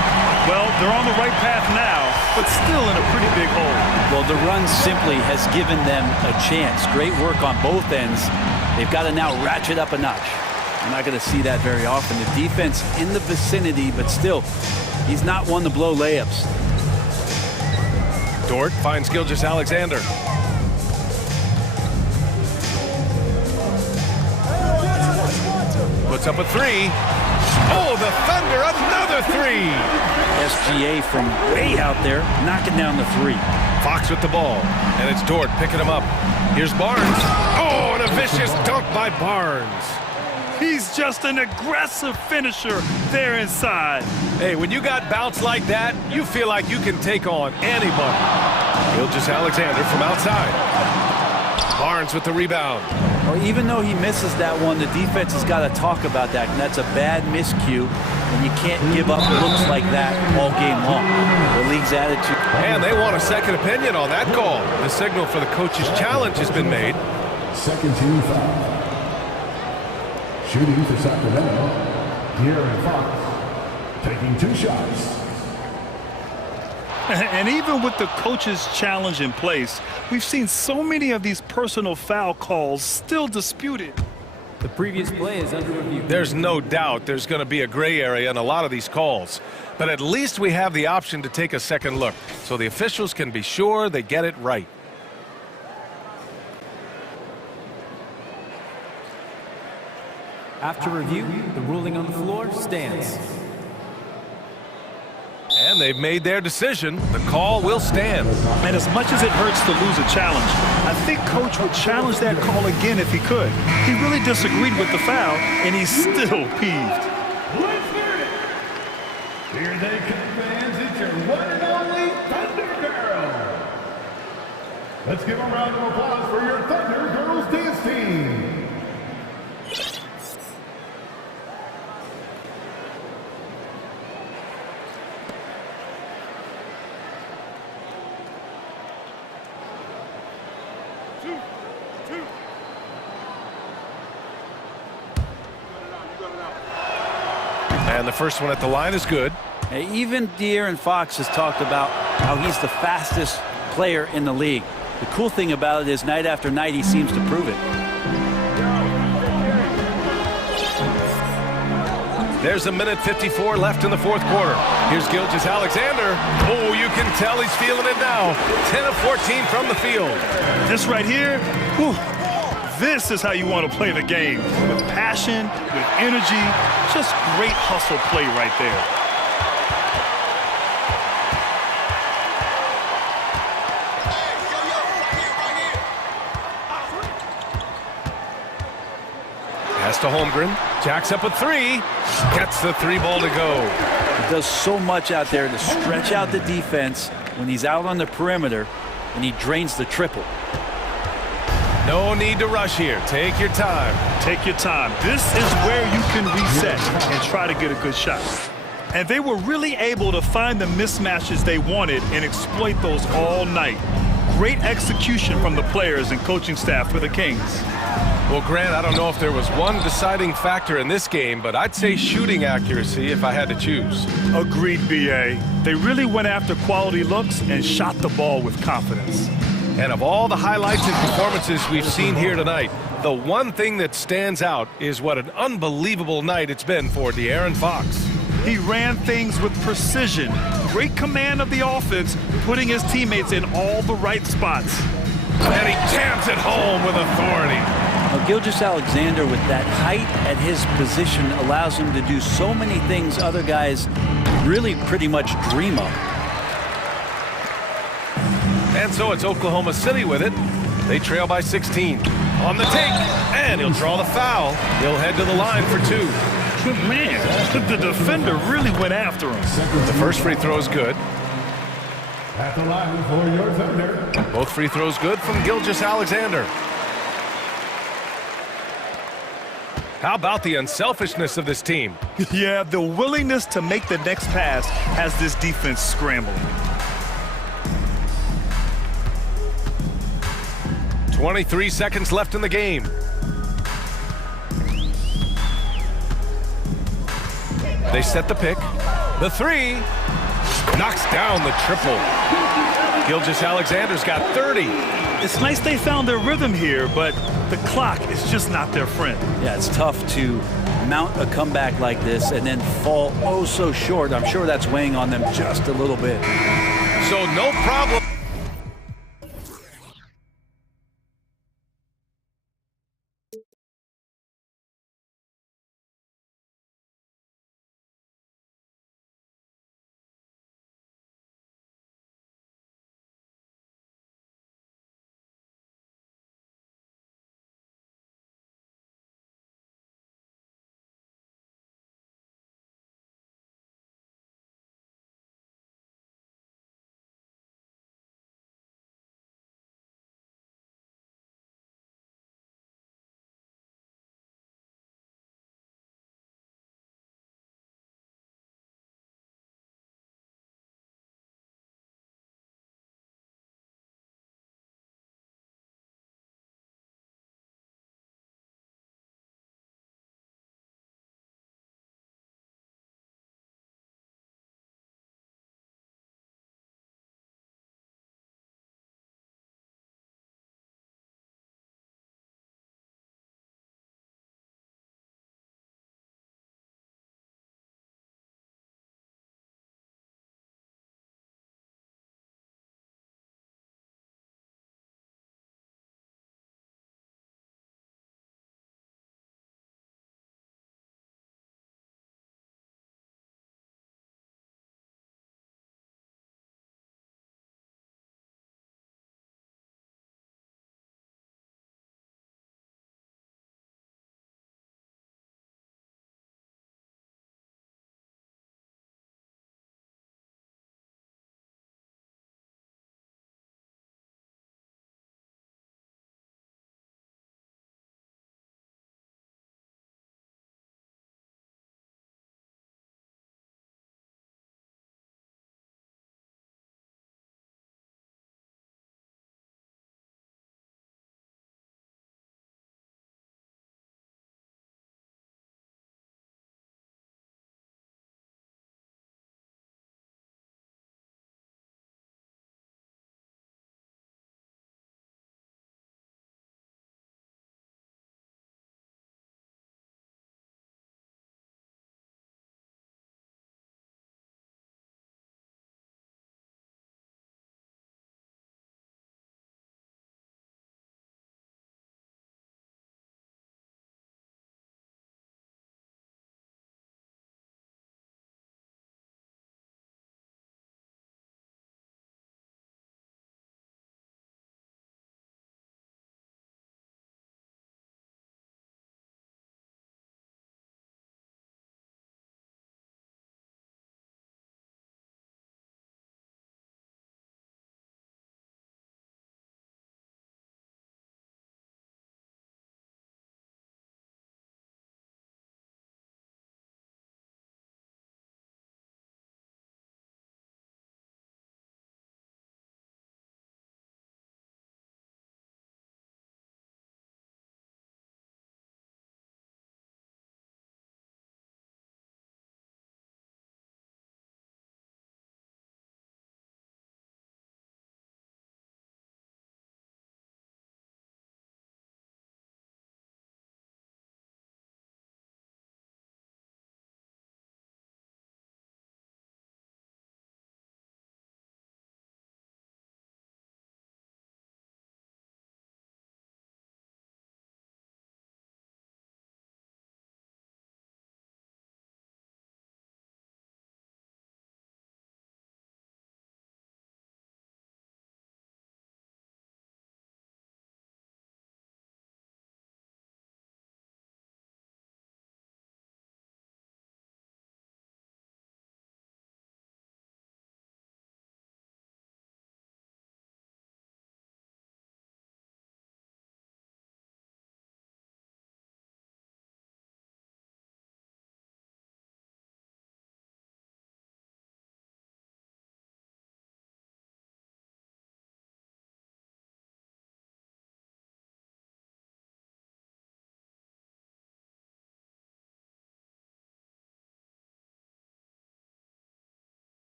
Well, they're on the right path now, but still in a pretty big hole. Well, the run simply has given them a chance. Great work on both ends. They've got to now ratchet up a notch. I'm not going to see that very often. The defense in the vicinity, but still, he's not one to blow layups. Dort finds Gilgeous-Alexander. Puts up a three. Oh, the Thunder, another three. SGA from way out there, knocking down the three. Fox with the ball, and it's Dort picking him up. Here's Barnes. Oh, and a vicious dunk by Barnes. He's just an aggressive finisher there inside. Hey, when you got bounce like that, you feel like you can take on anybody. Gilgeous-Alexander from outside. Barnes with the rebound. Well, even though he misses that one, the defense has got to talk about that, and that's a bad miscue, and you can't give up looks like that all game long. The league's attitude. And they want a second opinion on that call. The signal for the coach's challenge has been made. Second team foul. Shooting for Sacramento, De'Aaron Fox, taking 2 shots. And even with the coach's challenge in place, we've seen so many of these personal foul calls still disputed. The previous play is under review. There's no doubt there's going to be a gray area in a lot of these calls. But at least we have the option to take a second look, so the officials can be sure they get it right. After review, the ruling on the floor stands. And they've made their decision. The call will stand. And as much as it hurts to lose a challenge, I think Coach would challenge that call again if he could. He really disagreed with the foul, and he's still peeved. Let's hear it. Here they come, fans. It's your one and only Thunder Girl. Let's give a round of applause for your Thunder Girls dance team. And the first one at the line is good. Even De'Aaron Fox has talked about how he's the fastest player in the league. The cool thing about it is night after night he seems to prove it. There's a minute 54 left in the fourth quarter. Here's Gilgeous-Alexander. Oh, you can tell he's feeling it now. 10 of 14 from the field. This right here, whew, this is how you want to play the game. With passion, with energy, just great hustle play right there. Pass to Holmgren. Jacks up a 3. Gets the 3 ball to go. He does so much out there to stretch out the defense when he's out on the perimeter, and he drains the triple. No need to rush here. Take your time. Take your time. This is where you can reset and try to get a good shot. And they were really able to find the mismatches they wanted and exploit those all night. Great execution from the players and coaching staff for the Kings. Well, Grant, I don't know if there was one deciding factor in this game, but I'd say shooting accuracy if I had to choose. Agreed, B.A. They really went after quality looks and shot the ball with confidence. And of all the highlights and performances we've seen here tonight, the one thing that stands out is what an unbelievable night it's been for De'Aaron Fox. He ran things with precision, great command of the offense, putting his teammates in all the right spots. And he jams it home with authority. Now, Gilgeous-Alexander, with that height at his position, allows him to do so many things other guys really pretty much dream of. And so it's Oklahoma City with it. They trail by 16. On the take, and he'll draw the foul. He'll head to the line for 2. Man, the defender really went after him. The first free throw is good. At the line for your Thunder. Both free throws good from Gilgeous-Alexander. How about the unselfishness of this team? Yeah, the willingness to make the next pass has this defense scrambling. 23 seconds left in the game. They set the pick. The 3 knocks down the triple. Gilgeous-Alexander's got 30. It's nice they found their rhythm here, but the clock is just not their friend. Yeah, it's tough to mount a comeback like this and then fall oh so short. I'm sure that's weighing on them just a little bit. So no problem.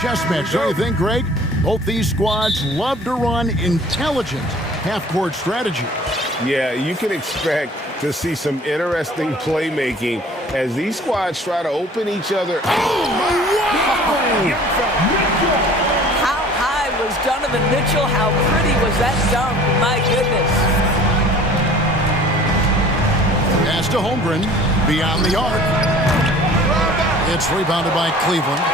chess match, don't you think, Greg? Both these squads love to run intelligent half-court strategy. Yeah, you can expect to see some interesting playmaking as these squads try to open each other. How high was Donovan Mitchell? How pretty was that dunk? My goodness. Pass to Holmgren, beyond the arc. It's rebounded by Cleveland.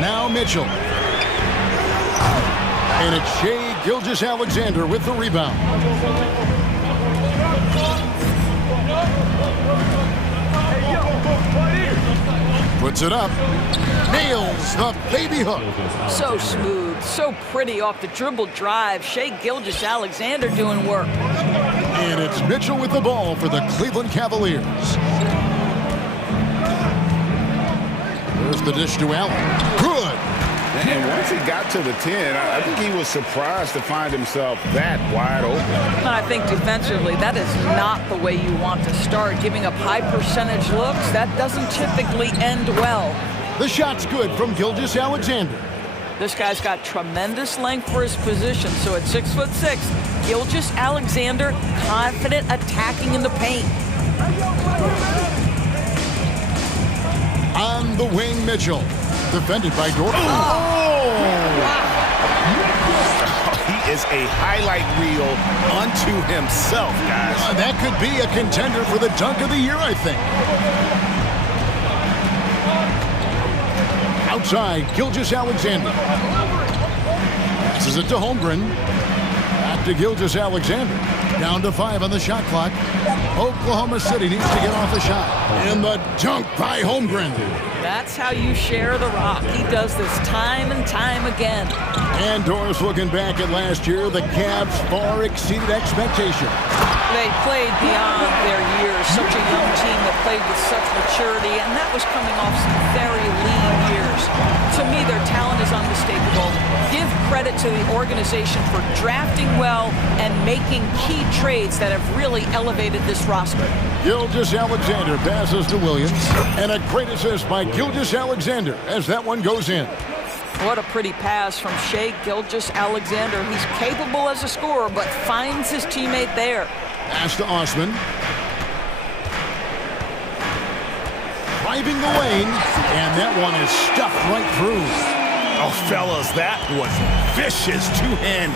Now Mitchell. And it's Shai Gilgeous-Alexander with the rebound. Puts it up. Nails the baby hook. So smooth, so pretty off the dribble drive. Shai Gilgeous-Alexander doing work. And it's Mitchell with the ball for the Cleveland Cavaliers. There's the dish to Allen. Good. And once he got to the 10, I think he was surprised to find himself that wide open. I think defensively, that is not the way you want to start. Giving up high percentage looks, that doesn't typically end well. The shot's good from Gilgeous-Alexander. This guy's got tremendous length for his position, so at 6'6", Gilgeous-Alexander confident attacking in the paint. On the wing, Mitchell. Defended by Gordon. He is a highlight reel unto himself, guys. That could be a contender for the dunk of the year, I think. Outside, Gilgeous-Alexander. Passes it to Holmgren. Back to Gilgeous-Alexander. Down to 5 on the shot clock. Oklahoma City needs to get off a shot. And the dunk by Holmgren. That's how you share the rock. He does this time and time again. And Doris, looking back at last year, the Cavs far exceeded expectations. They played beyond their years. Such a young team that played with such maturity, and that was coming off some very lean years. To me, their talent is unmistakable. Give credit to the organization for drafting well and making key trades that have really elevated this roster. Gilgeous-Alexander passes to Williams, and a great assist by Gilgeous-Alexander as that one goes in. What a pretty pass from Shai Gilgeous-Alexander. He's capable as a scorer, but finds his teammate there. Pass to Osman. Driving the lane, and that one is stuffed right through. Oh, fellas, that was vicious two-hand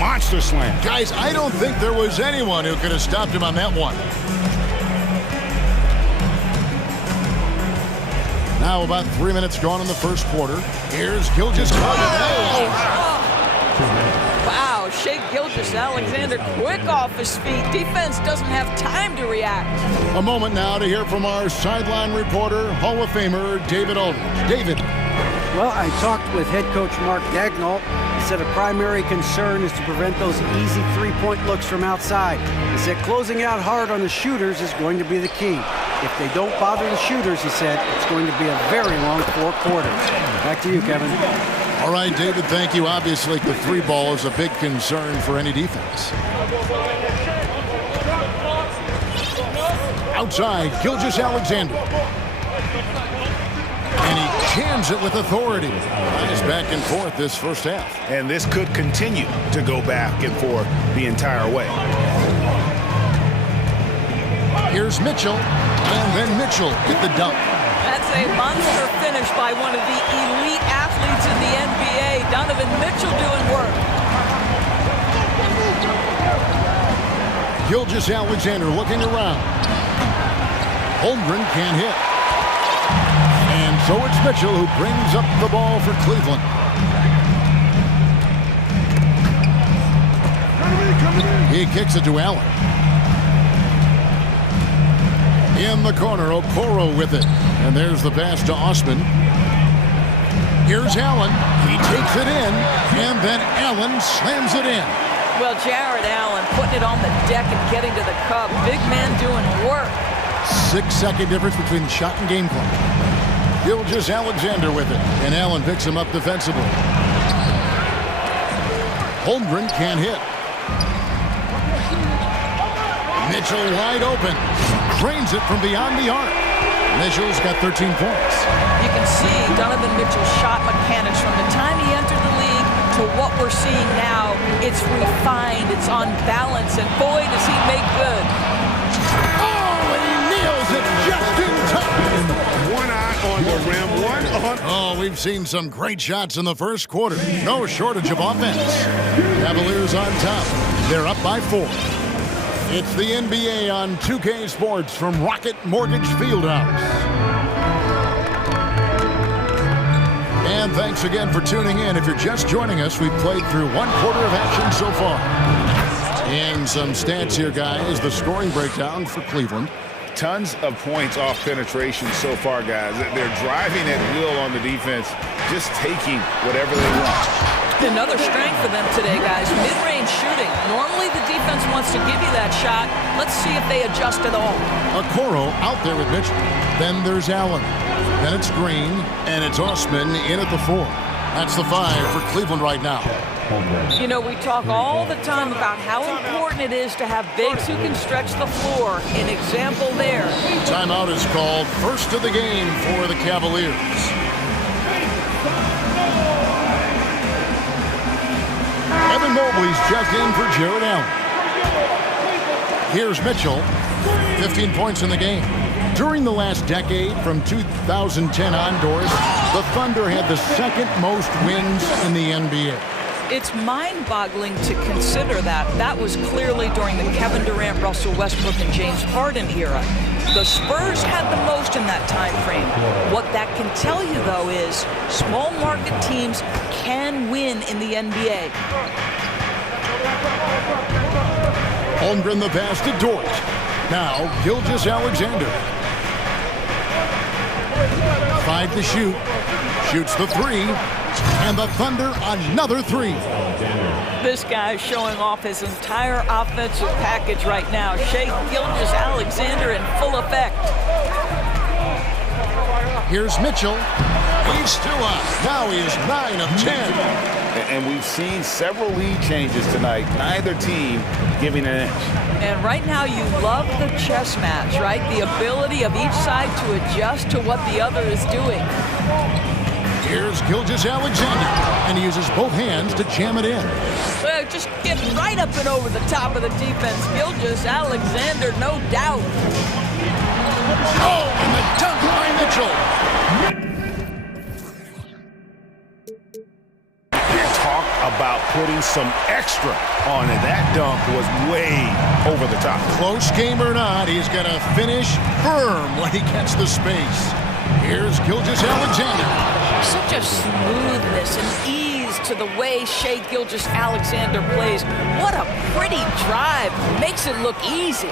monster slam. Guys, I don't think there was anyone who could have stopped him on that one. Now about 3 minutes gone in the first quarter. Here's Gilgeous-Alexander. Wow, Shai Gilgeous-Alexander quick off his feet. Defense doesn't have time to react. A moment now to hear from our sideline reporter, Hall of Famer David Aldridge. David. Well, I talked with head coach Mark Dagnall. He said a primary concern is to prevent those easy three-point looks from outside. He said closing out hard on the shooters is going to be the key. If they don't bother the shooters, he said, it's going to be a very long 4 quarters. Back to you, Kevin. All right, David, thank you. Obviously, the three ball is a big concern for any defense. Outside, Gilgeous-Alexander. And he jams it with authority. It's back and forth this first half. And this could continue to go back and forth the entire way. Here's Mitchell, and then Mitchell hit the dunk. That's a monster finish by one of the elite athletes in the NBA. Donovan Mitchell doing work. Gilgeous-Alexander looking around. Holmgren can't hit. And so it's Mitchell who brings up the ball for Cleveland. He kicks it to Allen. In the corner, Okoro with it. And there's the pass to Osman. Here's Allen. He takes it in, and then Allen slams it in. Well, Jared Allen putting it on the deck and getting to the cup. Big man doing work. 6-second difference between shot and game clock. Gilgeous-Alexander with it, and Allen picks him up defensively. Holmgren can't hit. Mitchell wide open. Drains it from beyond the arc. Mitchell's got 13 points. You can see Donovan Mitchell's shot mechanics from the time he entered the league to what we're seeing now. It's refined, it's on balance, and boy, does he make good. Oh, and he nails it just in time. One eye on the rim, one on... Oh, we've seen some great shots in the first quarter. No shortage of offense. Cavaliers on top. They're up by 4. It's the NBA on 2K Sports from Rocket Mortgage Fieldhouse. And thanks again for tuning in. If you're just joining us, we've played through 1 quarter of action so far. And some stats here, guys. The scoring breakdown for Cleveland. Tons of points off penetration so far, guys. They're driving at will on the defense, just taking whatever they want. Another strength for them today, guys. Mid-range shooting. Normally the defense wants to give you that shot. Let's see if they adjust at all. Okoro out there with Mitchell. Then there's Allen. Then it's Green. And it's Osman in at the 4. That's the 5 for Cleveland right now. You know, we talk all the time about how important it is to have bigs who can stretch the floor. An example there. Timeout is called. First of the game for the Cavaliers. Evan Mobley's checked in for Jared Allen. Here's Mitchell, 15 points in the game. During the last decade, from 2010 onwards, the Thunder had the second most wins in the NBA. It's mind-boggling to consider that. That was clearly during the Kevin Durant, Russell Westbrook, and James Harden era. The Spurs had the most in that time frame. What that can tell you, though, is small market teams can win in the NBA. Holmgren the pass to Dort. Now, Gilgeous-Alexander. 5 to shoot. Shoots the 3. And the Thunder another 3. This guy's showing off his entire offensive package right now. Shai Gilgeous-Alexander in full effect. Here's Mitchell. He's still up. Now he is 9 of 10. And we've seen several lead changes tonight. Neither team giving an inch. And right now you love the chess match, right? The ability of each side to adjust to what the other is doing. Here's Gilgeous-Alexander, and he uses both hands to jam it in. Well, just get right up and over the top of the defense. Gilgeous-Alexander, no doubt. Oh, and the dunk by Mitchell. Talk about putting some extra on it. That dunk was way over the top. Close game or not, he's going to finish firm when he gets the space. Here's Gilgeous-Alexander. Such a smoothness and ease to the way Shai Gilgeous-Alexander plays. What a pretty drive. Makes it look easy.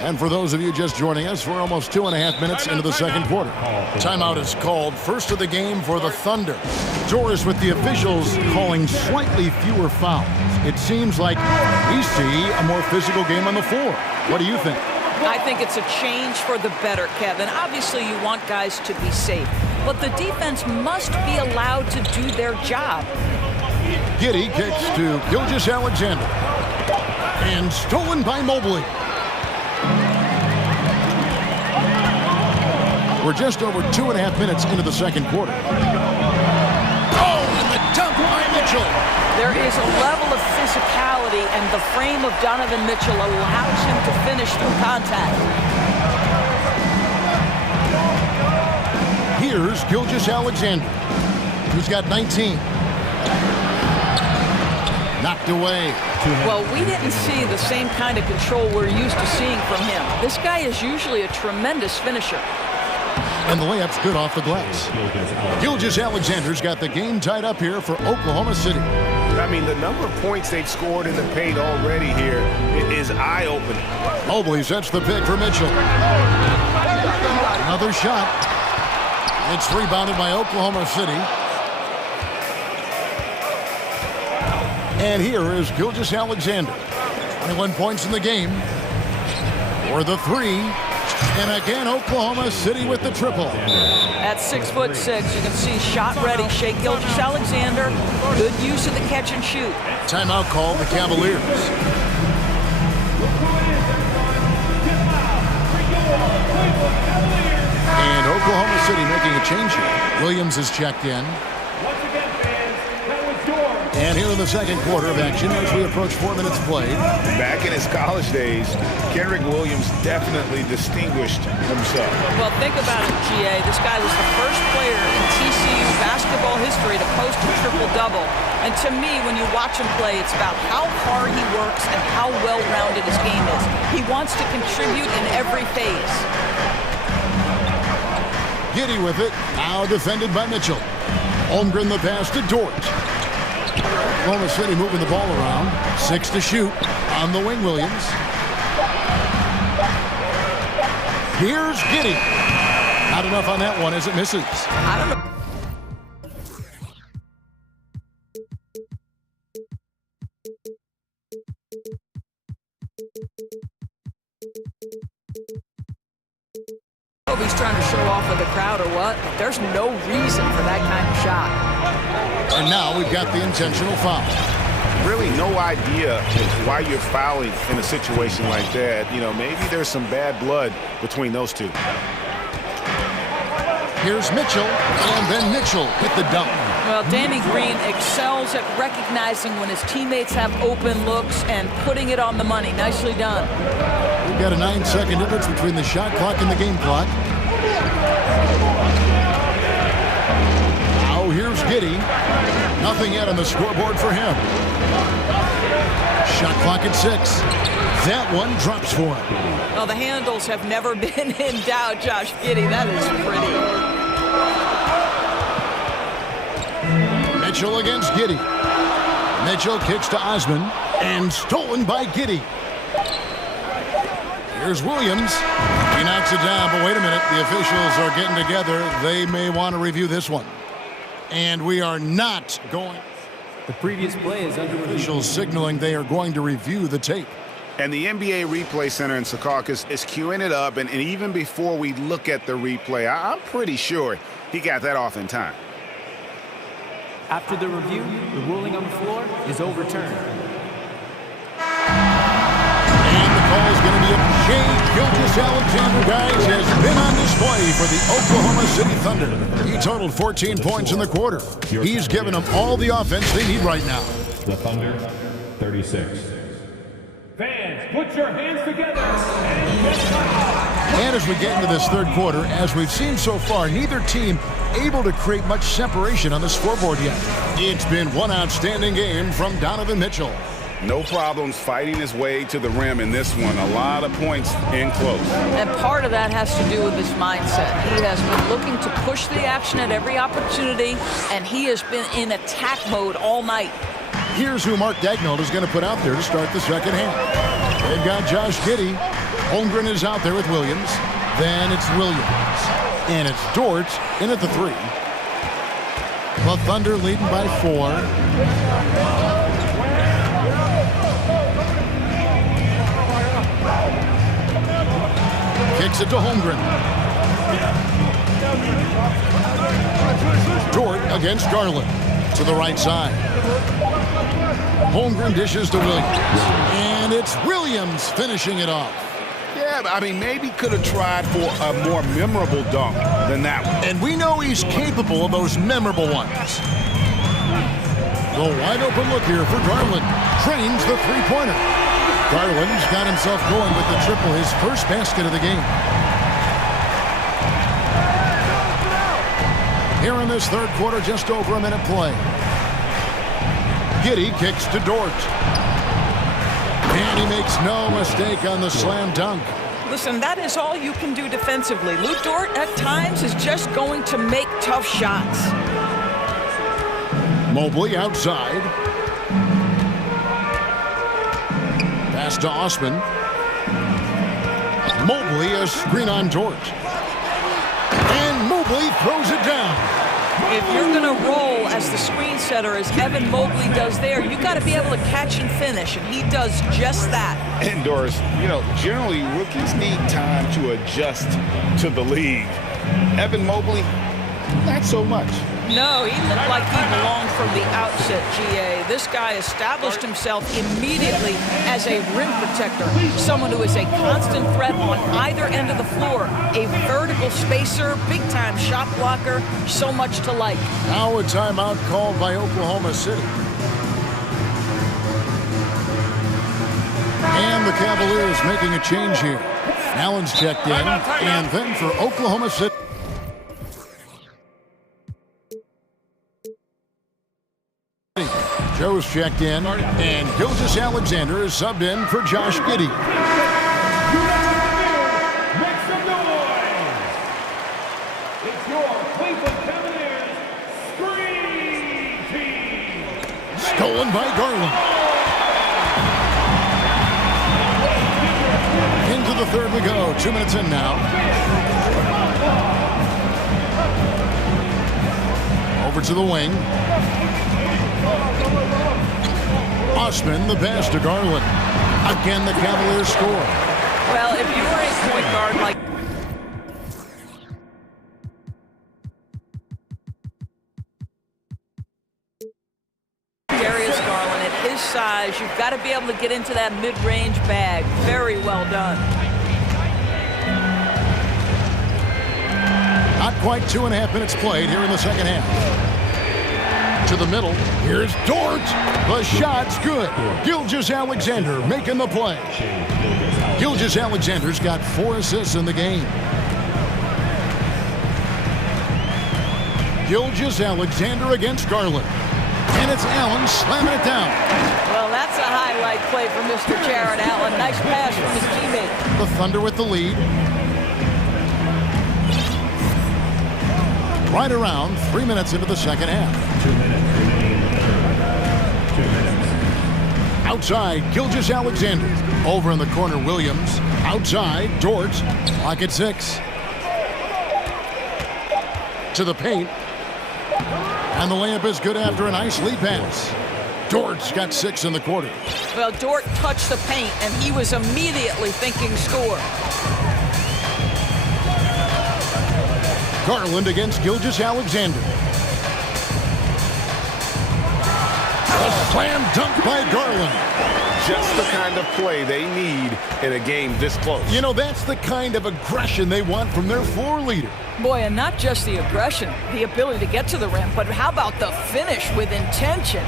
And for those of you just joining us, we're almost 2.5 minutes into the second quarter. Timeout is called. First of the game for the Thunder. Doris with the officials calling slightly fewer fouls. It seems like we see a more physical game on the floor. What do you think? I think it's a change for the better, Kevin. Obviously, you want guys to be safe, but the defense must be allowed to do their job. Giddey kicks to Gilgeous-Alexander. And stolen by Mobley. We're just over 2.5 minutes into the second quarter. Oh, and the dunk by Mitchell. There is a level of physicality, and the frame of Donovan Mitchell allows him to finish through contact. Here's Gilgeous-Alexander, who's got 19. Knocked away. Well, we didn't see the same kind of control we're used to seeing from him. This guy is usually a tremendous finisher. And the layup's good off the glass. Gilgeous-Alexander's got the game tied up here for Oklahoma City. I mean, the number of points they've scored in the paint already here is eye-opening. Mobley sets the pick for Mitchell. Another shot. It's rebounded by Oklahoma City. And here is Gilgeous-Alexander. 21 points in the game. For the 3. And again, Oklahoma City with the triple. At 6'6", you can see shot ready. Shea Gilgeous-Alexander, good use of the catch and shoot. Timeout call, the Cavaliers. And Oklahoma City making a change here. Williams is checked in. And here in the second quarter of action as we approach 4 minutes played. Back in his college days, Kenrick Williams definitely distinguished himself. Well, think about it, GA. This guy was the first player in TCU basketball history to post a triple-double. And to me, when you watch him play, it's about how hard he works and how well-rounded his game is. He wants to contribute in every phase. Giddey with it, now defended by Mitchell. Holmgren the pass to Dort. Oklahoma City moving the ball around. 6 to shoot on the wing, Williams. Here's Giddey. Not enough on that one as it misses. I don't know. If he's trying to show off with the crowd or what, but there's no reason for that kind of shot. And now we've got the intentional foul. Really no idea why you're fouling in a situation like that. You know, maybe there's some bad blood between those two. Here's Mitchell, and then Mitchell hit the dunk. Well, Danny Green excels at recognizing when his teammates have open looks and putting it on the money. Nicely done. We've got a 9-second difference between the shot clock and the game clock. Now here's Giddey. Nothing yet on the scoreboard for him. Shot clock at 6. That one drops for him. Well, the handles have never been in doubt, Josh Giddey. That is pretty. Mitchell against Giddey. Mitchell kicks to Osman and stolen by Giddey. Here's Williams. He knocks it down, but wait a minute. The officials are getting together. They may want to review this one. And we are not going. The previous play is under review. Officials signaling they are going to review the tape. And the NBA Replay Center in Secaucus is queuing it up. And even before we look at the replay, I'm pretty sure he got that off in time. After the review, the ruling on the floor is overturned. And the call is going to be a Shea Gilgeous-Alexander, guys, has been on display for the Oklahoma City Thunder. He totaled 14 points in the quarter. He's given them all the offense they need right now. The Thunder, 36. Fans, put your hands together and get loud. And as we get into this third quarter, as we've seen so far, neither team able to create much separation on the scoreboard yet. It's been one outstanding game from Donovan Mitchell. No problems fighting his way to the rim in this one. A lot of points in close. And part of that has to do with his mindset. He has been looking to push the action at every opportunity, and he has been in attack mode all night. Here's who Mark Daigneault is going to put out there to start the second half. They've got Josh Giddey. Holmgren is out there with Williams. Then it's Williams. And it's Dort in at the 3. The Thunder leading by 4. Kicks it to Holmgren. Dort against Garland to the right side. Holmgren dishes to Williams. And it's Williams finishing it off. Yeah, I mean, maybe could have tried for a more memorable dunk than that one. And we know he's capable of those memorable ones. The wide open look here for Garland. Trains the three-pointer. Garland's got himself going with the triple, his first basket of the game. Here in this third quarter, just over a minute play. Giddey kicks to Dort. And he makes no mistake on the slam dunk. Listen, that is all you can do defensively. Lou Dort, at times, is just going to make tough shots. Mobley outside. Pass to Osman. Mobley, a screen on Dort. And Mobley throws it down. If you're going to roll as the screen setter, as Evan Mobley does there, you got to be able to catch and finish, and he does just that. And Doris, you know, generally rookies need time to adjust to the league. Evan Mobley, not so much. No, he looked like he belonged from the outset, GA. This guy established himself immediately as a rim protector, someone who is a constant threat on either end of the floor, a vertical spacer, big-time shot blocker, so much to like. Now a timeout called by Oklahoma City. And the Cavaliers making a change here. Allen's checked in, and then for Oklahoma City. Joe's checked in, and Gilgeous-Alexander is subbed in for Josh Giddey. Make some noise! It's your Cleveland Cavaliers Screen Team! Stolen by Garland. Into the third we go. 2 minutes in now. Over to the wing. Osman, the pass to Garland. Again, the Cavaliers score. Well, if you were a point guard like Darius Garland, at his size, you've got to be able to get into that mid-range bag. Very well done. Not quite 2.5 minutes played here in the second half. To the middle. Here's Dort. The shot's good. Gilgeous-Alexander making the play. Gilgeous-Alexander's got 4 assists in the game. Gilgeous-Alexander against Garland. And it's Allen slamming it down. Well, that's a highlight play for Mr. Jared Allen. Nice pass from his teammate. The Thunder with the lead. Right around 3 minutes into the second half. 2 minutes remaining. 2 minutes. Outside, Gilgeous-Alexander. Over in the corner, Williams. Outside, Dort. Clock at 6. To the paint. And the layup is good after a nice lead pass. Dort's got 6 in the quarter. Well, Dort touched the paint, and he was immediately thinking score. Garland against Gilgeous-Alexander. A slam dunk by Garland. Just the kind of play they need in a game this close. You know, that's the kind of aggression they want from their floor leader. Boy, and not just the aggression, the ability to get to the rim, but how about the finish with intention?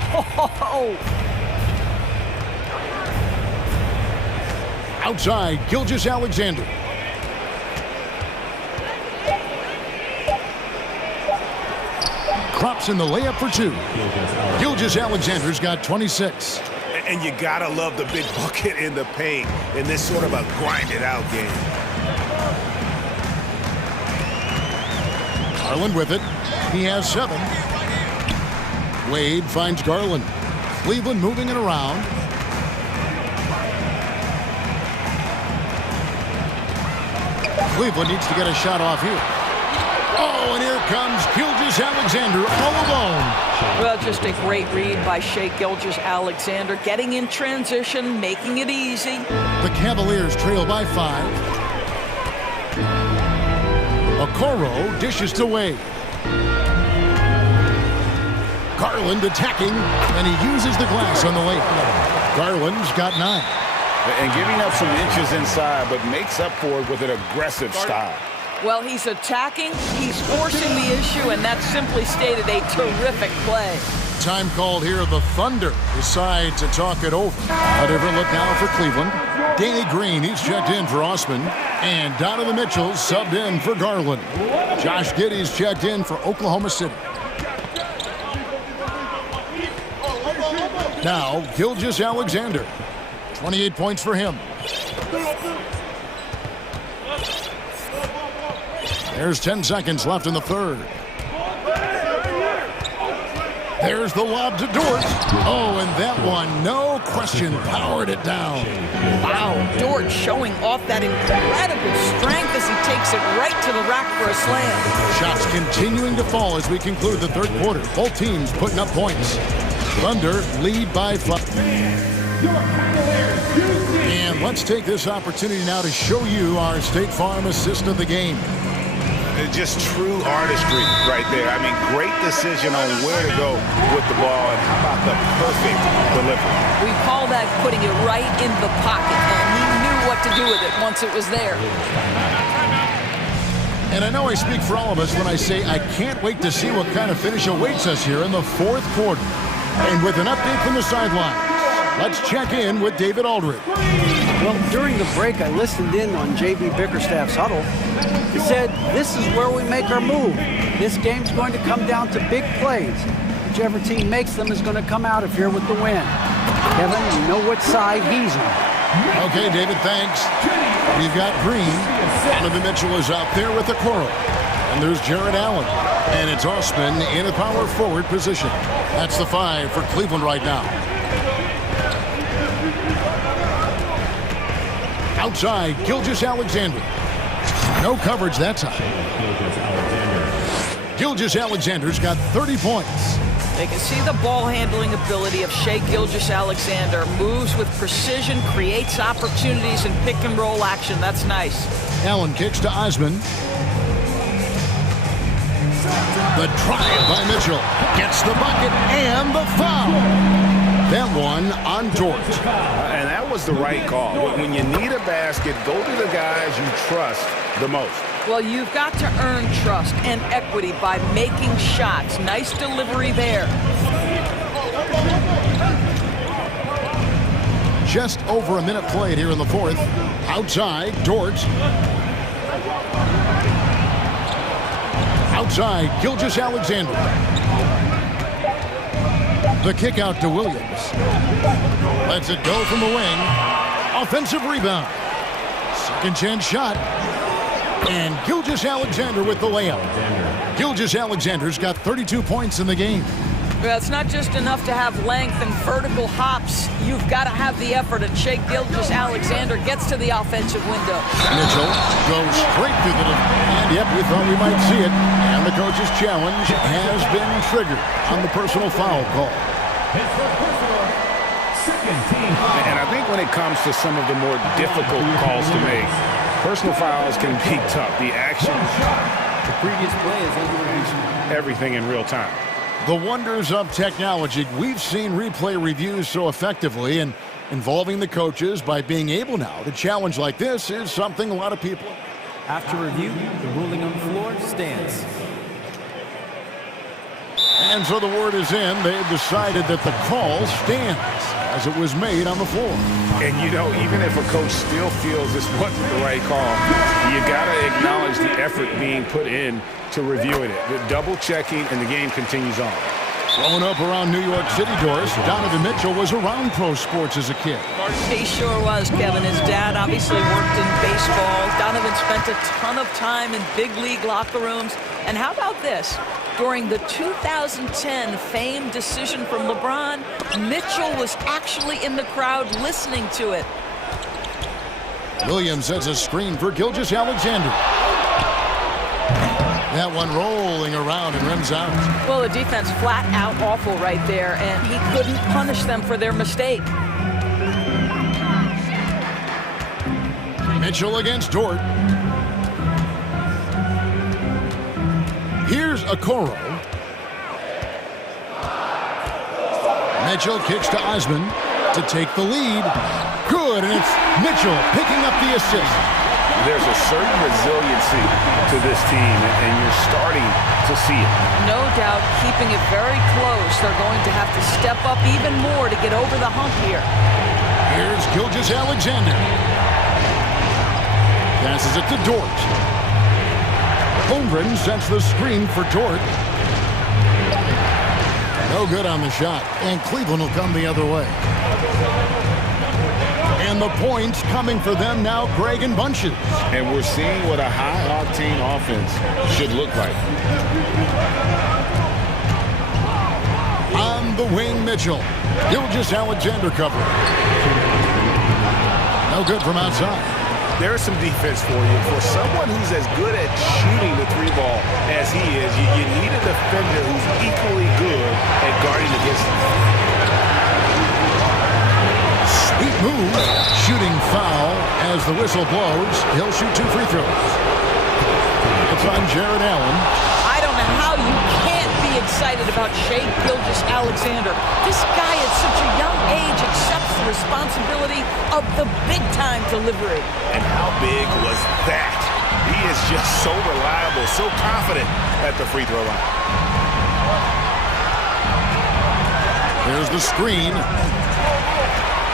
Outside, Gilgeous-Alexander. Crops in the layup for 2. Gilgeous-Alexander's got 26. And you gotta love the big bucket in the paint in this sort of a grind-it-out game. Garland with it. He has 7. Wade finds Garland. Cleveland moving it around. Cleveland needs to get a shot off here. Oh, and here comes Gilgeous-Alexander all alone. Well, just a great read by Shai Gilgeous-Alexander, getting in transition, making it easy. The Cavaliers trail by 5. Okoro dishes to Wade. Garland attacking, and he uses the glass on the layup. Garland's got 9. And giving up some inches inside, but makes up for it with an aggressive style. Well, he's attacking, he's forcing the issue, and that's simply stated a terrific play. Time called here. The Thunder decide to talk it over. A different look now for Cleveland. Danny Green, he's checked in for Osman. And Donovan Mitchell subbed in for Garland. Josh Giddey's checked in for Oklahoma City. Now, Gilgeous-Alexander. 28 points for him. There's 10 seconds left in the third. There's the lob to Dort. Oh, and that one, no question, powered it down. Wow, Dort showing off that incredible strength as he takes it right to the rack for a slam. Shots continuing to fall as we conclude the third quarter. Both teams putting up points. Thunder lead by 5. And let's take this opportunity now to show you our State Farm assist of the game. Just true artistry right there. I mean, great decision on where to go with the ball, and how about the perfect delivery? We call that putting it right in the pocket, and he knew what to do with it once it was there. And I know I speak for all of us when I say I can't wait to see what kind of finish awaits us here in the fourth quarter. And with an update from the sidelines, let's check in with David Aldridge. Well, during the break, I listened in on J.B. Bickerstaff's huddle. He said, this is where we make our move. This game's going to come down to big plays. Whichever team makes them is going to come out of here with the win. Kevin, you know what side he's on. Okay, David, thanks. We've got Green. Donovan Mitchell is out there with the Okoro. And there's Jared Allen. And it's Osman in a power forward position. That's the 5 for Cleveland right now. Outside, Gilgeous-Alexander. No coverage that time. Gilgeous-Alexander's got 30 points. They can see the ball handling ability of Shai Gilgeous-Alexander. Moves with precision, creates opportunities in pick and roll action. That's nice. Allen kicks to Osman. The drive by Mitchell. Gets the bucket and the foul. That one on Dort. And that was the right call. When you need a basket, go to the guys you trust the most. Well, you've got to earn trust and equity by making shots. Nice delivery there. Just over a minute played here in the fourth. Outside, Dort. Outside, Gilgeous-Alexander. The kick out to Williams. Lets it go from the wing. Offensive rebound. Second chance shot. And Gilgeous-Alexander with the layup. Gilgeous-Alexander's got 32 points in the game. Well, it's not just enough to have length and vertical hops. You've got to have the effort, and Shai Gilgeous-Alexander gets to the offensive window. Mitchell goes straight through the... And yep, we thought we might see it. And the coach's challenge has been triggered on the personal foul call. And I think when it comes to some of the more difficult calls to make, personal fouls can be tough. The action, the previous play is under review. Everything in real time. The wonders of technology. We've seen replay reviews so effectively, and involving the coaches by being able now to challenge like this is something a lot of people... After review, the ruling on the floor stands. And so the word is in. They've decided that the call stands as it was made on the floor. And, you know, even if a coach still feels this wasn't the right call, you got to acknowledge the effort being put in to reviewing it. The double checking, and the game continues on. Growing up around New York City, Doris, Donovan Mitchell was around pro sports as a kid. He sure was, Kevin. His dad obviously worked in baseball. Donovan spent a ton of time in big league locker rooms. And how about this? During the 2010 famed decision from LeBron, Mitchell was actually in the crowd listening to it. Williams sets a screen for Gilgeous-Alexander. That one rolling around and rims out. Well, the defense flat out awful right there, and he couldn't punish them for their mistake. Mitchell against Dort. Here's Okoro. Mitchell kicks to Osman to take the lead. Good, and it's Mitchell picking up the assist. There's a certain resiliency to this team, and you're starting to see it. No doubt, keeping it very close. They're going to have to step up even more to get over the hump here. Here's Gilgeous-Alexander. Passes it to Dort. Holmgren sets the screen for Dort. No good on the shot, and Cleveland will come the other way. And the points coming for them now, Greg in bunches. And we're seeing what a high-octane offense should look like. the wing, Mitchell. Gilgeous Alexander cover. No good from outside. There is some defense for you. For someone who's as good at shooting the three ball as he is, you need a defender who's equally good at guarding against him. Sweet move. Shooting foul as the whistle blows. He'll shoot 2 free throws. It's on Jared Allen. I don't know how you can't be excited about Shai Gilgeous-Alexander. This guy at such a young age accepts the responsibility of the big-time delivery. And how big was that? He is just so reliable, so confident at the free throw line. Here's the screen.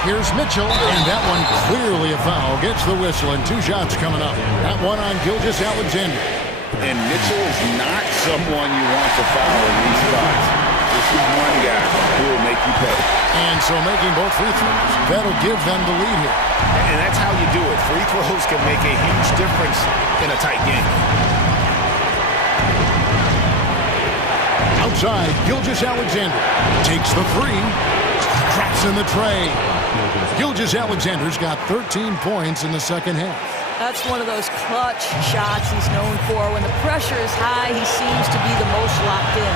Here's Mitchell, and that one clearly a foul. Gets the whistle, and 2 shots coming up. That one on Gilgeous-Alexander. And Mitchell is not someone you want to foul in these spots. This is one guy who will make you pay. And so making both free throws, that'll give them the lead here. And that's how you do it. Free throws can make a huge difference in a tight game. Outside, Gilgeous-Alexander takes the 3. Drops in the tray. Gilgeous-Alexander's got 13 points in the second half. That's one of those clutch shots he's known for. When the pressure is high, he seems to be the most locked in.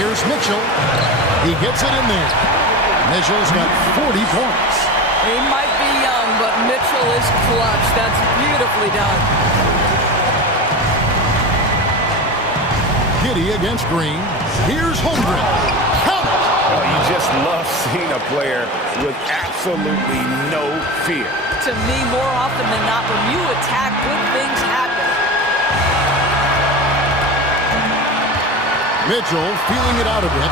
Here's Mitchell. He gets it in there. Mitchell's got 40 points. He might be young, but Mitchell is clutch. That's beautifully done. Giddey against Green. Here's Holmgren. Count it! Oh, you just love seeing a player with absolutely no fear. To me, more often than not, when you attack, good things happen. Mitchell feeling it out a bit.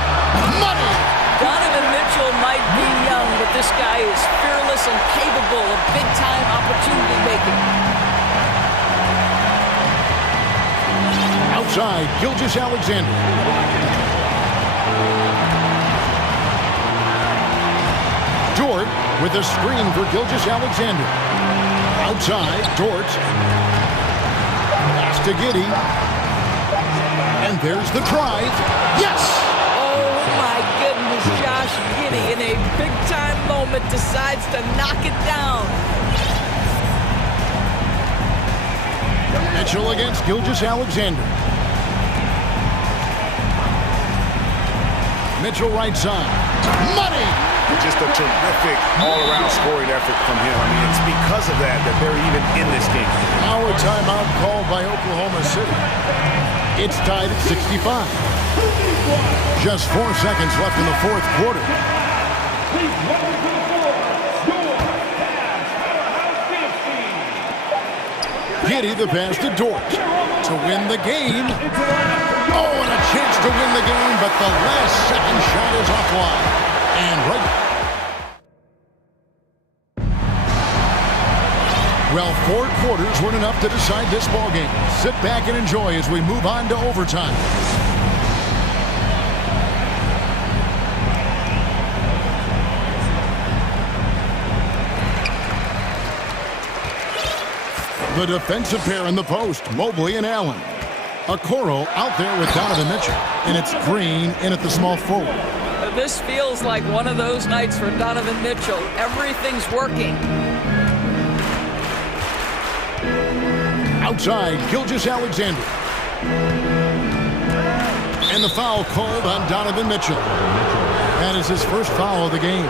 Money! Donovan Mitchell might be young, but this guy is fearless and capable of big-time opportunity making. Outside, Gilgeous-Alexander. Dort with a screen for Gilgeous-Alexander. Outside, Dort. Pass to Giddey. And there's the drive. Yes! Oh, my goodness. Josh Giddey, in a big-time moment, decides to knock it down. Mitchell against Gilgeous-Alexander. Mitchell right side. Money! Just a terrific all-around scoring effort from him. I mean, it's because of that they're even in this game. Now a timeout called by Oklahoma City. It's tied at 65. Just 4 seconds left in the fourth quarter. Giddey the pass to Dort to win the game. Oh, and a chance to win the game, but the last second shot is offline. And right. Well, 4 quarters weren't enough to decide this ballgame. Sit back and enjoy as we move on to overtime. The defensive pair in the post, Mobley and Allen. Okoro out there with Donovan Mitchell, and it's Green in at the small forward. This feels like one of those nights for Donovan Mitchell. Everything's working. Outside, Gilgeous-Alexander. And the foul called on Donovan Mitchell. That is his first foul of the game.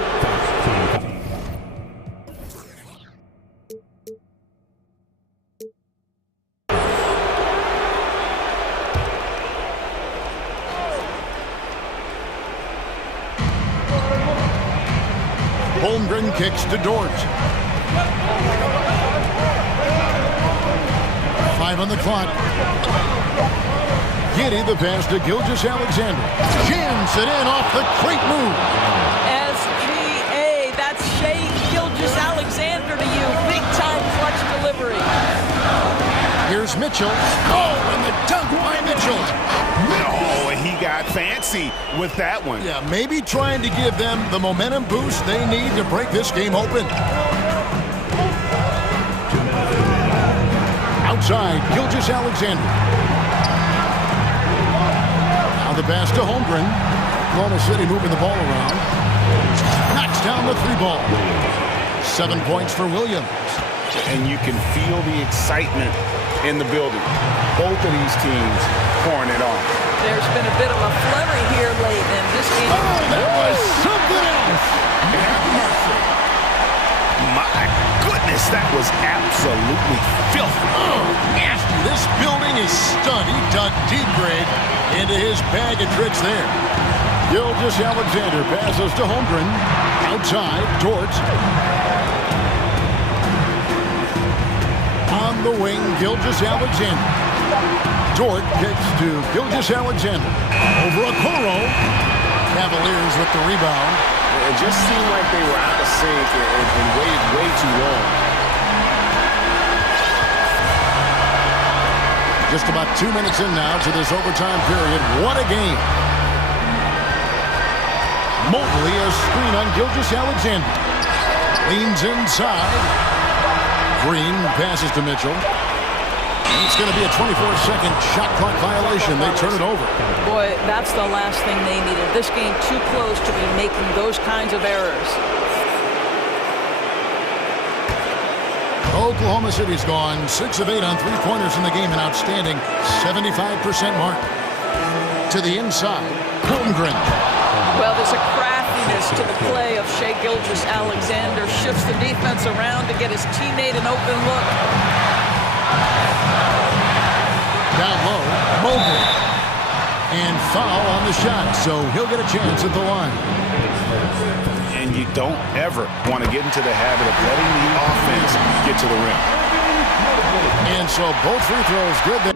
Holmgren kicks to Dort. 5 on the clock. Giddey the pass to Gilgeous-Alexander. Jams it in off the great move. SGA, that's Shai Gilgeous-Alexander to you. Big time clutch delivery. Here's Mitchell. Oh, and the dunk by Mitchell. Oh, and he got fancy with that one. Yeah, maybe trying to give them the momentum boost they need to break this game open. Outside, Gilgeous-Alexander. the pass to Holmgren. Oklahoma City moving the ball around. Knocks down the 3 ball. 7 points for Williams. And you can feel the excitement in the building. Both of these teams pouring it on. There's been a bit of a flurry here late in this game. Oh, that was something else. My goodness, that was absolutely filthy. Oh, nasty. This building is stunned. He dug deep grade into his bag of tricks there. Gilgeous-Alexander passes to Holmgren. Outside, Dort. On the wing, Gilgeous-Alexander. Dort kicks to Gilgeous-Alexander. Over Okoro. Cavaliers with the rebound. It just seemed like they were out of sync and waited way too long. Just about 2 minutes in now to this overtime period. What a game. Mobley a screen on Gilgeous-Alexander. Leans inside. Green passes to Mitchell. It's going to be a 24-second shot clock violation. They turn it over. Boy, that's the last thing they needed. This game too close to be making those kinds of errors. Oklahoma City's gone 6 of 8 on 3-pointers in the game, an outstanding 75% mark. To the inside, Holmgren. Well, there's a craftiness to the play of Shai Gilgeous-Alexander. Shifts the defense around to get his teammate an open look. Down low, Mobley. And foul on the shot, so he'll get a chance at the line. And you don't ever want to get into the habit of letting the offense get to the rim. And so both free throws good there.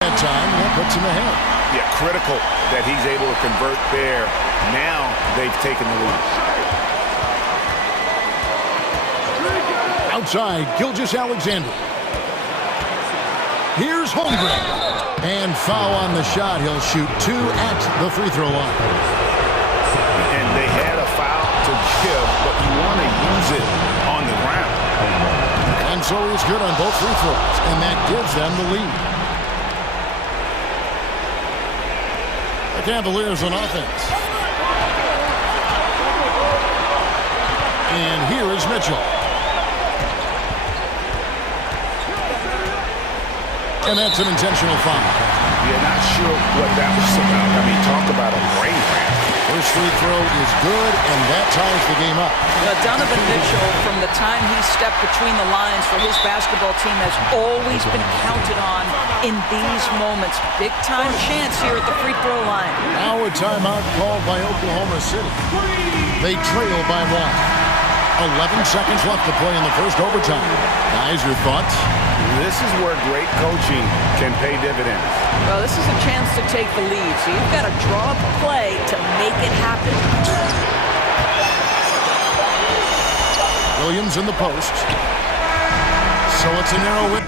That time, that puts him ahead. Yeah, critical that he's able to convert there. Now they've taken the lead. Outside, Gilgeous-Alexander. Here's Holmgren. And foul on the shot. He'll shoot 2 at the free throw line. And they had a foul to give, but you want to use it on the ground. And so he's good on both free throws, and that gives them the lead. The Cavaliers on offense. And here is Mitchell. And that's an intentional foul. Yeah, not sure what that was about. I mean, talk about a brain cramp. First free throw is good, and that ties the game up. Donovan Mitchell, from the time he stepped between the lines for his basketball team, has always been counted on in these moments. Big-time chance here at the free throw line. Now a timeout called by Oklahoma City. They trail by 1. 11 seconds left to play in the first overtime. Guys, your thoughts? This is where great coaching can pay dividends. Well, this is a chance to take the lead, so you've got to draw up a play to make it happen. Williams in the post. So it's a narrow win.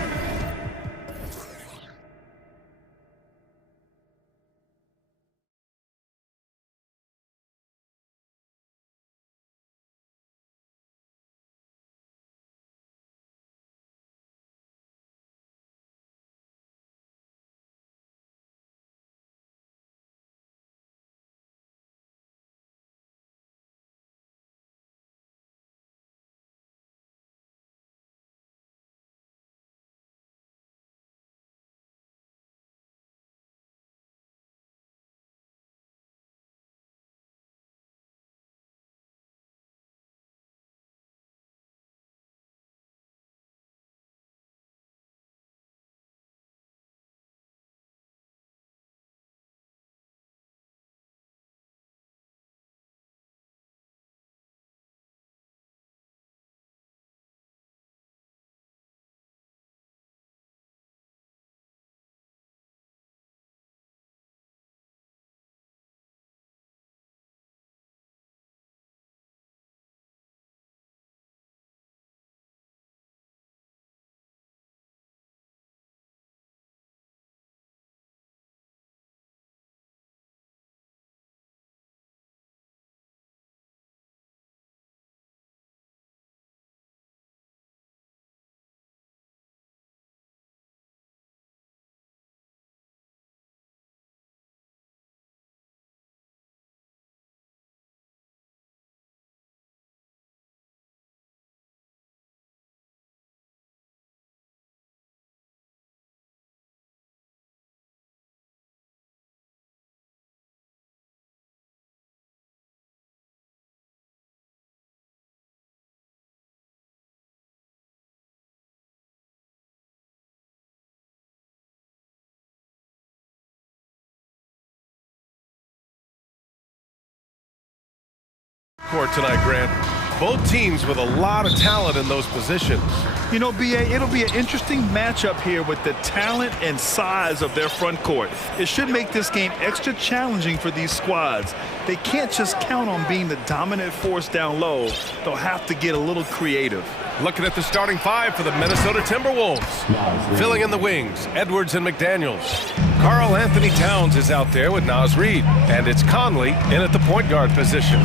court tonight, Grant. Both teams with a lot of talent in those positions. You know, B.A., it'll be an interesting matchup here with the talent and size of their front court. It should make this game extra challenging for these squads. They can't just count on being the dominant force down low. They'll have to get a little creative. Looking at the starting five for the Minnesota Timberwolves. Filling in the wings, Edwards and McDaniels. Karl Anthony Towns is out there with Naz Reid. And it's Conley in at the point guard position.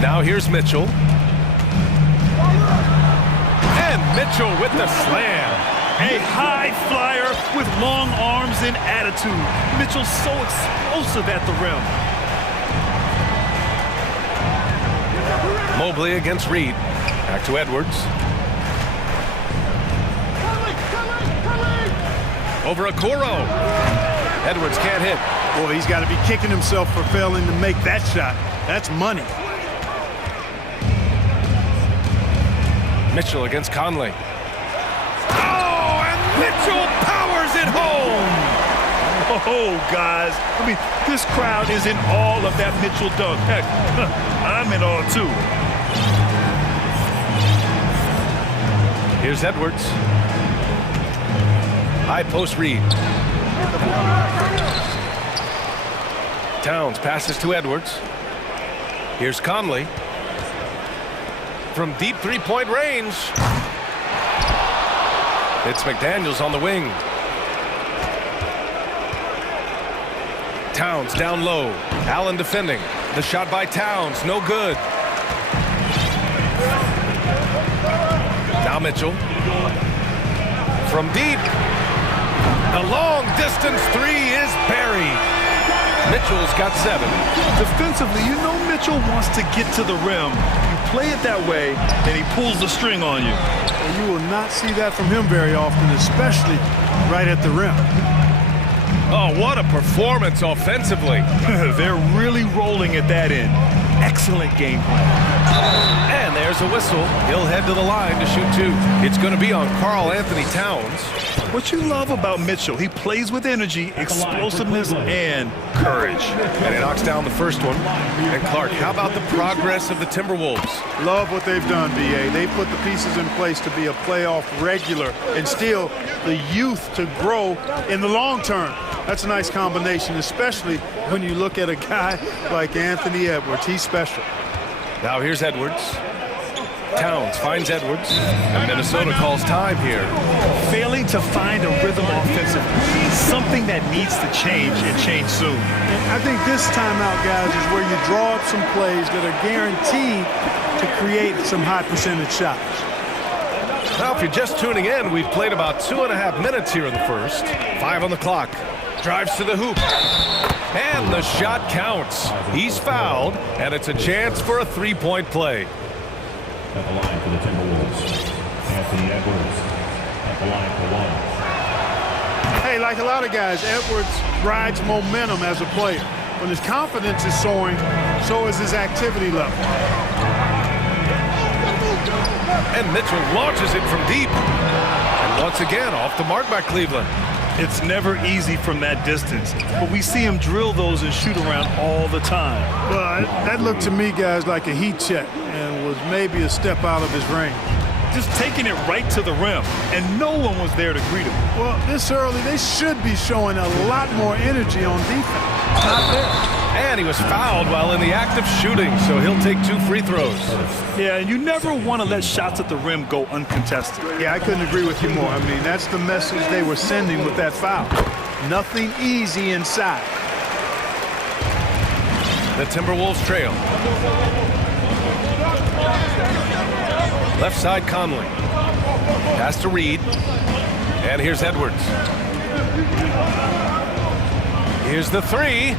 Now here's Mitchell. And Mitchell with the slam. A high flyer with long arms and attitude. Mitchell's so explosive at the rim. Mobley against Reid. Back to Edwards. Over Okoro. Edwards can't hit. Boy, he's got to be kicking himself for failing to make that shot. That's money. Mitchell against Conley. Oh, and Mitchell powers it home! Oh, guys. I mean, this crowd is in awe of that Mitchell dunk. Heck, I'm in awe, too. Here's Edwards. High post Reid. Towns passes to Edwards. Here's Conley. From deep three-point range. It's McDaniels on the wing. Towns down low. Allen defending. The shot by Towns, no good. Now Mitchell. From deep. The long-distance three is buried. Mitchell's got 7. Defensively, you know Mitchell wants to get to the rim. You play it that way, and he pulls the string on you. And you will not see that from him very often, especially right at the rim. Oh, what a performance offensively. They're really rolling at that end. Excellent game plan. And there's a whistle. He'll head to the line to shoot 2. It's going to be on Karl Anthony Towns. What you love about Mitchell, he plays with energy, explosiveness, and courage. And he knocks down the first one. And Clark, how about the progress of the Timberwolves? Love what they've done, B.A. They put the pieces in place to be a playoff regular and still the youth to grow in the long term. That's a nice combination, especially when you look at a guy like Anthony Edwards. He's special. Now here's Edwards. Towns finds Edwards. And Minnesota calls time here. Failing to find a rhythm offensively. Something that needs to change and change soon. And I think this timeout, guys, is where you draw up some plays that are guaranteed to create some high percentage shots. Now, if you're just tuning in, we've played about 2.5 minutes here in the first. 5 on the clock. Drives to the hoop. And the shot counts. He's fouled, and it's a chance for a three-point play. At the line for the Timberwolves, Anthony Edwards at the line for 1. Hey, like a lot of guys, Edwards rides momentum as a player. When his confidence is soaring, so is his activity level. And Mitchell launches it from deep. And once again, off the mark by Cleveland. It's never easy from that distance, but we see him drill those and shoot around all the time. Well, that looked to me, guys, like a heat check and was maybe a step out of his range. Just taking it right to the rim, and no one was there to greet him. Well, this early, they should be showing a lot more energy on defense. Not there. And he was fouled while in the act of shooting, so he'll take 2 free throws. Yeah, and you never want to let shots at the rim go uncontested. Yeah, I couldn't agree with you more. I mean, that's the message they were sending with that foul. Nothing easy inside. The Timberwolves trail. Left side, Conley. Pass to Reid. And here's Edwards. Here's the 3.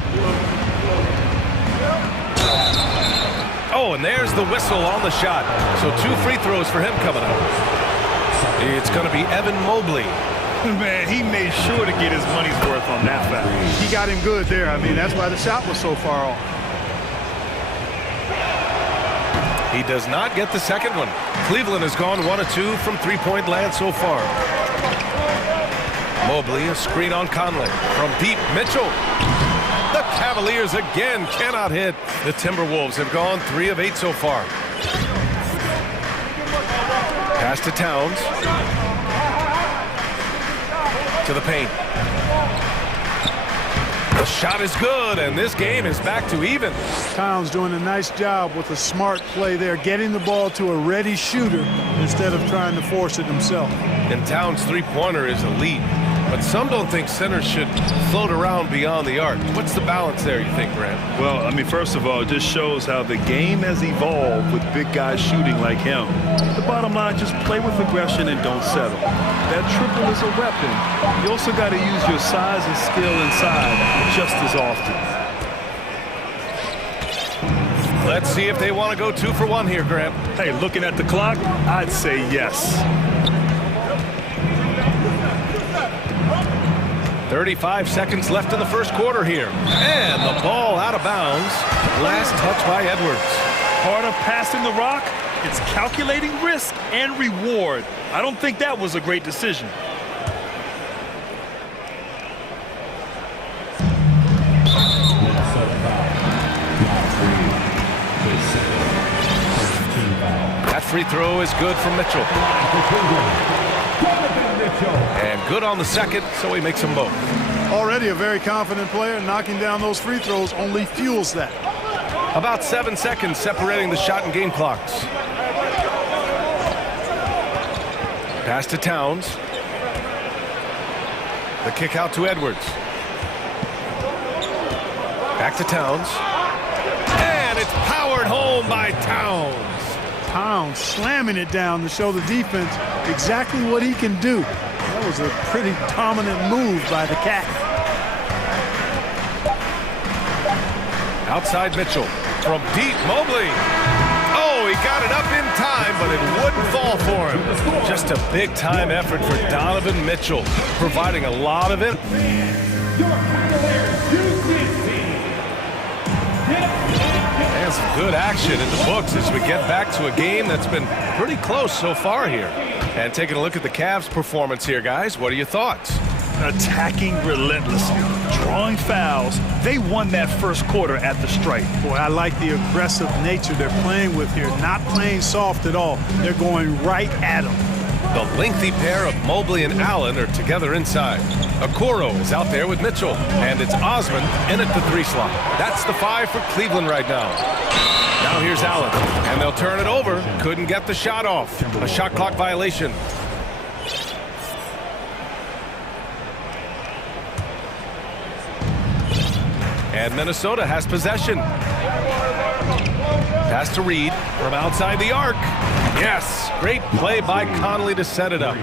Oh, and there's the whistle on the shot. So 2 free throws for him coming up. It's going to be Evan Mobley. Man, he made sure to get his money's worth on that foul. He got him good there. I mean, that's why the shot was so far off. He does not get the second one. Cleveland has gone 1 of 2 from three-point land so far. Mobley, a screen on Conley. From deep, Mitchell. The Cavaliers again cannot hit. The Timberwolves have gone 3 of 8 so far. Pass to Towns. To the paint. The shot is good, and this game is back to even. Towns doing a nice job with a smart play there, getting the ball to a ready shooter instead of trying to force it himself. And Towns' three-pointer is elite, but some don't think centers should float around beyond the arc. What's the balance there, you think, Grant? Well, I mean, first of all, it just shows how the game has evolved with big guys shooting like him. The bottom line, just play with aggression and don't settle. That triple is a weapon. You also got to use your size and skill inside just as often. Let's see if they want to go 2 for 1 here, Grant. Hey, looking at the clock, I'd say yes. 35 seconds left in the first quarter here. And the ball out of bounds. Last touch by Edwards. Part of passing the rock, it's calculating risk and reward. I don't think that was a great decision. That free throw is good from Mitchell. And good on the second, so he makes them both. Already a very confident player. Knocking down those free throws only fuels that. About 7 seconds separating the shot and game clocks. Pass to Towns. The kick out to Edwards. Back to Towns. And it's powered home by Towns. Towns slamming it down to show the defense exactly what he can do. That was a pretty dominant move by the Cat. Outside Mitchell. From deep, Mobley. Oh, he got it up in time, but it wouldn't fall for him. Just a big-time effort for Donovan Mitchell, providing a lot of it. And some good action in the books as we get back to a game that's been pretty close so far here. And taking a look at the Cavs' performance here, guys, what are your thoughts? Attacking relentlessly, drawing fouls. They won that first quarter at the stripe. Boy, I like the aggressive nature they're playing with here. Not playing soft at all. They're going right at them. The lengthy pair of Mobley and Allen are together inside. Okoro is out there with Mitchell, and it's Osman in at the 3 slot. That's the 5 for Cleveland right now. Now here's Allen, and they'll turn it over. Couldn't get the shot off. A shot clock violation. And Minnesota has possession. Pass to Reed from outside the arc. Yes, great play by Conley to set it up.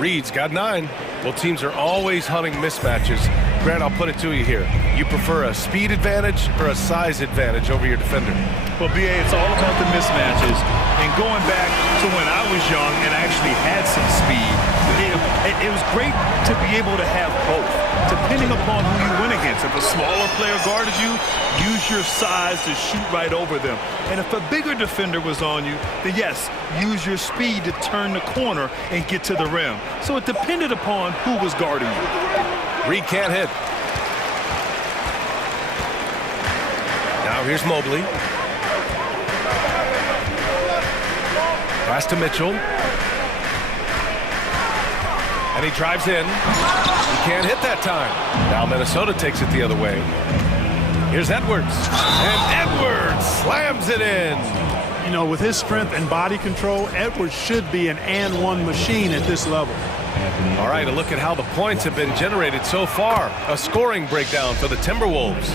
Reed's got 9. Well, teams are always hunting mismatches. Grant, I'll put it to you here. You prefer a speed advantage or a size advantage over your defender? Well, BA, it's all about the mismatches. And going back to when I was young and actually had some speed, it was great to be able to have both, depending upon who you win against. If a smaller player guarded you, use your size to shoot right over them. And if a bigger defender was on you, then yes, use your speed to turn the corner and get to the rim. So it depended upon who was guarding you. Reed can't hit. Now here's Mobley. Pass to Mitchell. And he drives in. He can't hit that time. Now Minnesota takes it the other way. Here's Edwards. And Edwards slams it in. You know, with his strength and body control, Edwards should be an and-one machine at this level. All right, a look at how the points have been generated so far. A scoring breakdown for the Timberwolves.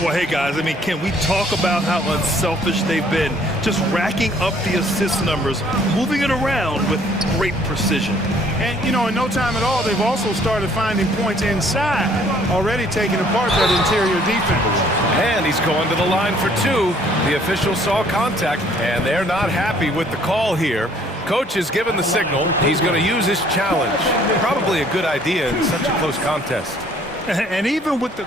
Well, hey, guys, I mean, can we talk about how unselfish they've been? Just racking up the assist numbers, moving it around with great precision. And, you know, in no time at all, they've also started finding points inside, already taking apart that interior defense. And he's going to the line for 2. The official saw contact, and they're not happy with the call here. Coach has given the signal. He's going to use his challenge. Probably a good idea in such a close contest. And even with the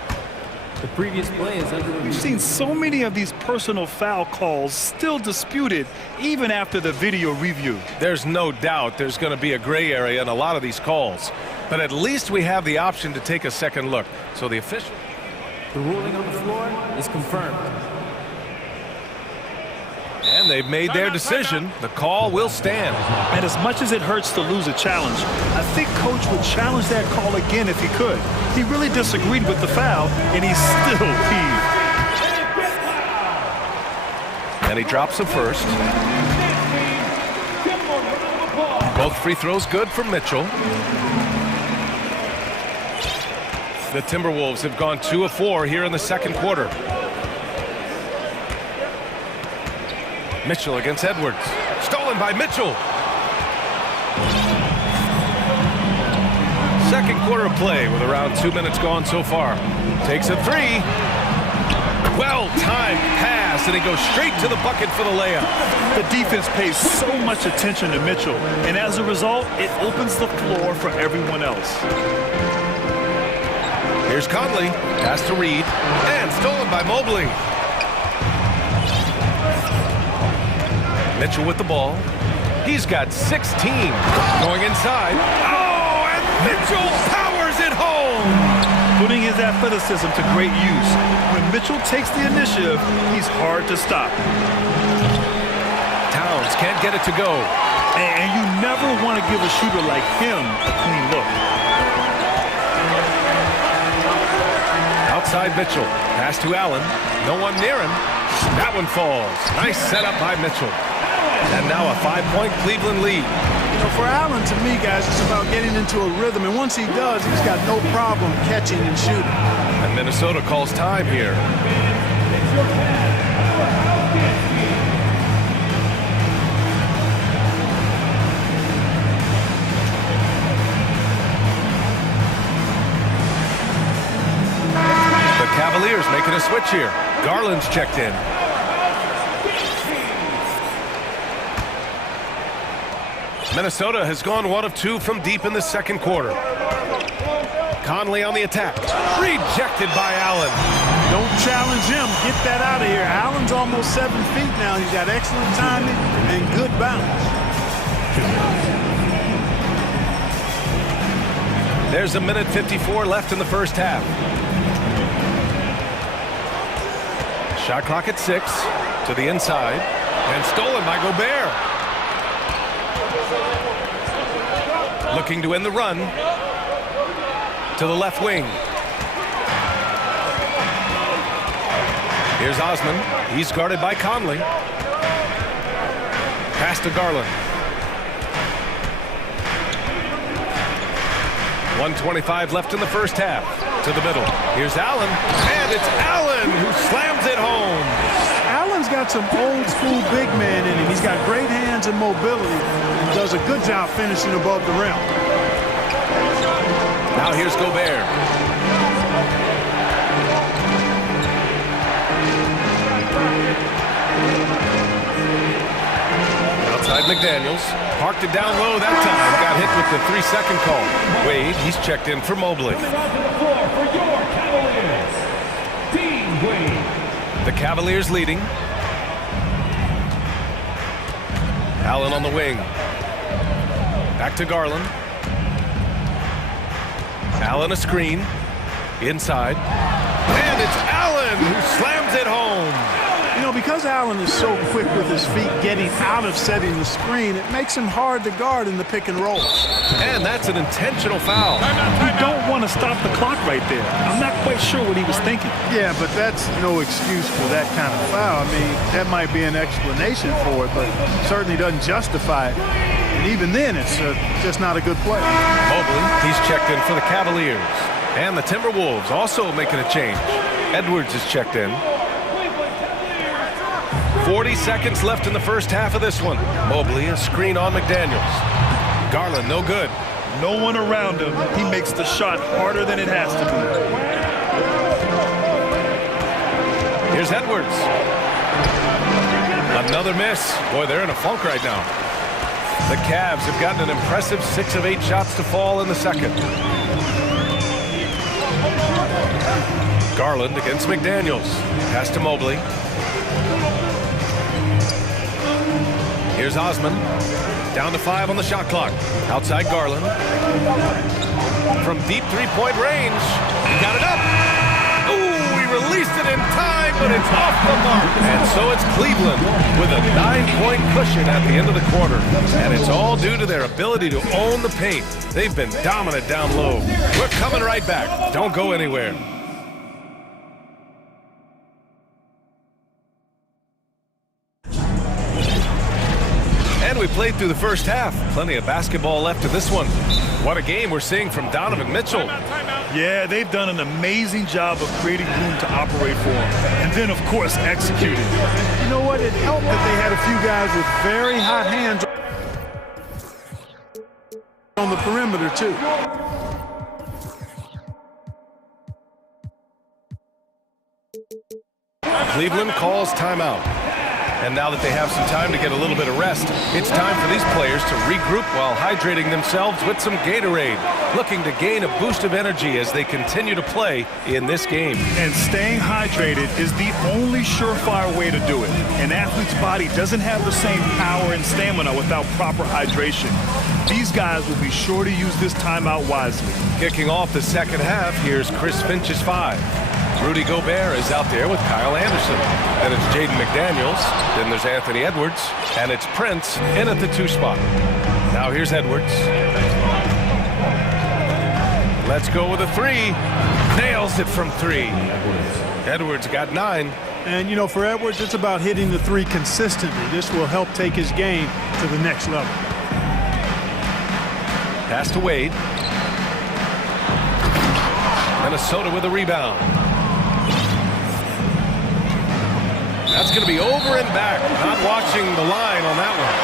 previous play is under review. We've seen so many of these personal foul calls still disputed even after the video review. There's no doubt there's going to be a gray area in a lot of these calls. But at least we have the option to take a second look. So the official... The ruling on the floor is confirmed. And they've made their decision. The call will stand. And as much as it hurts to lose a challenge, I think Coach would challenge that call again if he could. He really disagreed with the foul, and he's still peeved. And he drops the first. Both free throws good for Mitchell. The Timberwolves have gone 2 of 4 here in the second quarter. Mitchell against Edwards. Stolen by Mitchell. Second quarter of play with around 2 minutes gone so far. Takes a three. Well-timed pass, and he goes straight to the bucket for the layup. The defense pays so much attention to Mitchell, and as a result, it opens the floor for everyone else. Here's Conley. Pass to Reed. And stolen by Mobley. Mitchell with the ball. He's got 16. Going inside. Oh, and Mitchell powers it home. Putting his athleticism to great use. When Mitchell takes the initiative, he's hard to stop. Towns can't get it to go. And you never want to give a shooter like him a clean look. Outside Mitchell. Pass to Allen. No one near him. That one falls. Nice setup by Mitchell. And now a 5-point Cleveland lead. You know, for Allen, to me, guys, it's about getting into a rhythm. And once he does, he's got no problem catching and shooting. And Minnesota calls time here. The Cavaliers making a switch here. Garland's checked in. Minnesota has gone 1 of 2 from deep in the second quarter. Conley on the attack. Rejected by Allen. Don't challenge him. Get that out of here. Allen's almost 7 feet now. He's got excellent timing and good balance. There's a minute 54 left in the first half. Shot clock at 6. To the inside. And stolen by Gobert. Looking to end the run. To the left wing. Here's Osman. He's guarded by Conley. Pass to Garland. 1:25 left in the first half. To the middle. Here's Allen. And it's Allen who slams it home. Allen's got some old school big man in him. He's got great hands and mobility. And does a good job finishing above the rim. Now here's Gobert. Outside McDaniels. Parked it down low that time. Got hit with the 3-second call. Wade, he's checked in for Mobley. The Cavaliers leading. Allen on the wing. Back to Garland. Allen a screen. Inside. And it's Allen who slams it home. You know, because Allen is so quick with his feet getting out of setting the screen, it makes him hard to guard in the pick and roll. And that's an intentional foul. You don't want to stop the clock right there. I'm not quite sure what he was thinking. Yeah, but that's no excuse for that kind of foul. I mean, that might be an explanation for it, but certainly doesn't justify it. And even then, it's just not a good play. Mobley, he's checked in for the Cavaliers. And the Timberwolves also making a change. Edwards is checked in. 40 seconds left in the first half of this one. Mobley, a screen on McDaniels. Garland, no good. No one around him. He makes the shot harder than it has to be. Here's Edwards. Another miss. Boy, they're in a funk right now. The Cavs have gotten an impressive 6 of 8 shots to fall in the second. Garland against McDaniels. Pass to Mobley. Here's Osman. Down to 5 on the shot clock. Outside Garland. From deep 3-point range. He got it up. Ooh, he released it in time, but it's off the mark. And so it's Cleveland with a 9-point cushion at the end of the quarter. And it's all due to their ability to own the paint. They've been dominant down low. We're coming right back. Don't go anywhere. And we played through the first half. Plenty of basketball left in this one. What a game we're seeing from Donovan Mitchell. Yeah, they've done an amazing job of creating room to operate for him. And then, of course, executing. You know what? It helped that they had a few guys with very hot hands on the perimeter, too. Cleveland calls timeout. And now that they have some time to get a little bit of rest, it's time for these players to regroup while hydrating themselves with some Gatorade, looking to gain a boost of energy as they continue to play in this game. And staying hydrated is the only surefire way to do it. An athlete's body doesn't have the same power and stamina without proper hydration. These guys will be sure to use this timeout wisely. Kicking off the second half, here's Chris Finch's 5. Rudy Gobert is out there with Kyle Anderson. Then it's Jaden McDaniels. Then there's Anthony Edwards. And it's Prince in at the 2 spot. Now here's Edwards. Let's go with a 3. Nails it from 3. Edwards got 9. And, you know, for Edwards, it's about hitting the 3 consistently. This will help take his game to the next level. Pass to Wade. Minnesota with a rebound. That's going to be over and back. Not watching the line on that one.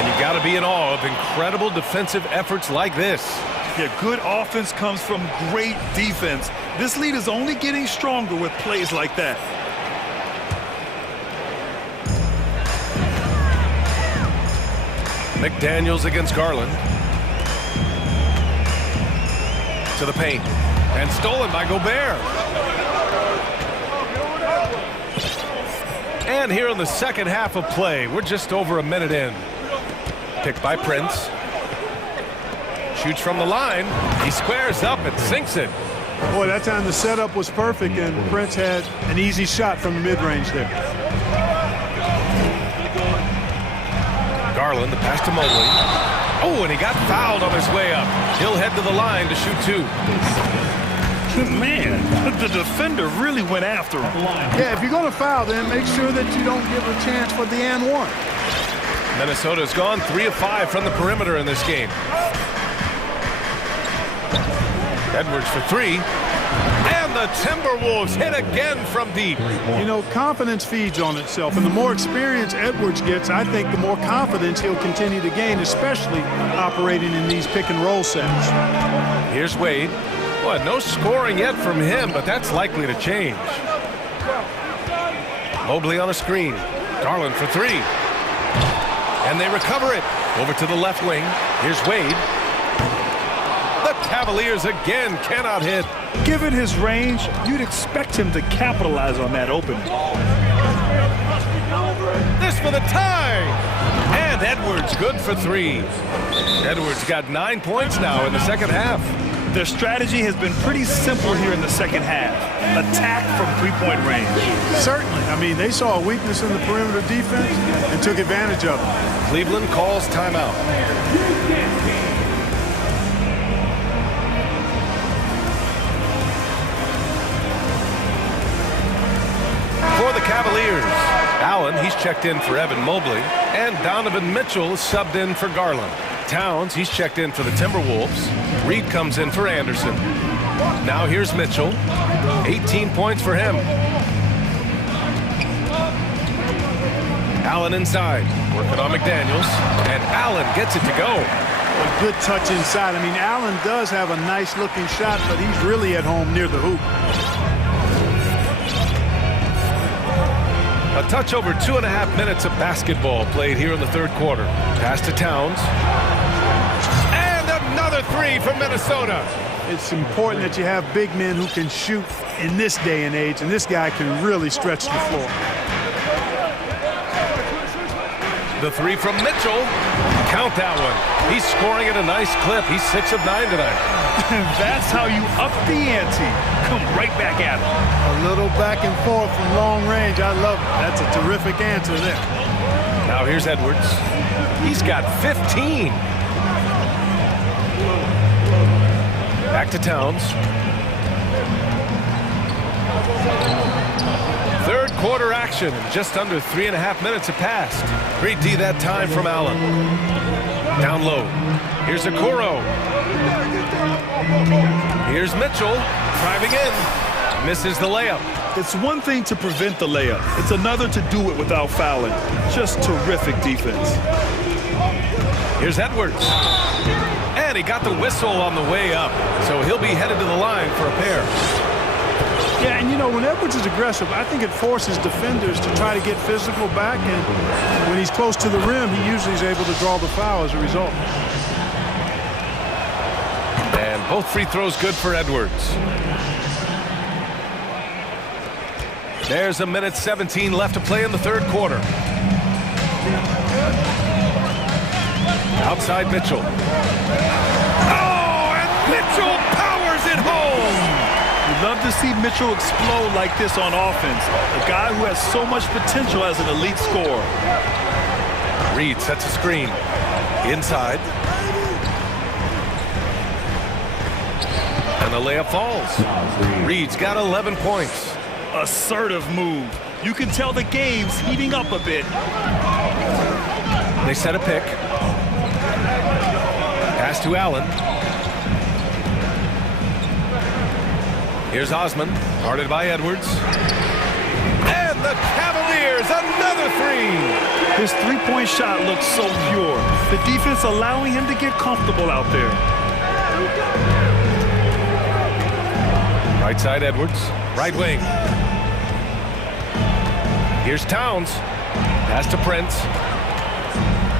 And you got to be in awe of incredible defensive efforts like this. Yeah, good offense comes from great defense. This lead is only getting stronger with plays like that. McDaniels against Garland. To the paint. And stolen by Gobert. And here in the second half of play, we're just over a minute in. Picked by Prince. Shoots from the line. He squares up and sinks it. Boy, that time the setup was perfect, and Prince had an easy shot from the mid-range there. Garland, the pass to Mobley. Oh, and he got fouled on his way up. He'll head to the line to shoot 2. Man, the defender really went after him. Yeah, if you're going to foul, then make sure that you don't give a chance for the and 1. Minnesota's gone 3 of 5 from the perimeter in this game. Edwards for 3. And the Timberwolves hit again from deep. You know, confidence feeds on itself, and the more experience Edwards gets, I think the more confidence he'll continue to gain, especially operating in these pick-and-roll sets. Here's Wade. Well, no scoring yet from him, but that's likely to change. Mobley on a screen. Garland for 3. And they recover it. Over to the left wing. Here's Wade. The Cavaliers again cannot hit. Given his range, you'd expect him to capitalize on that opening. This for the tie. And Edwards good for 3. Edwards got 9 points now in the second half. Their strategy has been pretty simple here in the second half. Attack from 3-point range. Certainly. I mean, they saw a weakness in the perimeter defense and took advantage of it. Cleveland calls timeout. For the Cavaliers, Allen, he's checked in for Evan Mobley, and Donovan Mitchell is subbed in for Garland. Towns, he's checked in for the Timberwolves. Reed comes in for Anderson. Now here's Mitchell. 18 points for him. Allen inside, working on McDaniels, and Allen gets it to go. A good touch inside. I mean, Allen does have a nice-looking shot, but he's really at home near the hoop. A touch over 2.5 minutes of basketball played here in the third quarter. Pass to Towns. And another 3 from Minnesota. It's important that you have big men who can shoot in this day and age, and this guy can really stretch the floor. The 3 from Mitchell. Count that one. He's scoring at a nice clip. He's 6 of 9 tonight. That's how you up the ante. Come right back at him. A little back and forth from long range. I love it. That's a terrific answer there. Now here's Edwards. He's got 15. Back to Towns. Third quarter action. Just under 3.5 minutes have passed. Great D that time from Allen. Down low. Here's Okoro. Here's Mitchell. Driving in. Misses the layup. It's one thing to prevent the layup. It's another to do it without fouling. Just terrific defense. Here's Edwards. And he got the whistle on the way up. So he'll be headed to the line for a pair. Yeah, and you know, when Edwards is aggressive, I think it forces defenders to try to get physical back. And when he's close to the rim, he usually is able to draw the foul as a result. And both free throws good for Edwards. There's 1:17 left to play in the third quarter. Outside Mitchell. Oh, and Mitchell powers it home! You'd love to see Mitchell explode like this on offense. A guy who has so much potential as an elite scorer. Reed sets a screen. Inside. And the layup falls. Reed's got 11 points. Assertive move. You can tell the game's heating up a bit. They set a pick. Pass to Allen. Here's Osman, guarded by Edwards. And the Cavaliers, another three! His three-point shot looks so pure. The defense allowing him to get comfortable out there. Right side Edwards, right wing. Here's Towns. Pass to Prince.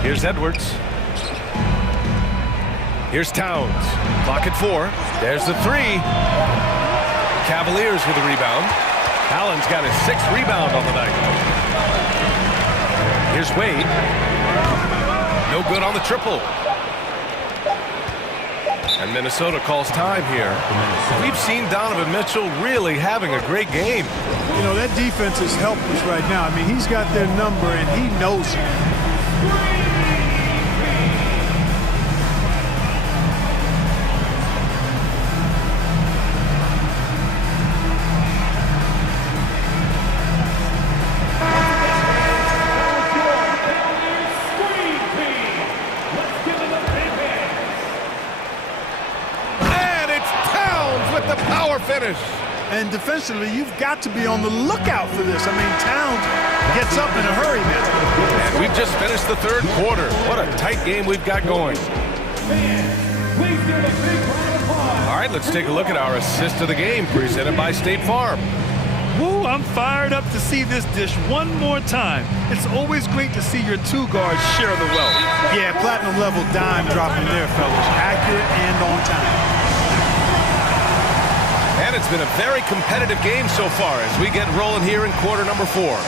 Here's Edwards. Here's Towns. Clock at 4. There's the three. Cavaliers with a rebound. Allen's got his 6th rebound on the night. Here's Wade. No good on the triple. And Minnesota calls time here. We've seen Donovan Mitchell really having a great game. You know, that defense is helpless right now. I mean, he's got their number, and he knows it. Finish. And defensively, you've got to be on the lookout for this. I mean, Towns gets up in a hurry, man. And we've just finished the third quarter. What a tight game we've got going. All right, let's take a look at our assist of the game presented by State Farm. Woo, I'm fired up to see this dish one more time. It's always great to see your two guards share the wealth. Yeah, platinum level dime dropping there, fellas. Accurate and on time. And it's been a very competitive game so far as we get rolling here in quarter number 4.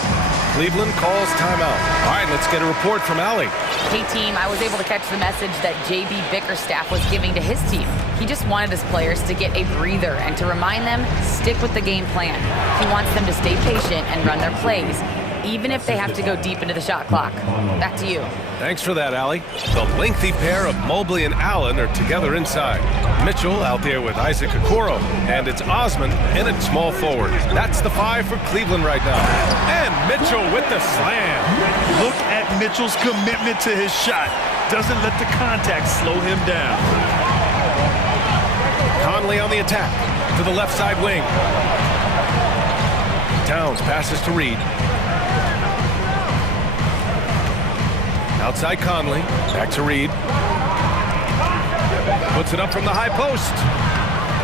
Cleveland calls timeout. All right, let's get a report from Allie. Hey, team, I was able to catch the message that J.B. Bickerstaff was giving to his team. He just wanted his players to get a breather and to remind them, stick with the game plan. He wants them to stay patient and run their plays, even if they have to go deep into the shot clock. Back to you. Thanks for that, Allie. The lengthy pair of Mobley and Allen are together inside. Mitchell out there with Isaac Okoro, and it's Osman in at small forward. That's the 5 for Cleveland right now. And Mitchell with the slam. Look at Mitchell's commitment to his shot. Doesn't let the contact slow him down. Conley on the attack to the left side wing. Towns passes to Reed. Outside Conley, back to Reed. Puts it up from the high post.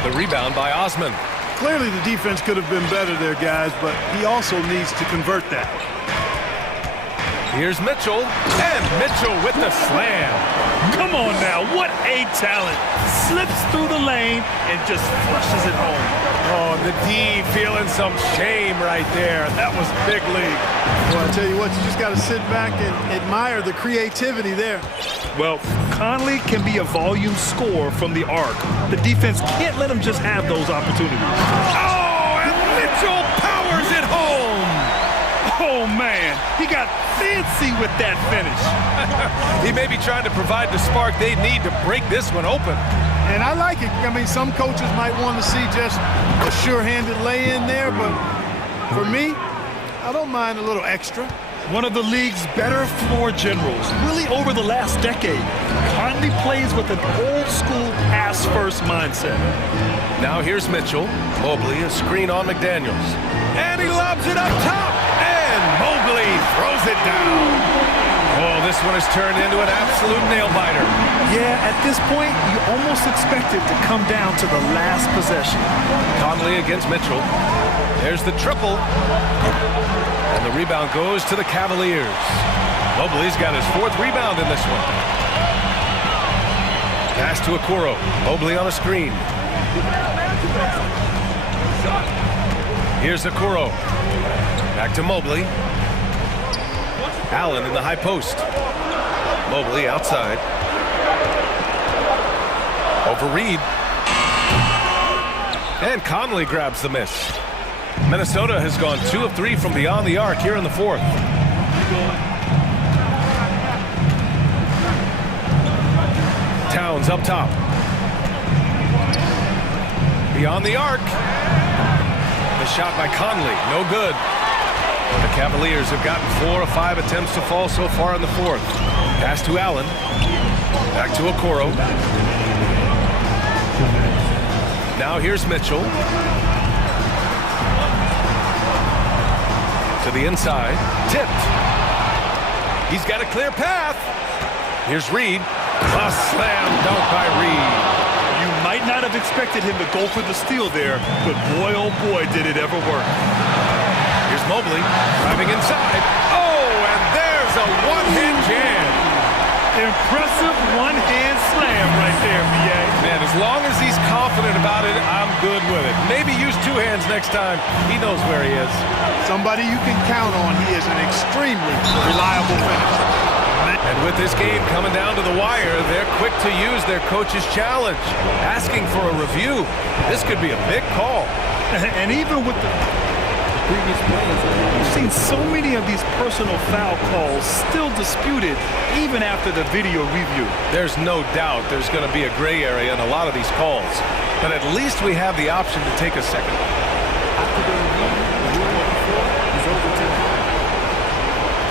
The rebound by Osman. Clearly the defense could have been better there, guys, but he also needs to convert that. Here's Mitchell, and Mitchell with the slam. Come on now, what a talent. Slips through the lane and just flushes it home. Oh, the D feeling some shame right there. That was big league. Well, I tell you what, you just got to sit back and admire the creativity there. Well, Conley can be a volume scorer from the arc. The defense can't let him just have those opportunities. Oh, and Mitchell powers it home. Oh, man, he got fancy with that finish. He may be trying to provide the spark they need to break this one open. And I like it. I mean, some coaches might want to see just a sure-handed lay-in there, but for me, I don't mind a little extra. One of the league's better floor generals, really over the last decade. Conley plays with an old-school pass-first mindset. Now here's Mitchell. Mobley, a screen on McDaniels. And he lobs it up top. And Mobley throws it down. Oh, this one has turned into an absolute nail-biter. Yeah, at this point, you almost expect it to come down to the last possession. Conley against Mitchell. There's the triple. And the rebound goes to the Cavaliers. Mobley's got his 4th rebound in this one. Pass to Okoro. Mobley on a screen. Here's Okoro. Back to Mobley. Allen in the high post. Mobley outside. Over Reed. And Conley grabs the miss. Minnesota has gone 2 of 3 from beyond the arc here in the 4th. Towns up top. Beyond the arc. The shot by Conley, no good. The Cavaliers have gotten 4 of 5 attempts to fall so far in the 4th. Pass to Allen. Back to Okoro. Now here's Mitchell. To the inside. Tipped. He's got a clear path. Here's Reed. A slam dunk by Reed. You might not have expected him to go for the steal there, but boy, oh boy, did it ever work. Here's Mobley driving inside. Oh, and there's a one-hand jam. Impressive one-hand slam right there, B.A. Man, as long as he's confident about it, I'm good with it. Maybe use 2 hands next time. He knows where he is. Somebody you can count on. He is an extremely reliable finisher. And with this game coming down to the wire, they're quick to use their coach's challenge, asking for a review. This could be a big call. And even with the previous plays, we've seen so many of these personal foul calls still disputed even after the video review. There's no doubt there's going to be a gray area in a lot of these calls, but at least we have the option to take a second. After the review, the ruling on the floor is overturned.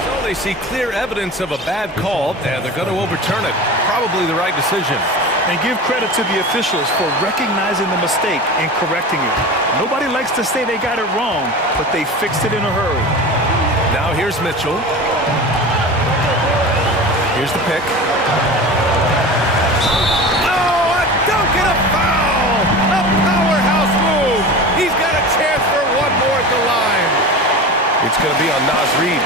So they see clear evidence of a bad call, and they're going to overturn it. Probably the right decision. And give credit to the officials for recognizing the mistake and correcting it. Nobody likes to say they got it wrong, but they fixed it in a hurry. Now here's Mitchell. Here's the pick. Oh, a dunk and a foul! A powerhouse move! He's got a chance for one more at the line. It's going to be on Naz Reid.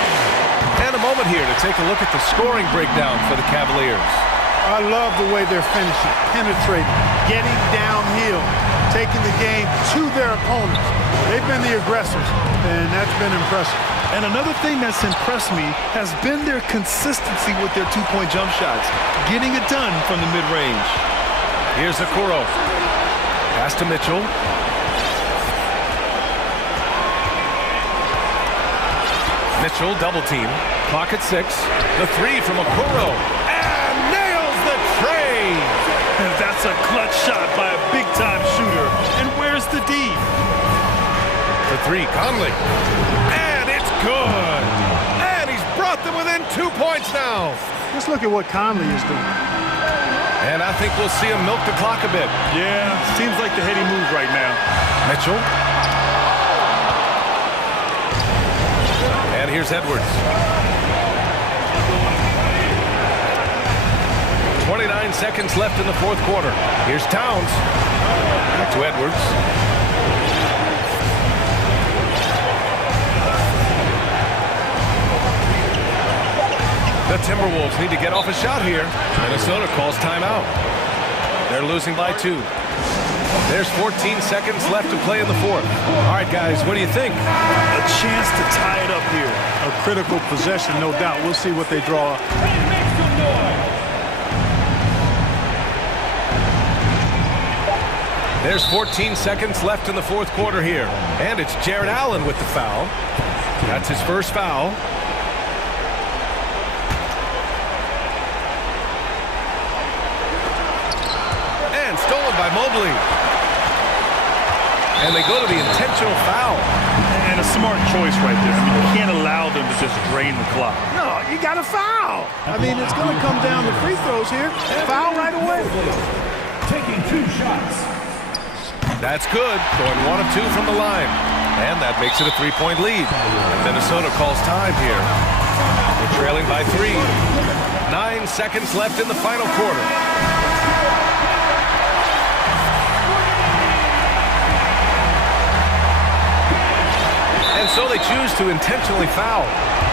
And a moment here to take a look at the scoring breakdown for the Cavaliers. I love the way they're finishing, penetrating, getting downhill, taking the game to their opponents. They've been the aggressors, and that's been impressive. And another thing that's impressed me has been their consistency with their 2-point jump shots, getting it done from the mid-range. Here's Okoro. Pass to Mitchell. Mitchell double team. Clock at 6. The 3 from Okoro. And that's a clutch shot by a big-time shooter. And where's the D? The 3, Conley. And it's good. And he's brought them within 2 points now. Let's look at what Conley is doing. And I think we'll see him milk the clock a bit. Yeah, seems like the heady move right now. Mitchell. And here's Edwards. 29 seconds left in the 4th quarter. Here's Towns. Back to Edwards. The Timberwolves need to get off a shot here. Minnesota calls timeout. They're losing by 2. There's 14 seconds left to play in the fourth. All right, guys, what do you think? A chance to tie it up here. A critical possession, no doubt. We'll see what they draw up. There's 14 seconds left in the fourth quarter here. And it's Jared Allen with the foul. That's his first foul. And stolen by Mobley. And they go to the intentional foul. And a smart choice right there. I mean, you can't allow them to just drain the clock. No, you got to foul. I mean, it's going to come down to free throws here. Foul right away. Taking 2 shots. That's good. Going 1 of 2 from the line. And that makes it a 3-point lead. And Minnesota calls time here. They're trailing by 3. 9 seconds left in the final quarter. And so they choose to intentionally foul.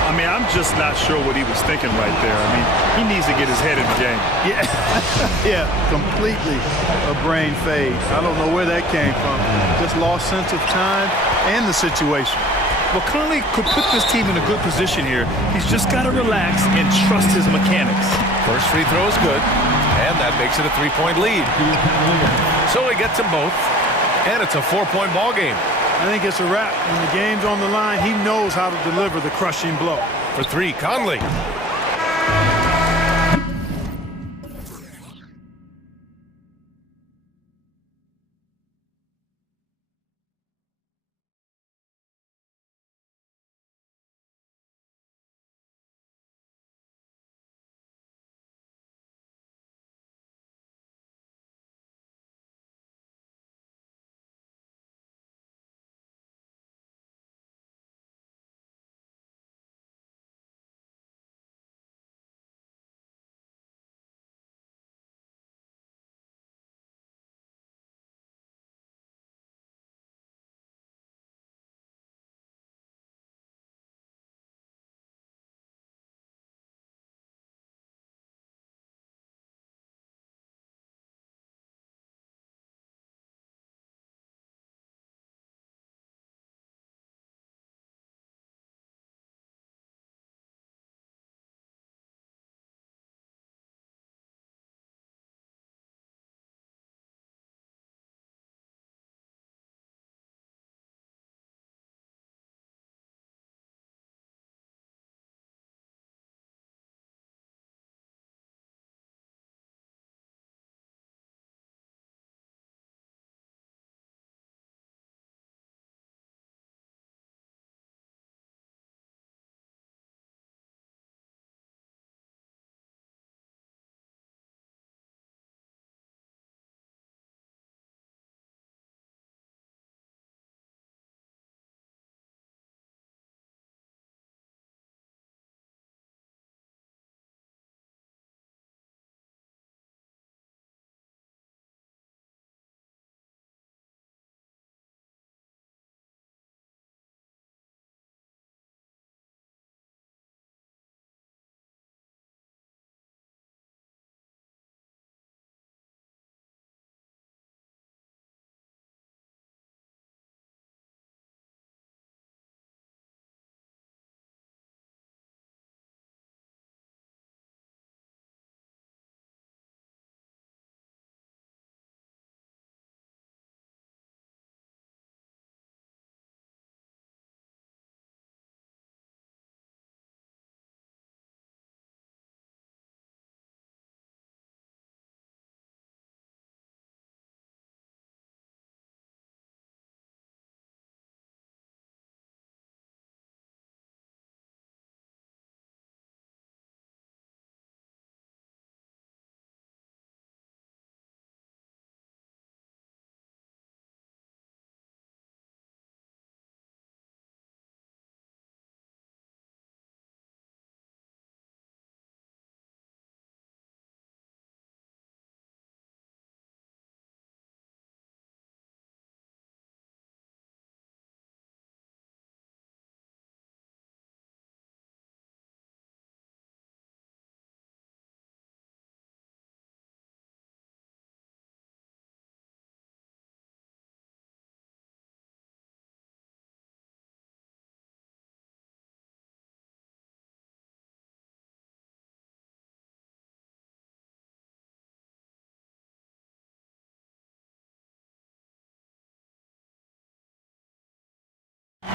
I mean, I'm just not sure what he was thinking right there. I mean, he needs to get his head in the game. Yeah, yeah, completely a brain fade. I don't know where that came from. Just lost sense of time and the situation. Well, Conley could put this team in a good position here. He's just got to relax and trust his mechanics. First free throw is good, and that makes it a 3-point lead. So he gets them both, and it's a 4-point ball game. I think it's a wrap. When the game's on the line, he knows how to deliver the crushing blow. For 3, Conley.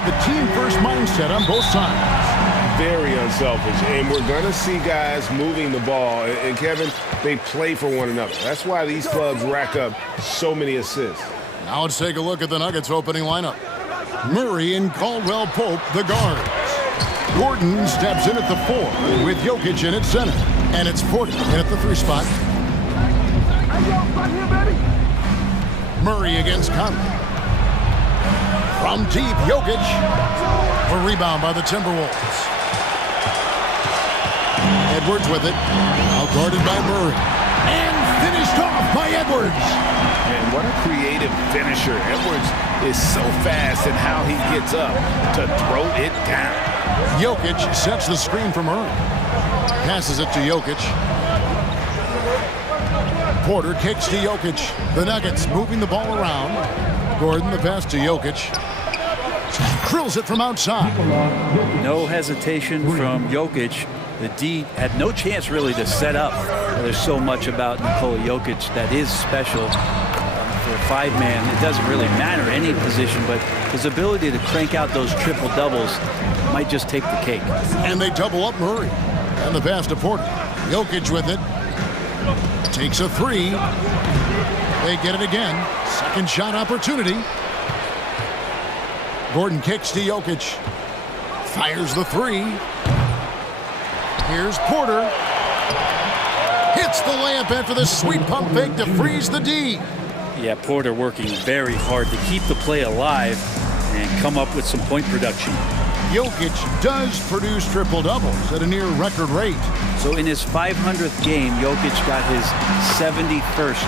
the team-first mindset on both sides. Very unselfish, and we're going to see guys moving the ball. And Kevin, they play for one another. That's why these clubs rack up so many assists. Now let's take a look at the Nuggets opening lineup. Murray and Caldwell Pope, the guards. Gordon steps in at the 4 with Jokic in at center. And it's Porter in at the 3 spot. Murray against Conley. From deep, Jokic. A rebound by the Timberwolves. Edwards with it. Now guarded by Murray. And finished off by Edwards. And what a creative finisher. Edwards is so fast in how he gets up to throw it down. Jokic sets the screen for Murray. Passes it to Jokic. Porter kicks to Jokic. The Nuggets moving the ball around. Gordon the pass to Jokic. Drills it from outside. No hesitation from Jokic. The D had no chance really to set up. There's so much about Nikola Jokic that is special. For a 5-man, it doesn't really matter any position, but his ability to crank out those triple doubles might just take the cake. And they double up Murray. And the pass to Porter. Jokic with it. Takes a 3. They get it again. Second shot opportunity. Gordon kicks to Jokic. Fires the 3. Here's Porter. Hits the layup after the sweet pump fake to freeze the D. Yeah, Porter working very hard to keep the play alive and come up with some point production. Jokic does produce triple-doubles at a near record rate. So in his 500th game, Jokic got his 71st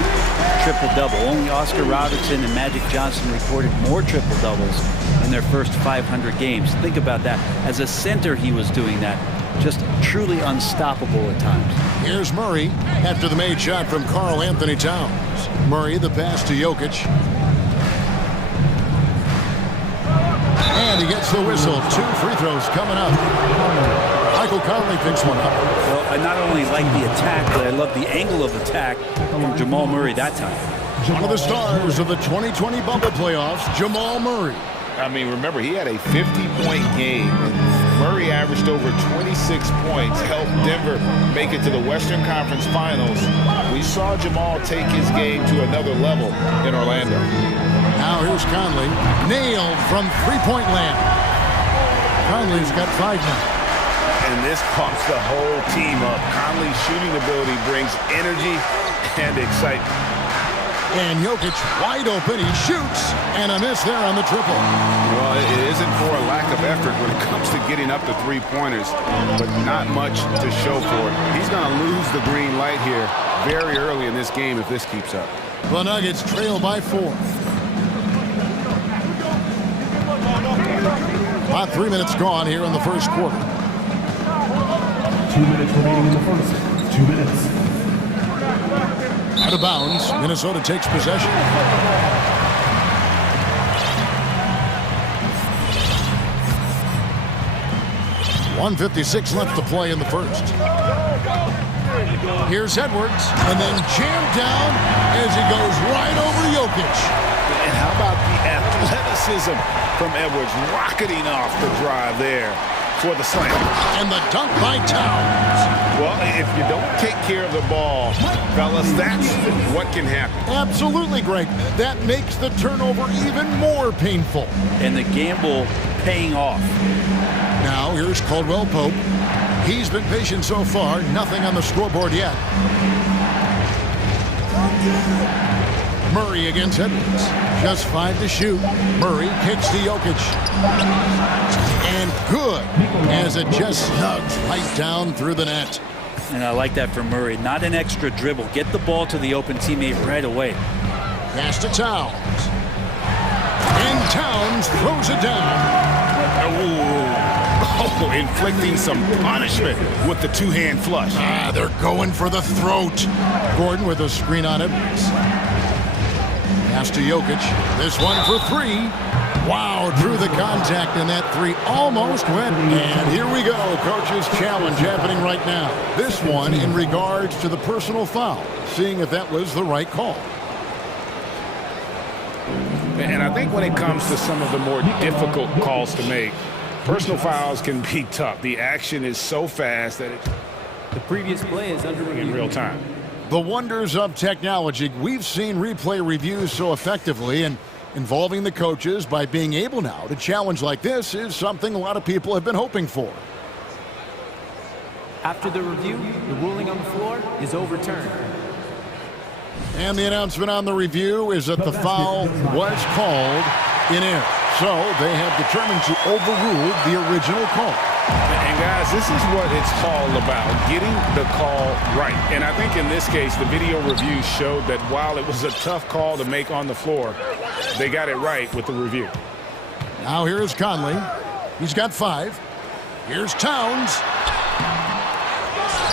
triple-double. Only Oscar Robertson and Magic Johnson recorded more triple-doubles in their first 500 games. Think about that. As a center, he was doing that. Just truly unstoppable at times. Here's Murray after the made shot from Karl Anthony Towns. Murray the pass to Jokic. And he gets the whistle. 2 free throws coming up. Michael Conley picks one up. Well, I not only like the attack, but I love the angle of attack from Jamal Murray that time. One of the stars of the 2020 bubble playoffs, Jamal Murray. I mean, remember, he had a 50-point game. Murray averaged over 26 points, helped Denver make it to the Western Conference Finals. We saw Jamal take his game to another level in Orlando. Now here's Conley, nailed from three-point land. Conley's got 5 now. And this pumps the whole team up. Conley's shooting ability brings energy and excitement. And Jokic wide open, he shoots, and a miss there on the triple. Well, it isn't for a lack of effort when it comes to getting up to three-pointers, but not much to show for it. He's going to lose the green light here very early in this game if this keeps up. The Nuggets trail by 4. About 3 minutes gone here in the first quarter. 2 minutes remaining in the first. 2 minutes. Out of bounds, Minnesota takes possession. .156 left to play in the first. Here's Edwards, and then jammed down as he goes right over Jokic. And how about the athleticism from Edwards rocketing off the drive there for the slam. And the dunk by Towns. Well, if you don't take care of the ball, fellas, that's what can happen. Absolutely, Greg. That makes the turnover even more painful. And the gamble paying off. Now, here's Caldwell Pope. He's been patient so far. Nothing on the scoreboard yet. Murray against Edwards. Just 5 to shoot. Murray kicks to Jokic. And good, as it just snugs right down through the net. And I like that from Murray. Not an extra dribble. Get the ball to the open teammate right away. Pass to Towns. And Towns throws it down. Oh, inflicting some punishment with the two-hand flush. They're going for the throat. Gordon with a screen on Edwards. Pass to Jokic. This one for 3. Wow, drew the contact, and that 3 almost went. And here we go, coach's challenge happening right now. This one in regards to the personal foul, seeing if that was the right call. And I think when it comes to some of the more difficult calls to make, personal fouls can be tough. The action is so fast that the previous play is under review in real time. The wonders of technology. We've seen replay reviews so effectively, and involving the coaches by being able now to challenge like this is something a lot of people have been hoping for. After the review, the ruling on the floor is overturned. And the announcement on the review is that the foul was called in error. So they have determined to overrule the original call. And guys, this is what it's all about, getting the call right. And I think in this case, the video review showed that while it was a tough call to make on the floor, they got it right with the review. Now here's Conley. He's got 5. Here's Towns.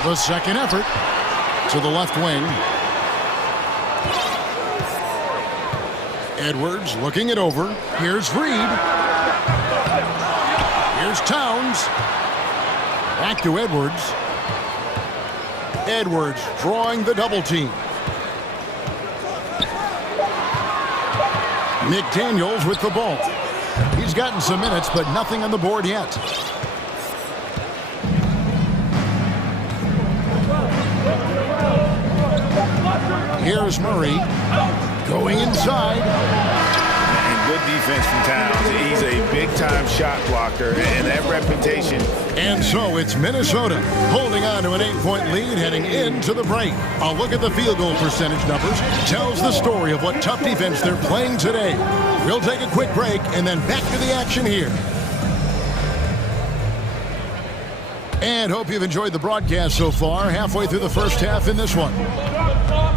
The second effort to the left wing. Edwards looking it over. Here's Reed. Here's Towns. Back to Edwards. Edwards drawing the double team. McDaniels with the ball. He's gotten some minutes, but nothing on the board yet. Here's Murray going inside. And good defense from Towns. He's a big-time shot blocker, and that reputation. And so it's Minnesota holding on to an 8-point lead heading into the break. A look at the field goal percentage numbers tells the story of what tough defense they're playing today. We'll take a quick break and then back to the action here. And hope you've enjoyed the broadcast so far, halfway through the first half in this one.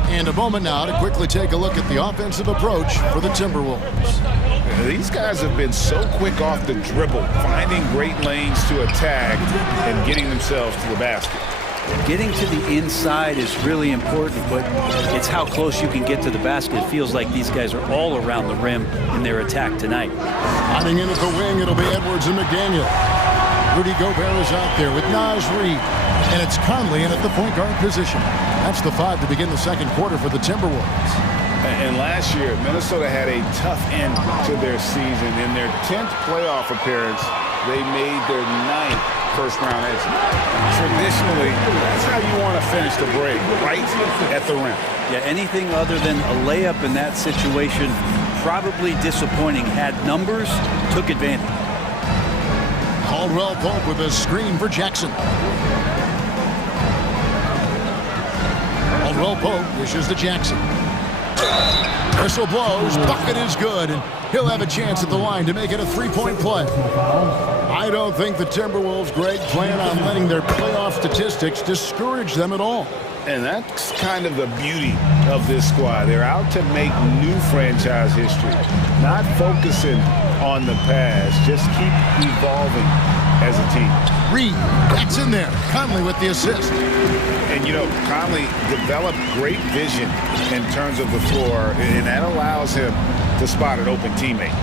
And a moment now to quickly take a look at the offensive approach for the Timberwolves. These guys have been so quick off the dribble, finding great lanes to attack and getting themselves to the basket. Getting to the inside is really important, but it's how close you can get to the basket. It feels like these guys are all around the rim in their attack tonight. Hunting in at the wing, it'll be Edwards and McDaniel. Rudy Gobert is out there with Naz Reid. And it's Conley in at the point guard position. That's the 5 to begin the second quarter for the Timberwolves. And last year, Minnesota had a tough end to their season. In their 10th playoff appearance, they made their 9th first-round exit. Traditionally, that's how you want to finish the break, right at the rim. Yeah, anything other than a layup in that situation, probably disappointing. Had numbers, took advantage. Caldwell Pope with a screen for Jackson. Caldwell Pope dishes to Jackson. Whistle blows, bucket is good, and he'll have a chance at the line to make it a 3-point play. I don't think the Timberwolves, Greg, plan on letting their playoff statistics discourage them at all. And that's kind of the beauty of this squad. They're out to make new franchise history, not focusing on the past, just keep evolving as a team. Reed, that's in there. Conley with the assist. And, you know, Conley developed great vision in terms of the floor, and that allows him to spot an open teammate.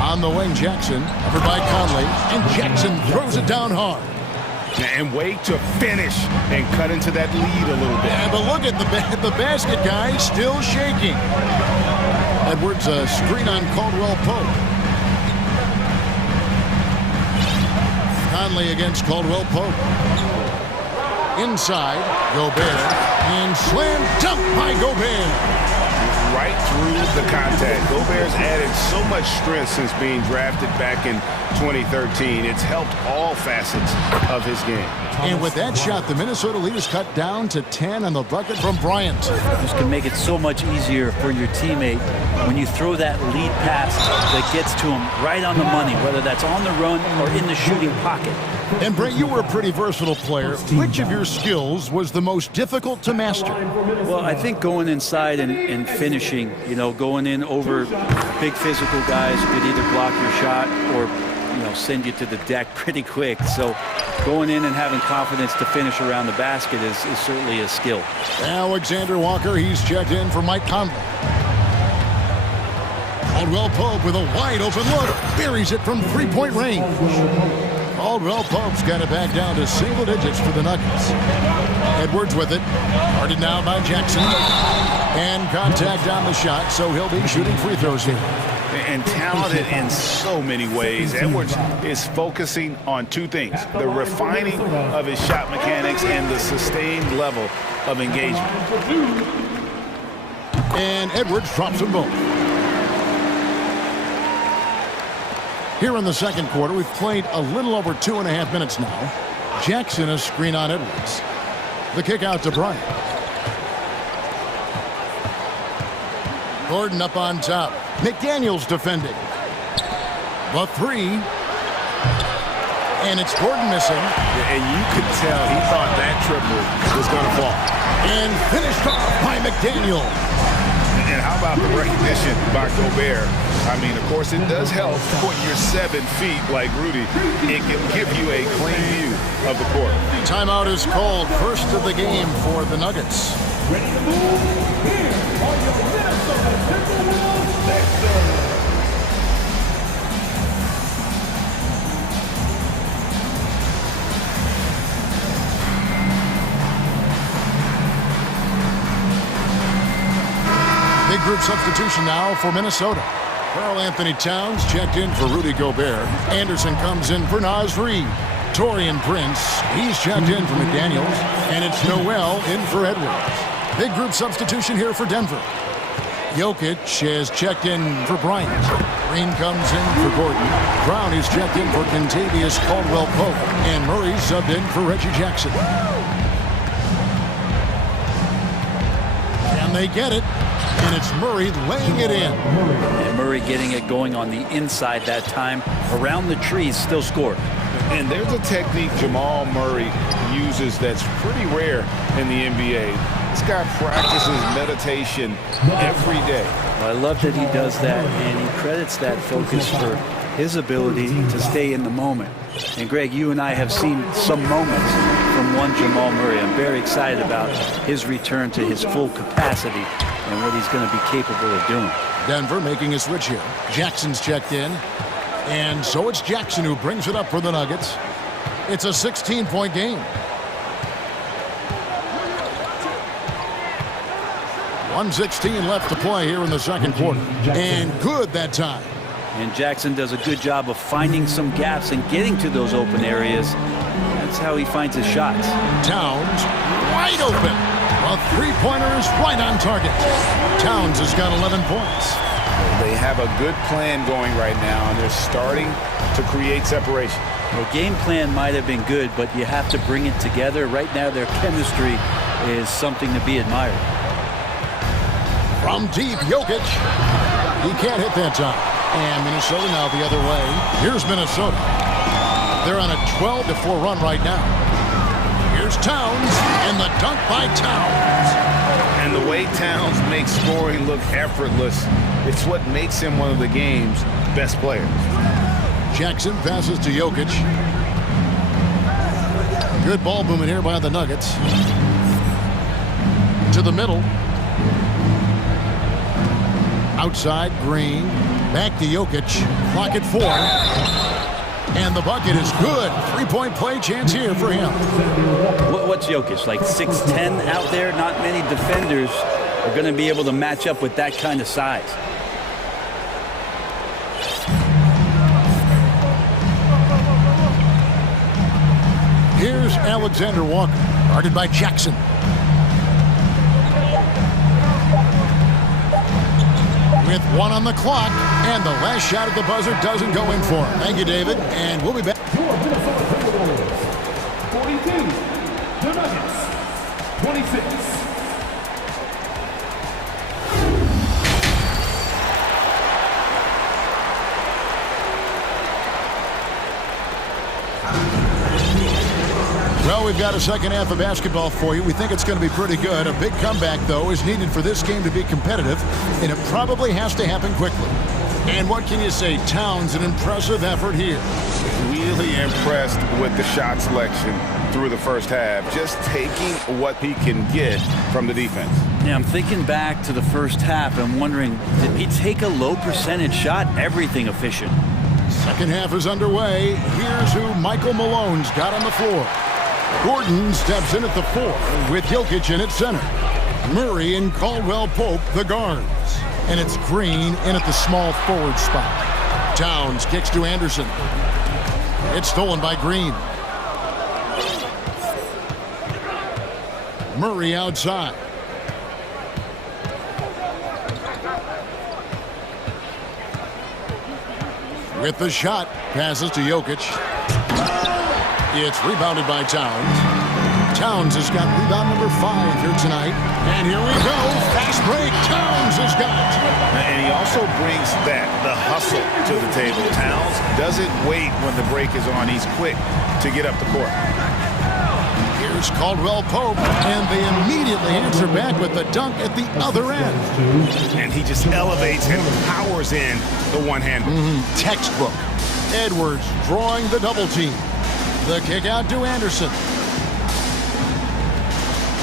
On the wing, Jackson, covered by Conley, and Jackson throws it down hard. And wait to finish and cut into that lead a little bit. Yeah, but look at the basket guy still shaking. Edwards, a screen on Caldwell Pope. Conley against Caldwell Pope. Inside, Gobert, and slam dunk by Gobert. Right through the contact. Gobert's added so much strength since being drafted back in 2013. It's helped all facets of his game. And with that shot, the Minnesota lead is cut down to 10 on the bucket from Bryant. This can make it so much easier for your teammate when you throw that lead pass that gets to him right on the money, whether that's on the run or in the shooting pocket. And Brett, you were a pretty versatile player. Which of your skills was the most difficult to master? Well, I think going inside and finishing, you know, going in over big physical guys who could either block your shot or, you know, send you to the deck pretty quick. So going in and having confidence to finish around the basket is certainly a skill. Alexander Walker, he's checked in for Mike Conley. Caldwell Pope with a wide open look, buries it from 3-point range. Caldwell Pope's got it back down to single digits for the Nuggets. Edwards with it, guarded now by Jackson. And contact on the shot, so he'll be shooting free throws here. And talented in so many ways. Edwards is focusing on two things: the refining of his shot mechanics and the sustained level of engagement. And Edwards drops them both. Here in the second quarter, we've played a little over 2.5 minutes now. Jackson a screen on Edwards. The kick out to Bryant. Gordon up on top. McDaniels defending. The three. And it's Gordon missing. And you could tell he thought that triple was going to fall. And finished off by McDaniel. And how about the recognition by Gobert? I mean, of course, it does help when you're 7 feet like Rudy. It can give you a clean view of the court. Timeout is called. First of the game for the Nuggets. Ready to move? Here are your Minnesota Timberwolves Sixers. Big group substitution now for Minnesota. Karl Anthony Towns checked in for Rudy Gobert. Anderson comes in for Naz Reid. Taurean Prince, he's checked in for McDaniels. And it's Noel in for Edwards. Big group substitution here for Denver. Jokic has checked in for Bryant. Green comes in for Gordon. Brown is checked in for Kentavious Caldwell-Pope. And Murray subbed in for Reggie Jackson. Can they get it? And it's Murray laying it in. And Murray getting it going on the inside that time. Around the trees, still scored. And there's a technique Jamal Murray uses that's pretty rare in the NBA. This guy practices meditation every day. Well, I love that he does that, and he credits that focus for his ability to stay in the moment. And Greg, you and I have seen some moments from one Jamal Murray. I'm very excited about his return to his full capacity and what he's going to be capable of doing. Denver making a switch here. Jackson's checked in. And so it's Jackson who brings it up for the Nuggets. It's a 16-point game. 1:16 left to play here in the second quarter. And good that time. And Jackson does a good job of finding some gaps and getting to those open areas. That's how he finds his shots. Towns wide open. A three-pointer is right on target. Towns has got 11 points. They have a good plan going right now, and they're starting to create separation. The game plan might have been good, but you have to bring it together. Right now, their chemistry is something to be admired. From deep, Jokic. He can't hit that time. And Minnesota now the other way. Here's Minnesota. They're on a 12-4 run right now. Here's Towns, and the dunk by Towns. And the way Towns makes scoring look effortless, it's what makes him one of the game's best players. Jackson passes to Jokic. Good ball movement here by the Nuggets. To the middle. Outside, Green. Back to Jokic. Clock at 4. And the bucket is good. Three-point play chance here for him. What's Jokic, like 6'10" out there? Not many defenders are going to be able to match up with that kind of size. Here's Alexander Walker, guarded by Jackson. With 1 on the clock, and the last shot at the buzzer doesn't go in for him. Thank you, David, and we'll be back. 42, the Nuggets, 26. Well, we've got a second half of basketball for you. We think it's going to be pretty good. A big comeback, though, is needed for this game to be competitive, and it probably has to happen quickly. And what can you say? Towns, an impressive effort here. Really impressed with the shot selection through the first half, just taking what he can get from the defense. Yeah, I'm thinking back to the first half and wondering, did he take a low percentage shot? Everything efficient. Second half is underway. Here's who Michael Malone's got on the floor. Gordon steps in at the 4 with Jokic in at center. Murray and Caldwell Pope, the guards. And it's Green in at the small forward spot. Towns kicks to Anderson. It's stolen by Green. Murray outside. With the shot, passes to Jokic. It's rebounded by Towns. Towns has got rebound number 5 here tonight. And here we go. Fast break. Towns has got it. And he also brings the hustle to the table. Towns doesn't wait when the break is on. He's quick to get up the court. Here's Caldwell Pope, and they immediately answer back with the dunk at the other end. And he just elevates and powers in the one-hander. Textbook. Edwards drawing the double team. The kick out to Anderson.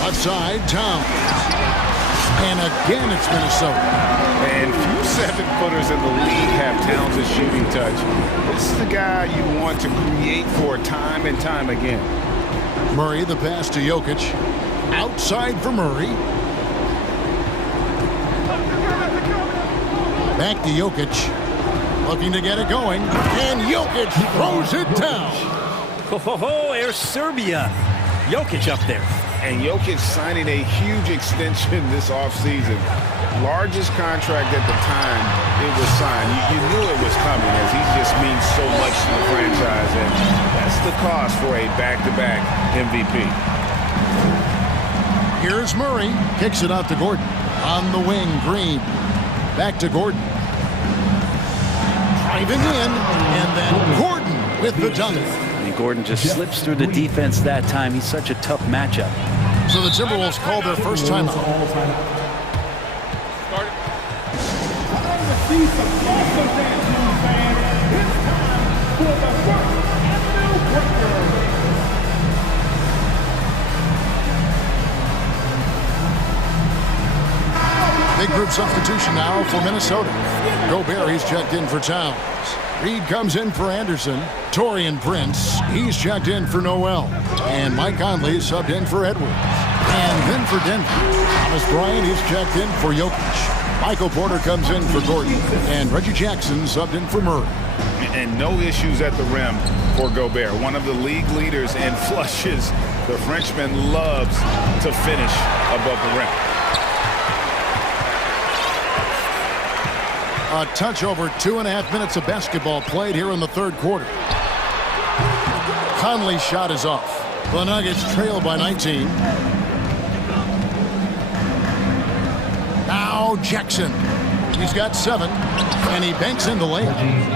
Left side, Towns. And again, it's Minnesota. And few 7-footers in the league have Towns' shooting touch. This is the guy you want to create for time and time again. Murray, the pass to Jokic. Outside for Murray. Back to Jokic. Looking to get it going. And Jokic throws it down. There's Serbia. Jokic up there. And Jokic signing a huge extension this offseason. Largest contract at the time it was signed. You knew it was coming as he just means so much to the franchise. And that's the cost for a back-to-back MVP. Here's Murray. Kicks it out to Gordon. On the wing, Green. Back to Gordon. Driving in. And then Gordon with the dunk. And Gordon just slips through the defense that time. He's such a tough matchup. So the Timberwolves call their first timeout. Big group substitution now for Minnesota. Gobert, he's checked in for Towns. Reed comes in for Anderson. Taurean Prince, he's checked in for Noel. And Mike Conley subbed in for Edwards. And then for Denver, Thomas Bryant, he's checked in for Jokic. Michael Porter comes in for Gordon. And Reggie Jackson subbed in for Murray. And no issues at the rim for Gobert. One of the league leaders in flushes. The Frenchman loves to finish above the rim. A touch over 2.5 minutes of basketball played here in the third quarter. Conley's shot is off. The Nuggets trail by 19. Now Jackson. He's got 7, and he banks in the layup.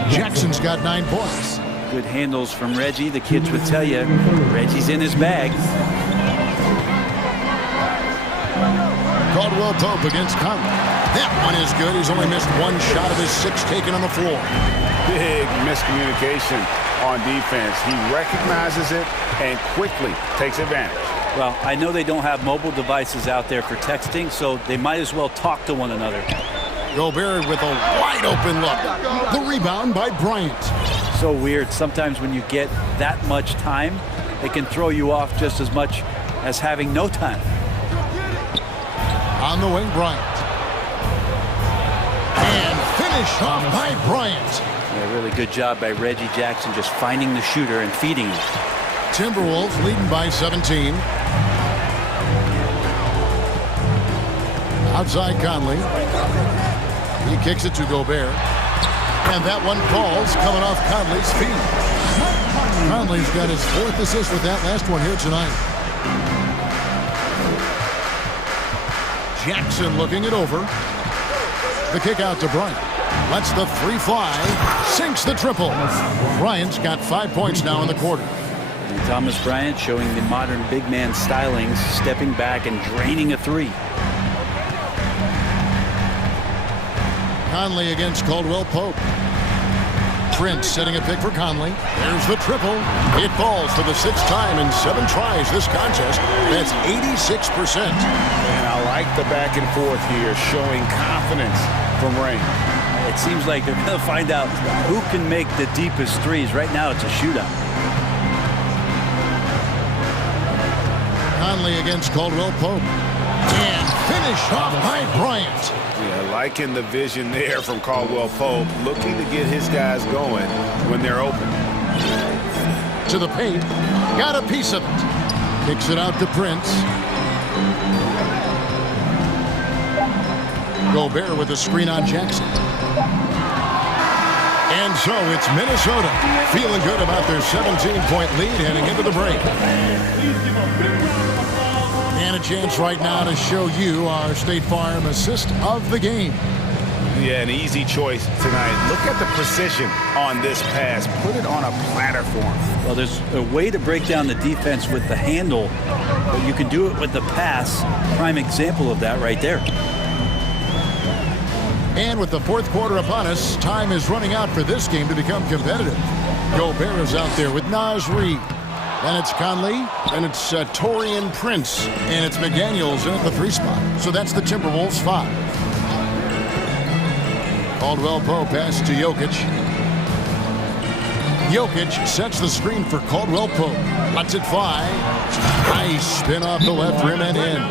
Jackson's got 9 points. Good handles from Reggie. The kids would tell you Reggie's in his bag. Caldwell Pope against Conley. That one is good. He's only missed 1 shot of his 6 taken on the floor. Big miscommunication on defense. He recognizes it and quickly takes advantage. Well, I know they don't have mobile devices out there for texting, so they might as well talk to one another. Gobert with a wide open look. The rebound by Bryant. So weird. Sometimes when you get that much time, it can throw you off just as much as having no time. On the wing, Bryant. And finish off by Bryant. Yeah, really good job by Reggie Jackson just finding the shooter and feeding him. Timberwolves leading by 17. Outside Conley. He kicks it to Gobert. And that one falls coming off Conley's feet. Conley's got his 4th assist with that last one here tonight. Jackson looking it over. The kick out to Bryant. Lets the 3 fly. Sinks the triple. Bryant's got 5 points now in the quarter. And Thomas Bryant showing the modern big man stylings, stepping back and draining a 3. Conley against Caldwell Pope. Prince setting a pick for Conley. There's the triple. It falls for the 6th time in 7 tries this contest. That's 86%. And I like the back and forth here, showing confidence from Rain. It seems like they're going to find out who can make the deepest threes. Right now it's a shootout. Conley against Caldwell Pope. And Finished off by Bryant. Yeah, liking the vision there from Caldwell Pope, looking to get his guys going when they're open. To the paint, got a piece of it. Kicks it out to Prince. Gobert with a screen on Jackson. And so it's Minnesota feeling good about their 17-point lead heading into the break. And a chance right now to show you our State Farm assist of the game. Yeah, an easy choice tonight. Look at the precision on this pass. Put it on a platter for him. Well, there's a way to break down the defense with the handle, but you can do it with the pass. Prime example of that right there. And with the fourth quarter upon us, time is running out for this game to become competitive. Gobert is out there with Naz Reid. Then it's Conley. Then it's Taurean Prince. And it's McDaniels in at the 3 spot. So that's the Timberwolves 5. Caldwell Pope pass to Jokic. Jokic sets the screen for Caldwell Pope. Lets it fly. Nice spin off the left rim and in.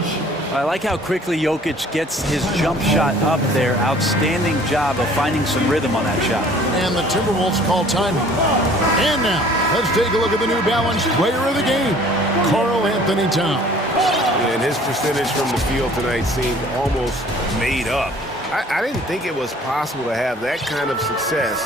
I like how quickly Jokic gets his jump shot up there. Outstanding job of finding some rhythm on that shot. And the Timberwolves call time. And now, let's take a look at the New Balance player of the game, Karl Anthony Towns. And his percentage from the field tonight seemed almost made up. I didn't think it was possible to have that kind of success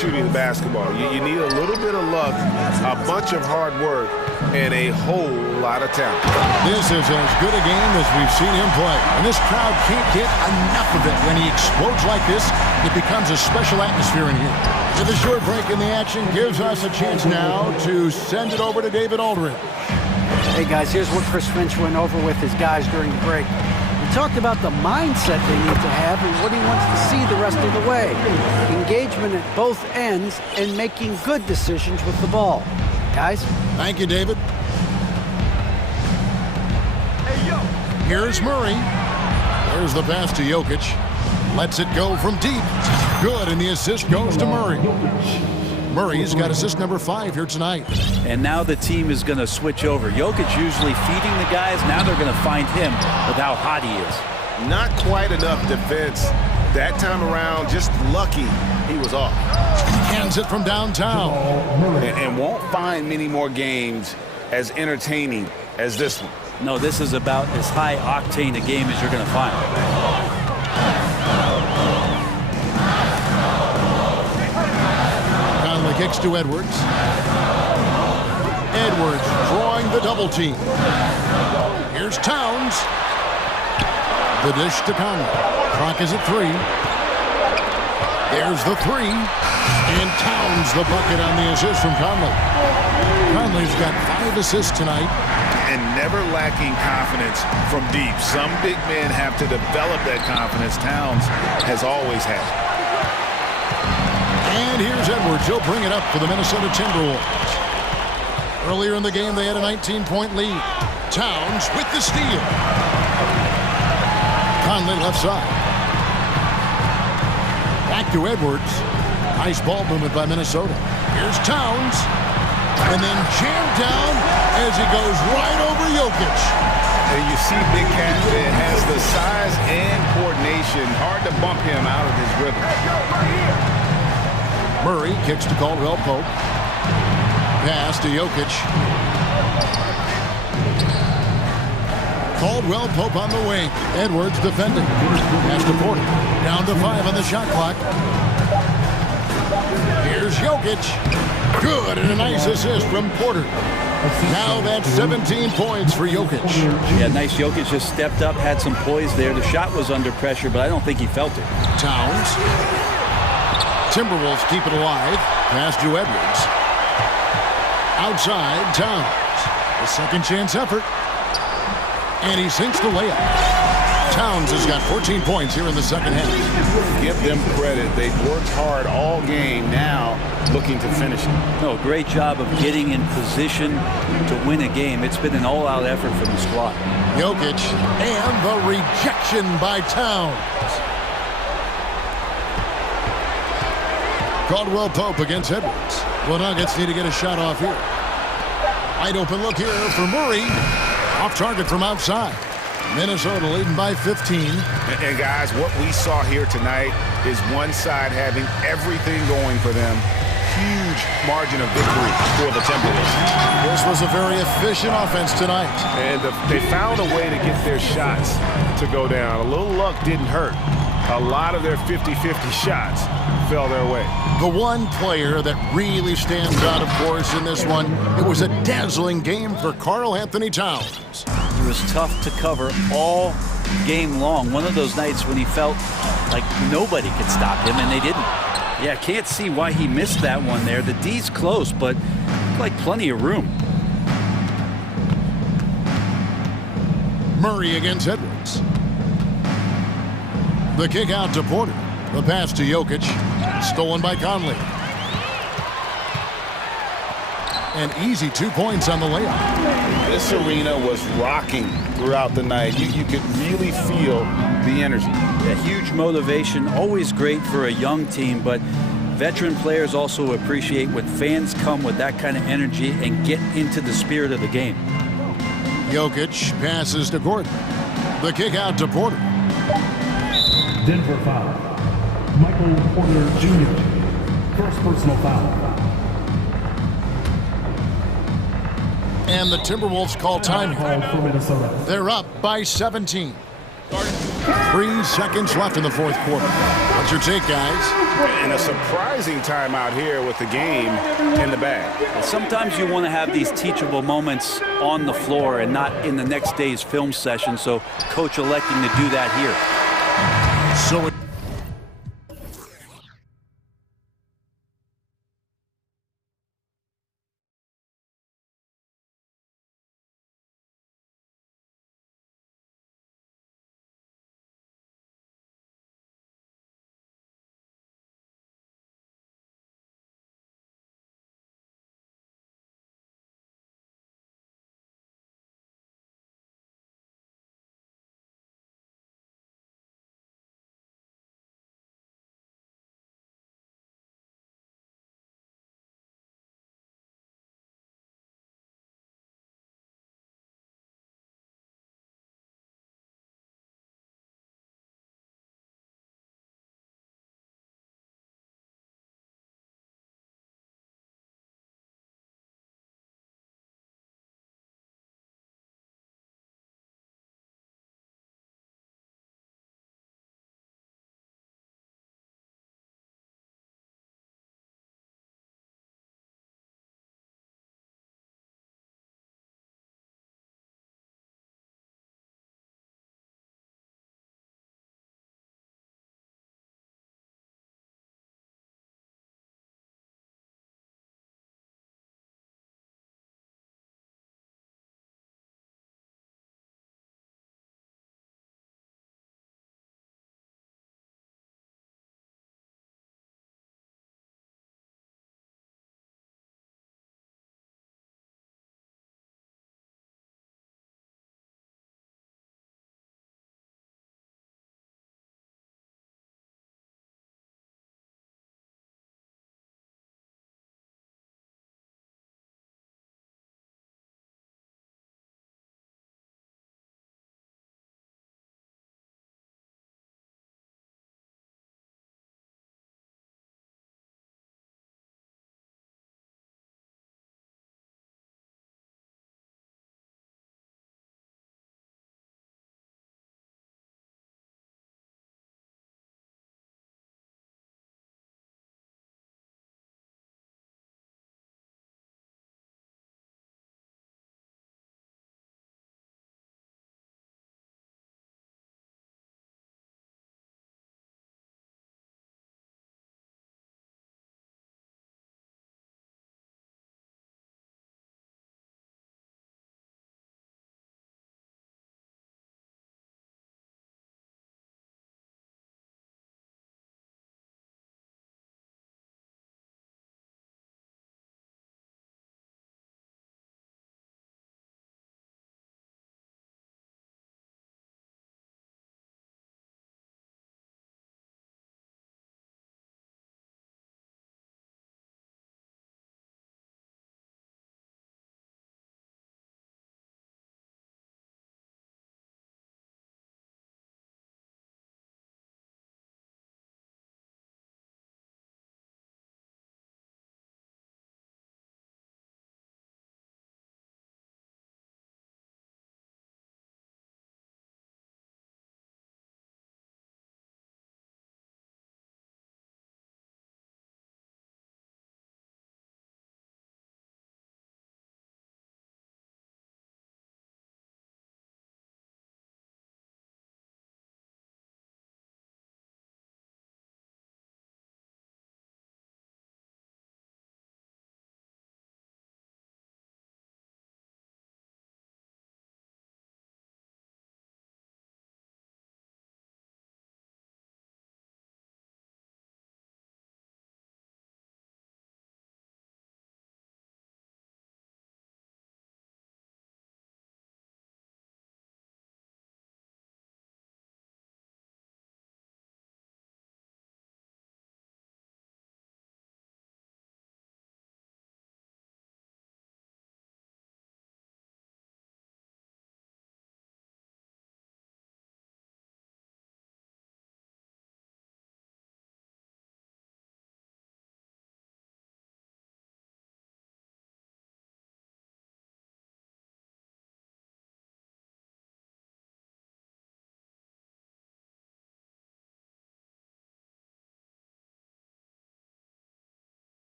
shooting the basketball. You need a little bit of luck, a bunch of hard work, and a whole lot of talent. This is as good a game as we've seen him play. And this crowd can't get enough of it. When he explodes like this, it becomes a special atmosphere in here. With a short break in the action gives us a chance now to send it over to David Aldridge. Hey, guys, here's what Chris Finch went over with his guys during the break. He talked about the mindset they need to have and what he wants to see the rest of the way. Engagement at both ends and making good decisions with the ball. Guys? Thank you, David. Here's Murray. There's the pass to Jokic. Lets it go from deep. Good, and the assist goes to Murray. Murray's got assist number 5 here tonight. And now the team is going to switch over. Jokic usually feeding the guys. Now they're going to find him with how hot he is. Not quite enough defense that time around. Just lucky he was off. Hands it from downtown. And won't find many more games as entertaining as this one. No, this is about as high octane a game as you're going to find. Conley kicks to Edwards. Edwards drawing the double team. Here's Towns. The dish to Conley. Clock is at 3. There's the 3. And Towns the bucket on the assist from Conley. Conley's got 5 assists tonight. And never lacking confidence from deep. Some big men have to develop that confidence. Towns has always had it. And here's Edwards. He'll bring it up for the Minnesota Timberwolves. Earlier in the game, they had a 19-point lead. Towns with the steal. Conley left side. Back to Edwards. Nice ball movement by Minnesota. Here's Towns. And then jammed down as he goes right over Jokic. And you see Big Cat that has the size and coordination. Hard to bump him out of his rhythm. Murray kicks to Caldwell Pope. Pass to Jokic. Caldwell Pope on the wing. Edwards defending. Pass to Porter. Down to 5 on the shot clock. Here's Jokic. Good, and a nice assist from Porter. Now that's 17 points for Jokic. Yeah, nice. Jokic just stepped up, had some poise there. The shot was under pressure, but I don't think he felt it. Towns. Timberwolves keep it alive. Pass to Edwards. Outside, Towns. A second chance effort. And he sinks the layup. Towns has got 14 points here in the second half. Give them credit. They've worked hard all game, now looking to finish it. No, great job of getting in position to win a game. It's been an all-out effort from the squad. Jokic and the rejection by Towns. Caldwell Pope against Edwards. Well, Nuggets need to get a shot off here. Wide open look here for Murray. Off target from outside. Minnesota leading by 15. And guys, what we saw here tonight is one side having everything going for them. Huge margin of victory for the Timberwolves. This was a very efficient offense tonight. And they found a way to get their shots to go down. A little luck didn't hurt. A lot of their 50-50 shots fell their way. The one player that really stands out, of course, in this one, it was a dazzling game for Karl Anthony Towns. It was tough to cover all game long. One of those nights when he felt like nobody could stop him, and they didn't. Yeah, can't see why he missed that one there. The D's close, but like plenty of room. Murray against Edwards. The kick out to Porter. The pass to Jokic. Stolen by Conley. And easy 2 points on the layup. This arena was rocking throughout the night. You could really feel the energy. A huge motivation, always great for a young team, but veteran players also appreciate when fans come with that kind of energy and get into the spirit of the game. Jokic passes to Gordon. The kick out to Porter. Denver foul. Michael Porter Jr. First personal foul. And the Timberwolves call time. They're up by 17. 3 seconds left in the fourth quarter. What's your take, guys? And a surprising timeout here with the game in the bag. Sometimes you want to have these teachable moments on the floor and not in the next day's film session, so coach electing to do that here. So it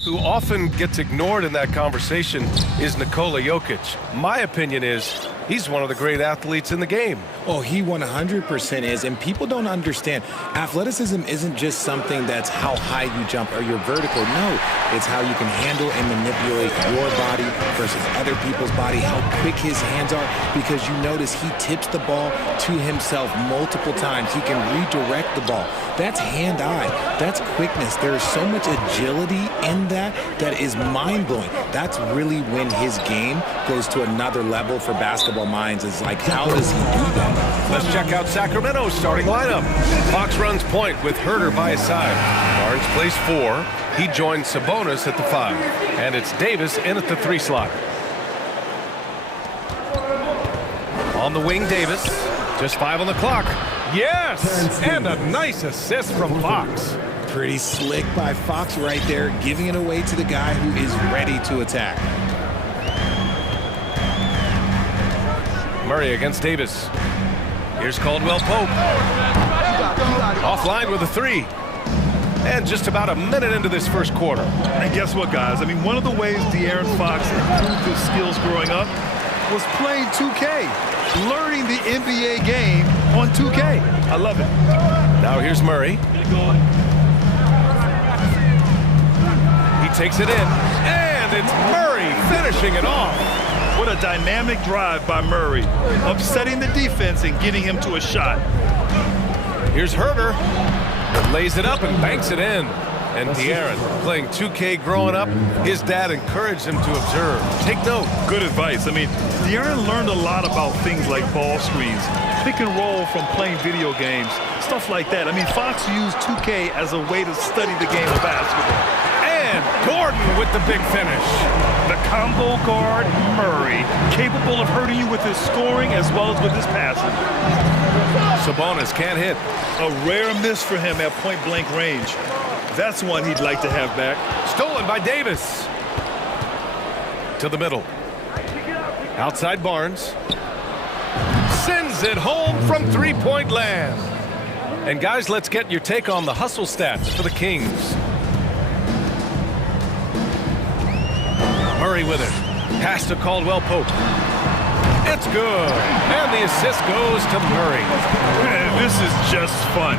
Who often gets ignored in that conversation is Nikola Jokic. My opinion is he's one of the great athletes in the game. Oh, he 100% is, and people don't understand. Athleticism isn't just something that's how high you jump or you're vertical. No, it's how you can handle and manipulate your body versus other people's body, how quick his hands are, because you notice he tips the ball to himself multiple times. He can redirect the ball. That's hand-eye. That's quickness. There is so much agility in that is mind-blowing. That's really when his game goes to another level for basketball minds. Is like, how does he do that? Let's check out Sacramento's starting lineup. Fox runs point with Herder by his side. Barnes plays 4. He joins Sabonis at the 5. And it's Davis in at the 3 slot. On the wing, Davis. Just 5 on the clock. Yes! And a nice assist from Fox. Pretty slick by Fox right there, giving it away to the guy who is ready to attack. Murray against Davis. Here's Caldwell Pope. Offline with a 3. And just about a minute into this first quarter. And guess what, guys? I mean, one of the ways De'Aaron Fox improved his skills growing up was playing 2K, learning the NBA game on 2K. I love it. Now here's Murray. He takes it in, and it's Murray finishing it off. What a dynamic drive by Murray, upsetting the defense and getting him to a shot. Here's Herder. Lays it up and banks it in. And De'Aaron, playing 2K growing up, his dad encouraged him to observe. Take note. Good advice. I mean, De'Aaron learned a lot about things like ball screens, pick and roll from playing video games, stuff like that. I mean, Fox used 2K as a way to study the game of basketball. And Gordon with the big finish. The combo guard, Murray, capable of hurting you with his scoring as well as with his passing. Sabonis can't hit. A rare miss for him at point-blank range. That's one he'd like to have back. Stolen by Davis. To the middle. Outside Barnes. Sends it home from three-point land. And guys, let's get your take on the hustle stats for the Kings. Murray with it. Pass to Caldwell Pope. It's good. And the assist goes to Murray. Man, this is just fun.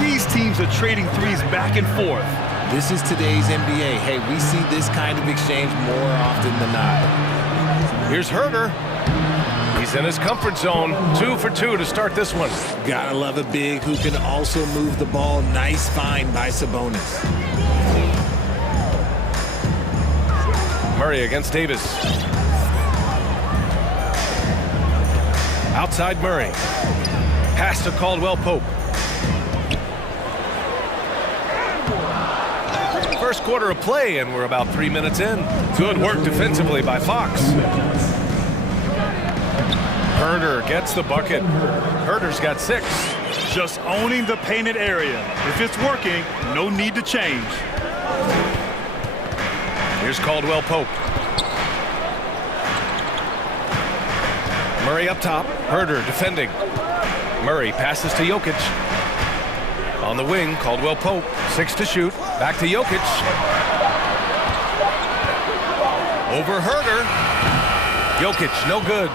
These teams are trading threes back and forth. This is today's NBA. Hey, we see this kind of exchange more often than not. Here's Herder. He's in his comfort zone. 2 for 2 to start this one. Gotta love a big who can also move the ball. Nice find by Sabonis. Murray against Davis. Outside Murray. Pass to Caldwell Pope. First quarter of play, and we're about 3 minutes in. Good work defensively by Fox. Herder gets the bucket. Herder's got 6. Just owning the painted area. If it's working, no need to change. Here's Caldwell Pope. Murray up top. Herder defending. Murray passes to Jokic. On the wing, Caldwell Pope. 6 to shoot. Back to Jokic. Over Herder. Jokic, no good.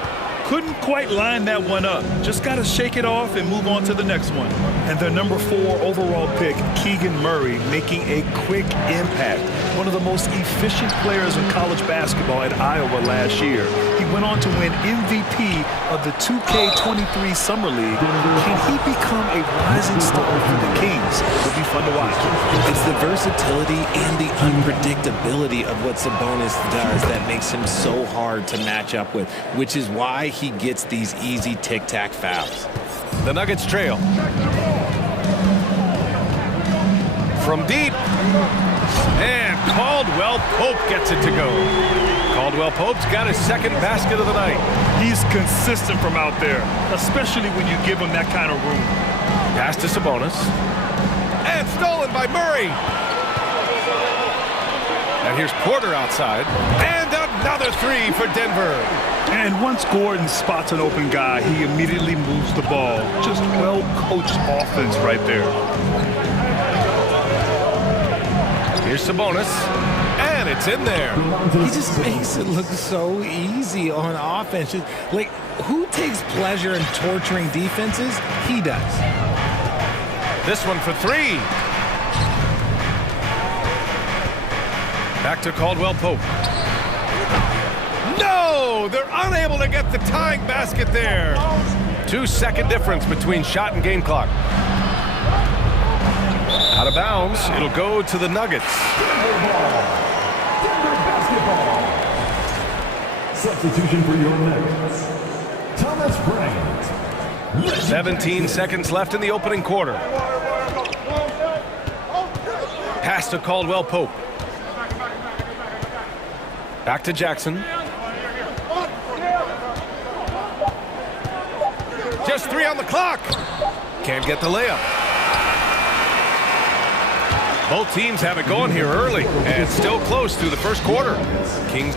Couldn't quite line that one up. Just got to shake it off and move on to the next one. And their number 4 overall pick, Keegan Murray, making a quick impact. One of the most efficient players in college basketball at Iowa last year. He went on to win MVP of the 2K23 Summer League. Can he become a rising star for the Kings? It'll be fun to watch. It's the versatility and the unpredictability of what Sabonis does that makes him so hard to match up with, which is why he gets these easy tic-tac fouls. The Nuggets trail. From deep. And Caldwell Pope gets it to go. Caldwell Pope's got his second basket of the night. He's consistent from out there, especially when you give him that kind of room. Pass to Sabonis. And stolen by Murray. And here's Porter outside. And another 3 for Denver. And once Gordon spots an open guy, he immediately moves the ball. Just well-coached offense right there. Here's Sabonis. And it's in there. He just makes it look so easy on offense. Like, who takes pleasure in torturing defenses? He does. This one for three. Back to Caldwell Pope. No! They're unable to get the tying basket there. 2-second difference between shot and game clock. Out of bounds, it'll go to the Nuggets. Substitution for your Nuggets. Thomas Bryant. 17 seconds left in the opening quarter. Pass to Caldwell Pope. Back to Jackson. Just 3 on the clock. Can't get the layup. Both teams have it going here early and still close through the first quarter. Kings.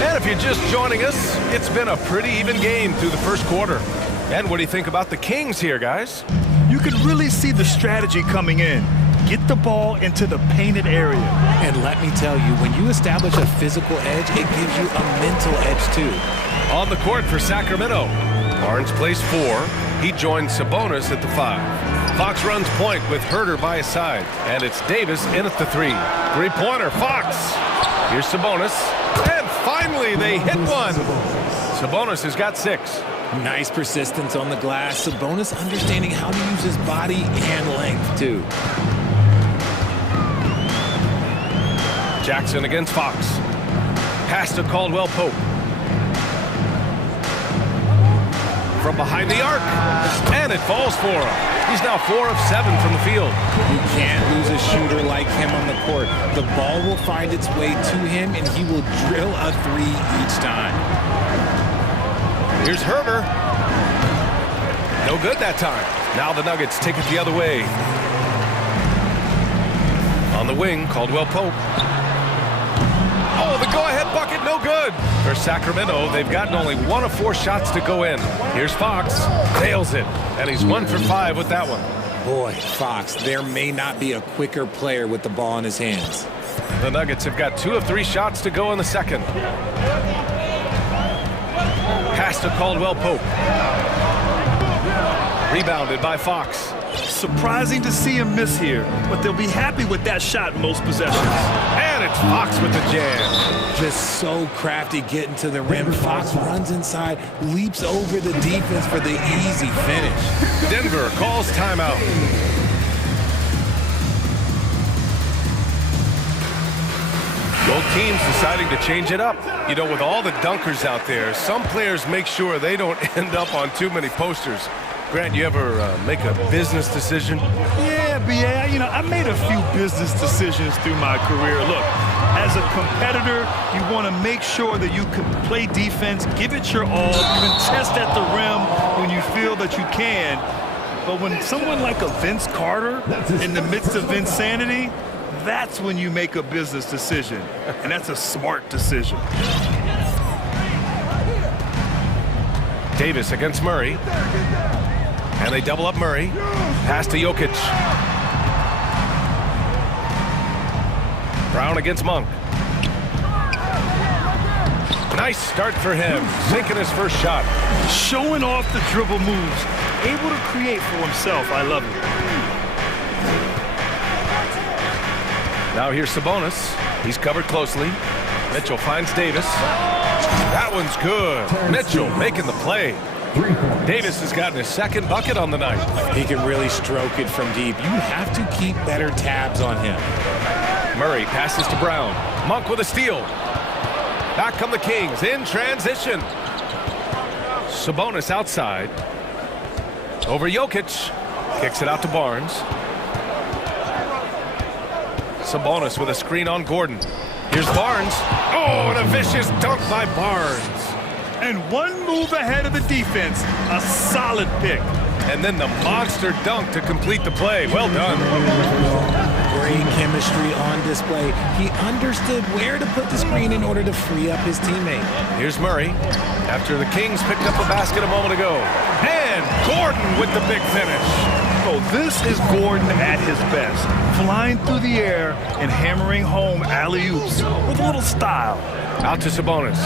And if you're just joining us, it's been a pretty even game through the first quarter. And what do you think about the Kings here, guys? You can really see the strategy coming in. Get the ball into the painted area. And let me tell you, when you establish a physical edge, it gives you a mental edge too. On the court for Sacramento. Barnes plays 4. He joins Sabonis at the 5. Fox runs point with Herter by his side. And it's Davis in at the 3. Three-pointer, Fox. Here's Sabonis. And finally, they hit one. Sabonis has got 6. Nice persistence on the glass. Sabonis understanding how to use his body and length, too. Jackson against Fox. Pass to Caldwell Pope. From behind the arc. And it falls for him. He's now 4 of 7 from the field. You can't lose a shooter like him on the court. The ball will find its way to him, and he will drill a 3 each time. Here's Herter. No good that time. Now the Nuggets take it the other way. On the wing, Caldwell Pope. Oh, the go-ahead bucket, no good. For Sacramento, they've gotten only 1 of 4 shots to go in. Here's Fox. Nails it. And he's 1 for 5 with that one. Boy, Fox, there may not be a quicker player with the ball in his hands. The Nuggets have got 2 of 3 shots to go in the second. Pass to Caldwell Pope. Rebounded by Fox. Surprising to see him miss here, but they'll be happy with that shot most possessions. And it's Fox with the jam. Just so crafty getting to the rim. Fox runs inside, leaps over the defense for the easy finish. Denver calls timeout. Both teams deciding to change it up. You know, with all the dunkers out there, some players make sure they don't end up on too many posters. Grant, you ever make a business decision? Yeah, B.A., you know, I made a few business decisions through my career. Look, as a competitor, you want to make sure that you can play defense, give it your all, contest at the rim when you feel that you can. But when someone like a Vince Carter, in the midst of insanity, that's when you make a business decision. And that's a smart decision. Davis against Murray. And they double up Murray. Pass to Jokic. Brown against Monk. Nice start for him. Sinking his first shot. Showing off the dribble moves. Able to create for himself. I love it. Now here's Sabonis. He's covered closely. Mitchell finds Davis. That one's good. Mitchell making the play. Davis has gotten his second bucket on the night. He can really stroke it from deep. You have to keep better tabs on him. Murray passes to Brown. Monk with a steal. Back come the Kings in transition. Sabonis outside. Over Jokic. Kicks it out to Barnes. Sabonis with a screen on Gordon. Here's Barnes. Oh, and a vicious dunk by Barnes. And one move ahead of the defense. A solid pick. And then the monster dunk to complete the play. Well done. Great chemistry on display. He understood where to put the screen in order to free up his teammate. Here's Murray. After the Kings picked up a basket a moment ago. And Gordon with the big finish. Oh, this is Gordon at his best. Flying through the air and hammering home alley-oops with a little style. Out to Sabonis.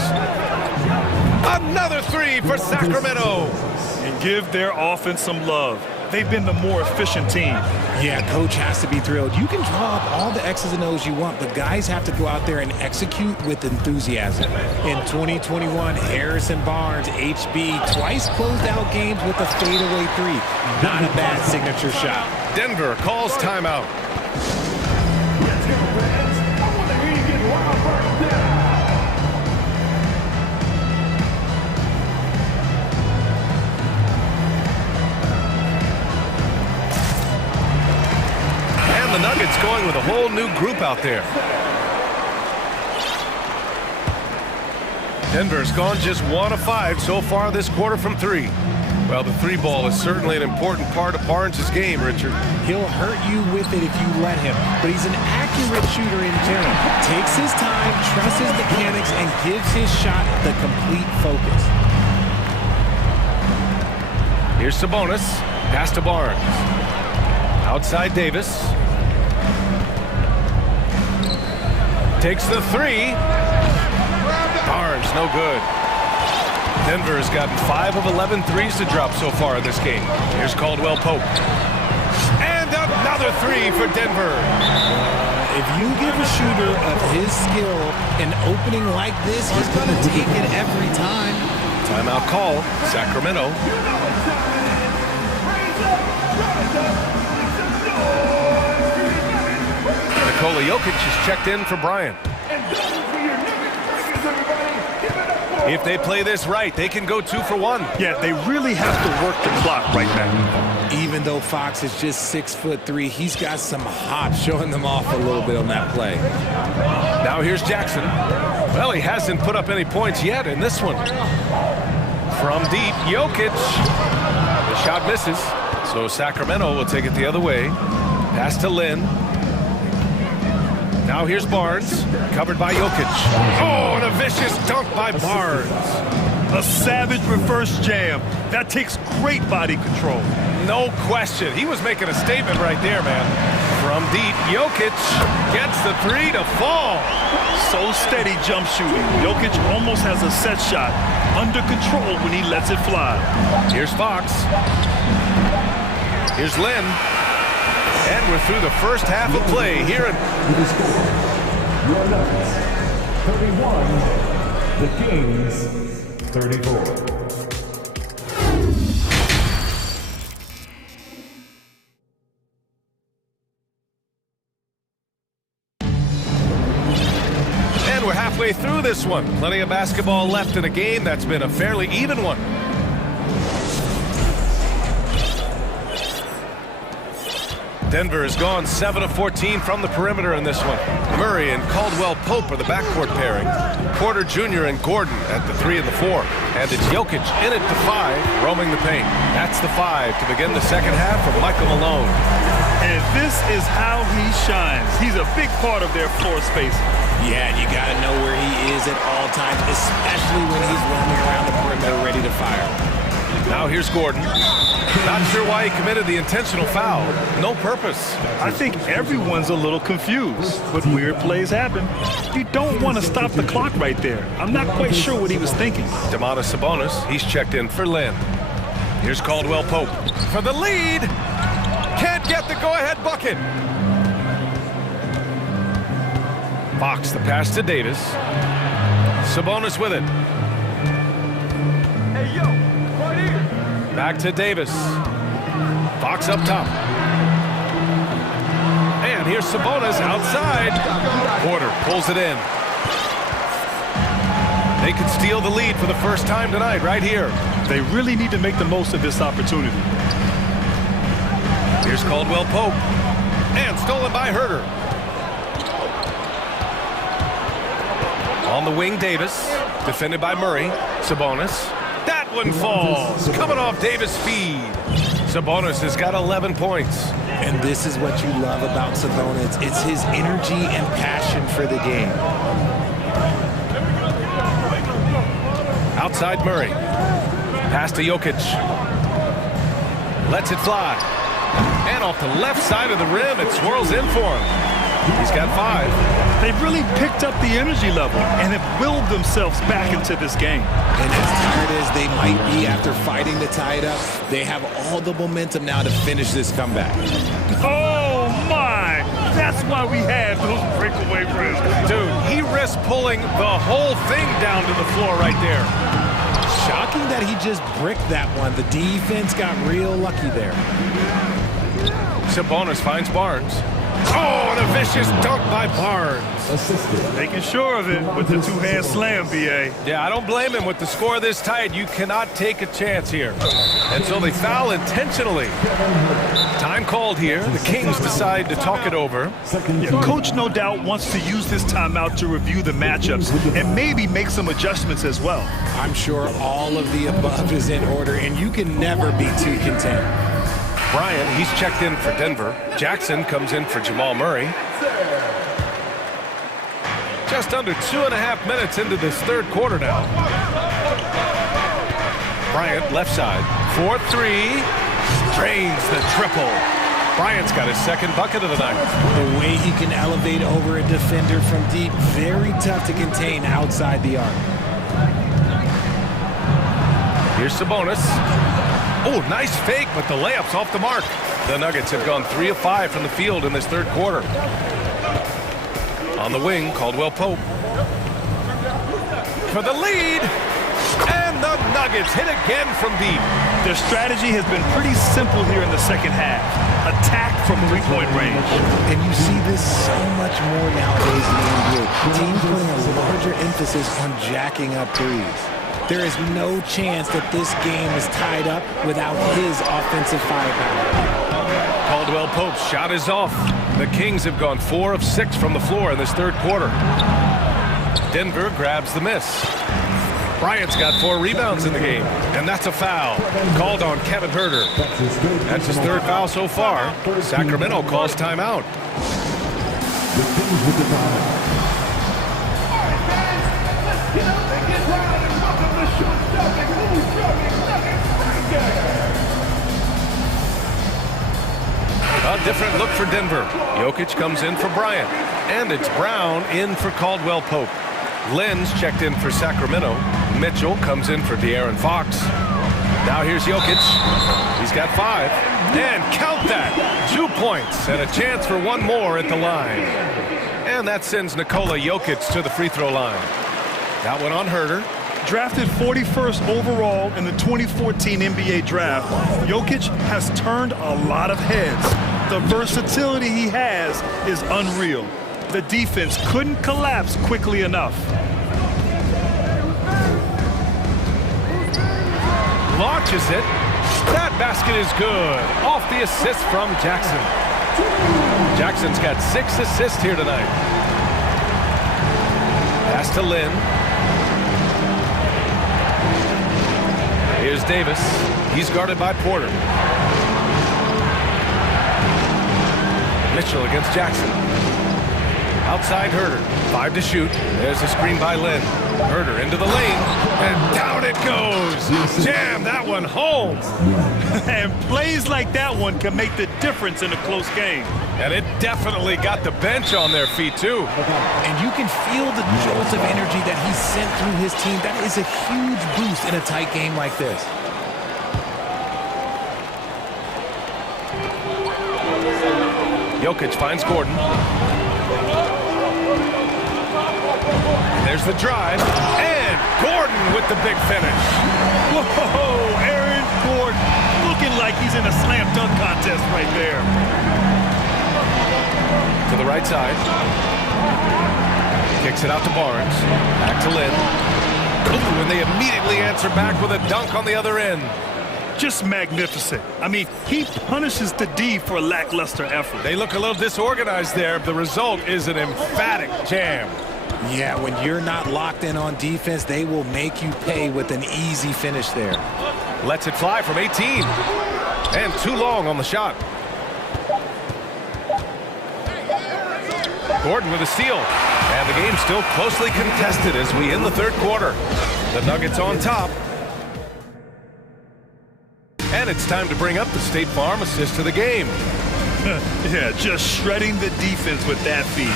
Another three for Sacramento. And give their offense some love. They've been the more efficient team. Yeah, coach has to be thrilled. You can draw up all the X's and O's you want, but guys have to go out there and execute with enthusiasm. In 2021, Harrison Barnes, HB, twice closed out games with a fadeaway three. Not a bad signature shot. Denver calls timeout. Let's go, fans. I want to hear you get loud first down. The Nuggets going with a whole new group out there. Denver's gone just 1 of 5 so far this quarter from 3. Well, the 3 ball is certainly an important part of Barnes' game, Richard. He'll hurt you with it if you let him, but he's an accurate shooter in general. Takes his time, trusts his mechanics, and gives his shot the complete focus. Here's Sabonis. Pass to Barnes. Outside Davis. Takes the 3. Barnes, no good. Denver has gotten 5 of 11 threes to drop so far in this game. Here's Caldwell Pope. And another 3 for Denver. If you give a shooter of his skill an opening like this, he's going to take it every time. Timeout call, Sacramento. Nikola Jokic is checked in for Bryant. If they play this right, they can go 2 for 1. Yeah, they really have to work the clock right now. Even though Fox is just 6'3", he's got some hop showing them off a little bit on that play. Now here's Jackson. Well, he hasn't put up any points yet in this one. From deep, Jokic. The shot misses, so Sacramento will take it the other way. Pass to Lynn. Now here's Barnes, covered by Jokic. Oh, and a vicious dunk by Barnes. A savage reverse jam. That takes great body control. No question. He was making a statement right there, man. From deep, Jokic gets the 3 to fall. So steady jump shooting. Jokic almost has a set shot under control when he lets it fly. Here's Fox. Here's Lynn. And we're through the first half of play here in Your Nuggets, 31. The Kings, 34. And we're halfway through this one. Plenty of basketball left in a game that's been a fairly even one. Denver has gone 7 of 14 from the perimeter in this one. Murray and Caldwell Pope are the backcourt pairing. Porter Jr. and Gordon at the 3 and the 4. And it's Jokic in at the 5, roaming the paint. That's the 5 to begin the second half for Michael Malone. And this is how he shines. He's a big part of their floor space. Yeah, and you got to know where he is at all times, especially when he's roaming around the perimeter ready to fire. Now here's Gordon. Not sure why he committed the intentional foul. No purpose. I think everyone's a little confused, but weird plays happen. You don't want to stop the clock right there. I'm not quite sure what he was thinking. Domantas Sabonis, he's checked in for Lynn. Here's Caldwell Pope for the lead. Can't get the go-ahead bucket. Fox the pass to Davis. Sabonis with it. Hey, yo, right here. Back to Davis. Fox up top. And here's Sabonis outside. Porter pulls it in. They could steal the lead for the first time tonight right here. They really need to make the most of this opportunity. Here's Caldwell Pope. And stolen by Herter. On the wing, Davis. Defended by Murray. Sabonis. That one falls. Coming off Davis' feed. Sabonis has got 11 points. And this is what you love about Sabonis. It's his energy and passion for the game. Outside Murray. Pass to Jokic. Lets it fly. And off the left side of the rim, it swirls in for him. He's got 5. They've really picked up the energy level and have willed themselves back into this game. And as tired as they might be after fighting to tie it up, they have all the momentum now to finish this comeback. Oh, my! That's why we have those breakaway rims. Dude, he risked pulling the whole thing down to the floor right there. Shocking that he just bricked that one. The defense got real lucky there. Sabonis finds Barnes. Oh, and a vicious dunk by Barnes. Making sure of it with the two-hand slam, B.A. Yeah, I don't blame him. With the score this tight, you cannot take a chance here. And so they foul intentionally. Time called here. The Kings decide to talk it over. Yeah, Coach no doubt wants to use this timeout to review the matchups and maybe make some adjustments as well. I'm sure all of the above is in order, and you can never be too content. Bryant, he's checked in for Denver. Jackson comes in for Jamal Murray. Just under 2.5 minutes into this third quarter now. Bryant, left side, 4-3, drains the triple. Bryant's got his second bucket of the night. The way he can elevate over a defender from deep, very tough to contain outside the arc. Here's Sabonis. Oh, nice fake, but the layup's off the mark. The Nuggets have gone 3 of 5 from the field in this third quarter. On the wing, Caldwell Pope. For the lead, and the Nuggets hit again from deep. Their strategy has been pretty simple here in the second half. Attack from three-point range. And you see this so much more nowadays in the NBA. Teams putting a larger emphasis on jacking up threes. There is no chance that this game is tied up without his offensive firepower. Caldwell Pope's shot is off. The Kings have gone 4 of 6 from the floor in this third quarter. Denver grabs the miss. Bryant's got 4 rebounds in the game, and that's a foul called on Kevin Huerter. That's his third foul so far. Sacramento calls timeout. A different look for Denver. Jokic comes in for Bryant. And it's Brown in for Caldwell Pope. Lenz checked in for Sacramento. Mitchell comes in for De'Aaron Fox. Now here's Jokic. He's got 5. And count that! 2 points and a chance for one more at the line. And that sends Nikola Jokic to the free throw line. That one on Huerter. Drafted 41st overall in the 2014 NBA draft, Jokic has turned a lot of heads. The versatility he has is unreal. The defense couldn't collapse quickly enough. Launches it. That basket is good. Off the assist from Jackson. Jackson's got 6 assists here tonight. Pass to Lynn. Here's Davis. He's guarded by Porter. Mitchell against Jackson. Outside Huerter. 5 to shoot. There's a screen by Lynn. Huerter into the lane. And down it goes. Jam that one home. And plays like that one can make the difference in a close game. And it definitely got the bench on their feet, too. And you can feel the jolt of energy that he sent through his team. That is a huge boost in a tight game like this. Jokic finds Gordon. There's the drive. And Gordon with the big finish. Whoa, Aaron Gordon looking like he's in a slam dunk contest right there. To the right side. Kicks it out to Barnes. Back to Lynn. Ooh, and they immediately answer back with a dunk on the other end. Just magnificent. I mean, he punishes the D for lackluster effort. They look a little disorganized there. The result is an emphatic jam. Yeah, when you're not locked in on defense, they will make you pay with an easy finish there. Lets it fly from 18. And too long on the shot. Gordon with a steal. And the game's still closely contested as we end the third quarter. The Nuggets on top. And it's time to bring up the State Farm assist of the game. Yeah, just shredding the defense with that feed.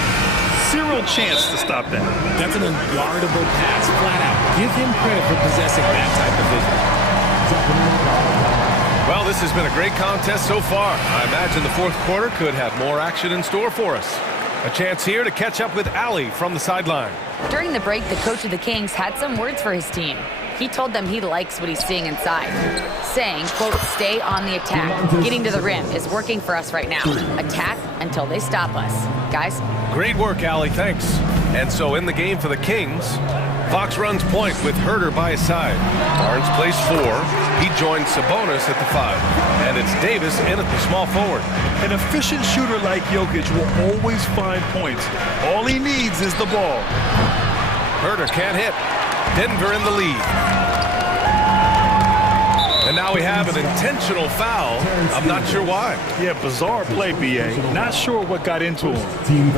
Zero chance to stop that. That's an unguardable pass, flat out. Give him credit for possessing that type of vision. Well, this has been a great contest so far. I imagine the fourth quarter could have more action in store for us. A chance here to catch up with Allie from the sideline. During the break, the coach of the Kings had some words for his team. He told them he likes what he's seeing inside, saying, quote, stay on the attack. Getting to the rim is working for us right now. Attack until they stop us. Guys? Great work, Allie. Thanks. And so in the game for the Kings, Fox runs point with Herder by his side. Barnes plays 4. He joins Sabonis at the 5. And it's Davis in at the small forward. An efficient shooter like Jokic will always find points. All he needs is the ball. Herder can't hit. Denver in the lead. And now we have an intentional foul. I'm not sure why. Yeah, bizarre play, B.A. Not sure what got into him.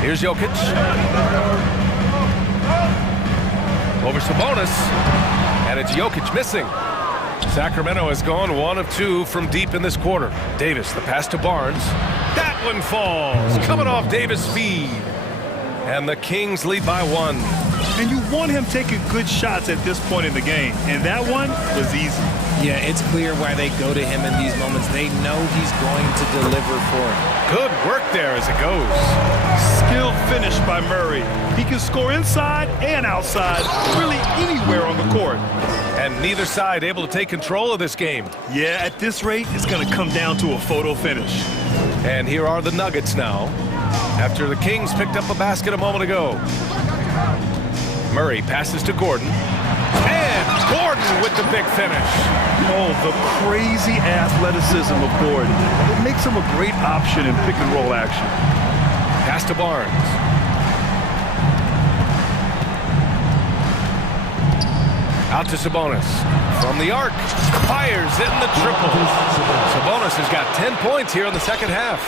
Here's Jokic. Over Sabonis. And it's Jokic missing. Sacramento has gone 1 of 2 from deep in this quarter. Davis, the pass to Barnes. That one falls. Coming off Davis' speed. And the Kings lead by 1. And you want him taking good shots at this point in the game. And that one was easy. Yeah, it's clear why they go to him in these moments. They know he's going to deliver for him. Good work there as it goes. Skilled finish by Murray. He can score inside and outside, really anywhere on the court. And neither side able to take control of this game. Yeah, at this rate, it's going to come down to a photo finish. And here are the Nuggets now, after the Kings picked up a basket a moment ago. Murray passes to Gordon. And Gordon with the big finish. Oh, the crazy athleticism of Gordon. It makes him a great option in pick and roll action. Pass to Barnes. Out to Sabonis. From the arc. Fires in the triple. Sabonis has got 10 points here in the second half.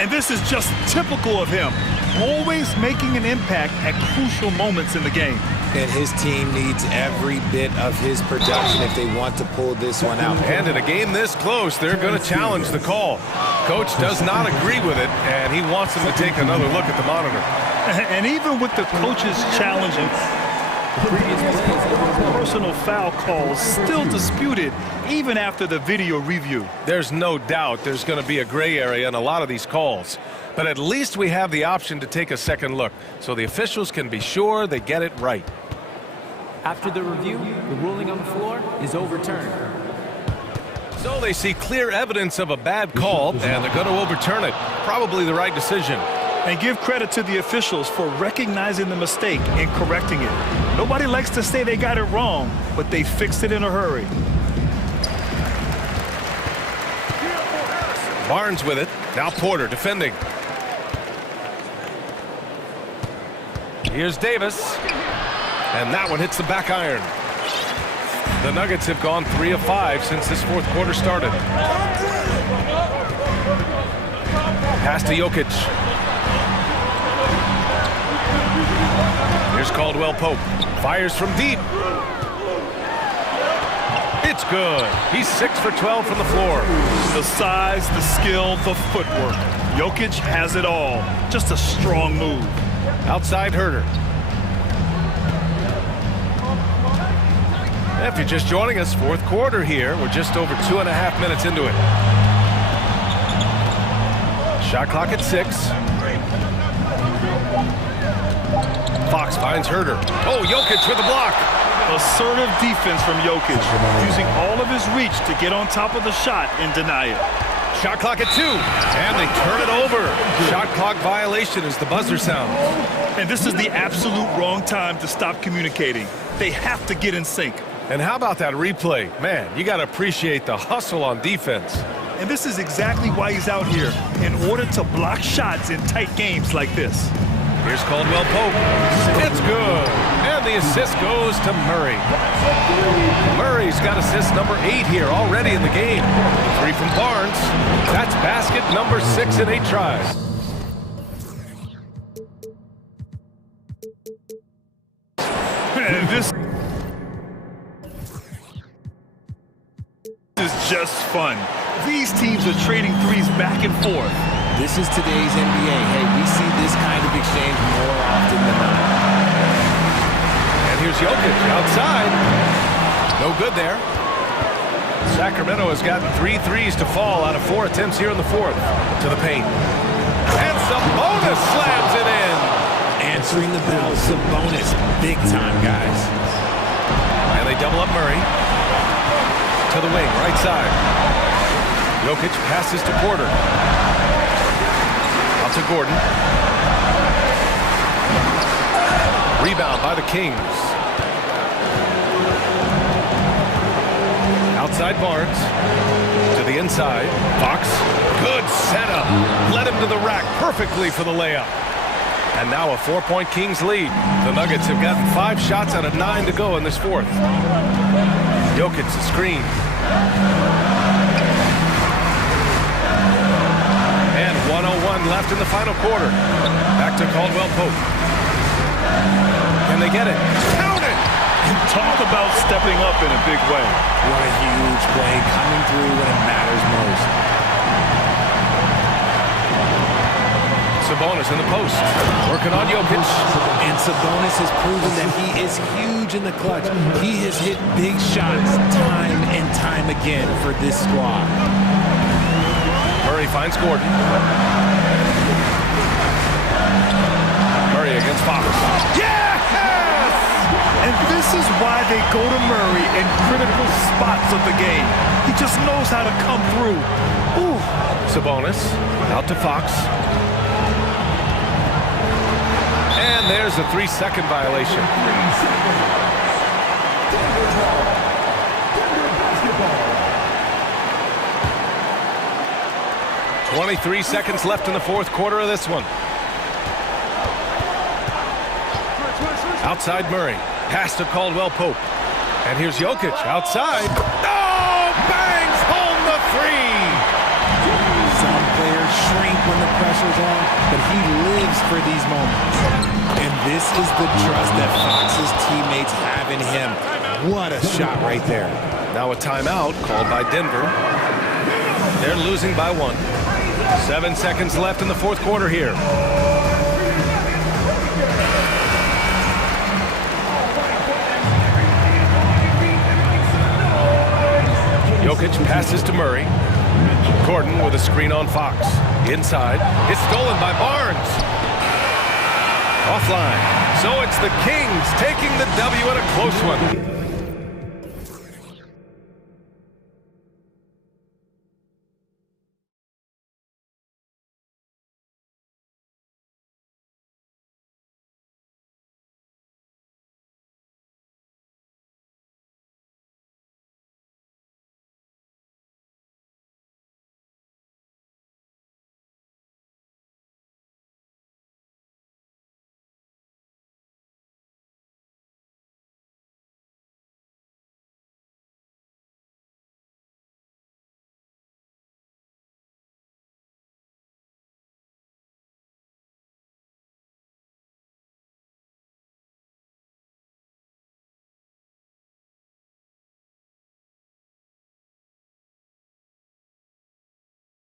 And this is just typical of him. Always making an impact at crucial moments in the game. And his team needs every bit of his production if they want to pull this one out. And in a game this close, they're going to challenge the call. Coach does not agree with it, and he wants them to take another look at the monitor. And even with the coaches challenging, personal foul calls still disputed even after the video review. There's no doubt there's going to be a gray area in a lot of these calls. But at least we have the option to take a second look, so the officials can be sure they get it right. After the review, the ruling on the floor is overturned. So they see clear evidence of a bad call, and they're going to overturn it. Probably the right decision. And give credit to the officials for recognizing the mistake and correcting it. Nobody likes to say they got it wrong, but they fixed it in a hurry. Barnes with it. Now Porter defending. Here's Davis. And that one hits the back iron. The Nuggets have gone 3 of 5 since this fourth quarter started. Pass to Jokic. Here's Caldwell Pope. Fires from deep. It's good. He's 6 for 12 from the floor. The size, the skill, the footwork. Jokic has it all. Just a strong move. Outside Herder. If you're just joining us, fourth quarter here. We're just over 2.5 minutes into it. Shot clock at 6. Fox finds Herder. Oh, Jokic with a block. Assertive defense from Jokic, using all of his reach to get on top of the shot and deny it. Shot clock at 2. And they turn it over. Shot clock violation as the buzzer sounds. And this is the absolute wrong time to stop communicating. They have to get in sync. And how about that replay? Man, you got to appreciate the hustle on defense. And this is exactly why he's out here, in order to block shots in tight games like this. Here's Caldwell Pope. It's good. And the assist goes to Murray. Murray's got assist number 8 here already in the game. 3 from Barnes. That's basket number 6 in 8 tries. And this is just fun. These teams are trading threes back and forth. This is today's NBA. Hey, we see this kind of exchange more often than not. And here's Jokic outside. No good there. Sacramento has gotten 3 threes to fall out of 4 attempts here in the fourth. To the paint. And Sabonis slams it in. Answering the bell, Sabonis. Big time, guys. And they double up Murray. To the wing, right side. Jokic passes to Porter. Out to Gordon. Rebound by the Kings. Outside Barnes. To the inside. Fox. Good setup. Led him to the rack perfectly for the layup. And now a 4-point Kings lead. The Nuggets have gotten 5 shots out of 9 to go in this fourth. Jokic the screen. And 1:01 left in the final quarter. Back to Caldwell Pope. Can they get it? Count it! And talk about stepping up in a big way. What a huge play coming through when it matters most. Sabonis in the post. Working on Jokic. And Sabonis has proven that he is huge in the clutch. He has hit big shots time and time again for this squad. Murray finds Gordon. Murray against Fox. Yes! And this is why they go to Murray in critical spots of the game. He just knows how to come through. Ooh. Sabonis out to Fox. And there's a 3-second violation. 23 seconds left in the fourth quarter of this one. Outside Murray. Pass to Caldwell Pope. And here's Jokic outside. Oh, bangs home the 3. Some players shrink when the pressure's on, but he lives for these moments. And this is the trust that Fox's teammates have in him. What a shot right there. Now a timeout called by Denver. They're losing by 1. 7 seconds left in the fourth quarter here. Jokic passes to Murray. Gordon with a screen on Fox. Inside. It's stolen by Barnes. Offline. So it's the Kings taking the W in a close one.